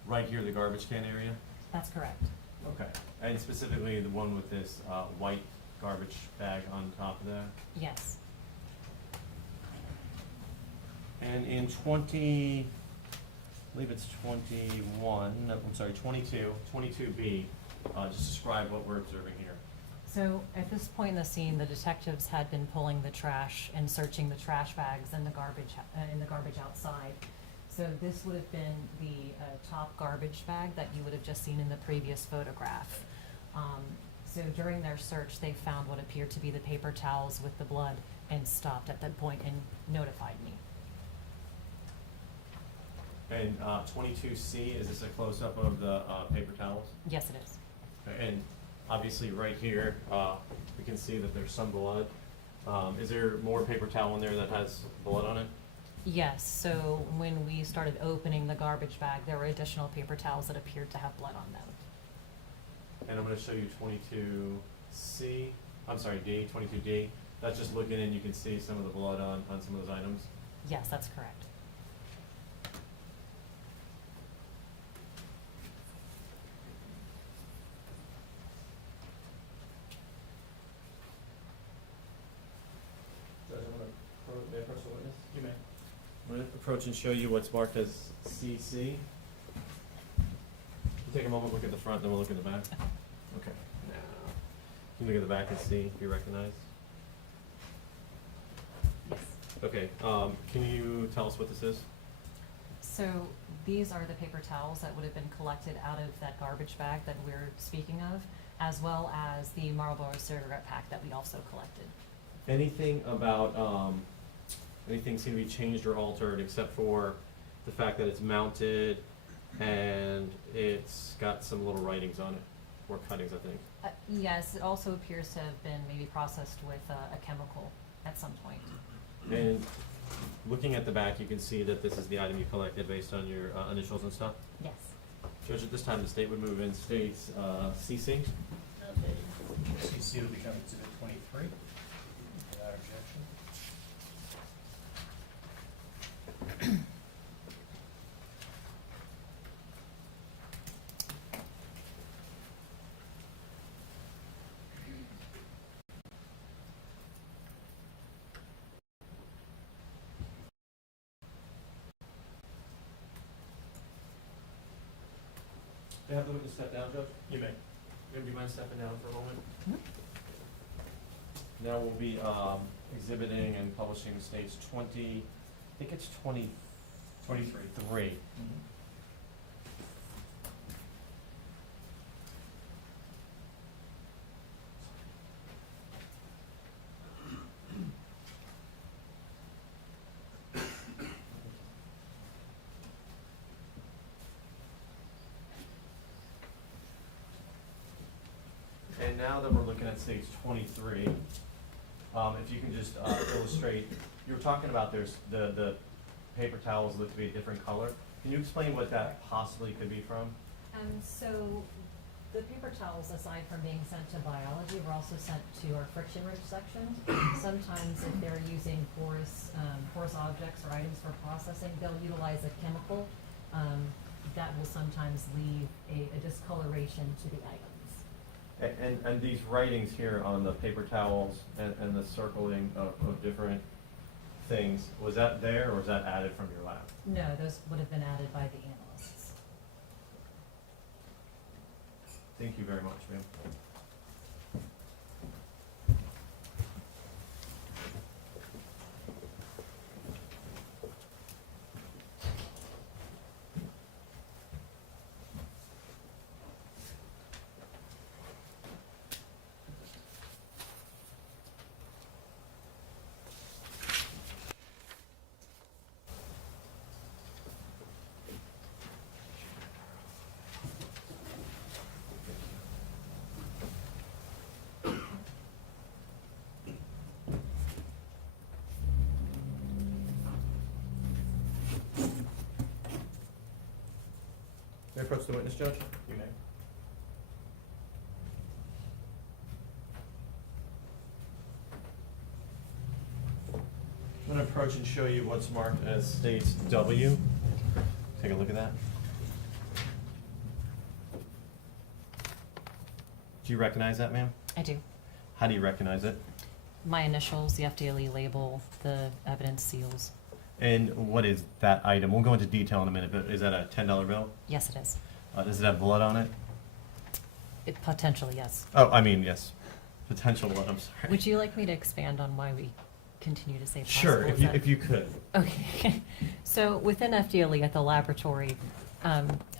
Right here, the garbage can area? That's correct. Okay. And specifically the one with this white garbage bag on top of that? Yes. And in I believe it's 21, no, I'm sorry, 22B, just describe what we're observing here. So at this point in the scene, the detectives had been pulling the trash and searching the trash bags and the garbage outside. So this would have been the top garbage bag that you would have just seen in the previous photograph. So during their search, they found what appeared to be the paper towels with the blood and stopped at that point and notified me. And 22C, is this a close-up of the paper towels? Yes, it is. Okay, and obviously right here, we can see that there's some blood. Is there more paper towel in there that has blood on it? Yes, so when we started opening the garbage bag, there were additional paper towels that appeared to have blood on them. And I'm going to show you 22D. That's just looking in, you can see some of the blood on some of those items. Yes, that's correct. May I approach the witness? You may. I'm going to approach and show you what's marked as CC. Take a moment, look at the front, then we'll look at the back. Okay. Now, can you look at the back and see if you recognize? Yes. Okay. Can you tell us what this is? So these are the paper towels that would have been collected out of that garbage bag that we're speaking of, as well as the Marlboro cigarette pack that we also collected. Anything about anything seem to be changed or altered except for the fact that it's mounted and it's got some little writings on it, or cuttings, I think. Yes, it also appears to have been maybe processed with a chemical at some point. And looking at the back, you can see that this is the item you collected based on your initials and stuff. Yes. Judge, at this time, the state would move in states CC. CC will become exhibit 23. Without objection. May I have the witness step down, Judge? You may. Do you mind stepping down for a moment? Mhm. Now we'll be exhibiting and publishing states 20, I think it's 23. And now that we're looking at stage 23, if you can just illustrate, you were talking about there's the paper towels look to be a different color. Can you explain what that possibly could be from? So the paper towels, aside from being sent to biology, were also sent to our friction-rich section. Sometimes if they're using porous objects or items for processing, they'll utilize a chemical that will sometimes leave a discoloration to the items. And these writings here on the paper towels and the circling of different things, was that there or was that added from your lab? No, those would have been added by the analysts. Thank you very much, ma'am. May I approach the witness, Judge? You may. I'm going to approach and show you what's marked as states W. Take a look at that. Do you recognize that, ma'am? I do. How do you recognize it? My initials, the FDLE label, the evidence seals. And what is that item? We'll go into detail in a minute, but is that a $10 bill? Yes, it is. Does it have blood on it? Potentially, yes. Oh, I mean, yes. Potential blood, I'm sorry. Would you like me to expand on why we continue to say possible? Sure, if you could. Okay. So within FDLE at the laboratory,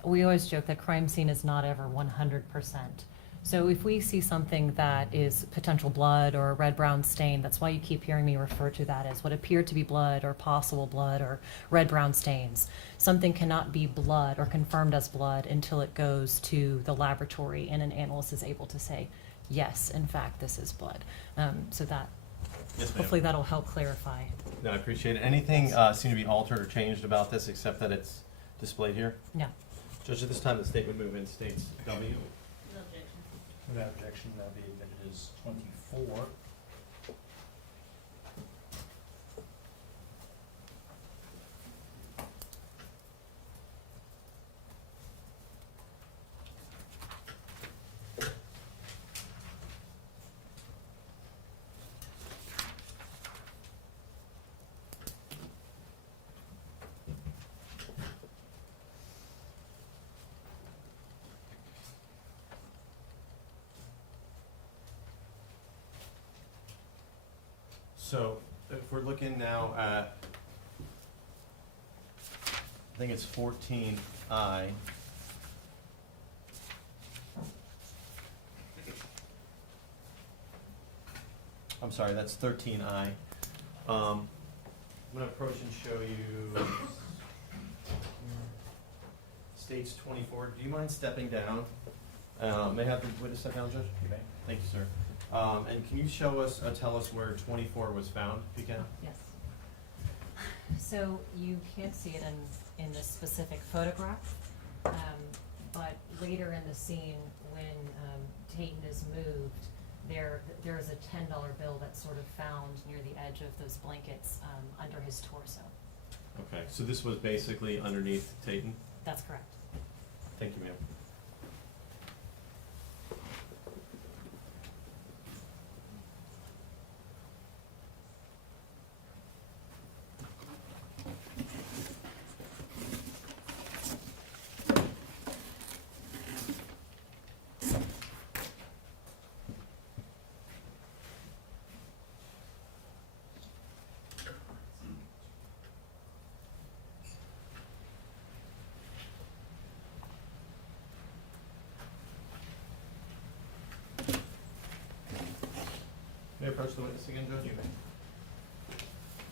we always joke that crime scene is not ever 100%. So if we see something that is potential blood or a red-brown stain, that's why you keep hearing me refer to that as what appeared to be blood or possible blood or red-brown stains. Something cannot be blood or confirmed as blood until it goes to the laboratory and an analyst is able to say, yes, in fact, this is blood. So that, yes, hopefully that'll help clarify. No, I appreciate it. Anything seem to be altered or changed about this except that it's displayed here? No. Judge, at this time, the statement move in states W. Without objection, that'll be admitted as 24. So if we're looking now at, I think it's 14I. I'm sorry, that's 13I. I'm going to approach and show you states 24. Do you mind stepping down? May I have the witness step down, Judge? You may. Thank you, sir. And can you show us, tell us where 24 was found, if you can? Yes. So you can't see it in this specific photograph, but later in the scene when Tayton is moved, there is a $10 bill that's sort of found near the edge of those blankets under his torso. Okay, so this was basically underneath Tayton? That's correct. Thank you, ma'am. to approach the witness again, Judge?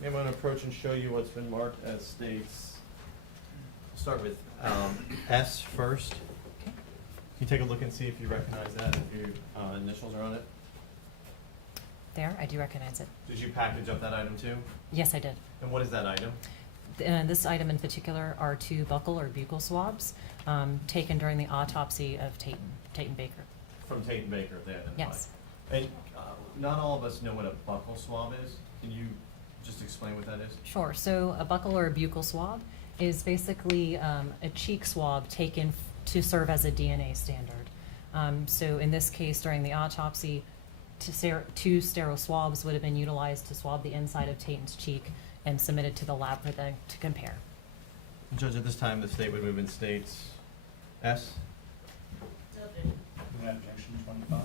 I'm going to approach and show you what's been marked as states. Start with S first. Okay. Can you take a look and see if you recognize that, if your initials are on it? There, I do recognize it. Did you package up that item too? Yes, I did. And what is that item? This item in particular are 2 buccal or buccal swabs taken during the autopsy of Tayton Baker. From Tate Baker, they identified. Yes. And not all of us know what a buccal swab is. Can you just explain what that is? Sure. So a buccal or a buccal swab is basically a cheek swab taken to serve as a DNA standard. So in this case, during the autopsy, 2 sterile swabs would have been utilized to swab the inside of Tayton's cheek and submitted to the lab for them to compare. Judge, at this time, the state would move in states S. Without objection, 25.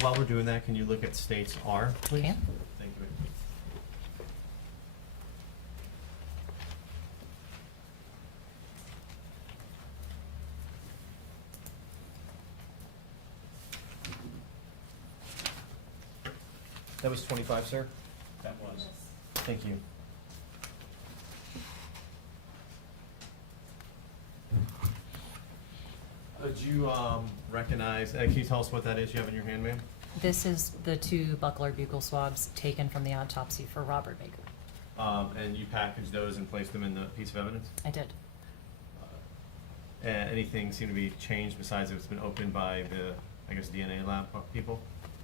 While we're doing that, can you look at states R, please? Can. Thank you. That was 25, sir? That was. Thank you. Do you recognize, can you tell us what that is you have in your hand, ma'am? This is the 2 buccal or buccal swabs taken from the autopsy for Robert Baker. And you packaged those and placed them in the piece of evidence? I did. Anything seem to be changed besides it's been opened by the, I guess, DNA lab people?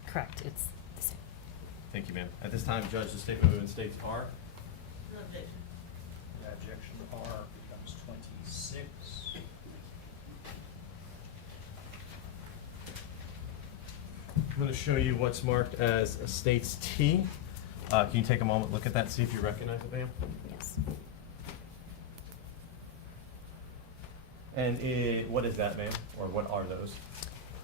Correct. It's the same. Thank you, ma'am. At this time, Judge, the state will move in states R. Without objection, R becomes 26. I'm going to show you what's marked as states T. Can you take a moment, look at that, see if you recognize it, ma'am? Yes. And what is that, ma'am? Or what are those?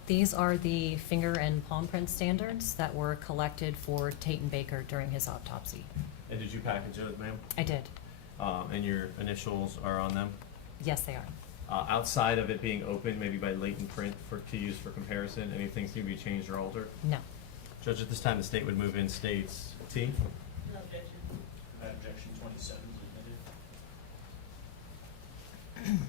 These are the finger and palm print standards that were collected for Tayton Baker during his autopsy. And did you package those, ma'am? I did. And your initials are on them? Yes, they are. Outside of it being open, maybe by latent print to use for comparison, anything seem to be changed or altered? No. Judge, at this time, the state would move in states T. Without objection, 27 is admitted.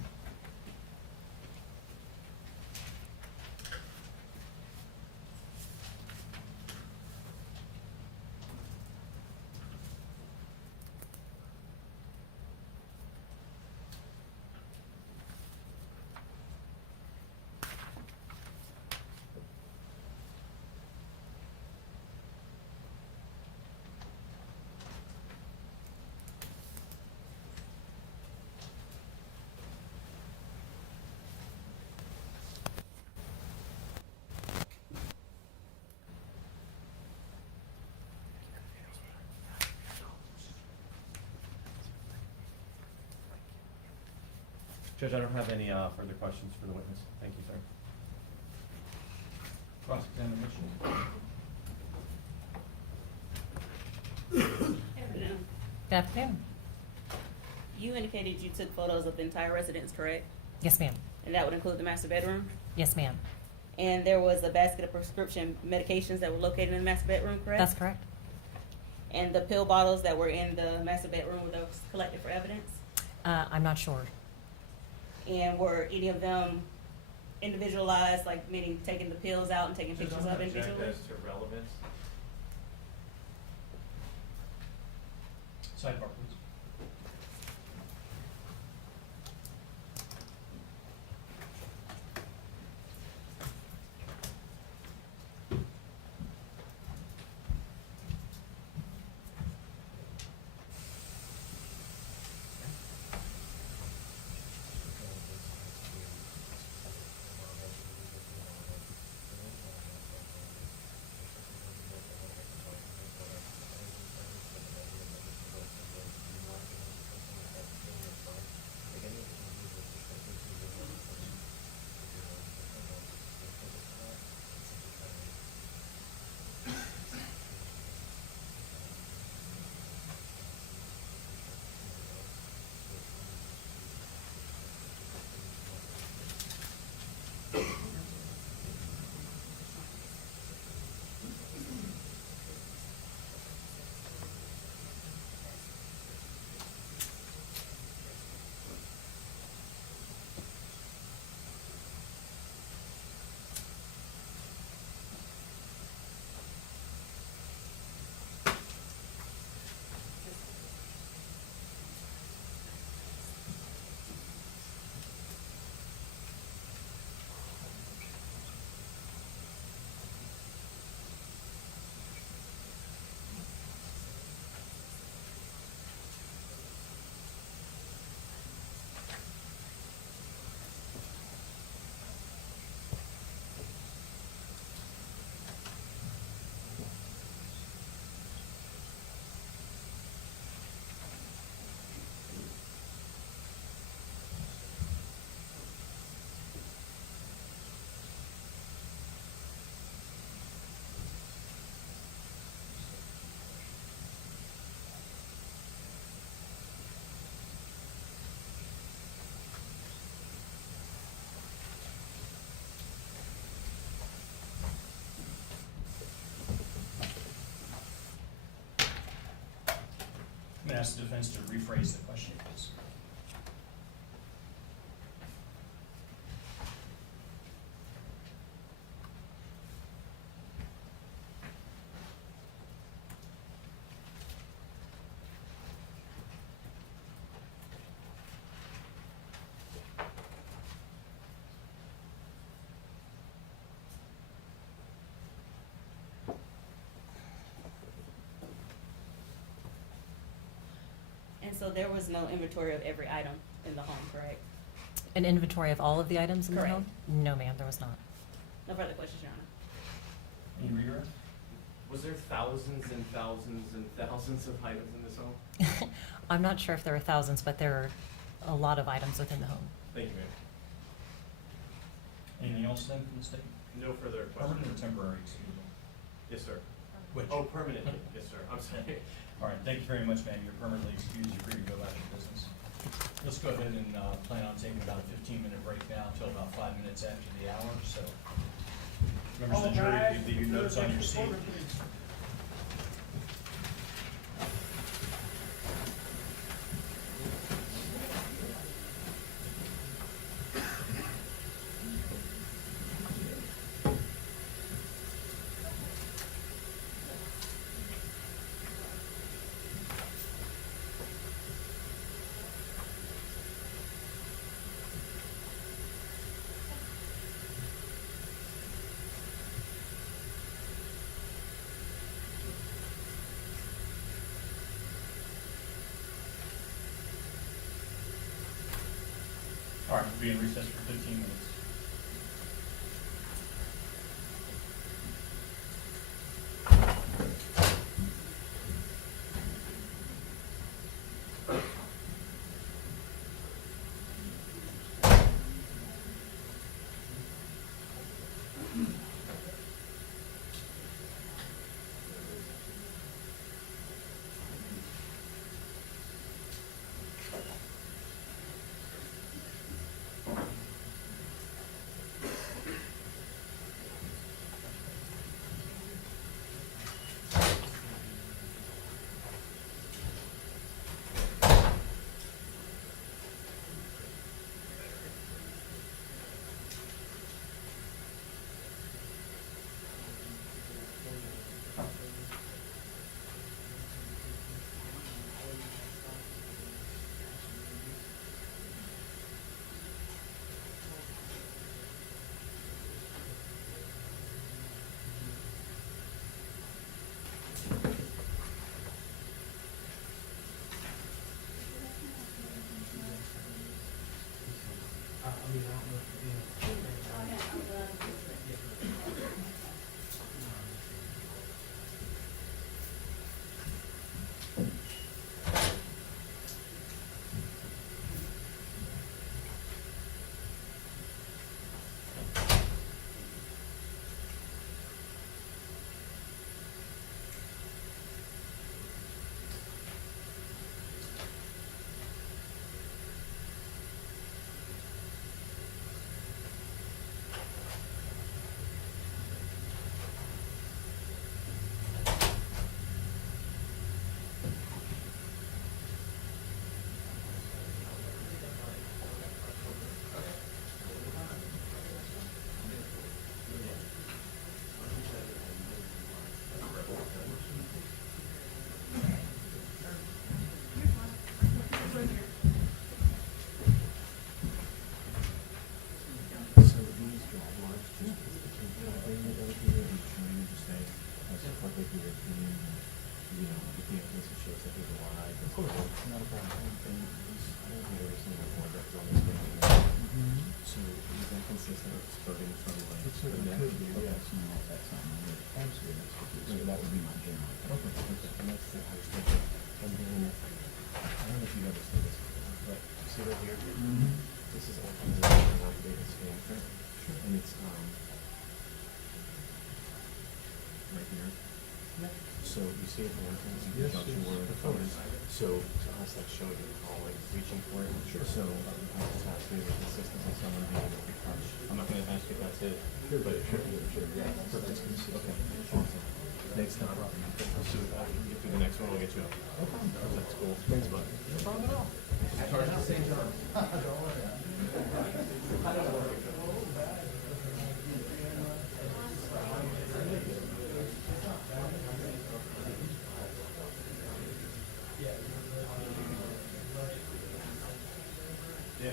Judge, I don't have any further questions for the witness. Thank you, sir. Cross-examination. Good afternoon. You indicated you took photos of the entire residence, correct? Yes, ma'am. And that would include the master bedroom? Yes, ma'am. And there was a basket of prescription medications that were located in the master bedroom, correct? That's correct. And the pill bottles that were in the master bedroom, were those collected for evidence? I'm not sure. And were any of them individualized, like meaning taking the pills out and taking pictures of individually? As to relevance. Sidebar, please. ask the defense to rephrase the question, please. And so there was no inventory of every item in the home, correct? An inventory of all of the items in the Correct. home? No, ma'am, there was not. No further questions, Your Honor. Any redirect? Was there thousands and thousands and thousands of items in this home? I'm not sure if there are thousands, but there are a lot of items within the home. Thank you, Mayor. Anything else then from the statement? No further Permanent questions. or temporary excusal? Yes, sir. Which? Oh, permanent. Yes, sir. I'm sorry. All right, thank you very much, ma'am. You're permanently excused. You're free to go about your business. Let's go ahead and plan on taking about a 15-minute break now until about 5 minutes after the hour. So, members of the jury, if you leave your notes on your seat. All right, we'll be in recess for 15 minutes. So you see it in conjunction where the photos. So to us, that's showing you always reaching for it. Sure. So I just ask you the consistency, someone being able to touch. I'm not going to ask if that's it, but it should be. Sure. Yeah. Perfect. Okay. Awesome. Thanks, Tom. Let's do it after we get through the next one. We'll get you up. No problem. That's cool. Thanks, bud. No problem at all. Charge at St. John. Don't worry. I don't worry. Yeah.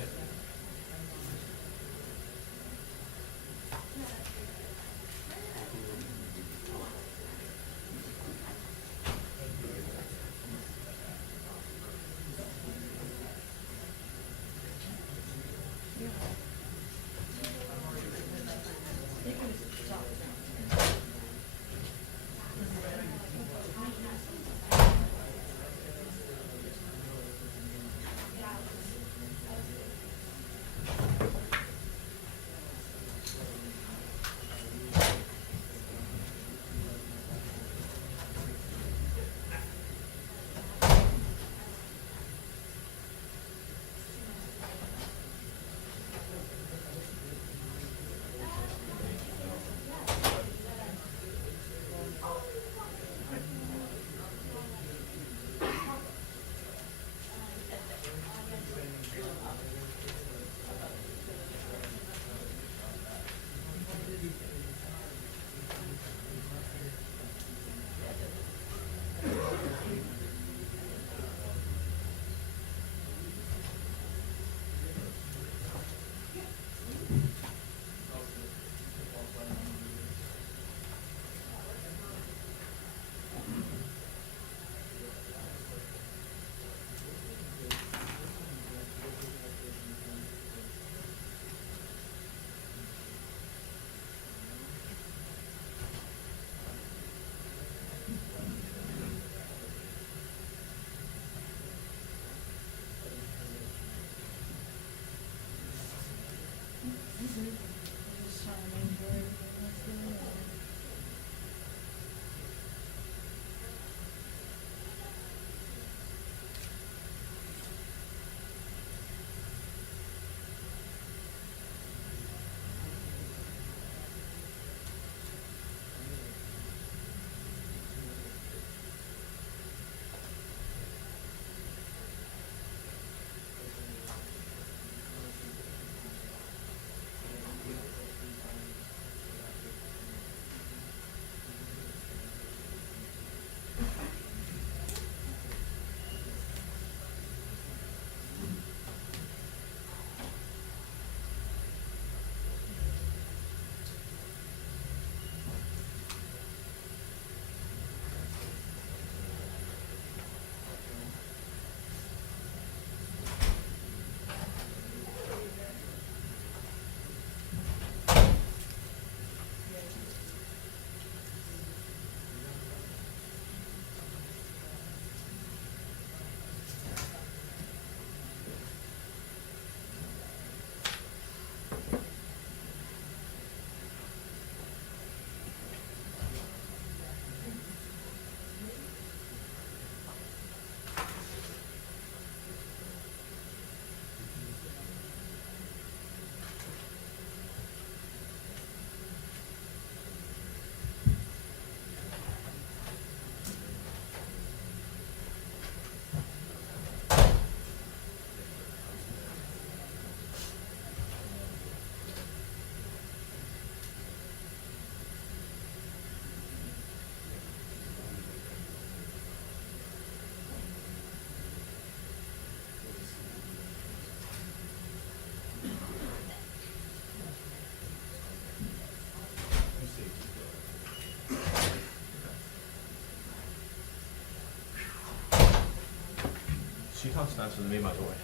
She talks faster than me, by the way.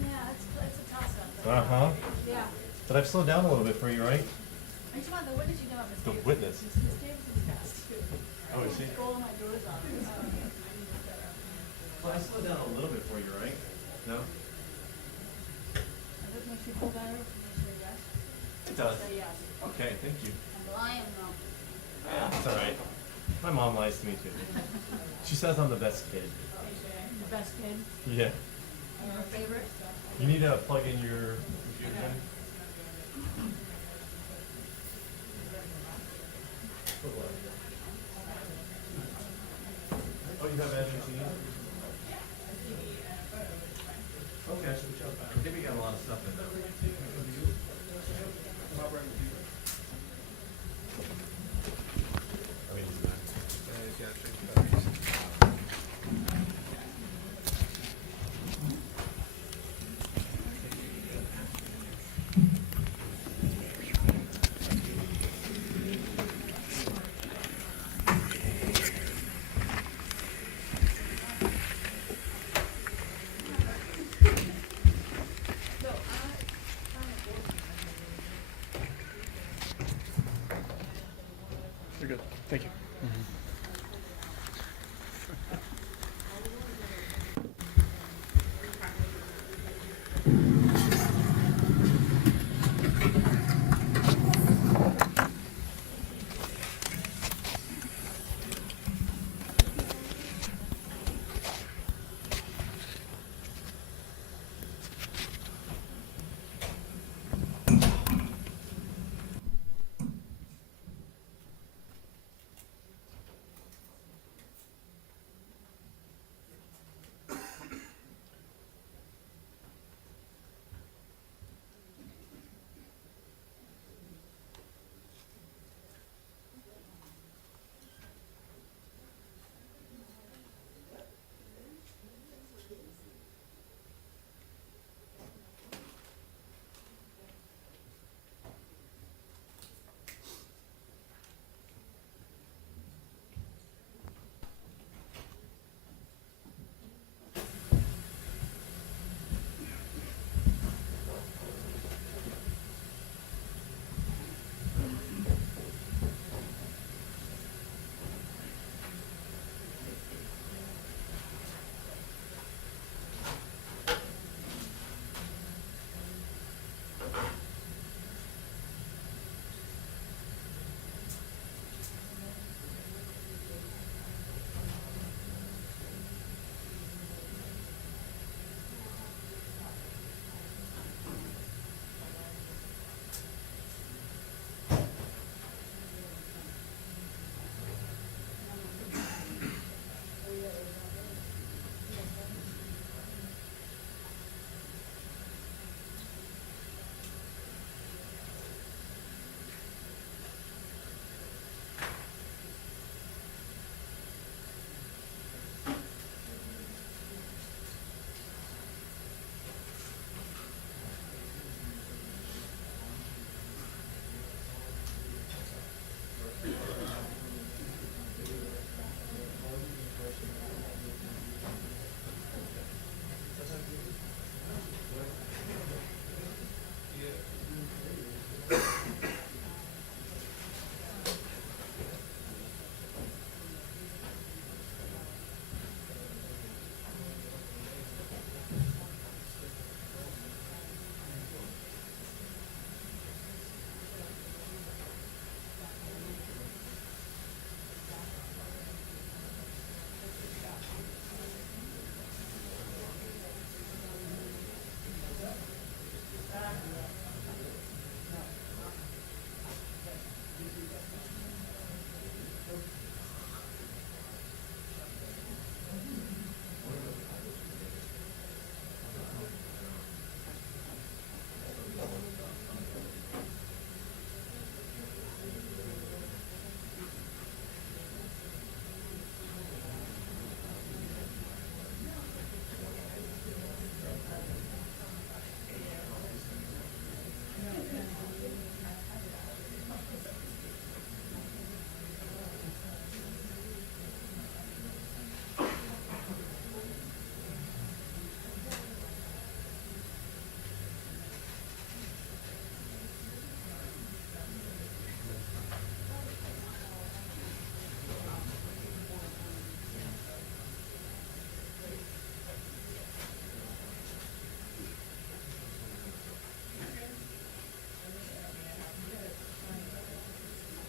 Yeah, it's a toss-up. Uh-huh. Yeah. But I've slowed down a little bit for you, right? Are you talking about the witness? You know about Miss The Davis? witness? Miss Davis is fast too. Oh, is she? Roll my doors off. Well, I slowed down a little bit for you, right? No? Does it make you feel better? Makes you rest? It does. Say yes. Okay, thank you. I'm lying though. Yeah, it's all right. My mom lies to me, too. She says I'm the best kid. The best kid? Yeah. Your favorite? You need to plug in your computer. Oh, you have evidence you need? Okay, I think we got a lot of stuff in there. You're good. Thank you.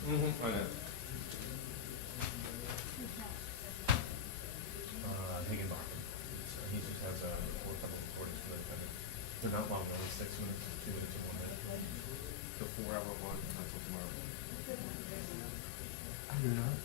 I know. Higginbotham. So he just has a couple of recordings for that. They're not long, only 6 minutes, 2 minutes, and 1 minute. The 4-hour one until tomorrow. You're not?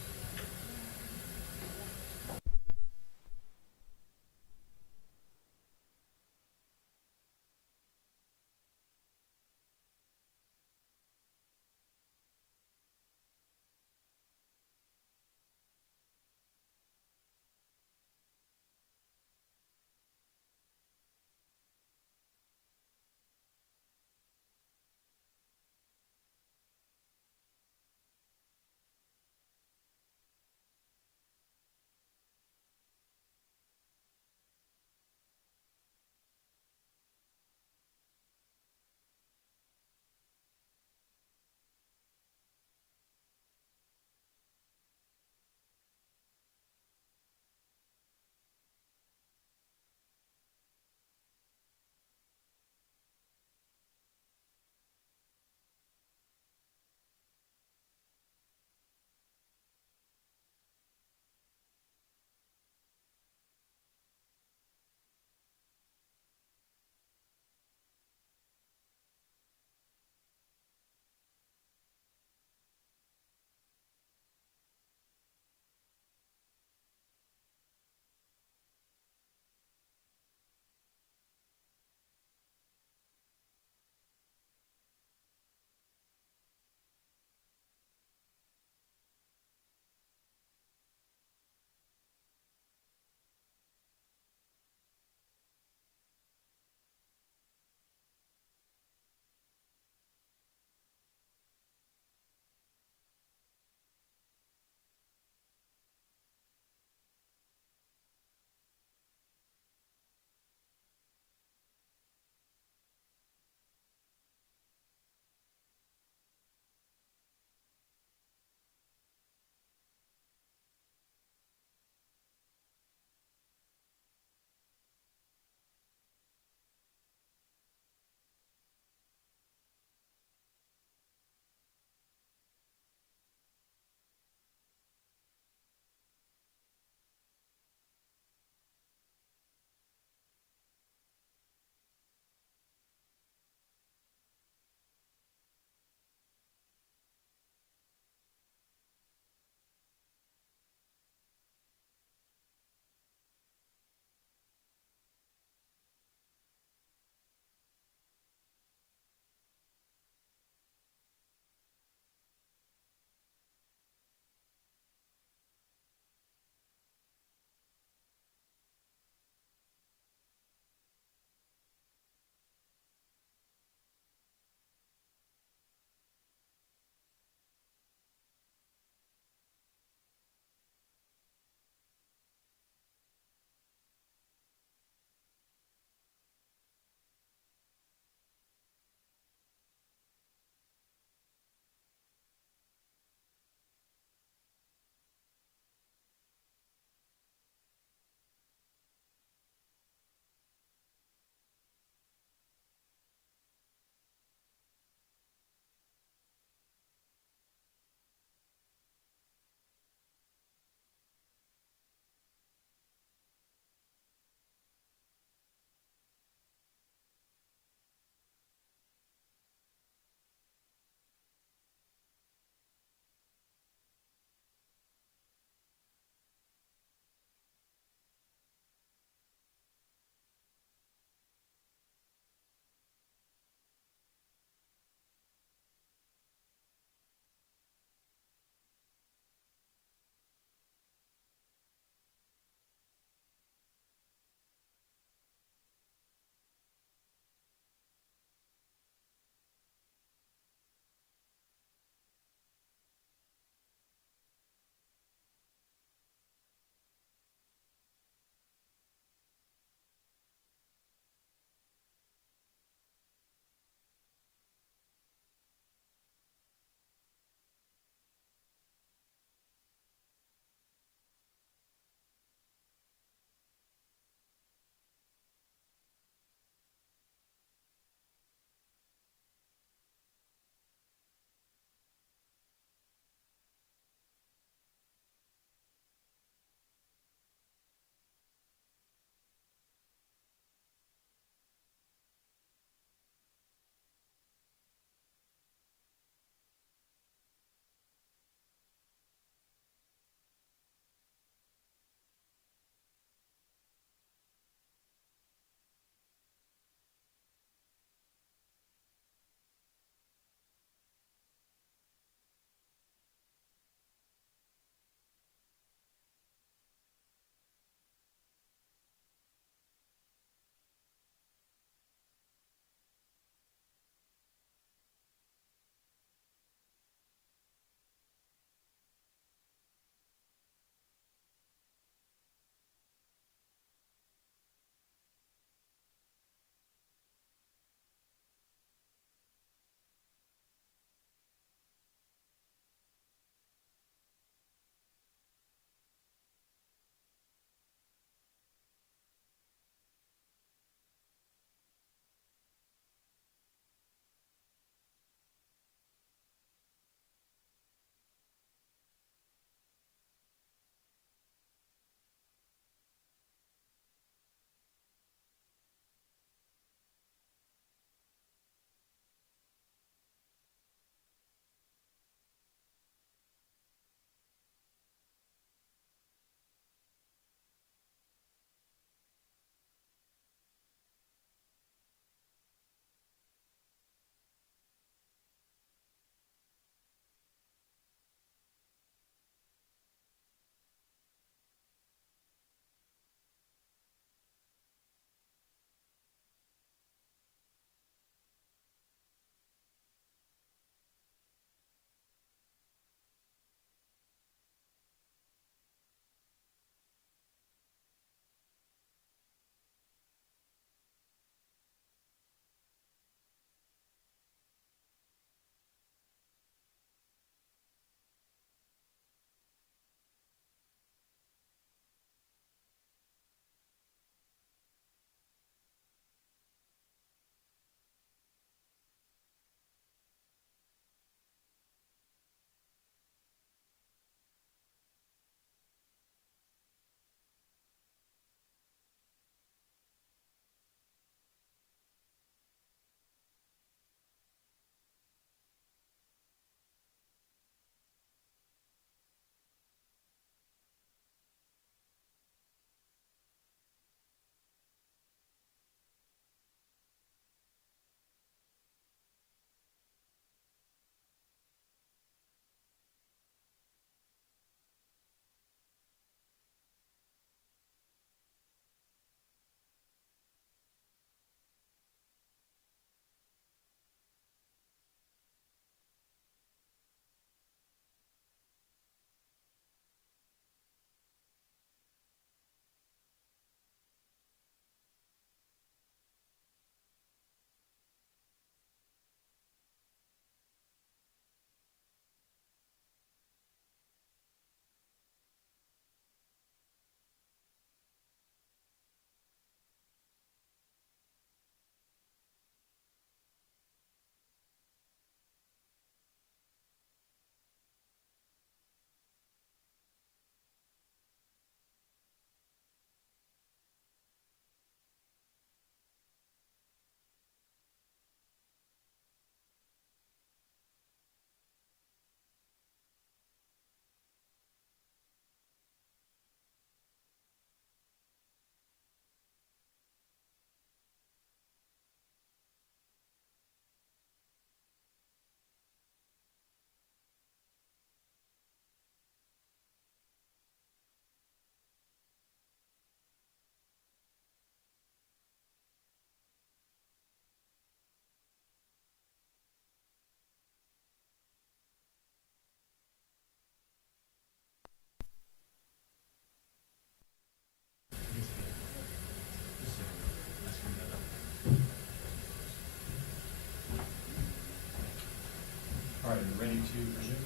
to presume?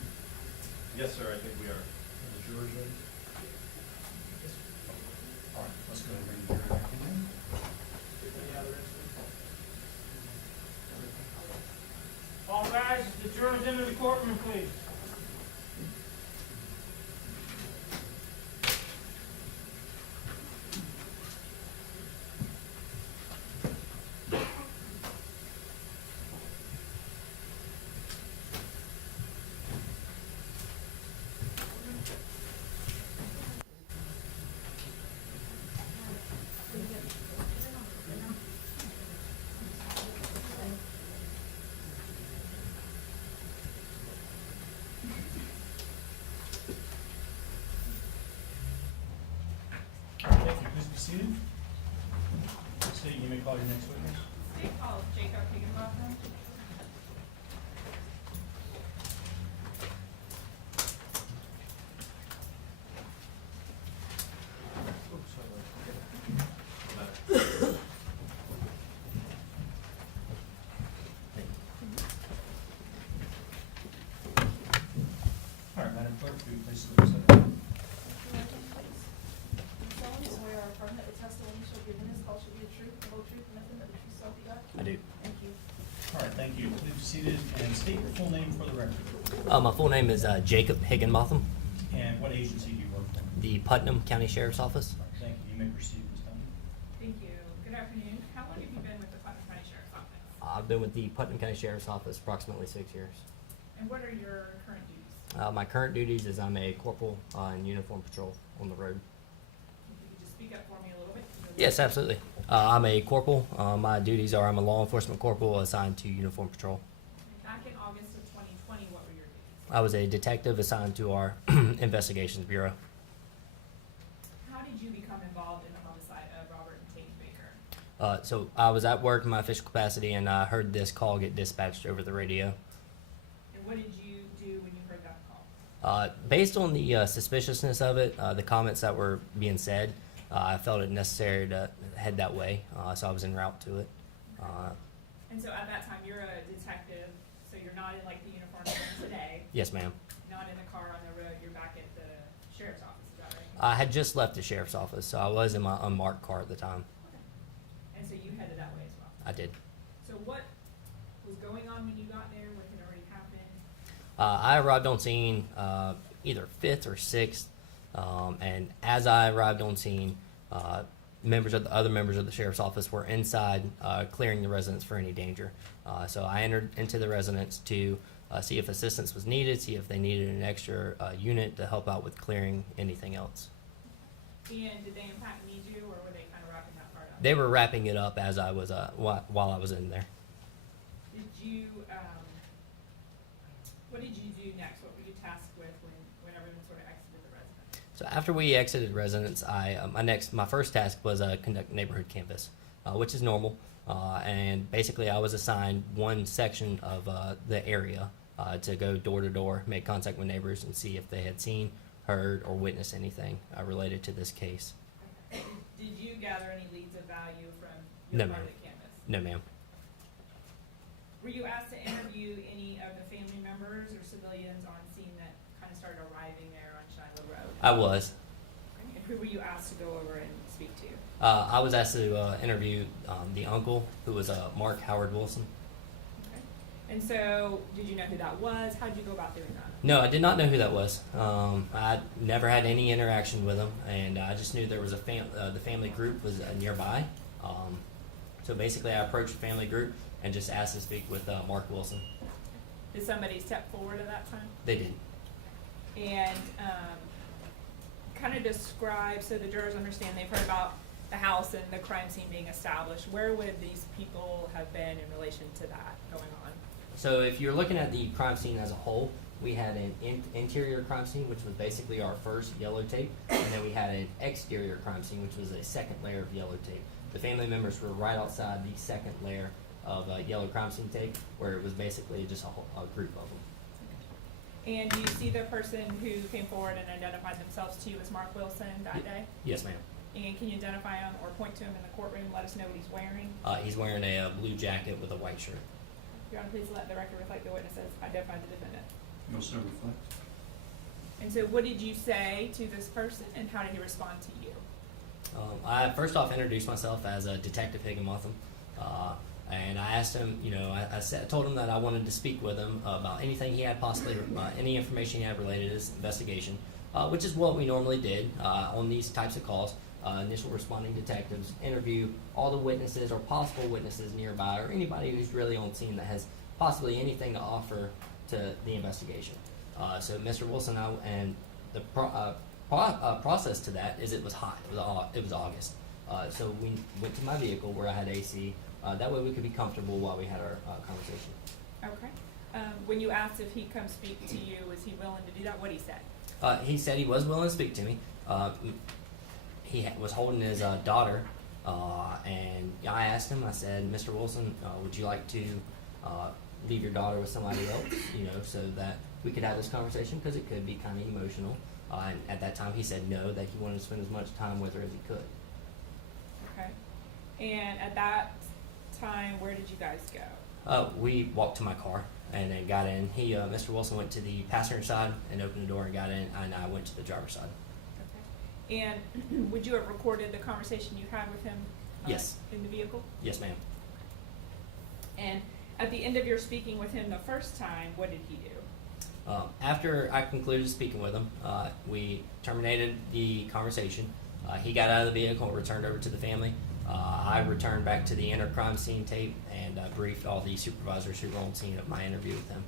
Yes, sir, I think we are. Are the jurors ready? Yes. All right, let's go ahead and bring the jury back in. All rise, the jurors into the courtroom, please. Thank you. Please be seated. State, you may call your next witness. State calls Jacob Higginbotham. All right, Madam Clerk, will you please leave us at You solemnly swear or affirm that the testimony you shall give in this call shall be the truth, the whole truth, and nothing but the truth, so help you God? I do. Thank you. All right, thank you. Please be seated and state your full name for the record. My full name is Jacob Higginbotham, And what agency do you work for? the Putnam County Sheriff's Office. All right, thank you. You may proceed, Ms. Duncan. Thank you. Good afternoon. How long have you been with the Putnam County Sheriff's Office? I've been with the Putnam County Sheriff's Office approximately 6 years. And what are your current duties? My current duties is I'm a corporal in uniform patrol on the road. If you could just speak up for me a little bit. Yes, absolutely. I'm a corporal. My duties are I'm a law enforcement corporal assigned to uniform patrol. Back in August of 2020, what were your duties? I was a detective assigned to our investigations bureau. How did you become involved in the homicide of Robert and Tate Baker? So I was at work in my official capacity and I heard this call get dispatched over the radio. And what did you do when you heard that call? Based on the suspiciousness of it, the comments that were being said, I felt it necessary to head that way, so I was en route to it. And so at that time, you're a detective, so you're not in like the uniform you're in today. Yes, ma'am. Not in the car on the road. You're back at the sheriff's office. Is that right? I had just left the sheriff's office, so I was in my unmarked car at the time. And so you headed that way as well. I did. So what was going on when you got there? What had already happened? I arrived on scene either 5th or 6th, and as I arrived on scene, other members of the sheriff's office were inside clearing the residence for any danger. So I entered into the residence to see if assistance was needed, see if they needed an extra unit to help out with clearing anything else. And did they in fact need you, or were they kind of wrapping that part up? They were wrapping it up as I was while I was in there. Did you, what did you do next? What were you tasked with when everyone sort of exited the residence? So after we exited residence, my first task was conduct neighborhood canvass, which is normal. And basically, I was assigned one section of the area to go door to door, make contact with neighbors, and see if they had seen, heard, or witnessed anything related to this case. Did you gather any leads of value from No, your ma'am. part of the canvas? No, ma'am. Were you asked to interview any of the family members or civilians on scene that kind of started arriving there on Shiloh Road? I was. And who were you asked to go over and speak to? I was asked to interview the uncle, who was Mark Howard Wilson. Okay. And so, did you know who that was? How did you go about doing that? No, I did not know who that was. I never had any interaction with him, and I just knew there was the family group was nearby. So basically, I approached the family group and just asked to speak with Mark Wilson. Did somebody step forward at that time? They did. And kind of describe, so the jurors understand, they've heard about the house and the crime scene being established. Where would these people have been in relation to that going on? So if you're looking at the crime scene as a whole, we had an interior crime scene, which was basically our first yellow tape, and then we had an exterior crime scene, which was a second layer of yellow tape. The family members were right outside the second layer of yellow crime scene tape, where it was basically just a group of them. And do you see the person who came forward and identified themselves to you as Mark Wilson that day? Yes, ma'am. And can you identify him or point to him in the courtroom, let us know what he's wearing? He's wearing a blue jacket with a white shirt. Your Honor, please let the record reflect the witnesses identify the defendant. You'll so reflect. And so what did you say to this person, and how did he respond to you? I first off introduced myself as Detective Higginbotham, and I asked him, I told him that I wanted to speak with him about anything he had possibly, any information he had related to his investigation, which is what we normally did on these types of calls. Initial responding detectives interview all the witnesses or possible witnesses nearby, or anybody who's really on scene that has possibly anything to offer to the investigation. So Mr. Wilson and the process to that is it was hot. It was August. So we went to my vehicle where I had AC. That way we could be comfortable while we had our conversation. Okay. When you asked if he'd come speak to you, was he willing to do that? What did he say? He said he was willing to speak to me. He was holding his daughter, and I asked him, I said, Mr. Wilson, would you like to leave your daughter with somebody else, so that we could have this conversation, because it could be kind of emotional. And at that time, he said no, that he wanted to spend as much time with her as he could. Okay. And at that time, where did you guys go? We walked to my car and then got in. Mr. Wilson went to the passenger side and opened the door and got in, and I went to the driver's side. Okay. And would you have recorded the conversation you had with him? Yes. In the vehicle? Yes, ma'am. And at the end of your speaking with him the first time, what did he do? After I concluded speaking with him, we terminated the conversation. He got out of the vehicle and returned over to the family. I returned back to the inner crime scene tape and briefed all the supervisors who were on scene of my interview with him.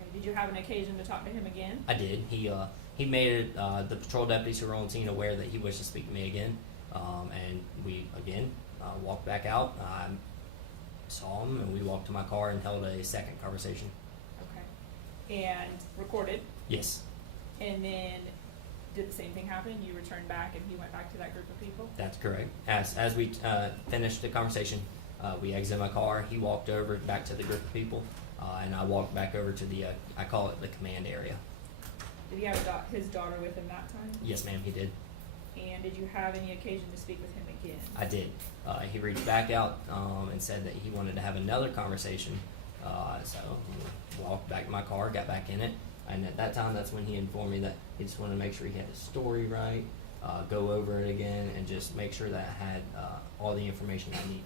Okay. Did you have an occasion to talk to him again? I did. He made the patrol deputies who were on scene aware that he wished to speak to me again, and we again walked back out. I saw him, and we walked to my car and held a second conversation. Okay. And recorded? Yes. And then did the same thing happen? You returned back and he went back to that group of people? That's correct. As we finished the conversation, we exited my car. He walked over back to the group of people, and I walked back over to the, I call it the command area. Did he have his daughter with him that time? Yes, ma'am, he did. And did you have any occasion to speak with him again? I did. He reached back out and said that he wanted to have another conversation. So we walked back to my car, got back in it, and at that time, that's when he informed me that he just wanted to make sure he had his story right, go over it again, and just make sure that I had all the information I needed.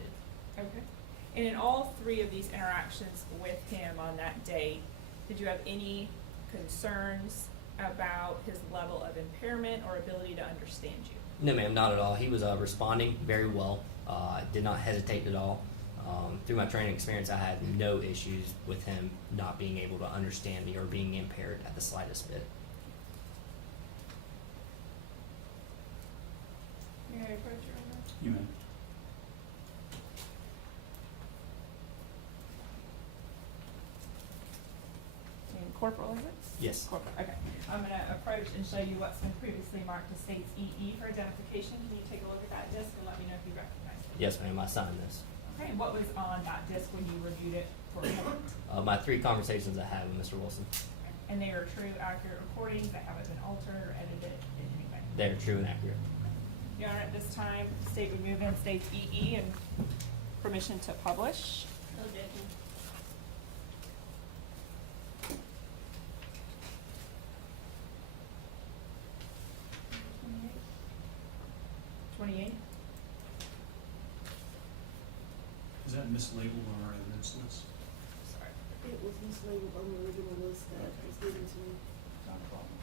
Okay. And in all three of these interactions with him on that day, did you have any concerns about his level of impairment or ability to understand you? No, ma'am, not at all. He was responding very well, did not hesitate at all. Through my training experience, I had no issues with him not being able to understand me or being impaired at the slightest bit. May I approach your honor? You may. And corporal, is it? Yes. Corporal, okay. I'm going to approach and show you what's been previously marked as states EE for identification. Can you take a look at that disc and let me know if you recognize it? Yes, ma'am, I signed this. Okay, and what was on that disc when you reviewed it for report? My 3 conversations I had with Mr. Wilson. And they are true, accurate recordings that haven't been altered or edited in any way? They're true and accurate. Your Honor, at this time, the state would move in states EE and permission to publish. Objection. Is that mislabeled on our evidence list? Sorry. It was mislabeled on the original list that was given to me. Not a problem.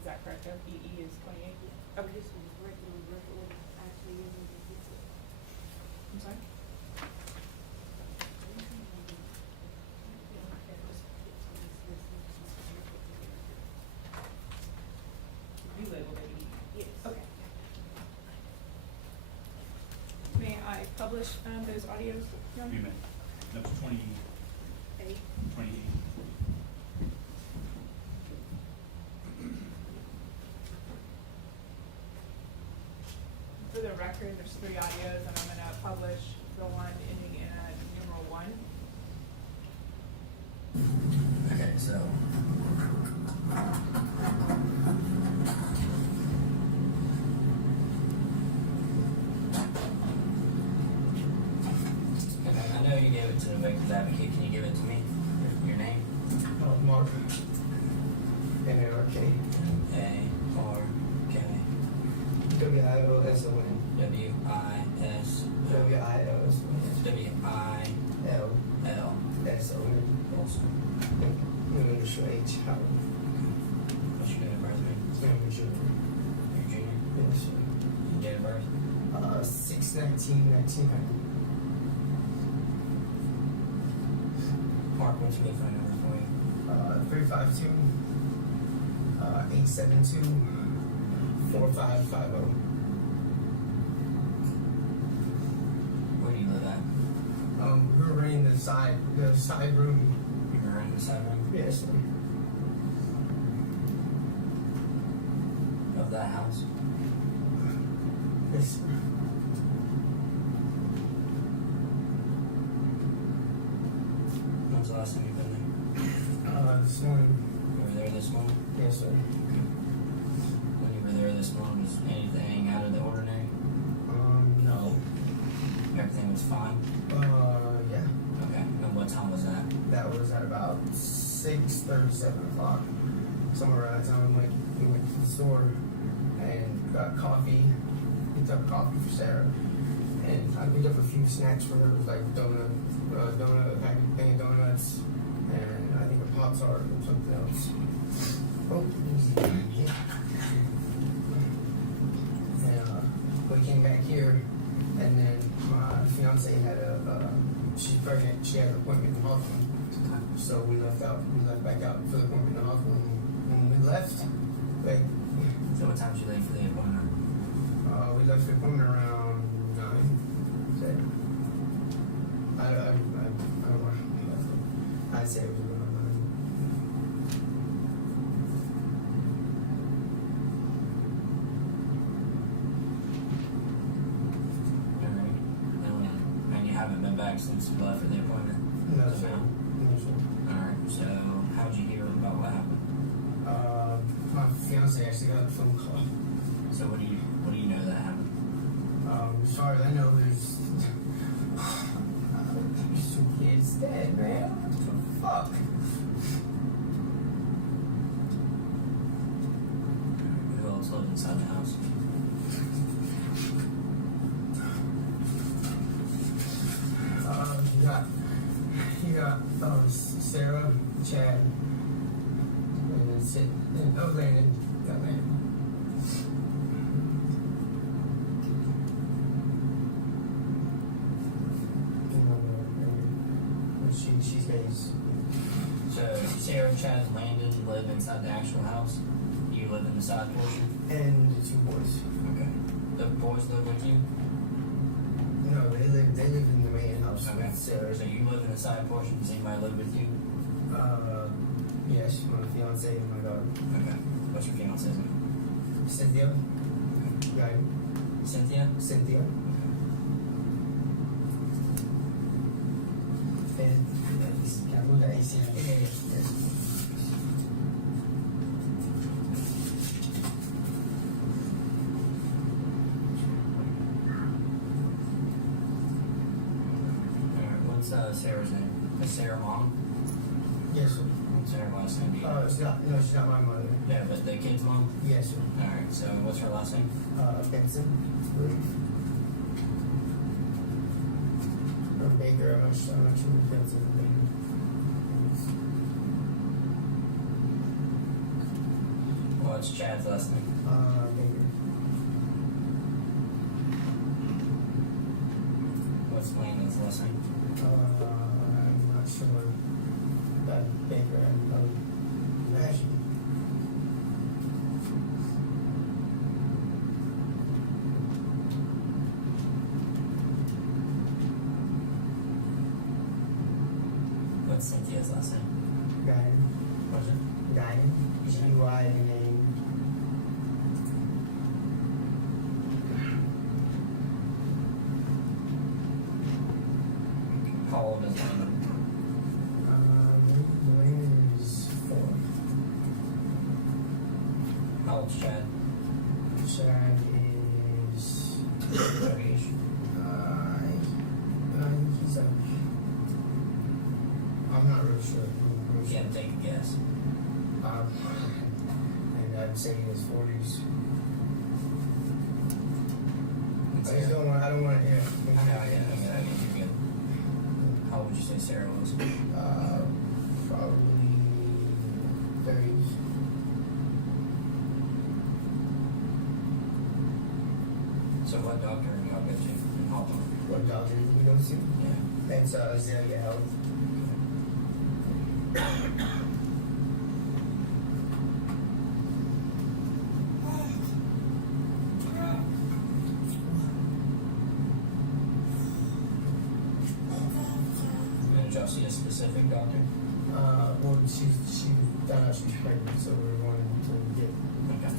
Is that correct, though? EE is 28? Okay. This was corrected on the record, actually, in the fix it. I'm sorry? You labeled it EE? Yes. Okay. May I publish those audios? Your Honor? You may. That was 28. For the record, there's 3 audios, and I'm going to publish the one ending in a numeral 1. Okay, so. I know you gave it to the victim's advocate. Can you give it to me? Your name? Mark. N-A-R-K. A-R-K. W-I-O-S-O-N. W-I-S. W-I-L-S-O-N. W-I-L. L-S-O-N. Olson. Initial H. Howard. What's your date of birth, man? I'm a junior. You're a junior? Yes, sir. Your date of birth? 6/19/1990. Mark, what's your good phone number for you? 352 872 4550. Where do you live at? We were renting the side room. You were renting the side room? Yes, sir. Of that house? Yes, sir. When's the last time you've been there? This morning. You were there this morning? Yes, sir. When you were there this morning, was anything out of the ordinary? No. Everything was fine? Yeah. Okay. And what time was that? That was at about 6:30, 7 o'clock. Somewhere around that time, we went to the store and got coffee. Picked up coffee for Sarah. And I picked up a few snacks for her, like a packet of donuts, and I think a Pop-Tart and something else. Oh, yeah. And we came back here, and then my fiance had she's pregnant. She had an appointment in the hospital, so we left back out for the appointment in the hospital. And when we left, like, So what time did you leave for the appointment? we left the appointment around 9. I don't know. I'd say it was around 9. And you haven't been back since you left for the appointment? No, sir. No, sir. Alright, so how'd you hear about what happened? My fiance actually got a phone call. So what do you know that happened? As far as I know, there's some kids dead, man. What the fuck? Who else lived inside the house? You got Sarah, Chad, and then Sid, and Landon. Got Landon. She's based. So Sarah, Chad, and Landon live inside the actual house? You live in the side portion? And the 2 boys. Okay. The boys live with you? No, they live in the main house. Okay. With Sarah. So you live in the side portion. Does anybody live with you? Yes, my fiance and my daughter. Okay. What's your fiance's name? Cynthia. Right. Cynthia? Cynthia. And can I move the AC? Yes. Alright, what's Sarah's name? Is Sarah mom? Yes, sir. What's her last name? Do you know? She's not my mother. Yeah, but the kid's mom? Yes, sir. Alright, so what's her last name? Benson. Or Baker, I'm not sure if Benson or Baker. What's Chad's last name? Baker. What's Landon's last name? I'm not sure. Baker, I would imagine. What's Cynthia's last name? Guyan. What's it? Guyan. G-Y-N-A. How old is Landon? Landon is 4. How old's Chad? Chad is 30-ish. He's I'm not really sure. You can't take a guess. I'd say in his 40s. I just don't want. I don't want. Yeah. I know, yeah, I mean, you're good. How old would you say Sarah was? Probably 30s. So what doctor did y'all go to in Hawthorne? What doctor did we go to? Yeah. It's Azalea Health. Did y'all see a specific doctor? Well, she found out she's pregnant, so we're wanting to get. Okay.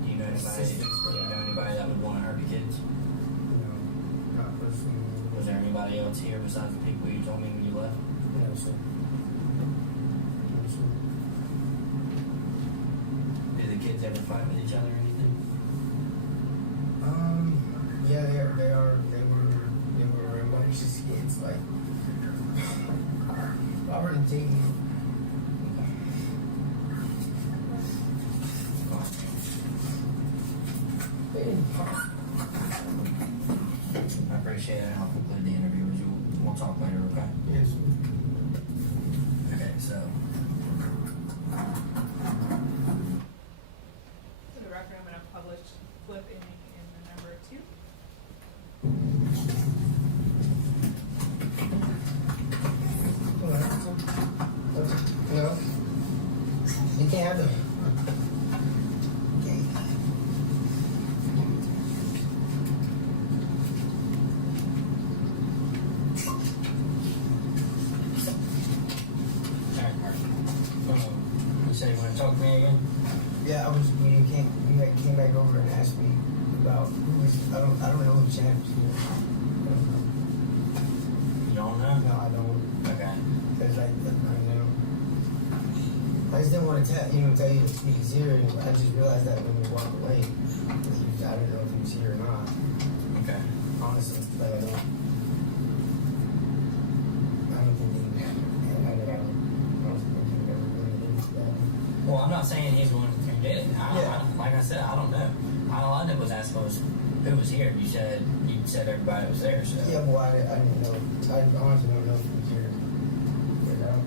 Do you know anybody that would want to hurt the kids? No, not personally. Was there anybody else here besides the people you told me when you left? No, sir. No, sir. Did the kids ever fight with each other or anything? Yeah, they were rambunctious kids, like Robert and Tate. I appreciate it. I'll conclude the interview with you. We'll talk later, okay? Yes. Okay, so. For the record, I'm gonna publish flip in the number 2. No, you can't have them. Okay. Alright, you say you want to talk to me again? Yeah, you came back over and asked me about who was. I don't know who the champ is here. You don't know? No, I don't. Okay. Because I know. I just didn't want to tell you that he's here, and I just realized that when we walked away, I didn't know if he was here or not. Okay. Honestly, like I don't think he. I don't think he ever really did that. Well, I'm not saying he's the one who did it. Like I said, I don't know. All I did was ask who was here. You said everybody was there. So. Yeah, well, I didn't know. I honestly don't know if he was here. You know?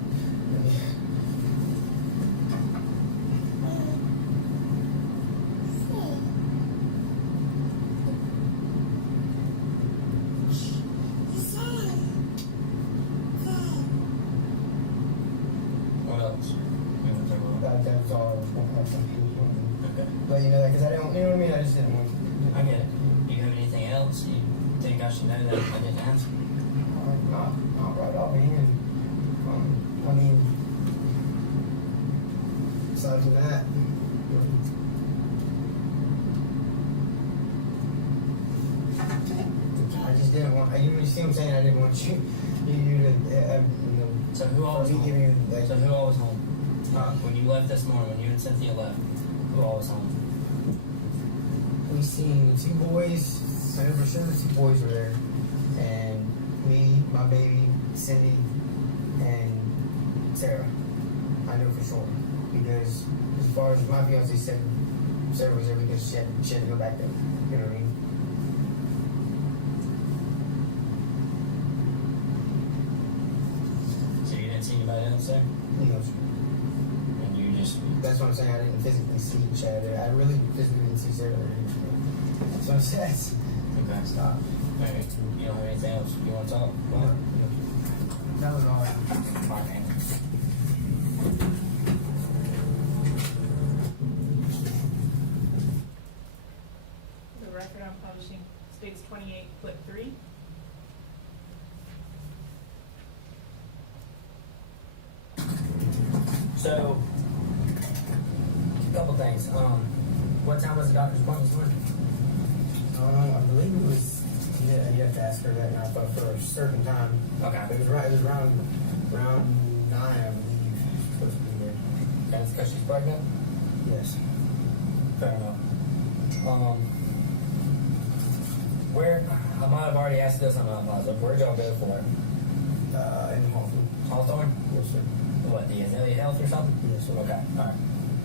What else? You want to talk about? That's all. Okay. But because I don't, you know what I mean? I just didn't want. I get it. Do you have anything else you think I should know that I didn't ask? Not right offhand. I mean, aside from that, I just didn't want. You see what I'm saying? I didn't want you to. So who all was home? So who all was home? When you left this morning, when you and Cynthia left, who all was home? We seen 2 boys. I know for sure the 2 boys were there, and me, my baby, Cindy, and Sarah. I know for sure because as far as my fiance said, Sarah was there because she had to go back there. You know what I mean? So you didn't see anybody else there? No. And you just. That's what I'm saying. I didn't physically see Chad there. I really physically didn't see Sarah there. That's what I said. Okay. Stop. Alright. You don't have anything else you want to talk about? That was all. Fine, man. For the record, I'm publishing States 28, clip 3. So, a couple things. What time was the doctor's appointment this morning? I believe it was. Yeah, you have to ask her that now, but for a certain time. Okay. It was right. It was around 9, I believe. Supposed to be there. That's because she's pregnant? Yes. Fair enough. Where, I might have already asked this, I'm not positive. Where'd y'all go for it? In Hawthorne. Hawthorne? Yes, sir. What, the Azalea Health or something? Yes, sir. Okay, alright.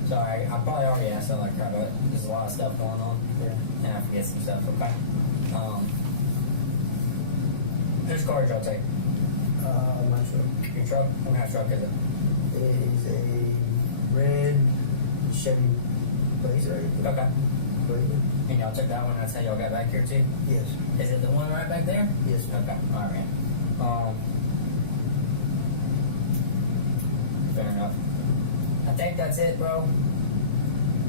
Sorry, I probably already asked that like crap, but there's a lot of stuff going on. Yeah. And I forget some stuff, okay? Whose car did y'all take? My truck. Your truck? What kind of truck is it? It is a red Chevy Blazer. Okay. Blazer. And y'all took that one, that's how y'all got back here too? Yes. Is it the one right back there? Yes. Okay, alright. Fair enough. I think that's it, bro.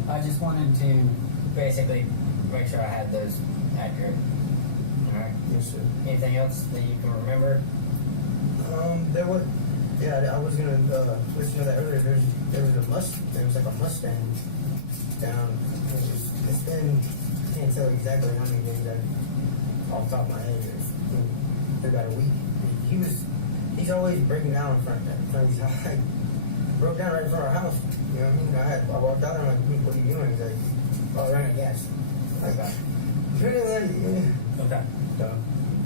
I just wanted to basically make sure I had those accurate. Alright? Yes, sir. Anything else that you can remember? There was, I was gonna let you know that earlier. There was like a Mustang down. It's been, I can't tell exactly how many days off the top of my head. It's been about a week. He's always breaking down in front of his house. Like, broke down right in front of our house. You know what I mean? I walked out there, I'm like, what are you doing? He's like, oh, I ran out of gas. Like, really? Yeah. Okay. So,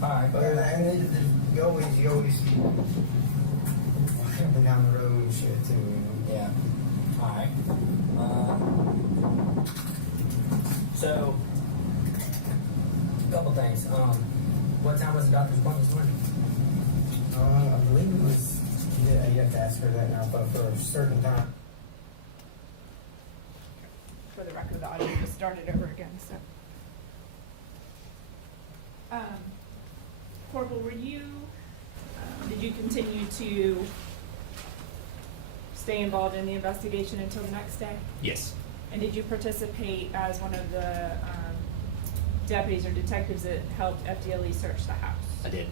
alright. And you always walking up and down the road and shit too. You know? Yeah. Alright. So, a couple things. What time was the doctor's appointment this morning? I believe it was. Yeah, you have to ask her that now, but for a certain time. For the record, the audio just started over again, so. Corporal, did you continue to stay involved in the investigation until the next day? Yes. And did you participate as one of the deputies or detectives that helped FDLE search the house? I did.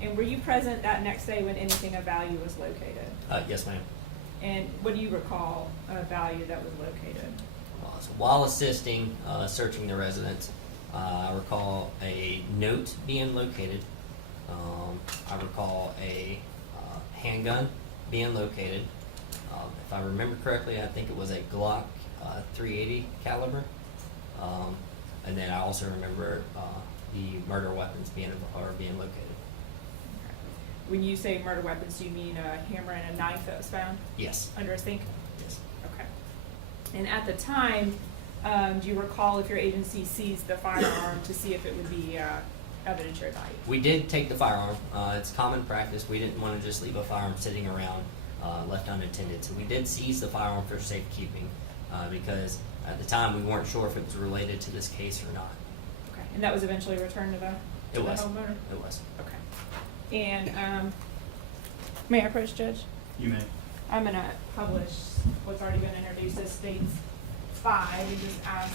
And were you present that next day when anything of value was located? Yes, ma'am. And what do you recall of value that was located? So while assisting searching the residence, I recall a note being located. I recall a handgun being located. If I remember correctly, I think it was a Glock 380 caliber. And then I also remember the murder weapons being located. When you say murder weapons, do you mean a hammer and a knife that was found? Yes. Under a sink? Yes. Okay. And at the time, do you recall if your agency seized the firearm to see if it would be evidentiary value? We did take the firearm. It's common practice. We didn't want to just leave a firearm sitting around left unattended. So we did seize the firearm for safekeeping because at the time we weren't sure if it was related to this case or not. Okay. And that was eventually returned to the homeowner? It was. Okay. And may I approach, Judge? You may. I'm going to publish what's already been introduced as States 5 and just ask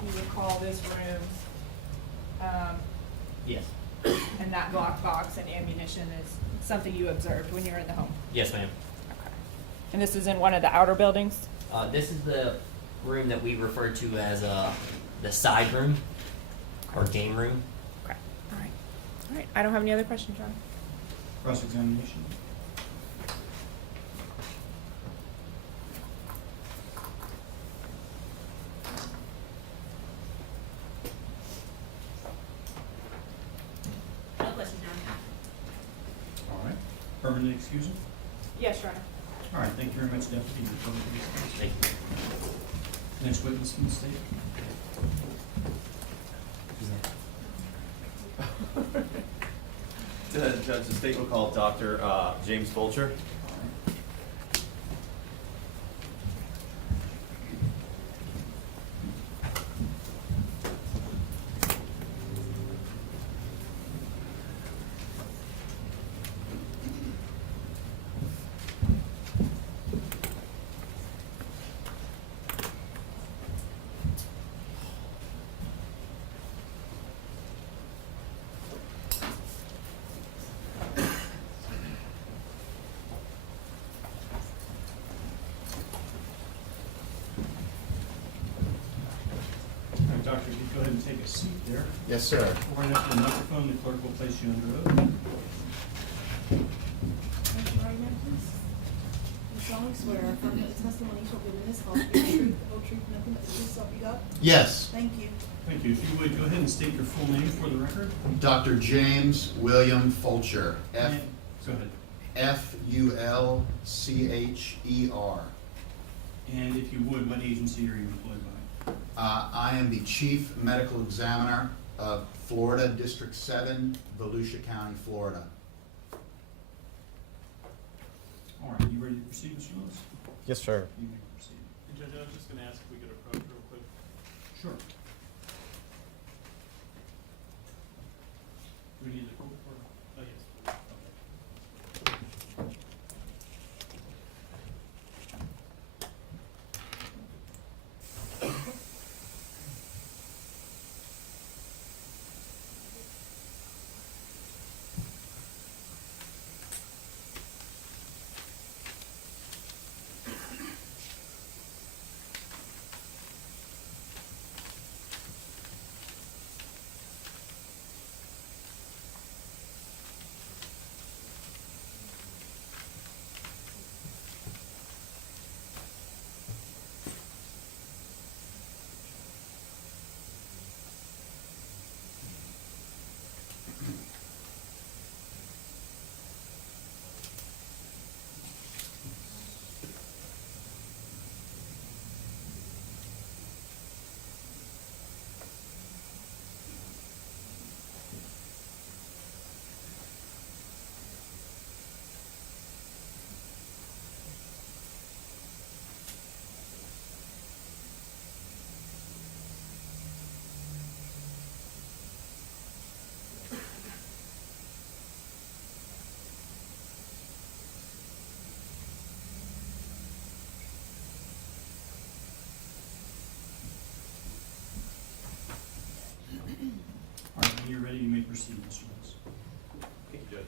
you recall this room. Yes. And that Glock box and ammunition is something you observed when you were in the home? Yes, ma'am. Okay. And this is in one of the outer buildings? This is the room that we refer to as the side room or game room. Okay. All right. All right. I don't have any other questions, John. Cross-examination. No questions, Your Honor. All right. Permanent excusal? Yes, Your Honor. All right, thank you very much, Deputy. Thank you. Next witness in the state. Judge, the state will call Dr. James Fulcher. Doctor, you go ahead and take a seat there. Yes, sir. Right up to the microphone, the clerk will place you under oath. Raise your right hand, please. You solemnly swear affirm that the testimony you shall give in this call will be the truth, the whole truth, nothing but the truth, so help you God? Yes. Thank you. Thank you. If you would, go ahead and state your full name for the record. Dr. James William Fulcher, And Go ahead. Fulcher. And if you would, what agency are you employed by? I am the Chief Medical Examiner of Florida District 7, Volusia County, Florida. All right, you ready to proceed, Mr. Lewis? Yes, sir. You may proceed. Judge, I was just going to ask if we could approach real quick. Sure. Do we need the quote for? Oh, yes. All right, when you're ready, you may proceed, Mr. Lewis. Thank you, Judge.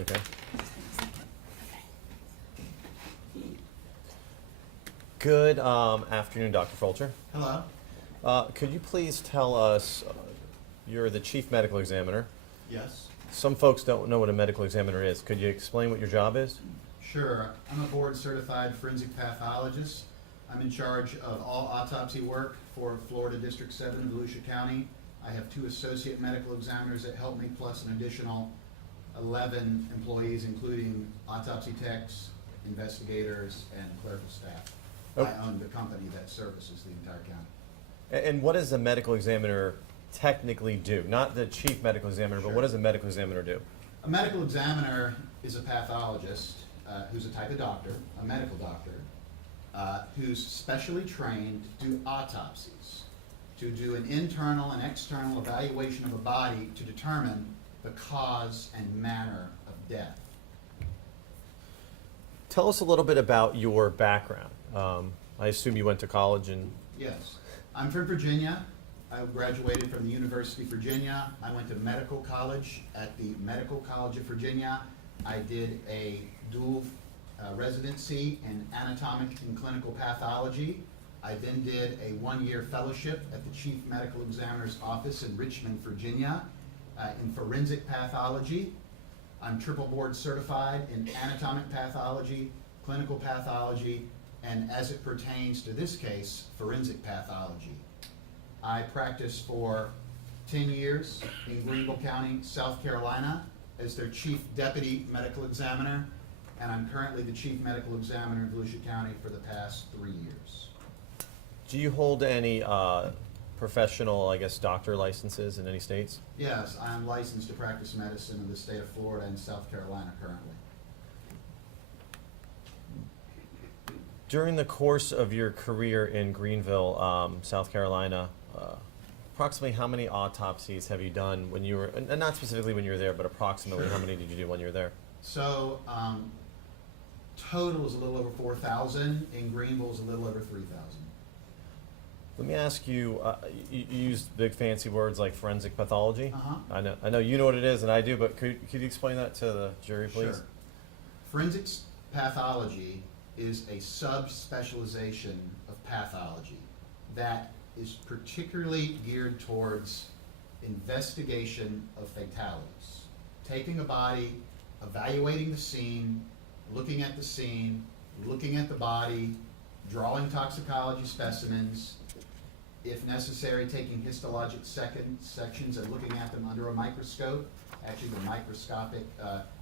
Okay. Good afternoon, Dr. Fulcher. Hello. Could you please tell us, you're the Chief Medical Examiner. Yes. Some folks don't know what a medical examiner is. Could you explain what your job is? Sure. I'm a board-certified forensic pathologist. I'm in charge of all autopsy work for Florida District 7, Volusia County. I have 2 associate medical examiners that help me, plus an additional 11 employees, including autopsy techs, investigators, and clerical staff. Oh. I own the company that services the entire county. And what does a medical examiner technically do? Not the chief medical examiner, but what does a medical examiner do? A medical examiner is a pathologist who's a type of doctor, a medical doctor, who's specially trained to do autopsies, to do an internal and external evaluation of a body to determine the cause and manner of death. Tell us a little bit about your background. I assume you went to college and... Yes. I'm from Virginia. I graduated from the University of Virginia. I went to medical college at the Medical College of Virginia. I did a dual residency in anatomic and clinical pathology. I then did a 1-year fellowship at the Chief Medical Examiner's Office in Richmond, Virginia, in forensic pathology. I'm triple board certified in anatomic pathology, clinical pathology, and as it pertains to this case, forensic pathology. I practiced for 10 years in Greenville County, South Carolina, as their Chief Deputy Medical Examiner, and I'm currently the Chief Medical Examiner in Volusia County for the past 3 years. Do you hold any professional, I guess, doctor licenses in any states? Yes, I am licensed to practice medicine in the state of Florida and South Carolina currently. During the course of your career in Greenville, South Carolina, approximately how many autopsies have you done when you were, and not specifically when you were there, but approximately how many did you do when you were there? So, total is a little over 4,000. In Greenville is a little over 3,000. Let me ask you, you used big fancy words like forensic pathology. Uh-huh. I know you know what it is and I do, but could you explain that to the jury, please? Sure. Forensic pathology is a subspecialization of pathology that is particularly geared towards investigation of fatalities. Taking a body, evaluating the scene, looking at the body, drawing toxicology specimens, if necessary, taking histologic sections and looking at them under a microscope, actually the microscopic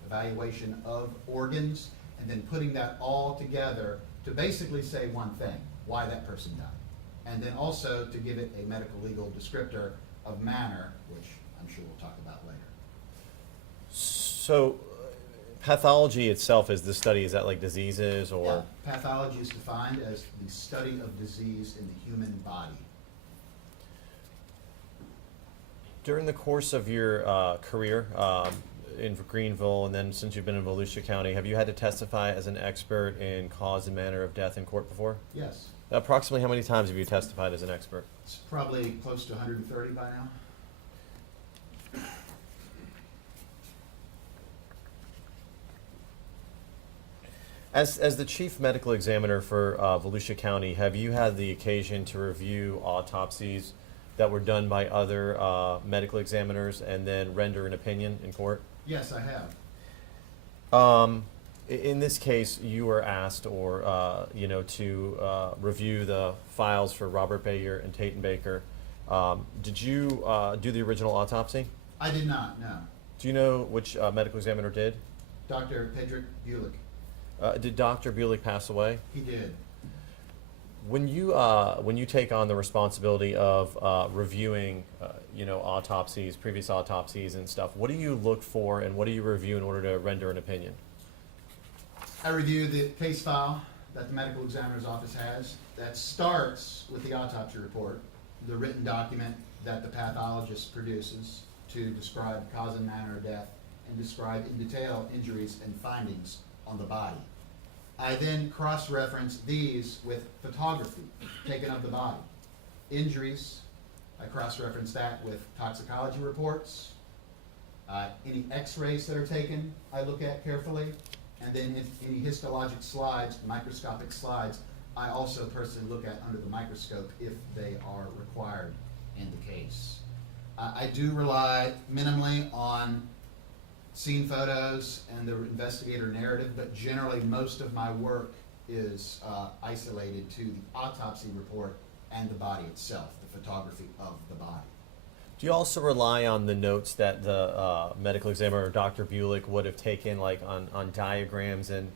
evaluation of organs, and then putting that all together to basically say one thing, why that person died. And then also to give it a medical legal descriptor of manner, which I'm sure we'll talk about later. So, pathology itself is the study, is that like diseases or? Yeah. Pathology is defined as the study of disease in the human body. During the course of your career in Greenville, and then since you've been in Volusia County, have you had to testify as an expert in cause and manner of death in court before? Yes. Approximately how many times have you testified as an expert? It's probably close to 130 by now. As the chief medical examiner for Volusia County, have you had the occasion to review autopsies that were done by other medical examiners and then render an opinion in court? Yes, I have. In this case, you were asked, or to review the files for Robert Bayer and Tate and Baker. Did you do the original autopsy? I did not, no. Do you know which medical examiner did? Dr. Pedrick Bulick. Did Dr. Bulick pass away? He did. When you take on the responsibility of reviewing, autopsies, previous autopsies and stuff, what do you look for and what do you review in order to render an opinion? I review the case file that the medical examiner's office has. That starts with the autopsy report, the written document that the pathologist produces to describe cause and manner of death and describe in detail injuries and findings on the body. I then cross-reference these with photography taken of the body. Injuries, I cross-reference that with toxicology reports. Any x-rays that are taken, I look at carefully. And then if any histologic slides, microscopic slides, I also personally look at under the microscope if they are required in the case. I do rely minimally on scene photos and the investigator narrative, but generally most of my work is isolated to the autopsy report and the body itself, the photography of the body. Do you also rely on the notes that the medical examiner, Dr. Bulick, would have taken, like on diagrams and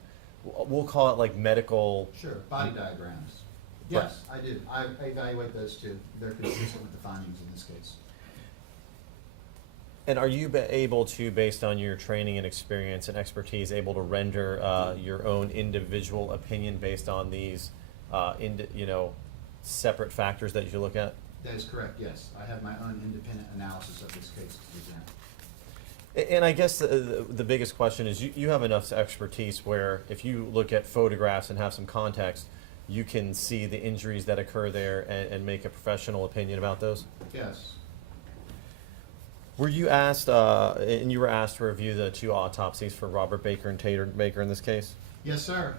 we'll call it like medical? Sure, body diagrams. Yes, I do. I evaluate those too. They're consistent with the findings in this case. And are you able to, based on your training and experience and expertise, able to render your own individual opinion based on these, separate factors that you look at? That is correct, yes. I have my own independent analysis of this case to present. And I guess the biggest question is you have enough expertise where if you look at photographs and have some context, you can see the injuries that occur there and make a professional opinion about those? Yes. Were you asked, and you were asked to review the two autopsies for Robert Baker and Tate Baker in this case? Yes, sir.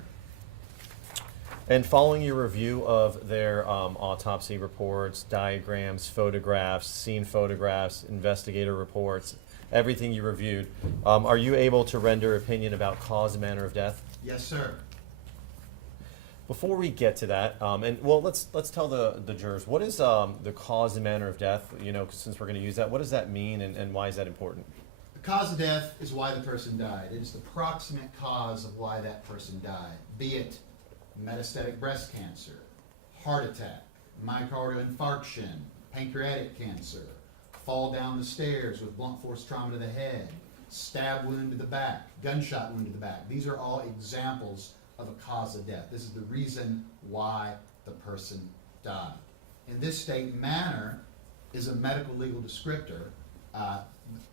And following your review of their autopsy reports, diagrams, photographs, scene photographs, investigator reports, everything you reviewed, are you able to render opinion about cause and manner of death? Yes, sir. Before we get to that, let's tell the jurors, what is the cause and manner of death? Since we're going to use that, what does that mean and why is that important? The cause of death is why the person died. It is the proximate cause of why that person died, be it metastatic breast cancer, heart attack, myocardial infarction, pancreatic cancer, fall down the stairs with blunt force trauma to the head, stab wound to the back, gunshot wound to the back. These are all examples of a cause of death. This is the reason why the person died. In this state, manner is a medical legal descriptor.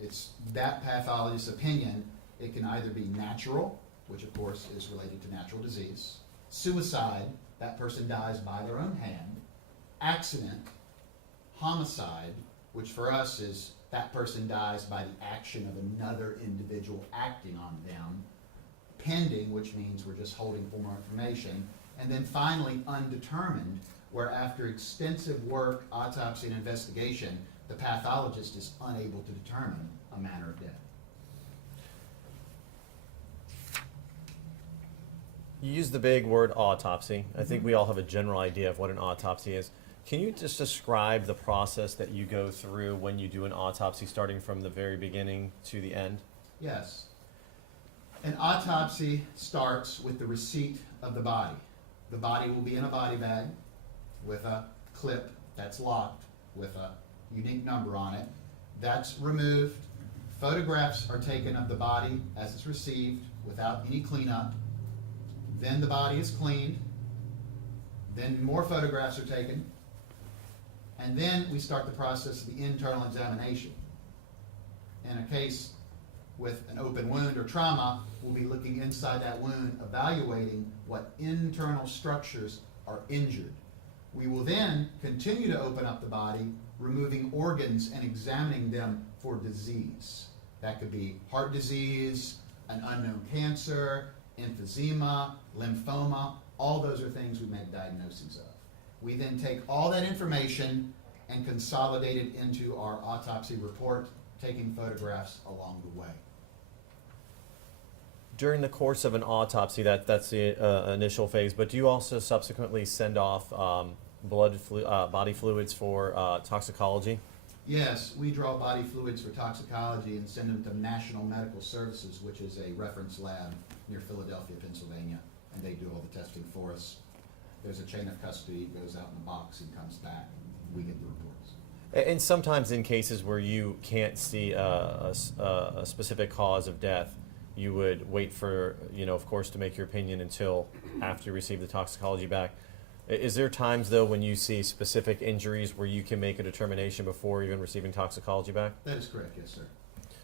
It's that pathologist's opinion. It can either be natural, which of course is related to natural disease, suicide, that person dies by their own hand, accident, homicide, which for us is that person dies by the action of another individual acting on them, pending, which means we're just holding for more information, and then finally undetermined, where after extensive work, autopsy, and investigation, the pathologist is unable to determine a manner of death. You use the big word autopsy. I think we all have a general idea of what an autopsy is. Can you just describe the process that you go through when you do an autopsy, starting from the very beginning to the end? Yes. An autopsy starts with the receipt of the body. The body will be in a body bag with a clip that's locked with a unique number on it. That's removed. Photographs are taken of the body as it's received without any cleanup. Then the body is cleaned. Then more photographs are taken. And then we start the process of the internal examination. In a case with an open wound or trauma, we'll be looking inside that wound, evaluating what internal structures are injured. We will then continue to open up the body, removing organs and examining them for disease. That could be heart disease, an unknown cancer, emphysema, lymphoma. All those are things we make diagnoses of. We then take all that information and consolidate it into our autopsy report, taking photographs along the way. During the course of an autopsy, that's the initial phase, but do you also subsequently send off body fluids for toxicology? Yes, we draw body fluids for toxicology and send them to National Medical Services, which is a reference lab near Philadelphia, Pennsylvania, and they do all the testing for us. There's a chain of custody, it goes out in a box and comes back, and we get the reports. And sometimes in cases where you can't see a specific cause of death, you would wait for, of course, to make your opinion until after you receive the toxicology back. Is there times, though, when you see specific injuries where you can make a determination before even receiving toxicology back? That is correct, yes, sir.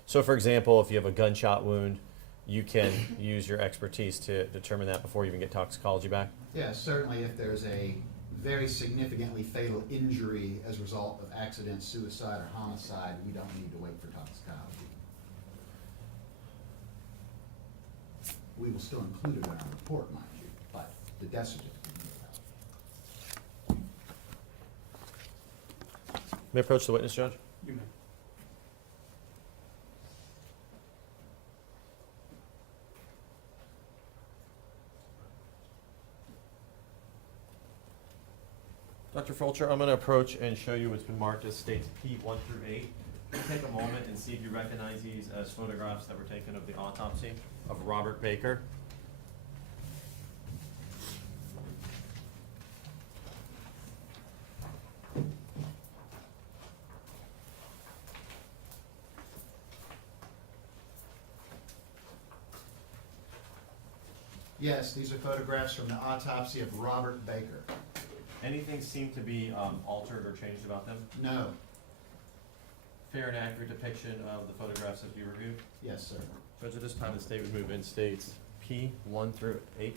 So, for example, if you have a gunshot wound, you can use your expertise to determine that before you even get toxicology back? Yes, certainly if there's a very significantly fatal injury as a result of accident, suicide, or homicide, we don't need to wait for toxicology. We will still include it in our report, mind you, but the death certificate. May I approach the witness, Judge? You may. Dr. Fulcher, I'm going to approach and show you what's been marked as states P1 through 8. Take a moment and see if you recognize these as photographs that were taken of the autopsy of Robert Baker. Yes, these are photographs from the autopsy of Robert Baker. Anything seem to be altered or changed about them? No. Fair and accurate depiction of the photographs that you reviewed? Yes, sir. Judge, at this time, the state would move in states P1 through 8.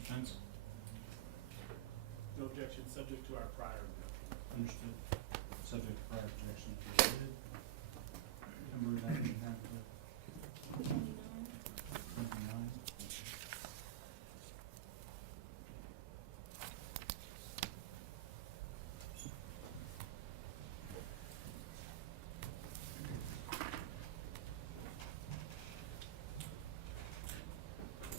Defense? No objection, subject to our prior objection. Understood. Subject to prior objection. Number that we have. 29.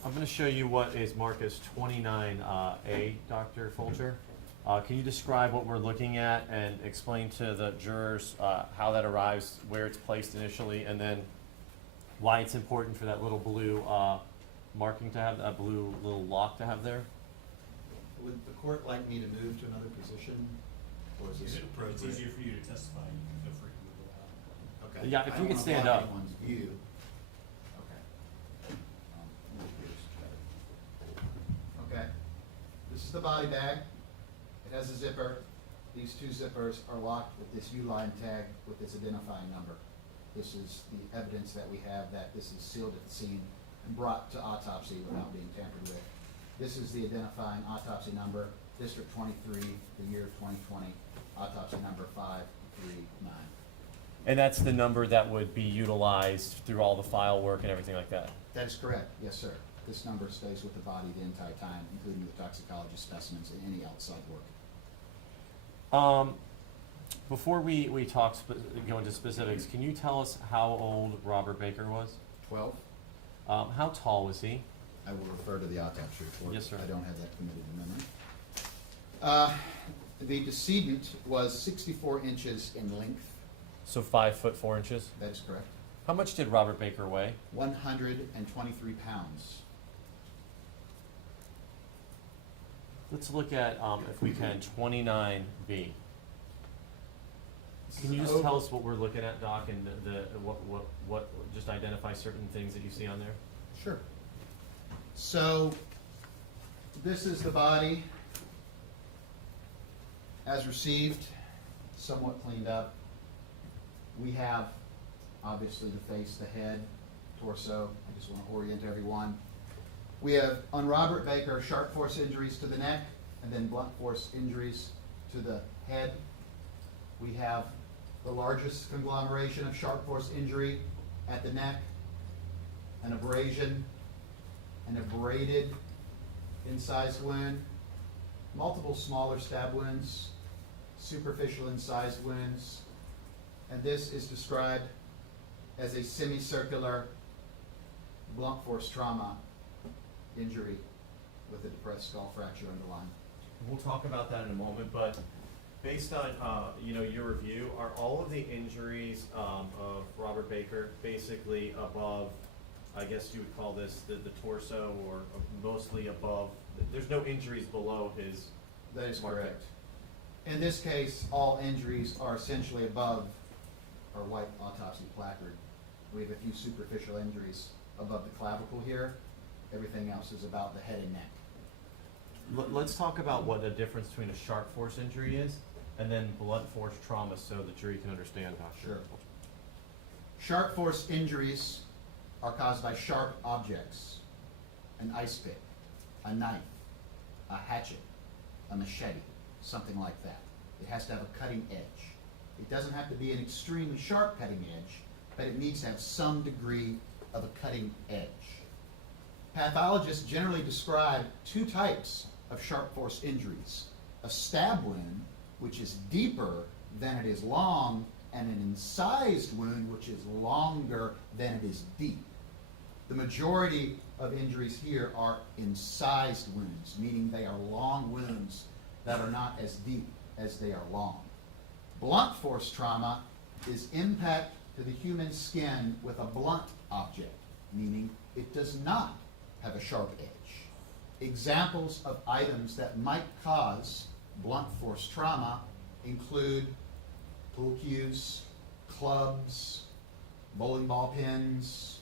I'm going to show you what is marked as 29A, Dr. Fulcher. Can you describe what we're looking at and explain to the jurors how that arrives, where it's placed initially, and then why it's important for that little blue marking to have, that blue little lock to have there? Would the court like me to move to another position, or is this appropriate? It's easier for you to testify. You can feel free to move it out. Okay. Yeah, if I you don't could wanna stand block up. anyone's view. Okay. Move here's better. Okay. This is the body bag. It has a zipper. These two zippers are locked with this U-line tag with this identifying number. This is the evidence that we have that this is sealed at the scene and brought to autopsy without being tampered with. This is the identifying autopsy number, District 23, the year of 2020, autopsy number 539. And that's the number that would be utilized through all the file work and everything like that? That is correct, yes, sir. This number stays with the body the entire time, including the toxicology specimens and any outside work. Before we go into specifics, can you tell us how old Robert Baker was? 12. How tall was he? I will refer to the autopsy report. Yes, sir. I don't have that committed to memory. The decedent was 64 inches in length. So 5 foot 4 inches. That's correct. How much did Robert Baker weigh? 123 pounds. Let's look at, if we can, 29B. Can you just tell us what we're looking at, Doc, and what just identify certain things that you see on there? Sure. So this is the body as received, somewhat cleaned up. We have obviously the face, the head, torso. I just want to orient everyone. We have, on Robert Baker, sharp force injuries to the neck and then blunt force injuries to the head. We have the largest conglomeration of sharp force injury at the neck, an abrasion, an abraded incised wound, multiple smaller stab wounds, superficial incised wounds, and this is described as a semicircular blunt force trauma injury with a depressed skull fracture underlying. We'll talk about that in a moment, but based on your review, are all of the injuries of Robert Baker basically above, I guess you would call this the torso, or mostly above? There's no injuries below his. That is correct. In this case, all injuries are essentially above our white autopsy placard. We have a few superficial injuries above the clavicle here. Everything else is about the head and neck. Let's talk about what the difference between a sharp force injury is and then blunt force trauma, so the jury can understand, Doctor. Sure. Sharp force injuries are caused by sharp objects: an ice pick, a knife, a hatchet, a machete, something like that. It has to have a cutting edge. It doesn't have to be an extremely sharp cutting edge, but it needs to have some degree of a cutting edge. Pathologists generally describe two types of sharp force injuries: a stab wound, which is deeper than it is long, and an incised wound, which is longer than it is deep. The majority of injuries here are incised wounds, meaning they are long wounds that are not as deep as they are long. Blunt force trauma is impact to the human skin with a blunt object, meaning it does not have a sharp edge. Examples of items that might cause blunt force trauma include pool cues, clubs, bowling ball pins,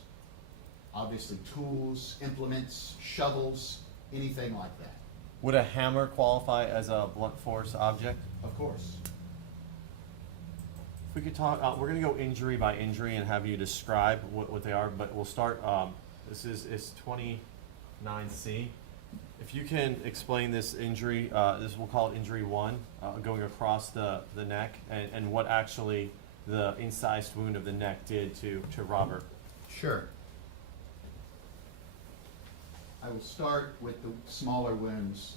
obviously tools, implements, shovels, anything like that. Would a hammer qualify as a blunt force object? Of course. If we could talk, we're going to go injury by injury and have you describe what they are, but we'll start, this is 29C. If you can explain this injury, we'll call it injury 1, going across the neck, and what actually the incised wound of the neck did to Robert. Sure. I will start with the smaller wounds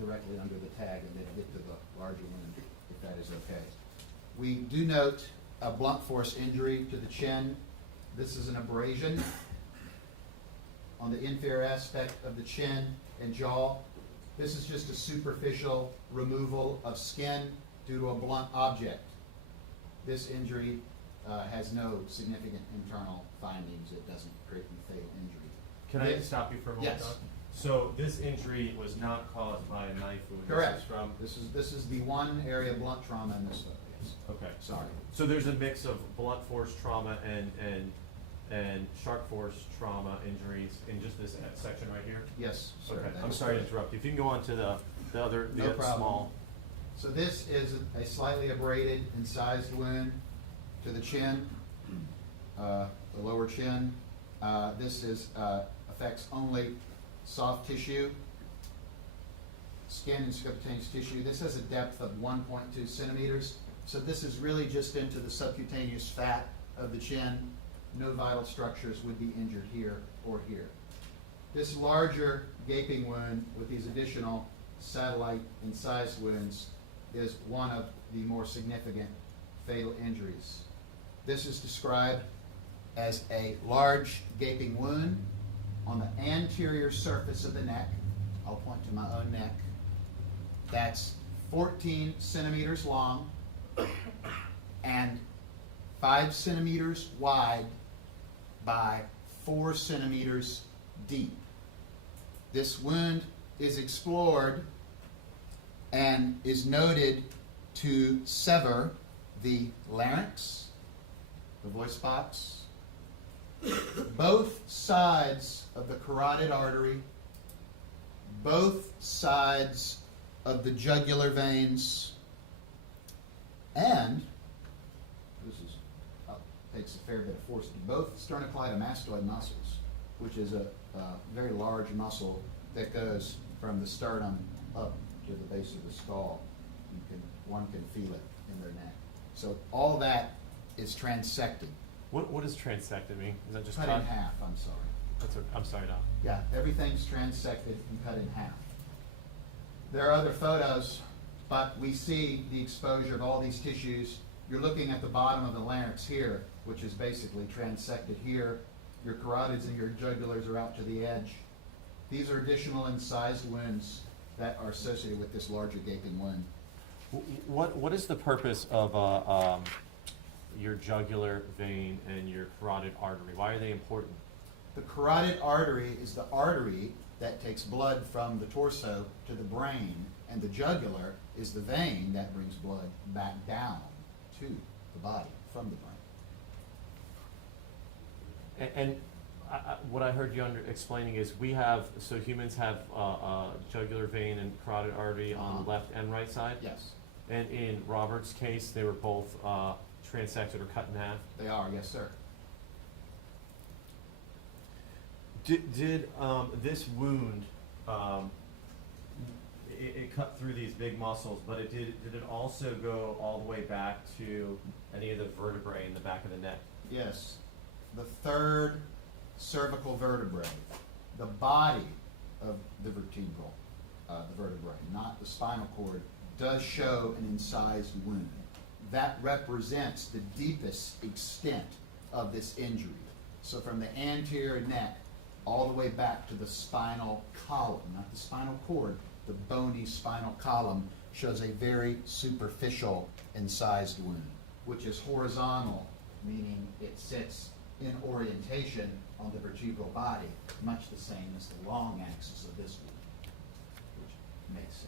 directly under the tag and then get to the larger wound, if that is okay. We do note a blunt force injury to the chin. This is an abrasion on the inferior aspect of the chin and jaw. This is just a superficial removal of skin due to a blunt object. This injury has no significant internal findings. It doesn't create a fatal injury. Can I stop you for a moment, Yes. Doc? So this injury was not caused by a knife wound. Correct. This is from. This is the one area of blunt trauma in this photo. Yes. Okay. Sorry. So there's a mix of blunt force trauma and sharp force trauma injuries in just this section right here? Yes, sir. Okay. That I'm is sorry to correct. interrupt you. If you can go on to the other No problem. small. So this is a slightly abraded, incised wound to the chin, the lower chin. This affects only soft tissue, skin and subcutaneous tissue. This has a depth of 1.2 centimeters. So this is really just into the subcutaneous fat of the chin. No vital structures would be injured here or here. This larger gaping wound with these additional satellite incised wounds is one of the more significant fatal injuries. This is described as a large gaping wound on the anterior surface of the neck. I'll point to my own neck. That's 14 centimeters long and 5 centimeters wide by 4 centimeters deep. This wound is explored and is noted to sever the larynx, the voice box, both sides of the carotid artery, both sides of the jugular veins, and this is takes a fair bit of force, both sternocleidomastoid muscles, which is a very large muscle that goes from the sternum up to the base of the skull. One can feel it in their neck. So all that is transected. What does transected mean? Is that just cut in half? I'm sorry. I'm sorry, Doc. Yeah, everything's transected and cut in half. There are other photos, but we see the exposure of all these tissues. You're looking at the bottom of the larynx here, which is basically transected here. Your carotids and your jugulars are out to the edge. These are additional incised wounds that are associated with this larger gaping wound. What is the purpose of your jugular vein and your carotid artery? Why are they important? The carotid artery is the artery that takes blood from the torso to the brain, and the jugular is the vein that brings blood back down to the body from the brain. And what I heard you explaining is humans have jugular vein and carotid artery on the left and right side? Yes. And in Robert's case, they were both transected or cut in half? They are, yes, sir. Did this wound, it cut through these big muscles, but did it also go all the way back to any of the vertebrae in the back of the neck? Yes. The third cervical vertebrae, the body of the vertebrae, not the spinal cord, does show an incised wound. That represents the deepest extent of this injury. So from the anterior neck all the way back to the spinal column, not the spinal cord, the bony spinal column shows a very superficial incised wound, which is horizontal, meaning it sits in orientation on the vertebral body, much the same as the long axis of this wound, which makes sense.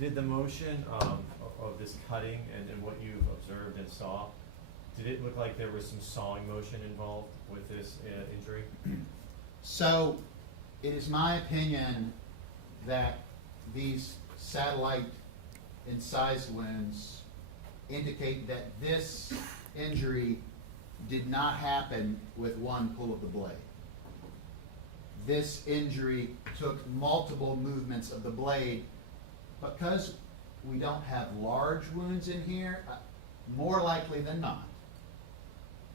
Did the motion of this cutting and what you've observed and saw, did it look like there was some sawing motion involved with this injury? So, it is my opinion that these satellite incised wounds indicate that this injury did not happen with one pull of the blade. This injury took multiple movements of the blade. Because we don't have large wounds in here, more likely than not,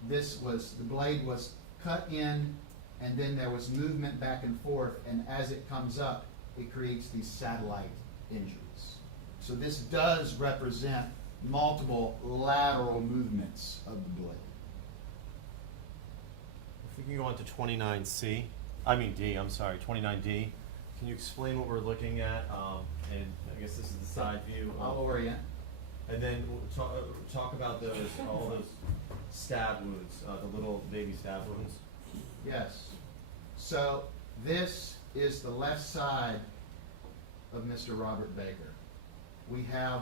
the blade was cut in, and then there was movement back and forth, and as it comes up, it creates these satellite injuries. So this does represent multiple lateral movements of the blade. If we can go on to 29D, can you explain what we're looking at? And I guess this is the side view. I'll orient. And then we'll talk about all those stab wounds, the little baby stab wounds. Yes. So this is the left side of Mr. Robert Baker. We have,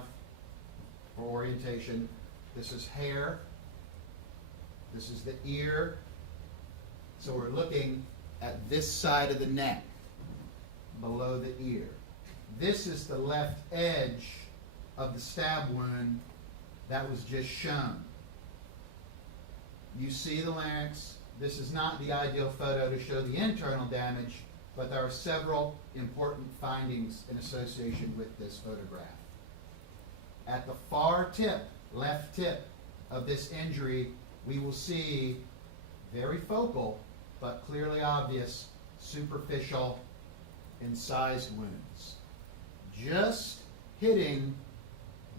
for orientation, this is hair, this is the ear. So we're looking at this side of the neck, below the ear. This is the left edge of the stab wound that was just shown. You see the larynx. This is not the ideal photo to show the internal damage, but there are several important findings in association with this photograph. At the far tip, left tip of this injury, we will see very focal, but clearly obvious, superficial incised wounds. Just hitting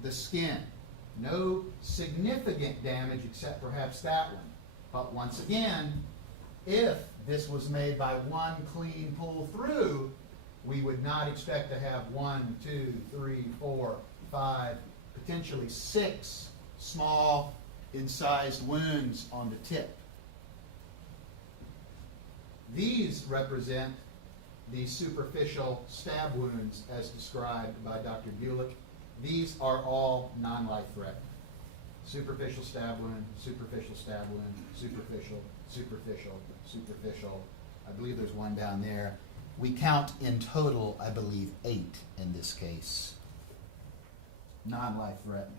the skin. No significant damage except perhaps that one. But once again, if this was made by one clean pull through, We would not expect to have 1, 2, 3, 4, 5, potentially 6 small incised wounds on the tip. These represent the superficial stab wounds as described by Dr. Gulick. These are all non-life-threatening. Superficial stab wound, superficial stab wound, superficial, superficial, superficial. I believe there's one down there. We count in total, I believe, 8 in this case. Non-life-threatening.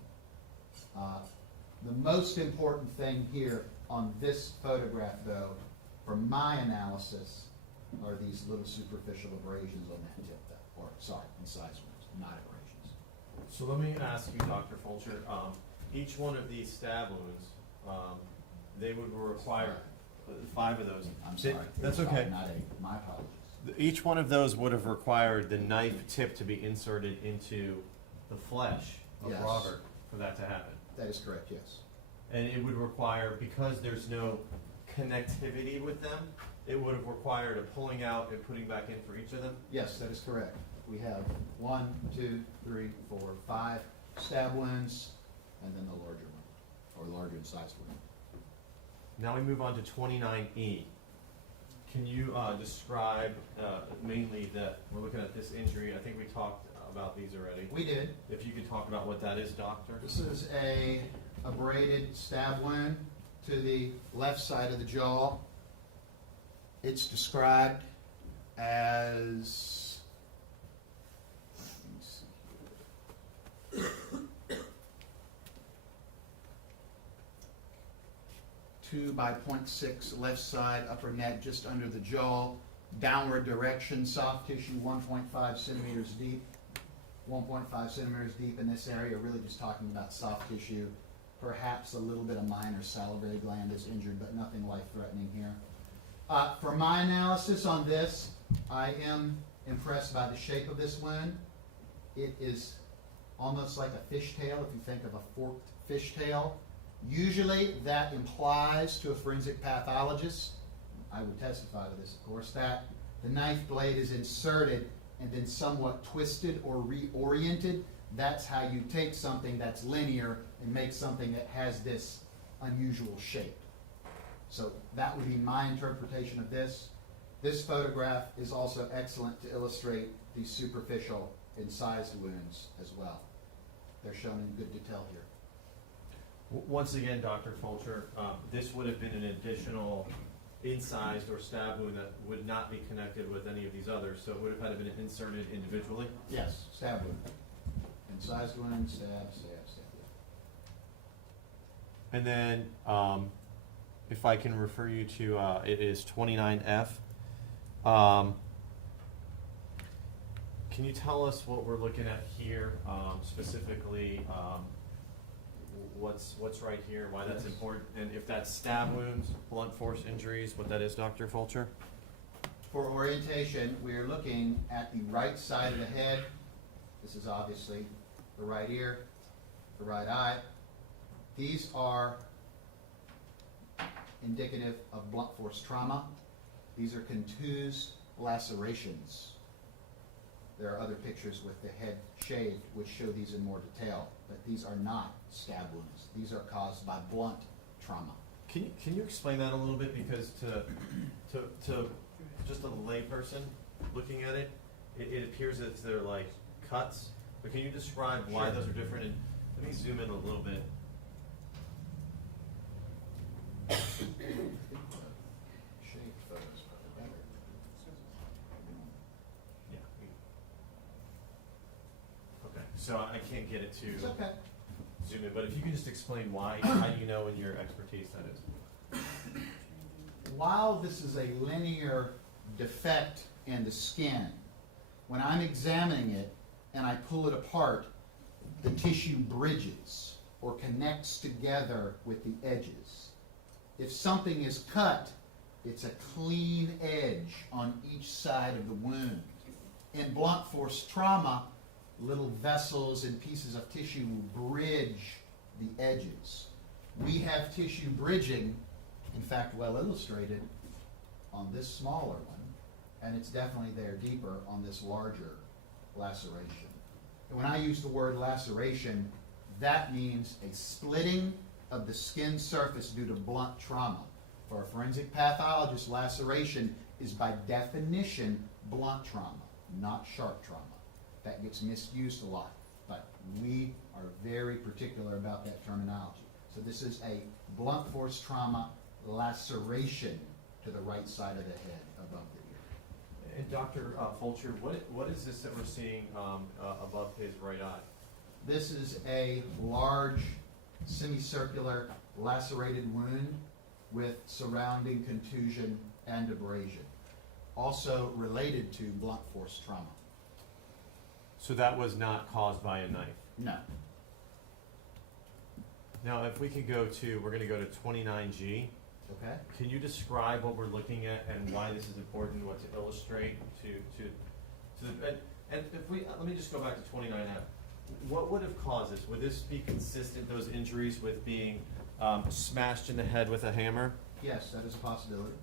The most important thing here on this photograph, though, from my analysis, are these little superficial abrasions on that tip, though. Or, sorry, incised wounds, not abrasions. So let me ask you, Dr. Fulcher, each one of these stab wounds, they would require 5 of those. I'm sorry. That's Five, okay. not 8. My apologies. Each one of those would have required the knife tip to be inserted into the flesh of Yes. Robert for that to happen. That is correct, yes. And it would require, because there's no connectivity with them, it would have required a pulling out and putting back in for each of them? Yes, that is correct. We have 1, 2, 3, 4, 5 stab wounds, and then the larger one, or larger incised wound. Now we move on to 29E. Can you describe mainly that, we're looking at this injury, I think we talked about these already. We did. If you could talk about what that is, doctor? This is a abraded stab wound to the left side of the jaw. It's described as, let me see, 2 by 0.6 left side, upper neck, just under the jaw, downward direction, soft tissue 1.5 centimeters deep. 1.5 centimeters deep in this area, really just talking about soft tissue. Perhaps a little bit of minor salivary gland is injured, but nothing life-threatening here. For my analysis on this, I am impressed by the shape of this wound. It is almost like a fishtail, if you think of a forked fishtail. Usually that implies to a forensic pathologist, I would testify to this of course, that the knife blade is inserted and then somewhat twisted or reoriented. That's how you take something that's linear and make something that has this unusual shape. So that would be my interpretation of this. This photograph is also excellent to illustrate these superficial incised wounds as well. They're shown in good detail here. Once again, Dr. Fulcher, this would have been an additional incised or stab wound that would not be connected with any of these others, so it would have had to been inserted individually? Yes, stab wound. Incised wound, stab, stab, stab. And then, if I can refer you to, it is 29F. Can you tell us what we're looking at here, specifically, what's right here, why that's Yes. important, and if that's stab wounds, blunt force injuries, what that is, Dr. Fulcher? For orientation, we are looking at the right side of the head. This is obviously the right ear, the right eye. These are indicative of blunt force trauma. These are contused lacerations. There are other pictures with the head shaved which show these in more detail, but these are not stab wounds. These are caused by blunt trauma. Can you explain that a little bit, because to just a layperson looking at it, it appears that they're like cuts, but can you describe why Sure. those are different? And let me zoom in a little bit. Shaved photos probably better. Yeah. Okay, so I can't get it to It's okay. zoom in, but if you can just explain why, how do you know in your expertise that is? While this is a linear defect in the skin, when I'm examining it and I pull it apart, the tissue bridges or connects together with the edges. If something is cut, it's a clean edge on each side of the wound. In blunt force trauma, little vessels and pieces of tissue will bridge the edges. We have tissue bridging, in fact well illustrated, on this smaller one, and it's definitely there deeper on this larger laceration. And when I use the word laceration, that means a splitting of the skin surface due to blunt trauma. For a forensic pathologist, laceration is by definition blunt trauma, not sharp trauma. That gets misused a lot, but we are very particular about that terminology. So this is a blunt force trauma laceration to the right side of the head above the ear. And Dr. Fulcher, what is this that we're seeing above his right eye? This is a large semicircular lacerated wound with surrounding contusion and abrasion, also related to blunt force trauma. So that was not caused by a knife? No. Now, if we could go to, we're going to go to 29G. Okay. Can you describe what we're looking at and why this is important, what to illustrate and if we, let me just go back to 29F. What would have caused this? Would this be consistent, those injuries, with being smashed in the head with a hammer? Yes, that is a possibility.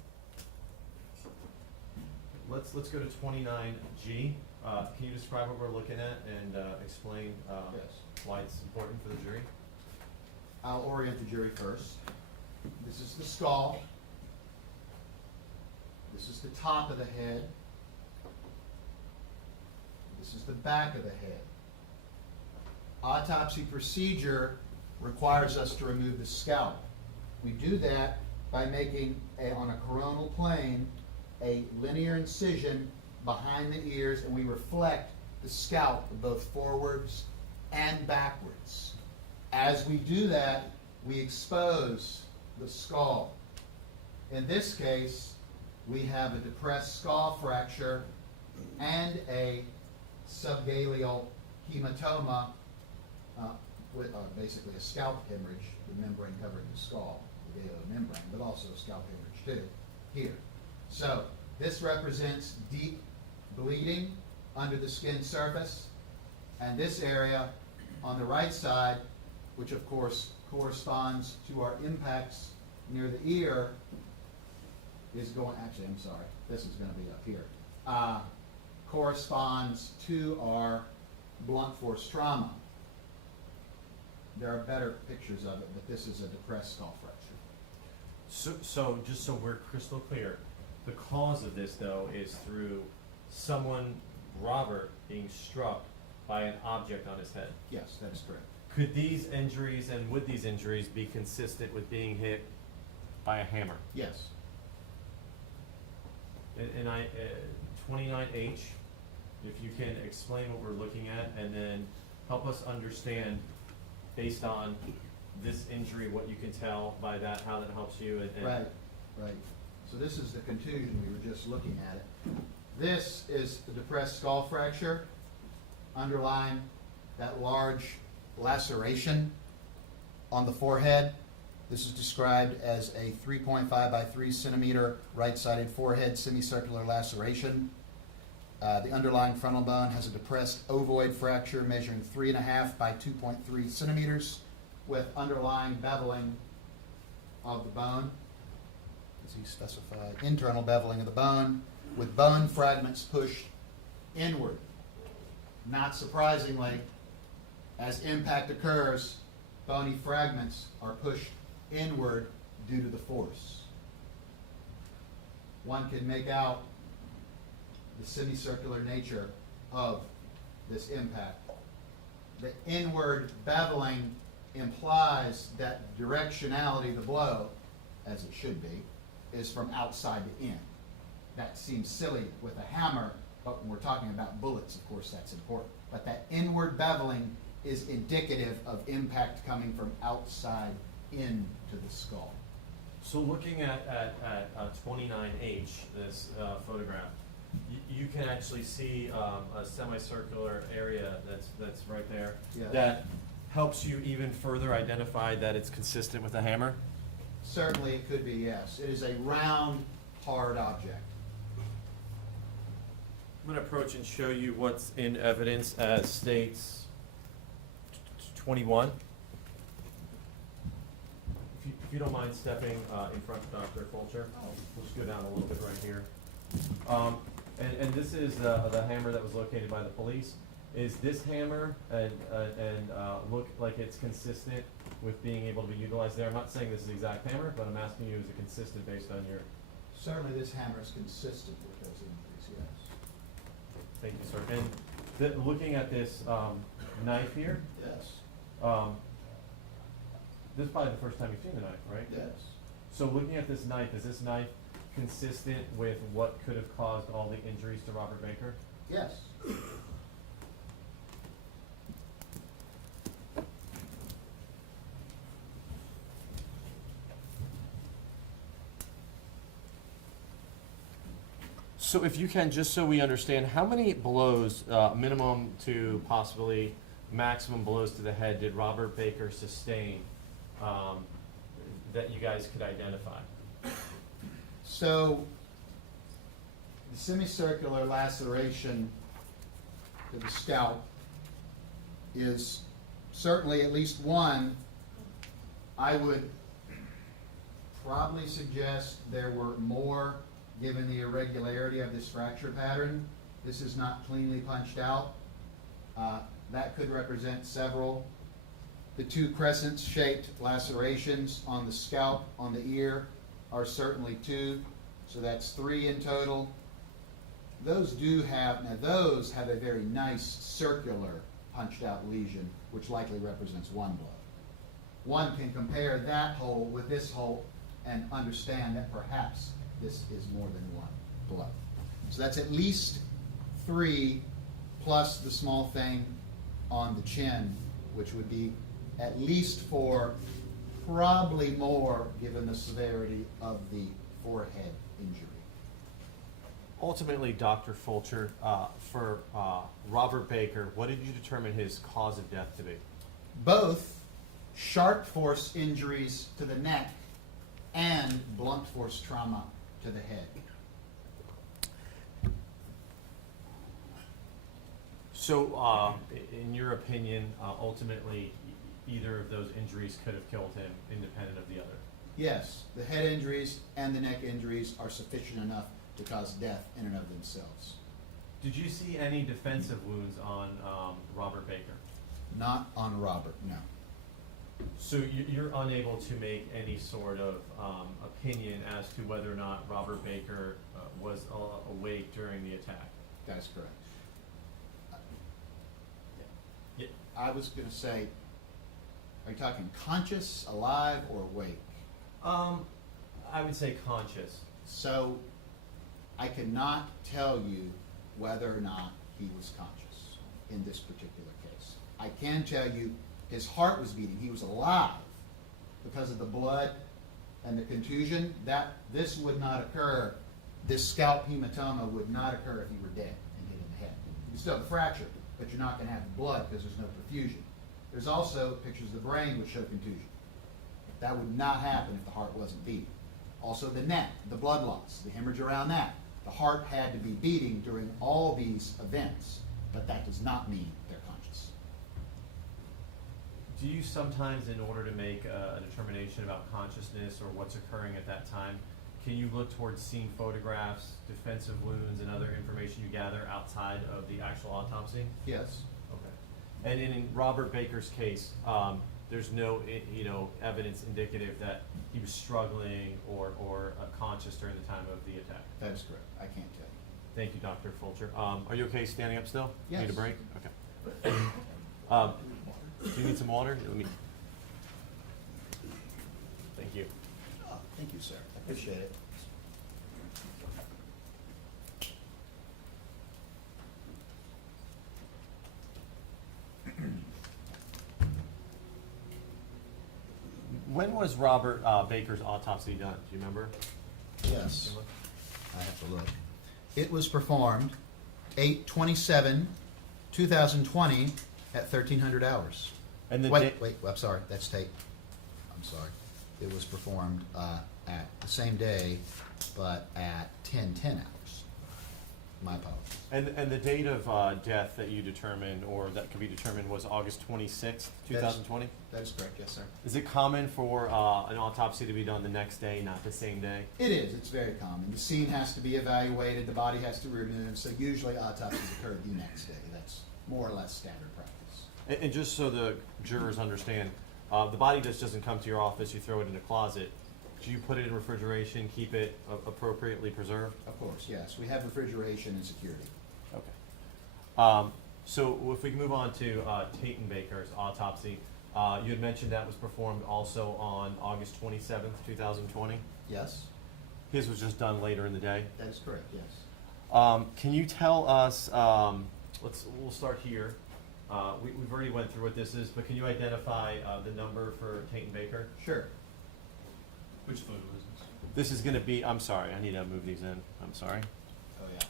Let's go to 29G. Can you describe what we're looking at and explain why it's important for the jury? I'll orient the jury first. This is the skull. This is the top of the head. This is the back of the head. Autopsy procedure requires us to remove the scalp. We do that by making, on a coronal plane, a linear incision behind the ears, and we reflect the scalp both forwards and backwards. As we do that, we expose the skull. In this case, we have a depressed skull fracture and a subgaleal hematoma, with basically a scalp hemorrhage, the membrane covering the skull, the galeal membrane, but also a scalp hemorrhage too, here. So this represents deep bleeding under the skin surface, and this area on the right side, which of course corresponds to our impacts near the ear, is going, actually I'm sorry, this is going to be up here, corresponds to our blunt force trauma. There are better pictures of it, but this is a depressed skull fracture. So just so we're crystal clear, the cause of this, though, is through someone, Robert, being struck by an object on his head. Yes, that is correct. Could these injuries and would these injuries be consistent with being hit by a hammer? Yes. And 29H, if you can explain what we're looking at and then help us understand, based on this injury, what you can tell by that, how that helps you. Right. So this is the contusion, we were just looking at it. This is the depressed skull fracture, underlying that large laceration on the forehead. This is described as a 3.5 by 3 centimeter right-sided forehead semicircular laceration. The underlying frontal bone has a depressed ovoid fracture measuring 3.5 by 2.3 centimeters with underlying beveling of the bone, as he specified, internal beveling of the bone, with bone fragments pushed inward. Not surprisingly, as impact occurs, bony fragments are pushed inward due to the force. One can make out the semicircular nature of this impact. The inward beveling implies that directionality of the blow, as it should be, is from outside to in. That seems silly with a hammer, but when we're talking about bullets, of course, that's important. But that inward beveling is indicative of impact coming from outside into the skull. So looking at 29H, this photograph, you can actually see a semicircular area that's right there. Yes. That helps you even further identify that it's consistent with a hammer? Certainly it could be, yes. It is a round, hard object. I'm going to approach and show you what's in evidence as states 21. If you don't mind stepping in front of Dr. Fulcher, we'll just go down a little bit right here. And this is the hammer that was located by the police. Is this hammer and look like it's consistent with being able to be utilized there? I'm not saying this is the exact hammer, but I'm asking you, is it consistent based on your... Certainly this hammer is consistent with those injuries, yes. Thank you, sir. And looking at this knife here, Yes. this is probably the first time you've seen the knife, right? Yes. So looking at this knife, is this knife consistent with what could have caused all the injuries to Robert Baker? Yes. So if you can, just so we understand, how many blows, minimum to possibly maximum blows to the head, did Robert Baker sustain that you guys could identify? So the semicircular laceration to the scalp is certainly at least one. I would probably suggest there were more given the irregularity of this fracture pattern. This is not cleanly punched out. That could represent several. The two crescent-shaped lacerations on the scalp, on the ear, are certainly two, so that's three in total. Those those have a very nice circular punched out lesion, which likely represents one blow. One can compare that hole with this hole and understand that perhaps this is more than one blow. So that's at least three, plus the small thing on the chin, which would be at least four, probably more given the severity of the forehead injury. Ultimately, Dr. Fulcher, for Robert Baker, what did you determine his cause of death to be? Both sharp force injuries to the neck and blunt force trauma to the head. So, in your opinion, ultimately, either of those injuries could have killed him, independent of the other? Yes, the head injuries and the neck injuries are sufficient enough to cause death in and of themselves. Did you see any defensive wounds on Robert Baker? Not on Robert, no. So you're unable to make any sort of opinion as to whether or not Robert Baker was awake during the attack? That is correct. Yeah. I was going to say, are you talking conscious, alive, or awake? I would say conscious. So I cannot tell you whether or not he was conscious in this particular case. I can tell you his heart was beating. He was alive because of the blood and the contusion. This would not occur. This scalp hematoma would not occur if he were dead and hit in the head. You still have a fracture, but you're not going to have blood because there's no perfusion. There's also pictures of the brain which show contusion. That would not happen if the heart wasn't beating. Also the neck, the blood loss, the hemorrhage around that. The heart had to be beating during all these events, but that does not mean they're conscious. Do you sometimes, in order to make a determination about consciousness or what's occurring at that time, can you look towards scene photographs, defensive wounds, and other information you gather outside of the actual autopsy? Yes. Okay. And in Robert Baker's case, there's no evidence indicative that he was struggling or conscious during the time of the attack? That is correct. I can't tell you. Thank you, Dr. Fulcher. Are you okay standing up still? Yes. Need a break? Okay. Do you need some water? Thank you. Oh, thank you, sir. I appreciate it. When was Robert Baker's autopsy done? Do you remember? Yes. I have to look. It was performed 8/27/2020 at 1300 hours. And wait, I'm sorry. That's tape. I'm sorry. It was performed at the same day, but at 10:10 hours. My apologies. And the date of death that you determined, or that could be determined, was August 26th, 2020? That is correct, yes, sir. Is it common for an autopsy to be done the next day, not the same day? It is. It's very common. The scene has to be evaluated. The body has to be removed. So usually autopsies occur the next day. That's more or less standard practice. And just so the jurors understand, the body just doesn't come to your office, you throw it in a closet. Do you put it in refrigeration, keep it appropriately preserved? Of course, yes. We have refrigeration and security. Okay. So if we can move on to Tate Baker's autopsy, you had mentioned that was performed also on August 27th, 2020? Yes. His was just done later in the day? That is correct, yes. Can you tell us, we'll start here. We've already went through what this is, but can you identify the number for Tate Baker? Sure. Which photo is this? This is going to be, I'm sorry, I need to move these in. I'm sorry. Oh, yeah.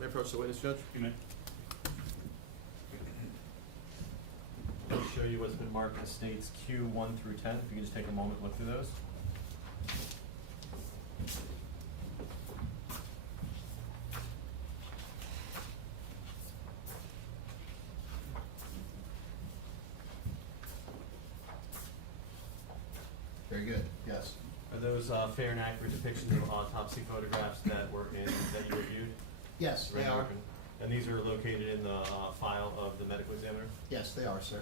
May I approach the witness, Judge? You may. I'll show you what's been marked as states Q 1 through 10. If you can just take a moment, look through those. Very good, yes. Are those fair and accurate depictions of autopsy photographs that you reviewed? Yes, they are. And these are located in the file of the medical examiner? Yes, they are, sir.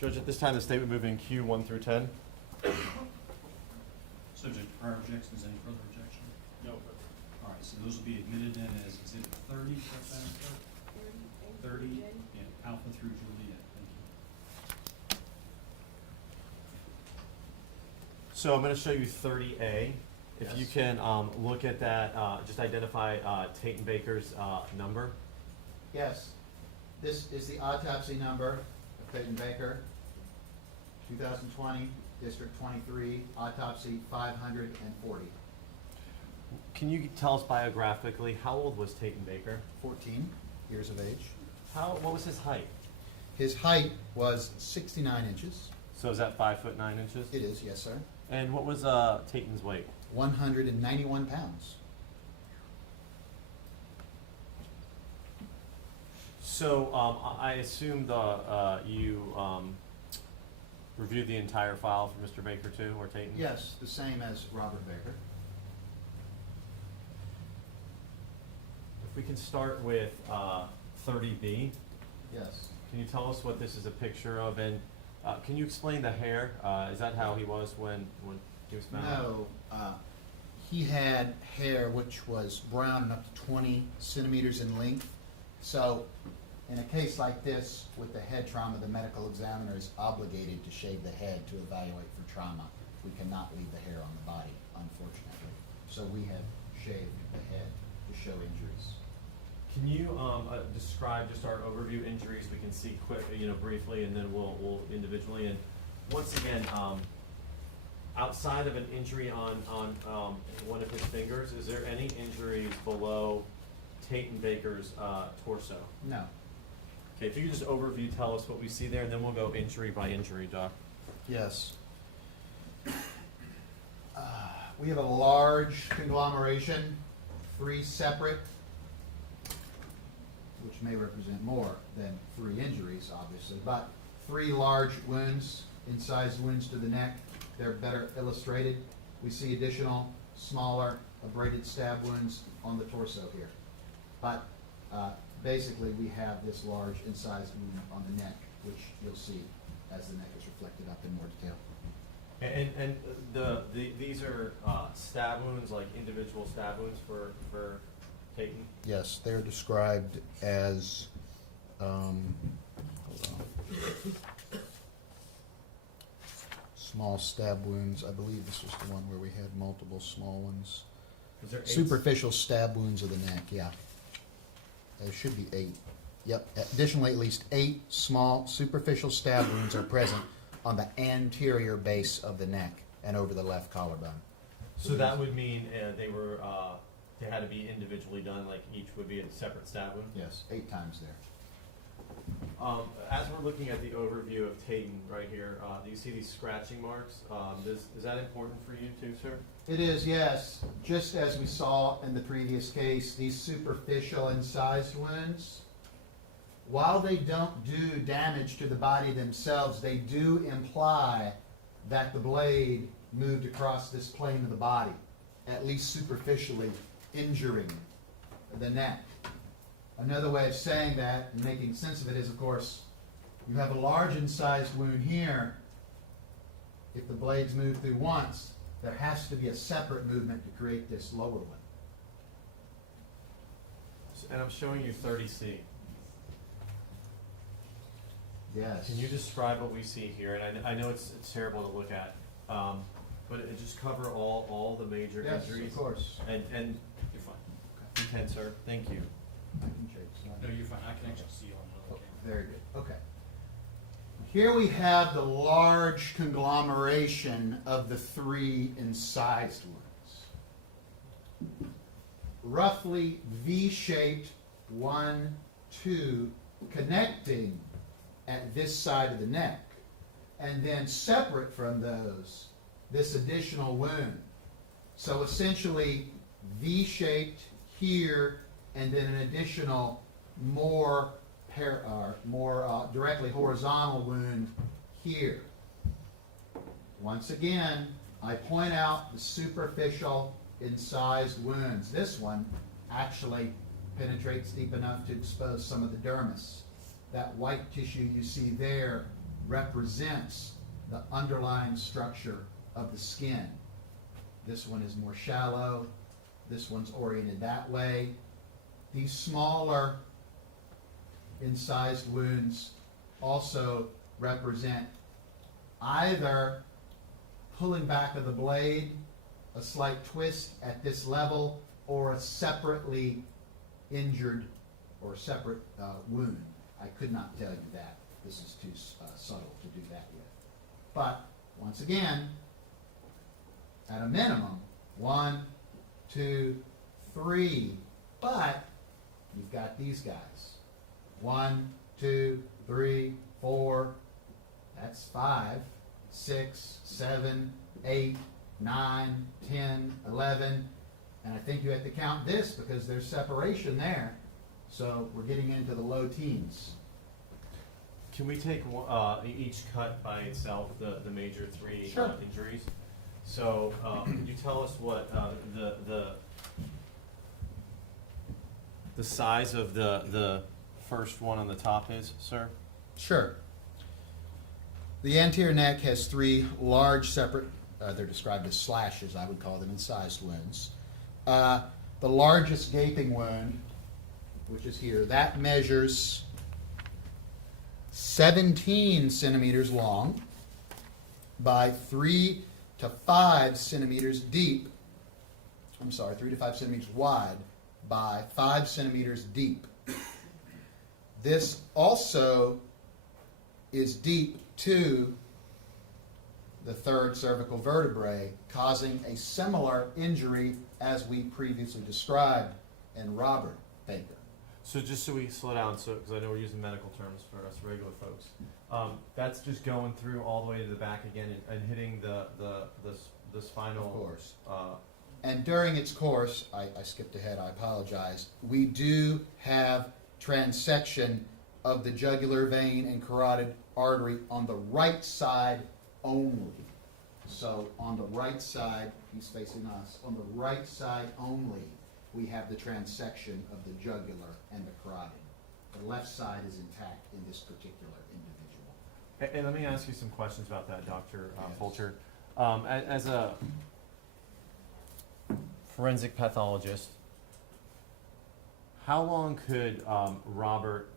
Judge, at this time, the state would move in Q 1 through 10. Subject to prior objections, any further objection? No. All right, so those will be admitted in as exhibit 30, correct, Madam Clerk? 30, yeah, Alpha through Juliet, thank you. So I'm going to show you 30A. If you can look at that, just identify Tate Baker's number. Yes. This is the autopsy number of Peyton Baker, 2020, District 23, autopsy 540. Can you tell us biographically, how old was Tate Baker? 14 years of age. What was his height? His height was 69 inches. So is that 5 foot 9 inches? It is, yes, sir. And what was Taten's weight? 191 pounds. So I assume you reviewed the entire file for Mr. Baker too, or Taten? Yes, the same as Robert Baker. If we can start with 30B. Yes. Can you tell us what this is a picture of? And can you explain the hair? Is that how he was when he was found? No. He had hair which was brown and up to 20 centimeters in length. So in a case like this, with the head trauma, the medical examiner is obligated to shave the head to evaluate for trauma. We cannot leave the hair on the body, unfortunately. So we have shaved the head to show injuries. Can you describe just our overview injuries? We can see quick, briefly, and then we'll individually. And once again, outside of an injury on one of his fingers, is there any injuries below Tate Baker's torso? No. Okay, if you could just overview, tell us what we see there, and then we'll go injury by injury, Doc. Yes. We have a large conglomeration, 3 separate, which may represent more than 3 injuries, obviously, but 3 large wounds, incised wounds to the neck. They're better illustrated. We see additional, smaller, abraded stab wounds on the torso here. But basically, we have this large incised wound on the neck, which you'll see as the neck is reflected up in more detail. And these are stab wounds, like individual stab wounds for Tate? Yes, they're described as, small stab wounds. I believe this was the one where we had multiple small ones. Is there 8? Superficial stab wounds of the neck, yeah. There should be 8. Yep. Additionally, at least 8 small superficial stab wounds are present on the anterior base of the neck and over the left collarbone. So that would mean they had to be individually done, like each would be a separate stab wound? Yes, 8 times there. As we're looking at the overview of Tayton right here, do you see these scratching marks? Is that important for you too, sir? It is, yes. Just as we saw in the previous case, these superficial incised wounds, while they don't do damage to the body themselves, they do imply that the blade moved across this plane of the body, at least superficially injuring the neck. Another way of saying that and making sense of it is, of course, you have a large incised wound here. If the blades move through once, there has to be a separate movement to create this lower one. And I'm showing you 30C. Yes. Can you describe what we see here? And I know it's terrible to look at, but it just cover all the major injuries. Yes, of course. And you're fine. You can, sir. Thank you. No, you're fine. I can actually see you on the other camera. Very good. Okay. Here we have the large conglomeration of the three incised wounds. Roughly V-shaped, 1, 2, connecting at this side of the neck. And then separate from those, this additional wound. So essentially V-shaped here, and then an additional more directly horizontal wound here. Once again, I point out the superficial incised wounds. This one actually penetrates deep enough to expose some of the dermis. That white tissue you see there represents the underlying structure of the skin. This one is more shallow. This one's oriented that way. These smaller incised wounds also represent either pulling back of the blade, a slight twist at this level, or a separately injured or separate wound. I could not tell you that. This is too subtle to do that with. But once again, at a minimum, 1, 2, 3, but you've got these guys. 1, 2, 3, 4, that's 5, 6, 7, 8, 9, 10, 11, and I think you have to count this because there's separation there. So we're getting into the low teens. Can we take each cut by itself, the major three injuries? So can you tell us what the size of the first one on the top is, sir? Sure. The anterior neck has 3 large separate, they're described as slashes, I would call them, incised wounds. The largest gaping wound, which is here, that measures 17 centimeters long by 3 to 5 centimeters deep. 3 to 5 centimeters wide by 5 centimeters deep. This also is deep to the 3rd cervical vertebrae, causing a similar injury as we previously described in Robert Baker. So just so we slow down, because I know we're using medical terms for us regular folks, that's just going through all the way to the back again and hitting the spinal. Of course. And during its course, I skipped ahead, I apologize, we do have transection of the jugular vein and carotid artery on the right side only. So on the right side, he's facing us, on the right side only, we have the transection of the jugular and the carotid. The left side is intact in this particular individual. And let me ask you some questions about that, Dr. Fulcher. As a forensic pathologist, how long could Robert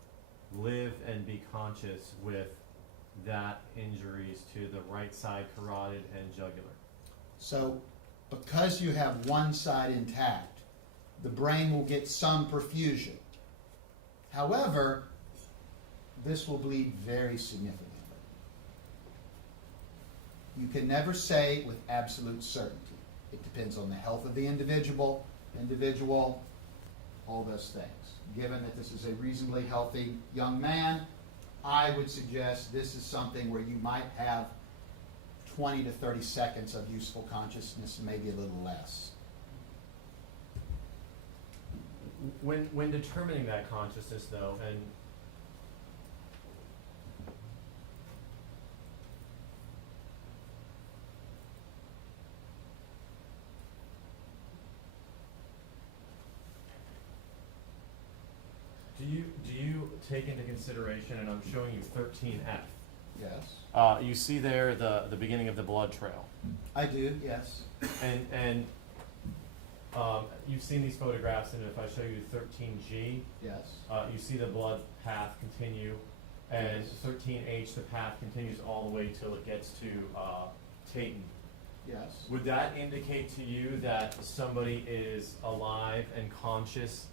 live and be conscious with that injuries to the right side carotid and jugular? So because you have one side intact, the brain will get some perfusion. However, this will bleed very significantly. You can never say with absolute certainty. It depends on the health of the individual, all those things. Given that this is a reasonably healthy young man, I would suggest this is something where you might have 20 to 30 seconds of useful consciousness, maybe a little less. When determining that consciousness, though, and do you take into consideration, and I'm showing you 13F. Yes. You see there the beginning of the blood trail. I do, yes. And you've seen these photographs, and if I show you 13G, Yes. You see the blood path continue, and Yes. 13H, the path continues all the way till it gets to Tatum. Yes. Would that indicate to you that somebody is alive and conscious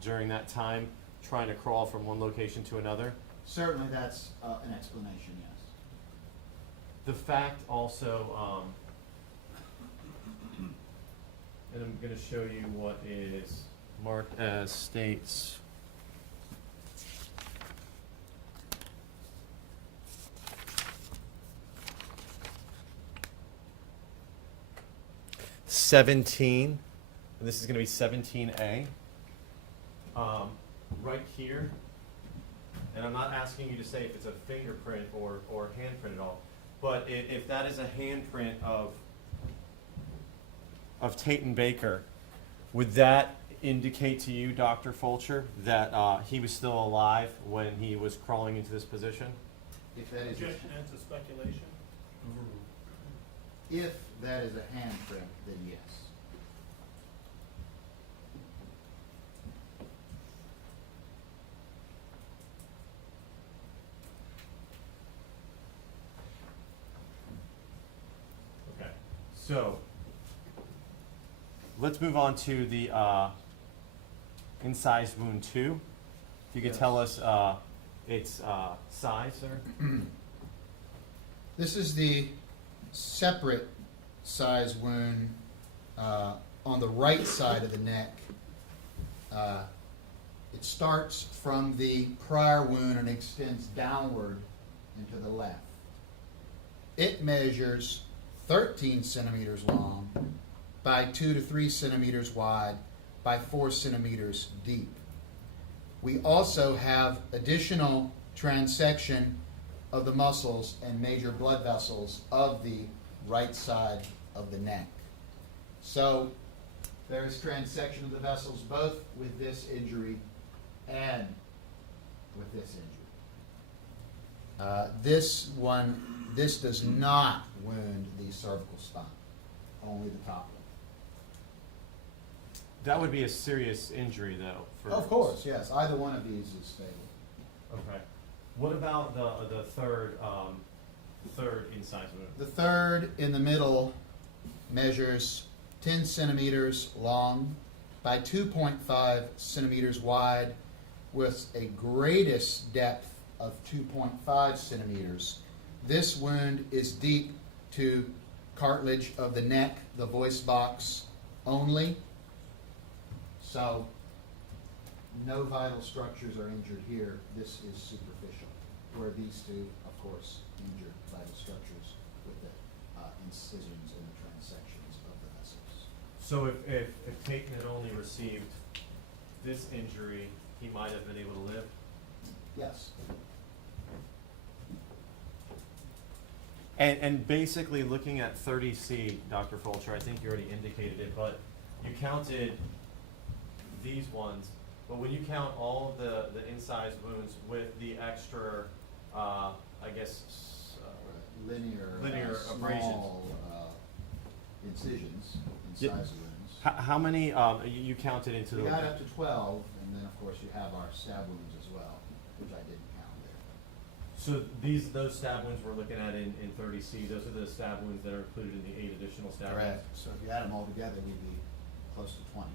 during that time, trying to crawl from one location to another? Certainly that's an explanation, yes. The fact also, and I'm going to show you what is marked as states. And this is going to be 17A. Right here, and I'm not asking you to say if it's a fingerprint or handprint at all, but if that is a handprint of Tatum Baker, would that indicate to you, Dr. Fulcher, that he was still alive when he was crawling into this position? If that is Objection to speculation. if that is a handprint, then yes. Okay, so let's move on to the incised wound 2. If you could Yes. tell us its size, sir. This is the separate size wound on the right side of the neck. It starts from the prior wound and extends downward into the left. It measures 13 centimeters long by 2 to 3 centimeters wide by 4 centimeters deep. We also have additional transection of the muscles and major blood vessels of the right side of the neck. So there is transection of the vessels both with this injury and with this injury. This does not wound the cervical spine, only the top one. That would be a serious injury, though. Of course, yes. Either one of these is fatal. Okay. What about the third incised wound? The third in the middle measures 10 centimeters long by 2.5 centimeters wide with a greatest depth of 2.5 centimeters. This wound is deep to cartilage of the neck, the voice box only. So no vital structures are injured here. This is superficial, where these two, of course, injured vital structures with the incisions and the transections of the vessels. So if Tatum had only received this injury, he might have been able to live? Yes. And basically looking at 30C, Dr. Fulcher, I think you already indicated it, but you counted these ones, but when you count all of the incised wounds with the extra, I guess, linear abrasions. small incisions, incised wounds. How many you counted into We the? got up to 12, and then of course you have our stab wounds as well, which I didn't count there. So those stab wounds we're looking at in 30C, those are the stab wounds that are included in the 8 additional stab wounds? Correct. So if you add them all together, we'd be close to 20.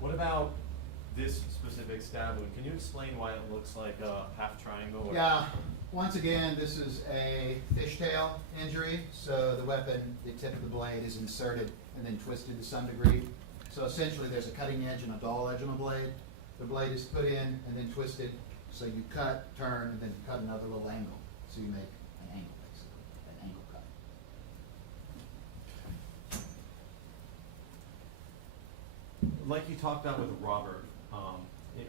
What about this specific stab wound? Can you explain why it looks like a half triangle? Or? Yeah. Once again, this is a fishtail injury. So the weapon, the tip of the blade is inserted and then twisted to some degree. So essentially there's a cutting edge and a dull edge on a blade. The blade is put in and then twisted So you cut, turn, and then you cut another little angle. So you make an angle, basically, an angle cut. Like you talked about with Robert,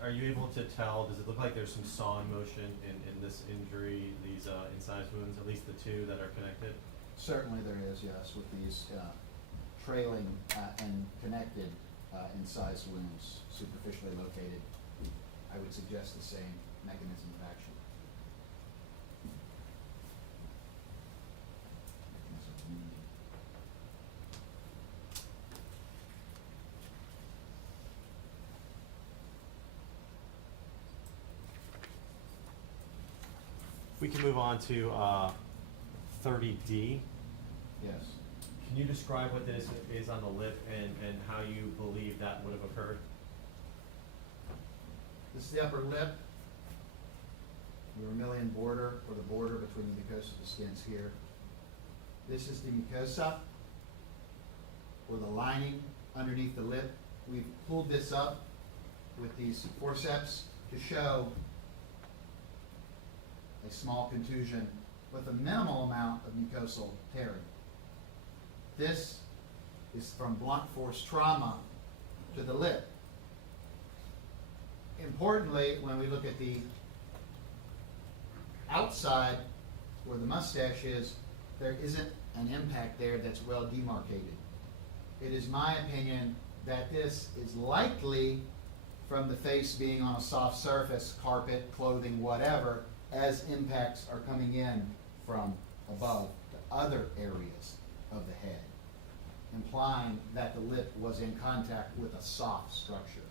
are you able to tell, does it look like there's some sawing motion in this injury, these incised wounds, at least the two that are connected? Certainly there is, yes, with these trailing and connected incised wounds superficially located. I would suggest the same mechanism of action. Mechanism of wounding. We can move on to 30D. Yes. Can you describe what this is on the lip and how you believe that would have occurred? This is the upper lip, the vermilion border, or the border between the mucosa and the skins here. This is the mucosa, or the lining underneath the lip. We've pulled this up with these forceps to show a small contusion with a minimal amount of mucosal tearing. This is from blunt force trauma to the lip. Importantly, when we look at the outside where the mustache is, there isn't an impact there that's well demarcated. It is my opinion that this is likely from the face being on a soft surface, carpet, clothing, whatever, as impacts are coming in from above to other areas of the head, implying that the lip was in contact with a soft structure.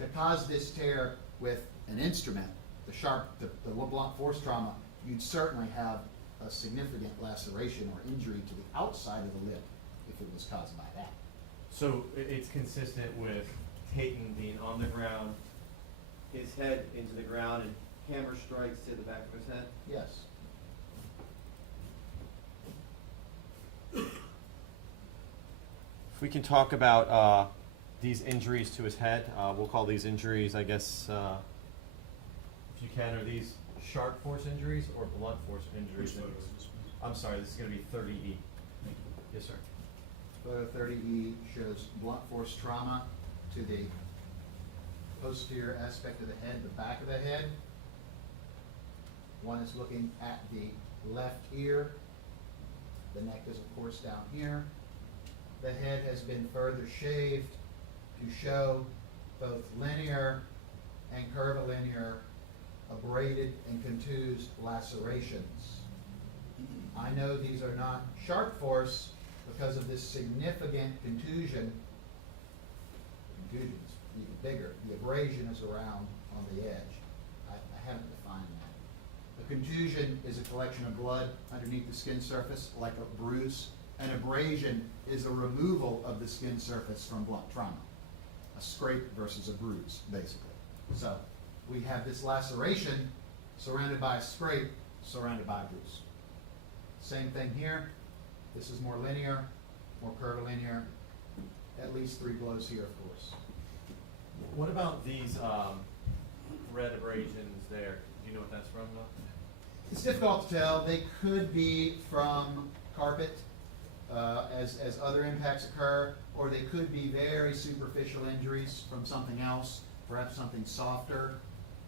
To cause this tear with an instrument, the blunt force trauma, you'd certainly have a significant laceration or injury to the outside of the lip if it was caused by that. So it's consistent with Peyton being on the ground, His head into the ground and hammer strikes to the back of his head? Yes. If we can talk about these injuries to his head, we'll call these injuries, I guess, if you can, are these sharp force injuries or blunt force injuries? I'm sorry, this is going to be 30E. Yes, sir. Photo 30E shows blunt force trauma to the posterior aspect of the head, the back of the head. One is looking at the left ear. The neck is, of course, down here. The head has been further shaved to show both linear and curvilinear abraded and contused lacerations. I know these are not sharp force because of this significant contusion. The contusion is even bigger. The abrasion is around on the edge. I haven't defined that. A contusion is a collection of blood underneath the skin surface, like a bruise. An abrasion is a removal of the skin surface from blunt trauma. A scrape versus a bruise, basically. So we have this laceration surrounded by a scrape, surrounded by a bruise. Same thing here. This is more linear, more curvilinear. At least 3 blows here, of course. What about these red abrasions there? Do you know what that's from, though? It's difficult to tell. They could be from carpet as other impacts occur, or they could be very superficial injuries from something else, perhaps something softer,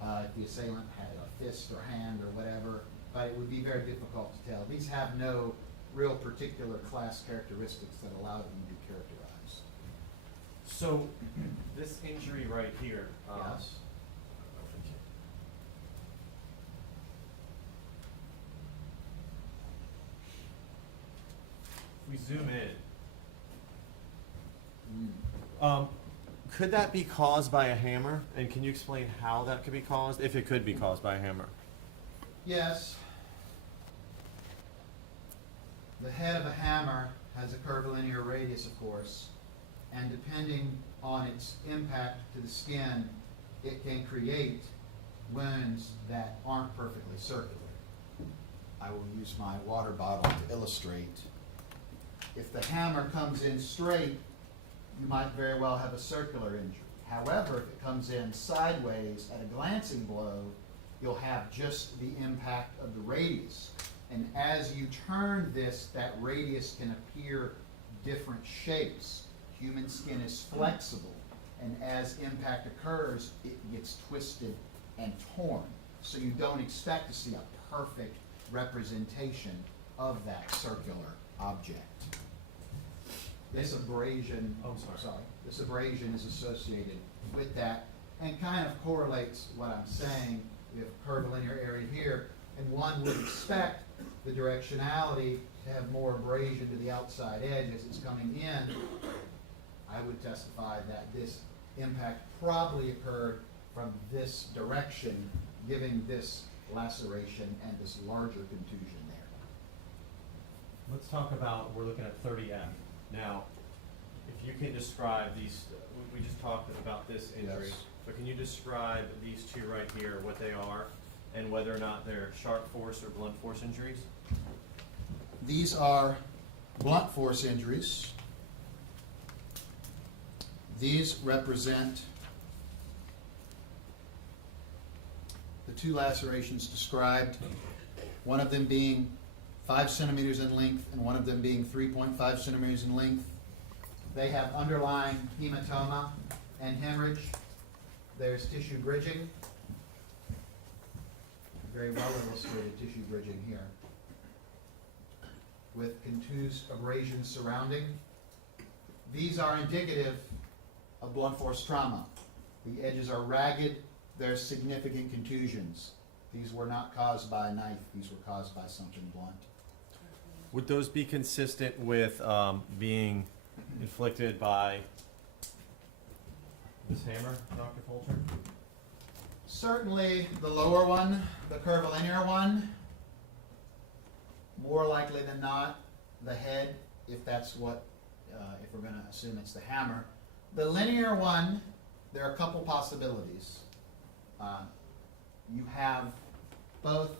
if the assailant had a fist or hand or whatever, but it would be very difficult to tell. These have no real particular class characteristics that allow them to be characterized. So this injury right here. Yes. If we zoom in, could that be caused by a hammer? And can you explain how that could be caused, if it could be caused by a hammer? Yes. The head of a hammer has a curvilinear radius, of course, and depending on its impact to the skin, it can create wounds that aren't perfectly circular. I will use my water bottle to illustrate. If the hammer comes in straight, you might very well have a circular injury. However, if it comes in sideways at a glancing blow, you'll have just the impact of the radius. And as you turn this, that radius can appear different shapes. Human skin is flexible, and as impact occurs, it gets twisted and torn. So you don't expect to see a perfect representation of that circular object. This abrasion, this abrasion is associated with that and kind of correlates what I'm saying. We have a curvilinear area here, and one would expect the directionality to have more abrasion to the outside edge as it's coming in. I would testify that this impact probably occurred from this direction, giving this laceration and this larger contusion there. Let's talk about, we're looking at 30F. Now, if you can describe these, we just talked about this injury, Yes. but can you describe these two right here, what they are, and whether or not they're sharp force or blunt force injuries? These are blunt force injuries. These represent the two lacerations described, one of them being 5 centimeters in length and one of them being 3.5 centimeters in length. They have underlying hematoma and hemorrhage. There's tissue bridging. Very well illustrated tissue bridging here, with contused abrasions surrounding. These are indicative of blunt force trauma. The edges are ragged. There's significant contusions. These were not caused by a knife. These were caused by something blunt. Would those be consistent with being inflicted by this hammer, Dr. Fulcher? Certainly the lower one, the curvilinear one, more likely than not the head, if that's what, if we're going to assume it's the hammer. The linear one, there are a couple possibilities. You have both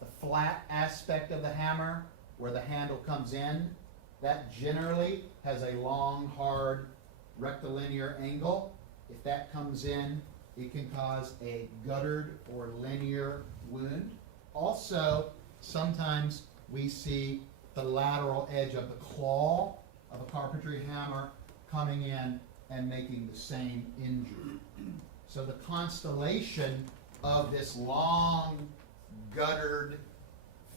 the flat aspect of the hammer where the handle comes in. That generally has a long, hard rectilinear angle. If that comes in, it can cause a guttered or linear wound. Also, sometimes we see the lateral edge of the claw of a carpentry hammer coming in and making the same injury. So the constellation of this long, guttered,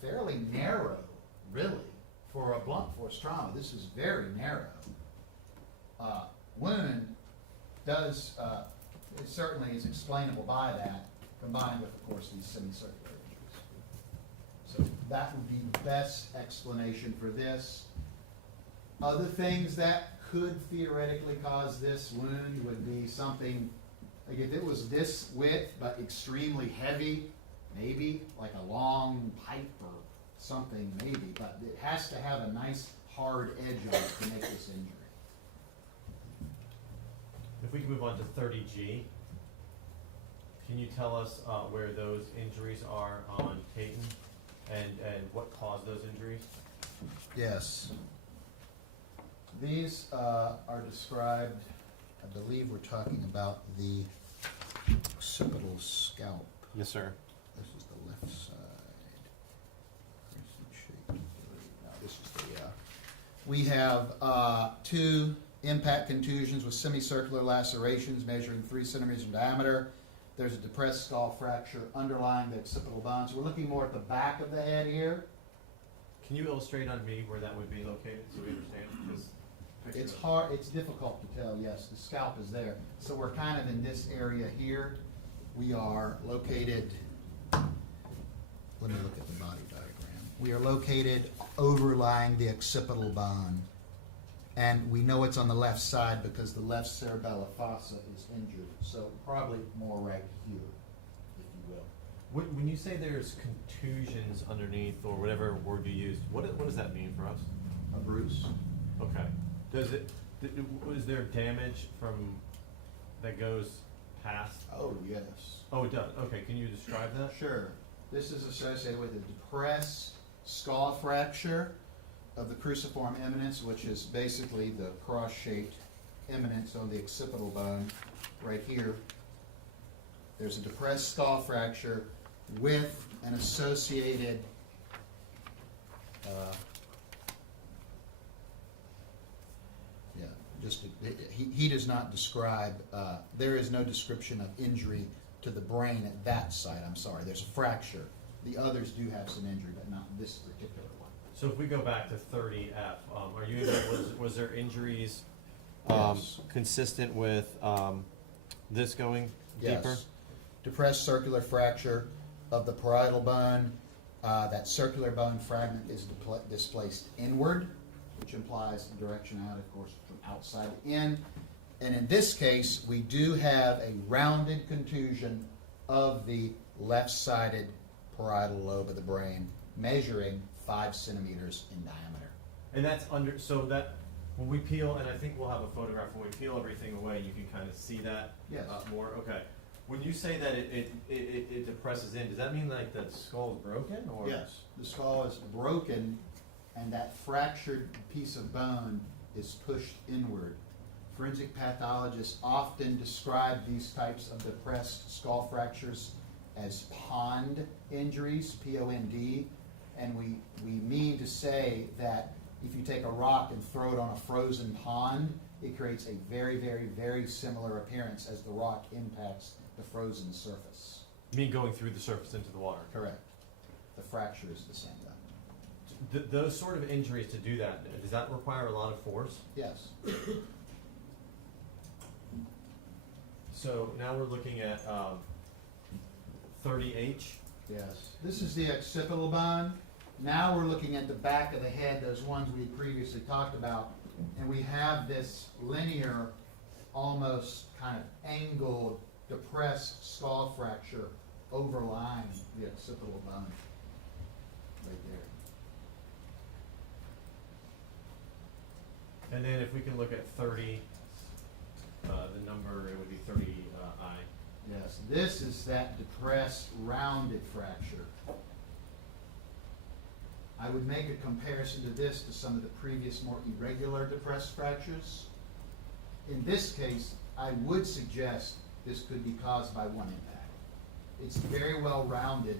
fairly narrow, really, for a blunt force trauma, this is very narrow, wound does, it certainly is explainable by that, combined with, of course, these semicircular injuries. So that would be the best explanation for this. Other things that could theoretically cause this wound would be something, like if it was this width but extremely heavy, maybe like a long pipe or something, maybe, but it has to have a nice hard edge on it to make this injury. If we can move on to 30G, can you tell us where those injuries are on Peyton and what caused those injuries? Yes. These are described, I believe we're talking about the occipital scalp. Yes, sir. This is the left side. No, this is the, we have 2 impact contusions with semicircular lacerations measuring 3 centimeters in diameter. There's a depressed skull fracture underlying the occipital bone. So we're looking more at the back of the head here. Can you illustrate on me where that would be located so we understand? It's hard, it's difficult to tell, yes, the scalp is there. So we're kind of in this area here. We are located, let me look at the body diagram. We are located overlying the occipital bone. And we know it's on the left side because the left cerebellar fossa is injured. So probably more right here, if you will. When you say there's contusions underneath, or whatever word you used, what does that mean for us? A bruise. Okay. Is there damage from that goes past? Oh, yes. Oh, it does. Okay, can you describe that? Sure. This is associated with a depressed skull fracture of the cruciform eminence, which is basically the cross-shaped eminence on the occipital bone right here. There's a depressed skull fracture with an associated he does not describe, there is no description of injury to the brain at that site. I'm sorry, there's a fracture. The others do have some injury, but not this particular one. So if we go back to 30F, are you was there injuries Yes. consistent with this going deeper? Yes. Depressed circular fracture of the parietal bone. That circular bone fragment is displaced inward, which implies direction out, of course, from outside in. And in this case, we do have a rounded contusion of the left-sided parietal lobe of the brain, measuring 5 centimeters in diameter. And that's under, so that, when we peel, and I think we'll have a photograph, when we peel everything away, you can kind of see that Yes. more. Okay. When you say that it depresses in, does that mean like the skull is broken? Or? Yes, the skull is broken, and that fractured piece of bone is pushed inward. Forensic pathologists often describe these types of depressed skull fractures as pond injuries, P-O-N-D, and we mean to say that if you take a rock and throw it on a frozen pond, it creates a very, very, very similar appearance as the rock impacts the frozen surface. You mean going through the surface into the water? Correct. The fracture is the same though. Those sort of injuries, to do that, does that require a lot of force? Yes. So now we're looking at 30H. Yes. This is the occipital bone. Now we're looking at the back of the head, those ones we previously talked about, and we have this linear, almost kind of angled, depressed skull fracture overlying the occipital bone right there. And then if we can look at 30, the number, it would be 30I. Yes, this is that depressed, rounded fracture. I would make a comparison to this to some of the previous more irregular depressed fractures. In this case, I would suggest this could be caused by one impact. It's very well rounded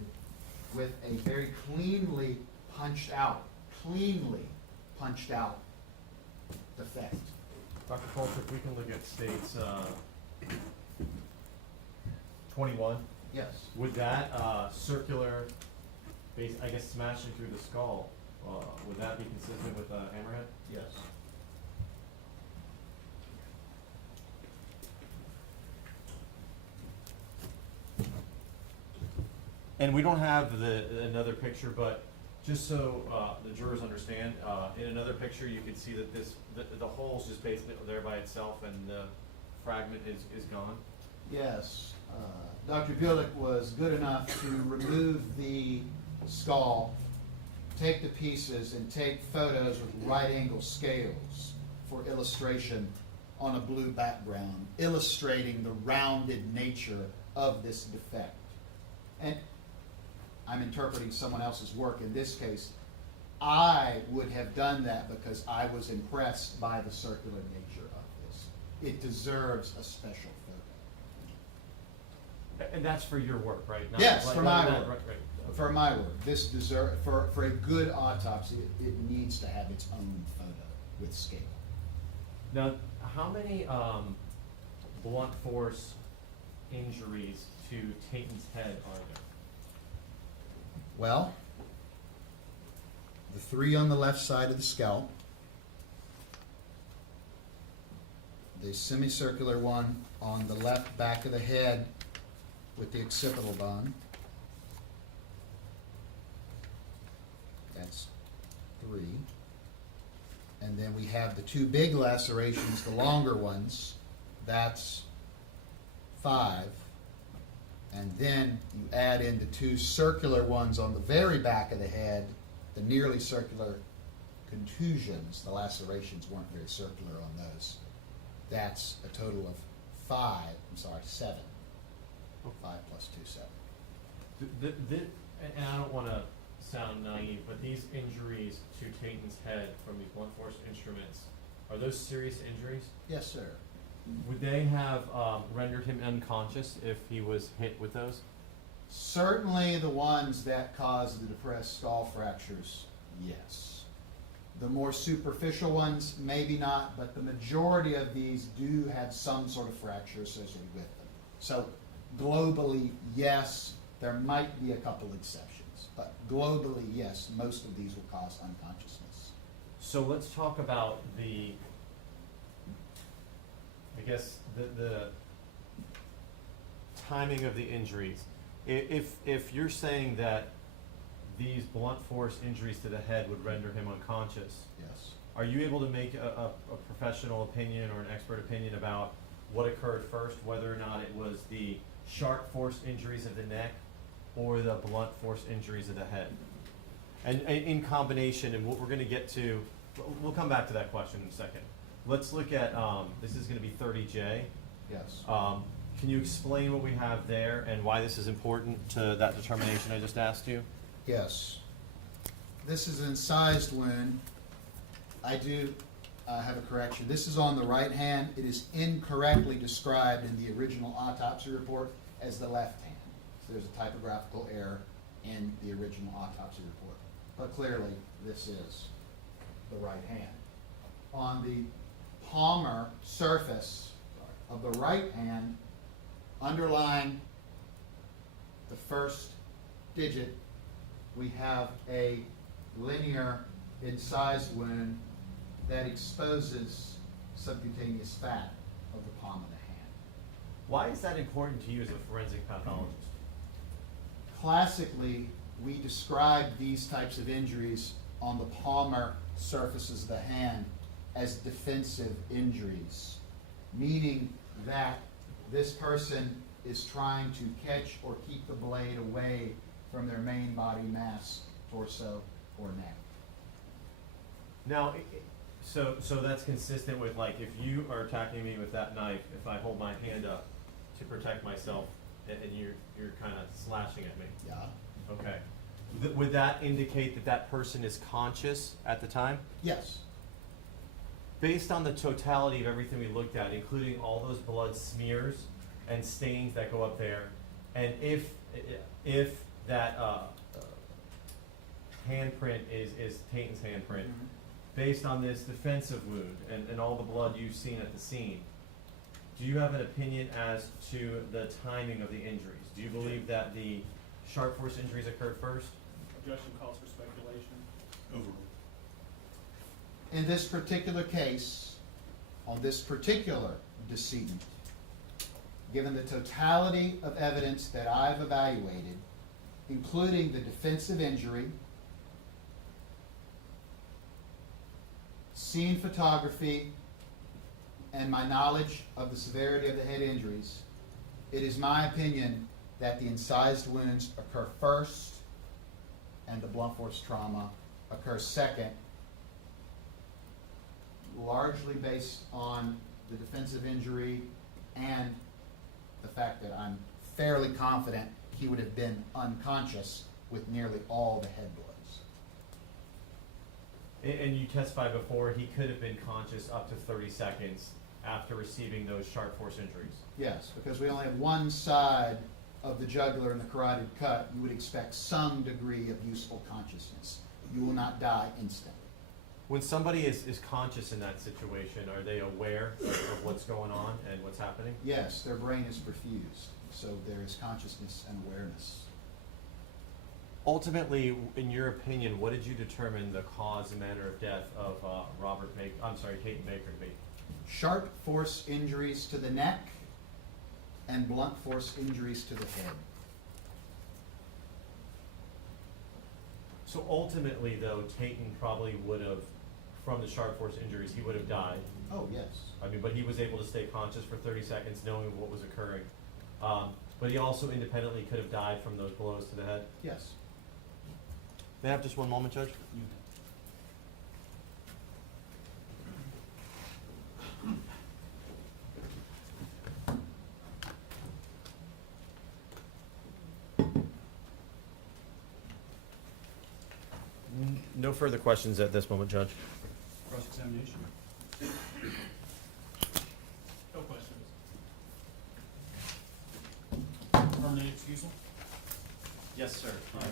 with a very cleanly punched out defect. Dr. Coulter, if we can look at states 21. Yes. Would that circular, I guess smashing through the skull, would that be consistent with a hammerhead? Yes. And we don't have another picture, but just so the jurors understand, in another picture you can see that the hole's just basically there by itself and the fragment is gone. Yes. Dr. Billick was good enough to remove the skull, take the pieces, and take photos with right-angle scales for illustration on a blue background, illustrating the rounded nature of this defect. And I'm interpreting someone else's work. In this case, I would have done that because I was impressed by the circular nature of this. It deserves a special photo. And that's for your work, right? Not Yes, like, for my right, work. right. For my work. This for a good autopsy, it needs to have its own photo with scale. Now, how many blunt force injuries to Taten's head are there? Well, the 3 on the left side of the scalp, the semicircular one on the left back of the head with the occipital bone. That's 3. And then we have the 2 big lacerations, the longer ones. That's 5. And then you add in the 2 circular ones on the very back of the head, the nearly circular contusions. The lacerations weren't very circular on those. That's a total of 7. 5 plus 2, 7. And I don't want to sound naive, but these injuries to Taten's head from these blunt force instruments, are those serious injuries? Yes, sir. Would they have rendered him unconscious if he was hit with those? Certainly the ones that cause the depressed skull fractures, yes. The more superficial ones, maybe not, but the majority of these do have some sort of fracture associated with them. So globally, yes, there might be a couple exceptions, but globally, yes, most of these will cause unconsciousness. So let's talk about the timing of the injuries. If you're saying that these blunt force injuries to the head would render him unconscious, yes, are you able to make a professional opinion or an expert opinion about what occurred first, whether or not it was the sharp force injuries of the neck or the blunt force injuries of the head? And in combination, and what we're going to get to, we'll come back to that question in a second. Let's look at, this is going to be 30J. Yes. Can you explain what we have there and why this is important to that determination I just asked you? Yes. This is an incised wound. I do have a correction. This is on the right hand. It is incorrectly described in the original autopsy report as the left hand. So there's a typographical error in the original autopsy report. But clearly, this is the right hand. On the palmar surface of the right hand, underlying the first digit, we have a linear incised wound that exposes subcutaneous fat of the palm of the hand. Why is that important to you as a forensic pathologist? Classically, we describe these types of injuries on the palmar surfaces of the hand as defensive injuries, meaning that this person is trying to catch or keep the blade away from their main body mass, torso, or neck. Now, so that's consistent with, like, if you are attacking me with that knife, if I hold my hand up to protect myself and you're kind of slashing at me. Yeah. Okay. Would that indicate that that person is conscious at the time? Yes. Based on the totality of everything we looked at, including all those blood smears and stains that go up there, and if that handprint is Tayton's handprint, based on this defensive wound and all the blood you've seen at the scene, do you have an opinion as to the timing of the injuries? Do you believe that the sharp force injuries occurred first? Objection calls for speculation. Overruled. In this particular case, on this particular decedent, given the totality of evidence that I've evaluated, including the defensive injury, scene photography, and my knowledge of the severity of the head injuries, it is my opinion that the incised wounds occur first and the blunt force trauma occurs second, largely based on the defensive injury and the fact that I'm fairly confident he would have been unconscious with nearly all the head blows. And you testified before he could have been conscious up to 30 seconds after receiving those sharp force injuries. Yes, because we only have one side of the jugular and the carotid cut. You would expect some degree of useful consciousness. You will not die instantly. When somebody is conscious in that situation, are they aware of what's going on and what's happening? Yes, their brain is perfused, so there is consciousness and awareness. Ultimately, in your opinion, what did you determine the cause and manner of death of Tayton Baker to be? Sharp force injuries to the neck and blunt force injuries to the head. So ultimately, though, Tayton probably would have, from the sharp force injuries, he would have died. Oh, yes. I mean, but he was able to stay conscious for 30 seconds knowing what was occurring. But he also independently could have died from those blows to the head? Yes. May I have just one moment, Judge? No further questions at this moment, Judge. Cross-examination. No questions. Terminate excusal. Yes, sir.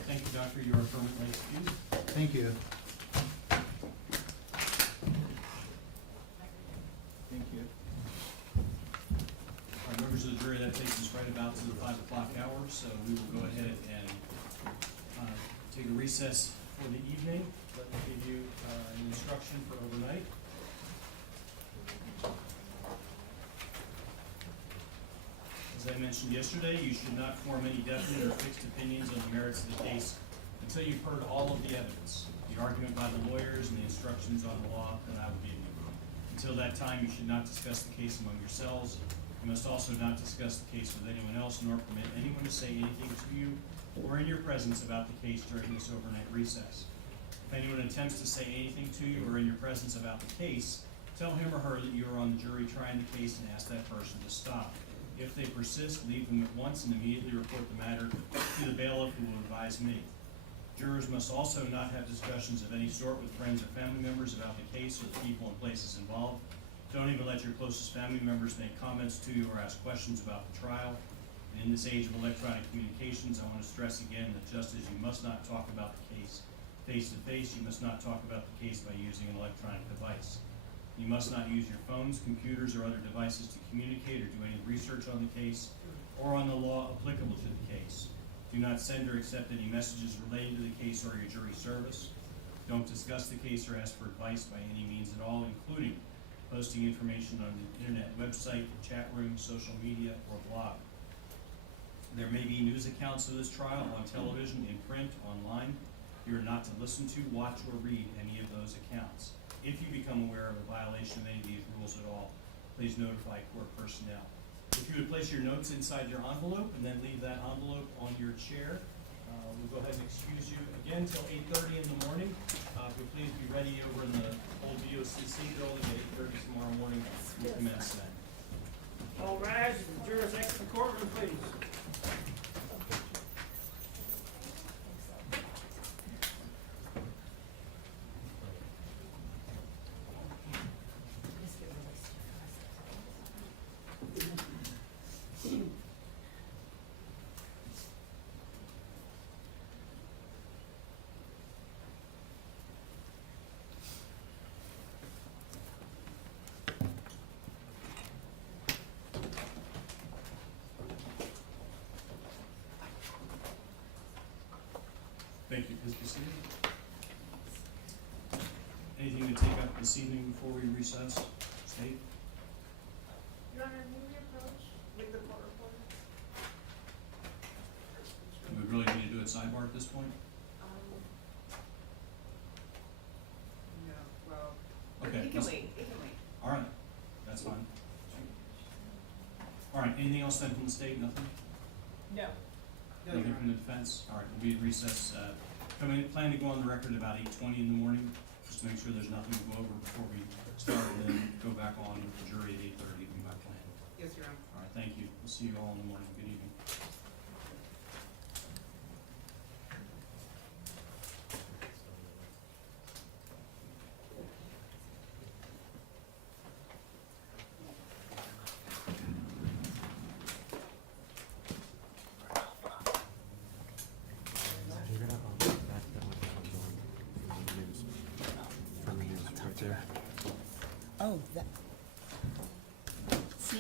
Thank you, doctor. You are permanently excused. Thank you. Thank you. All right, members of the jury, that takes us right about to the 5 o'clock hour, so we will go ahead and take a recess for the evening. Let me give you an instruction for overnight. As I mentioned yesterday, you should not form any definite or fixed opinions on the merits of the case until you've heard all of the evidence, the argument by the lawyers, and the instructions on the law that I will give you. Until that time, you should not discuss the case among yourselves. You must also not discuss the case with anyone else, nor permit anyone to say anything to you or in your presence about the case during this overnight recess. If anyone attempts to say anything to you or in your presence about the case, tell him or her that you are on the jury trying the case and ask that person to stop. If they persist, leave them at once and immediately report the matter to the bailiff, who will advise me. Jurors must also not have discussions of any sort with friends or family members about the case or the people and places involved. Don't even let your closest family members make comments to you or ask questions about the trial. And in this age of electronic communications, I want to stress again that just as you must not talk about the case face to face, you must not talk about the case by using an electronic device. You must not use your phones, computers, or other devices to communicate or do any research on the case or on the law applicable to the case. Do not send or accept any messages relating to the case or your jury service. Don't discuss the case or ask for advice by any means at all, including posting information on the internet website, chat room, social media, or blog. There may be news accounts of this trial on television, in print, online. You are not to listen to, watch, or read any of those accounts. If you become aware of a violation of any of these rules at all, please notify court personnel. If you would place your notes inside your envelope and then leave that envelope on your chair, we'll go ahead and excuse you again till 8:30 in the morning. If you'll please be ready over in the old VOCC building at 8:30 tomorrow morning. We'll commence then. All rise, jurors exit the courtroom, please. Thank you. Please be seated. Anything to take up this evening before we recess? State? Your Honor, may we approach with the court reporter? Do we really need to do it sidebar at this point? No, well, Okay. it can wait, it can wait. All right, that's fine. All right, anything else then from the state? Nothing? No. Nothing from the defense? All right, we'll be at recess. Plan to go on the record about 8:20 in the morning, just to make sure there's nothing to go over before we start, and then go back on with the jury at 8:30, be my plan. Yes, Your Honor. All right, thank you. We'll see you all in the morning. Good evening. Oh, that. See,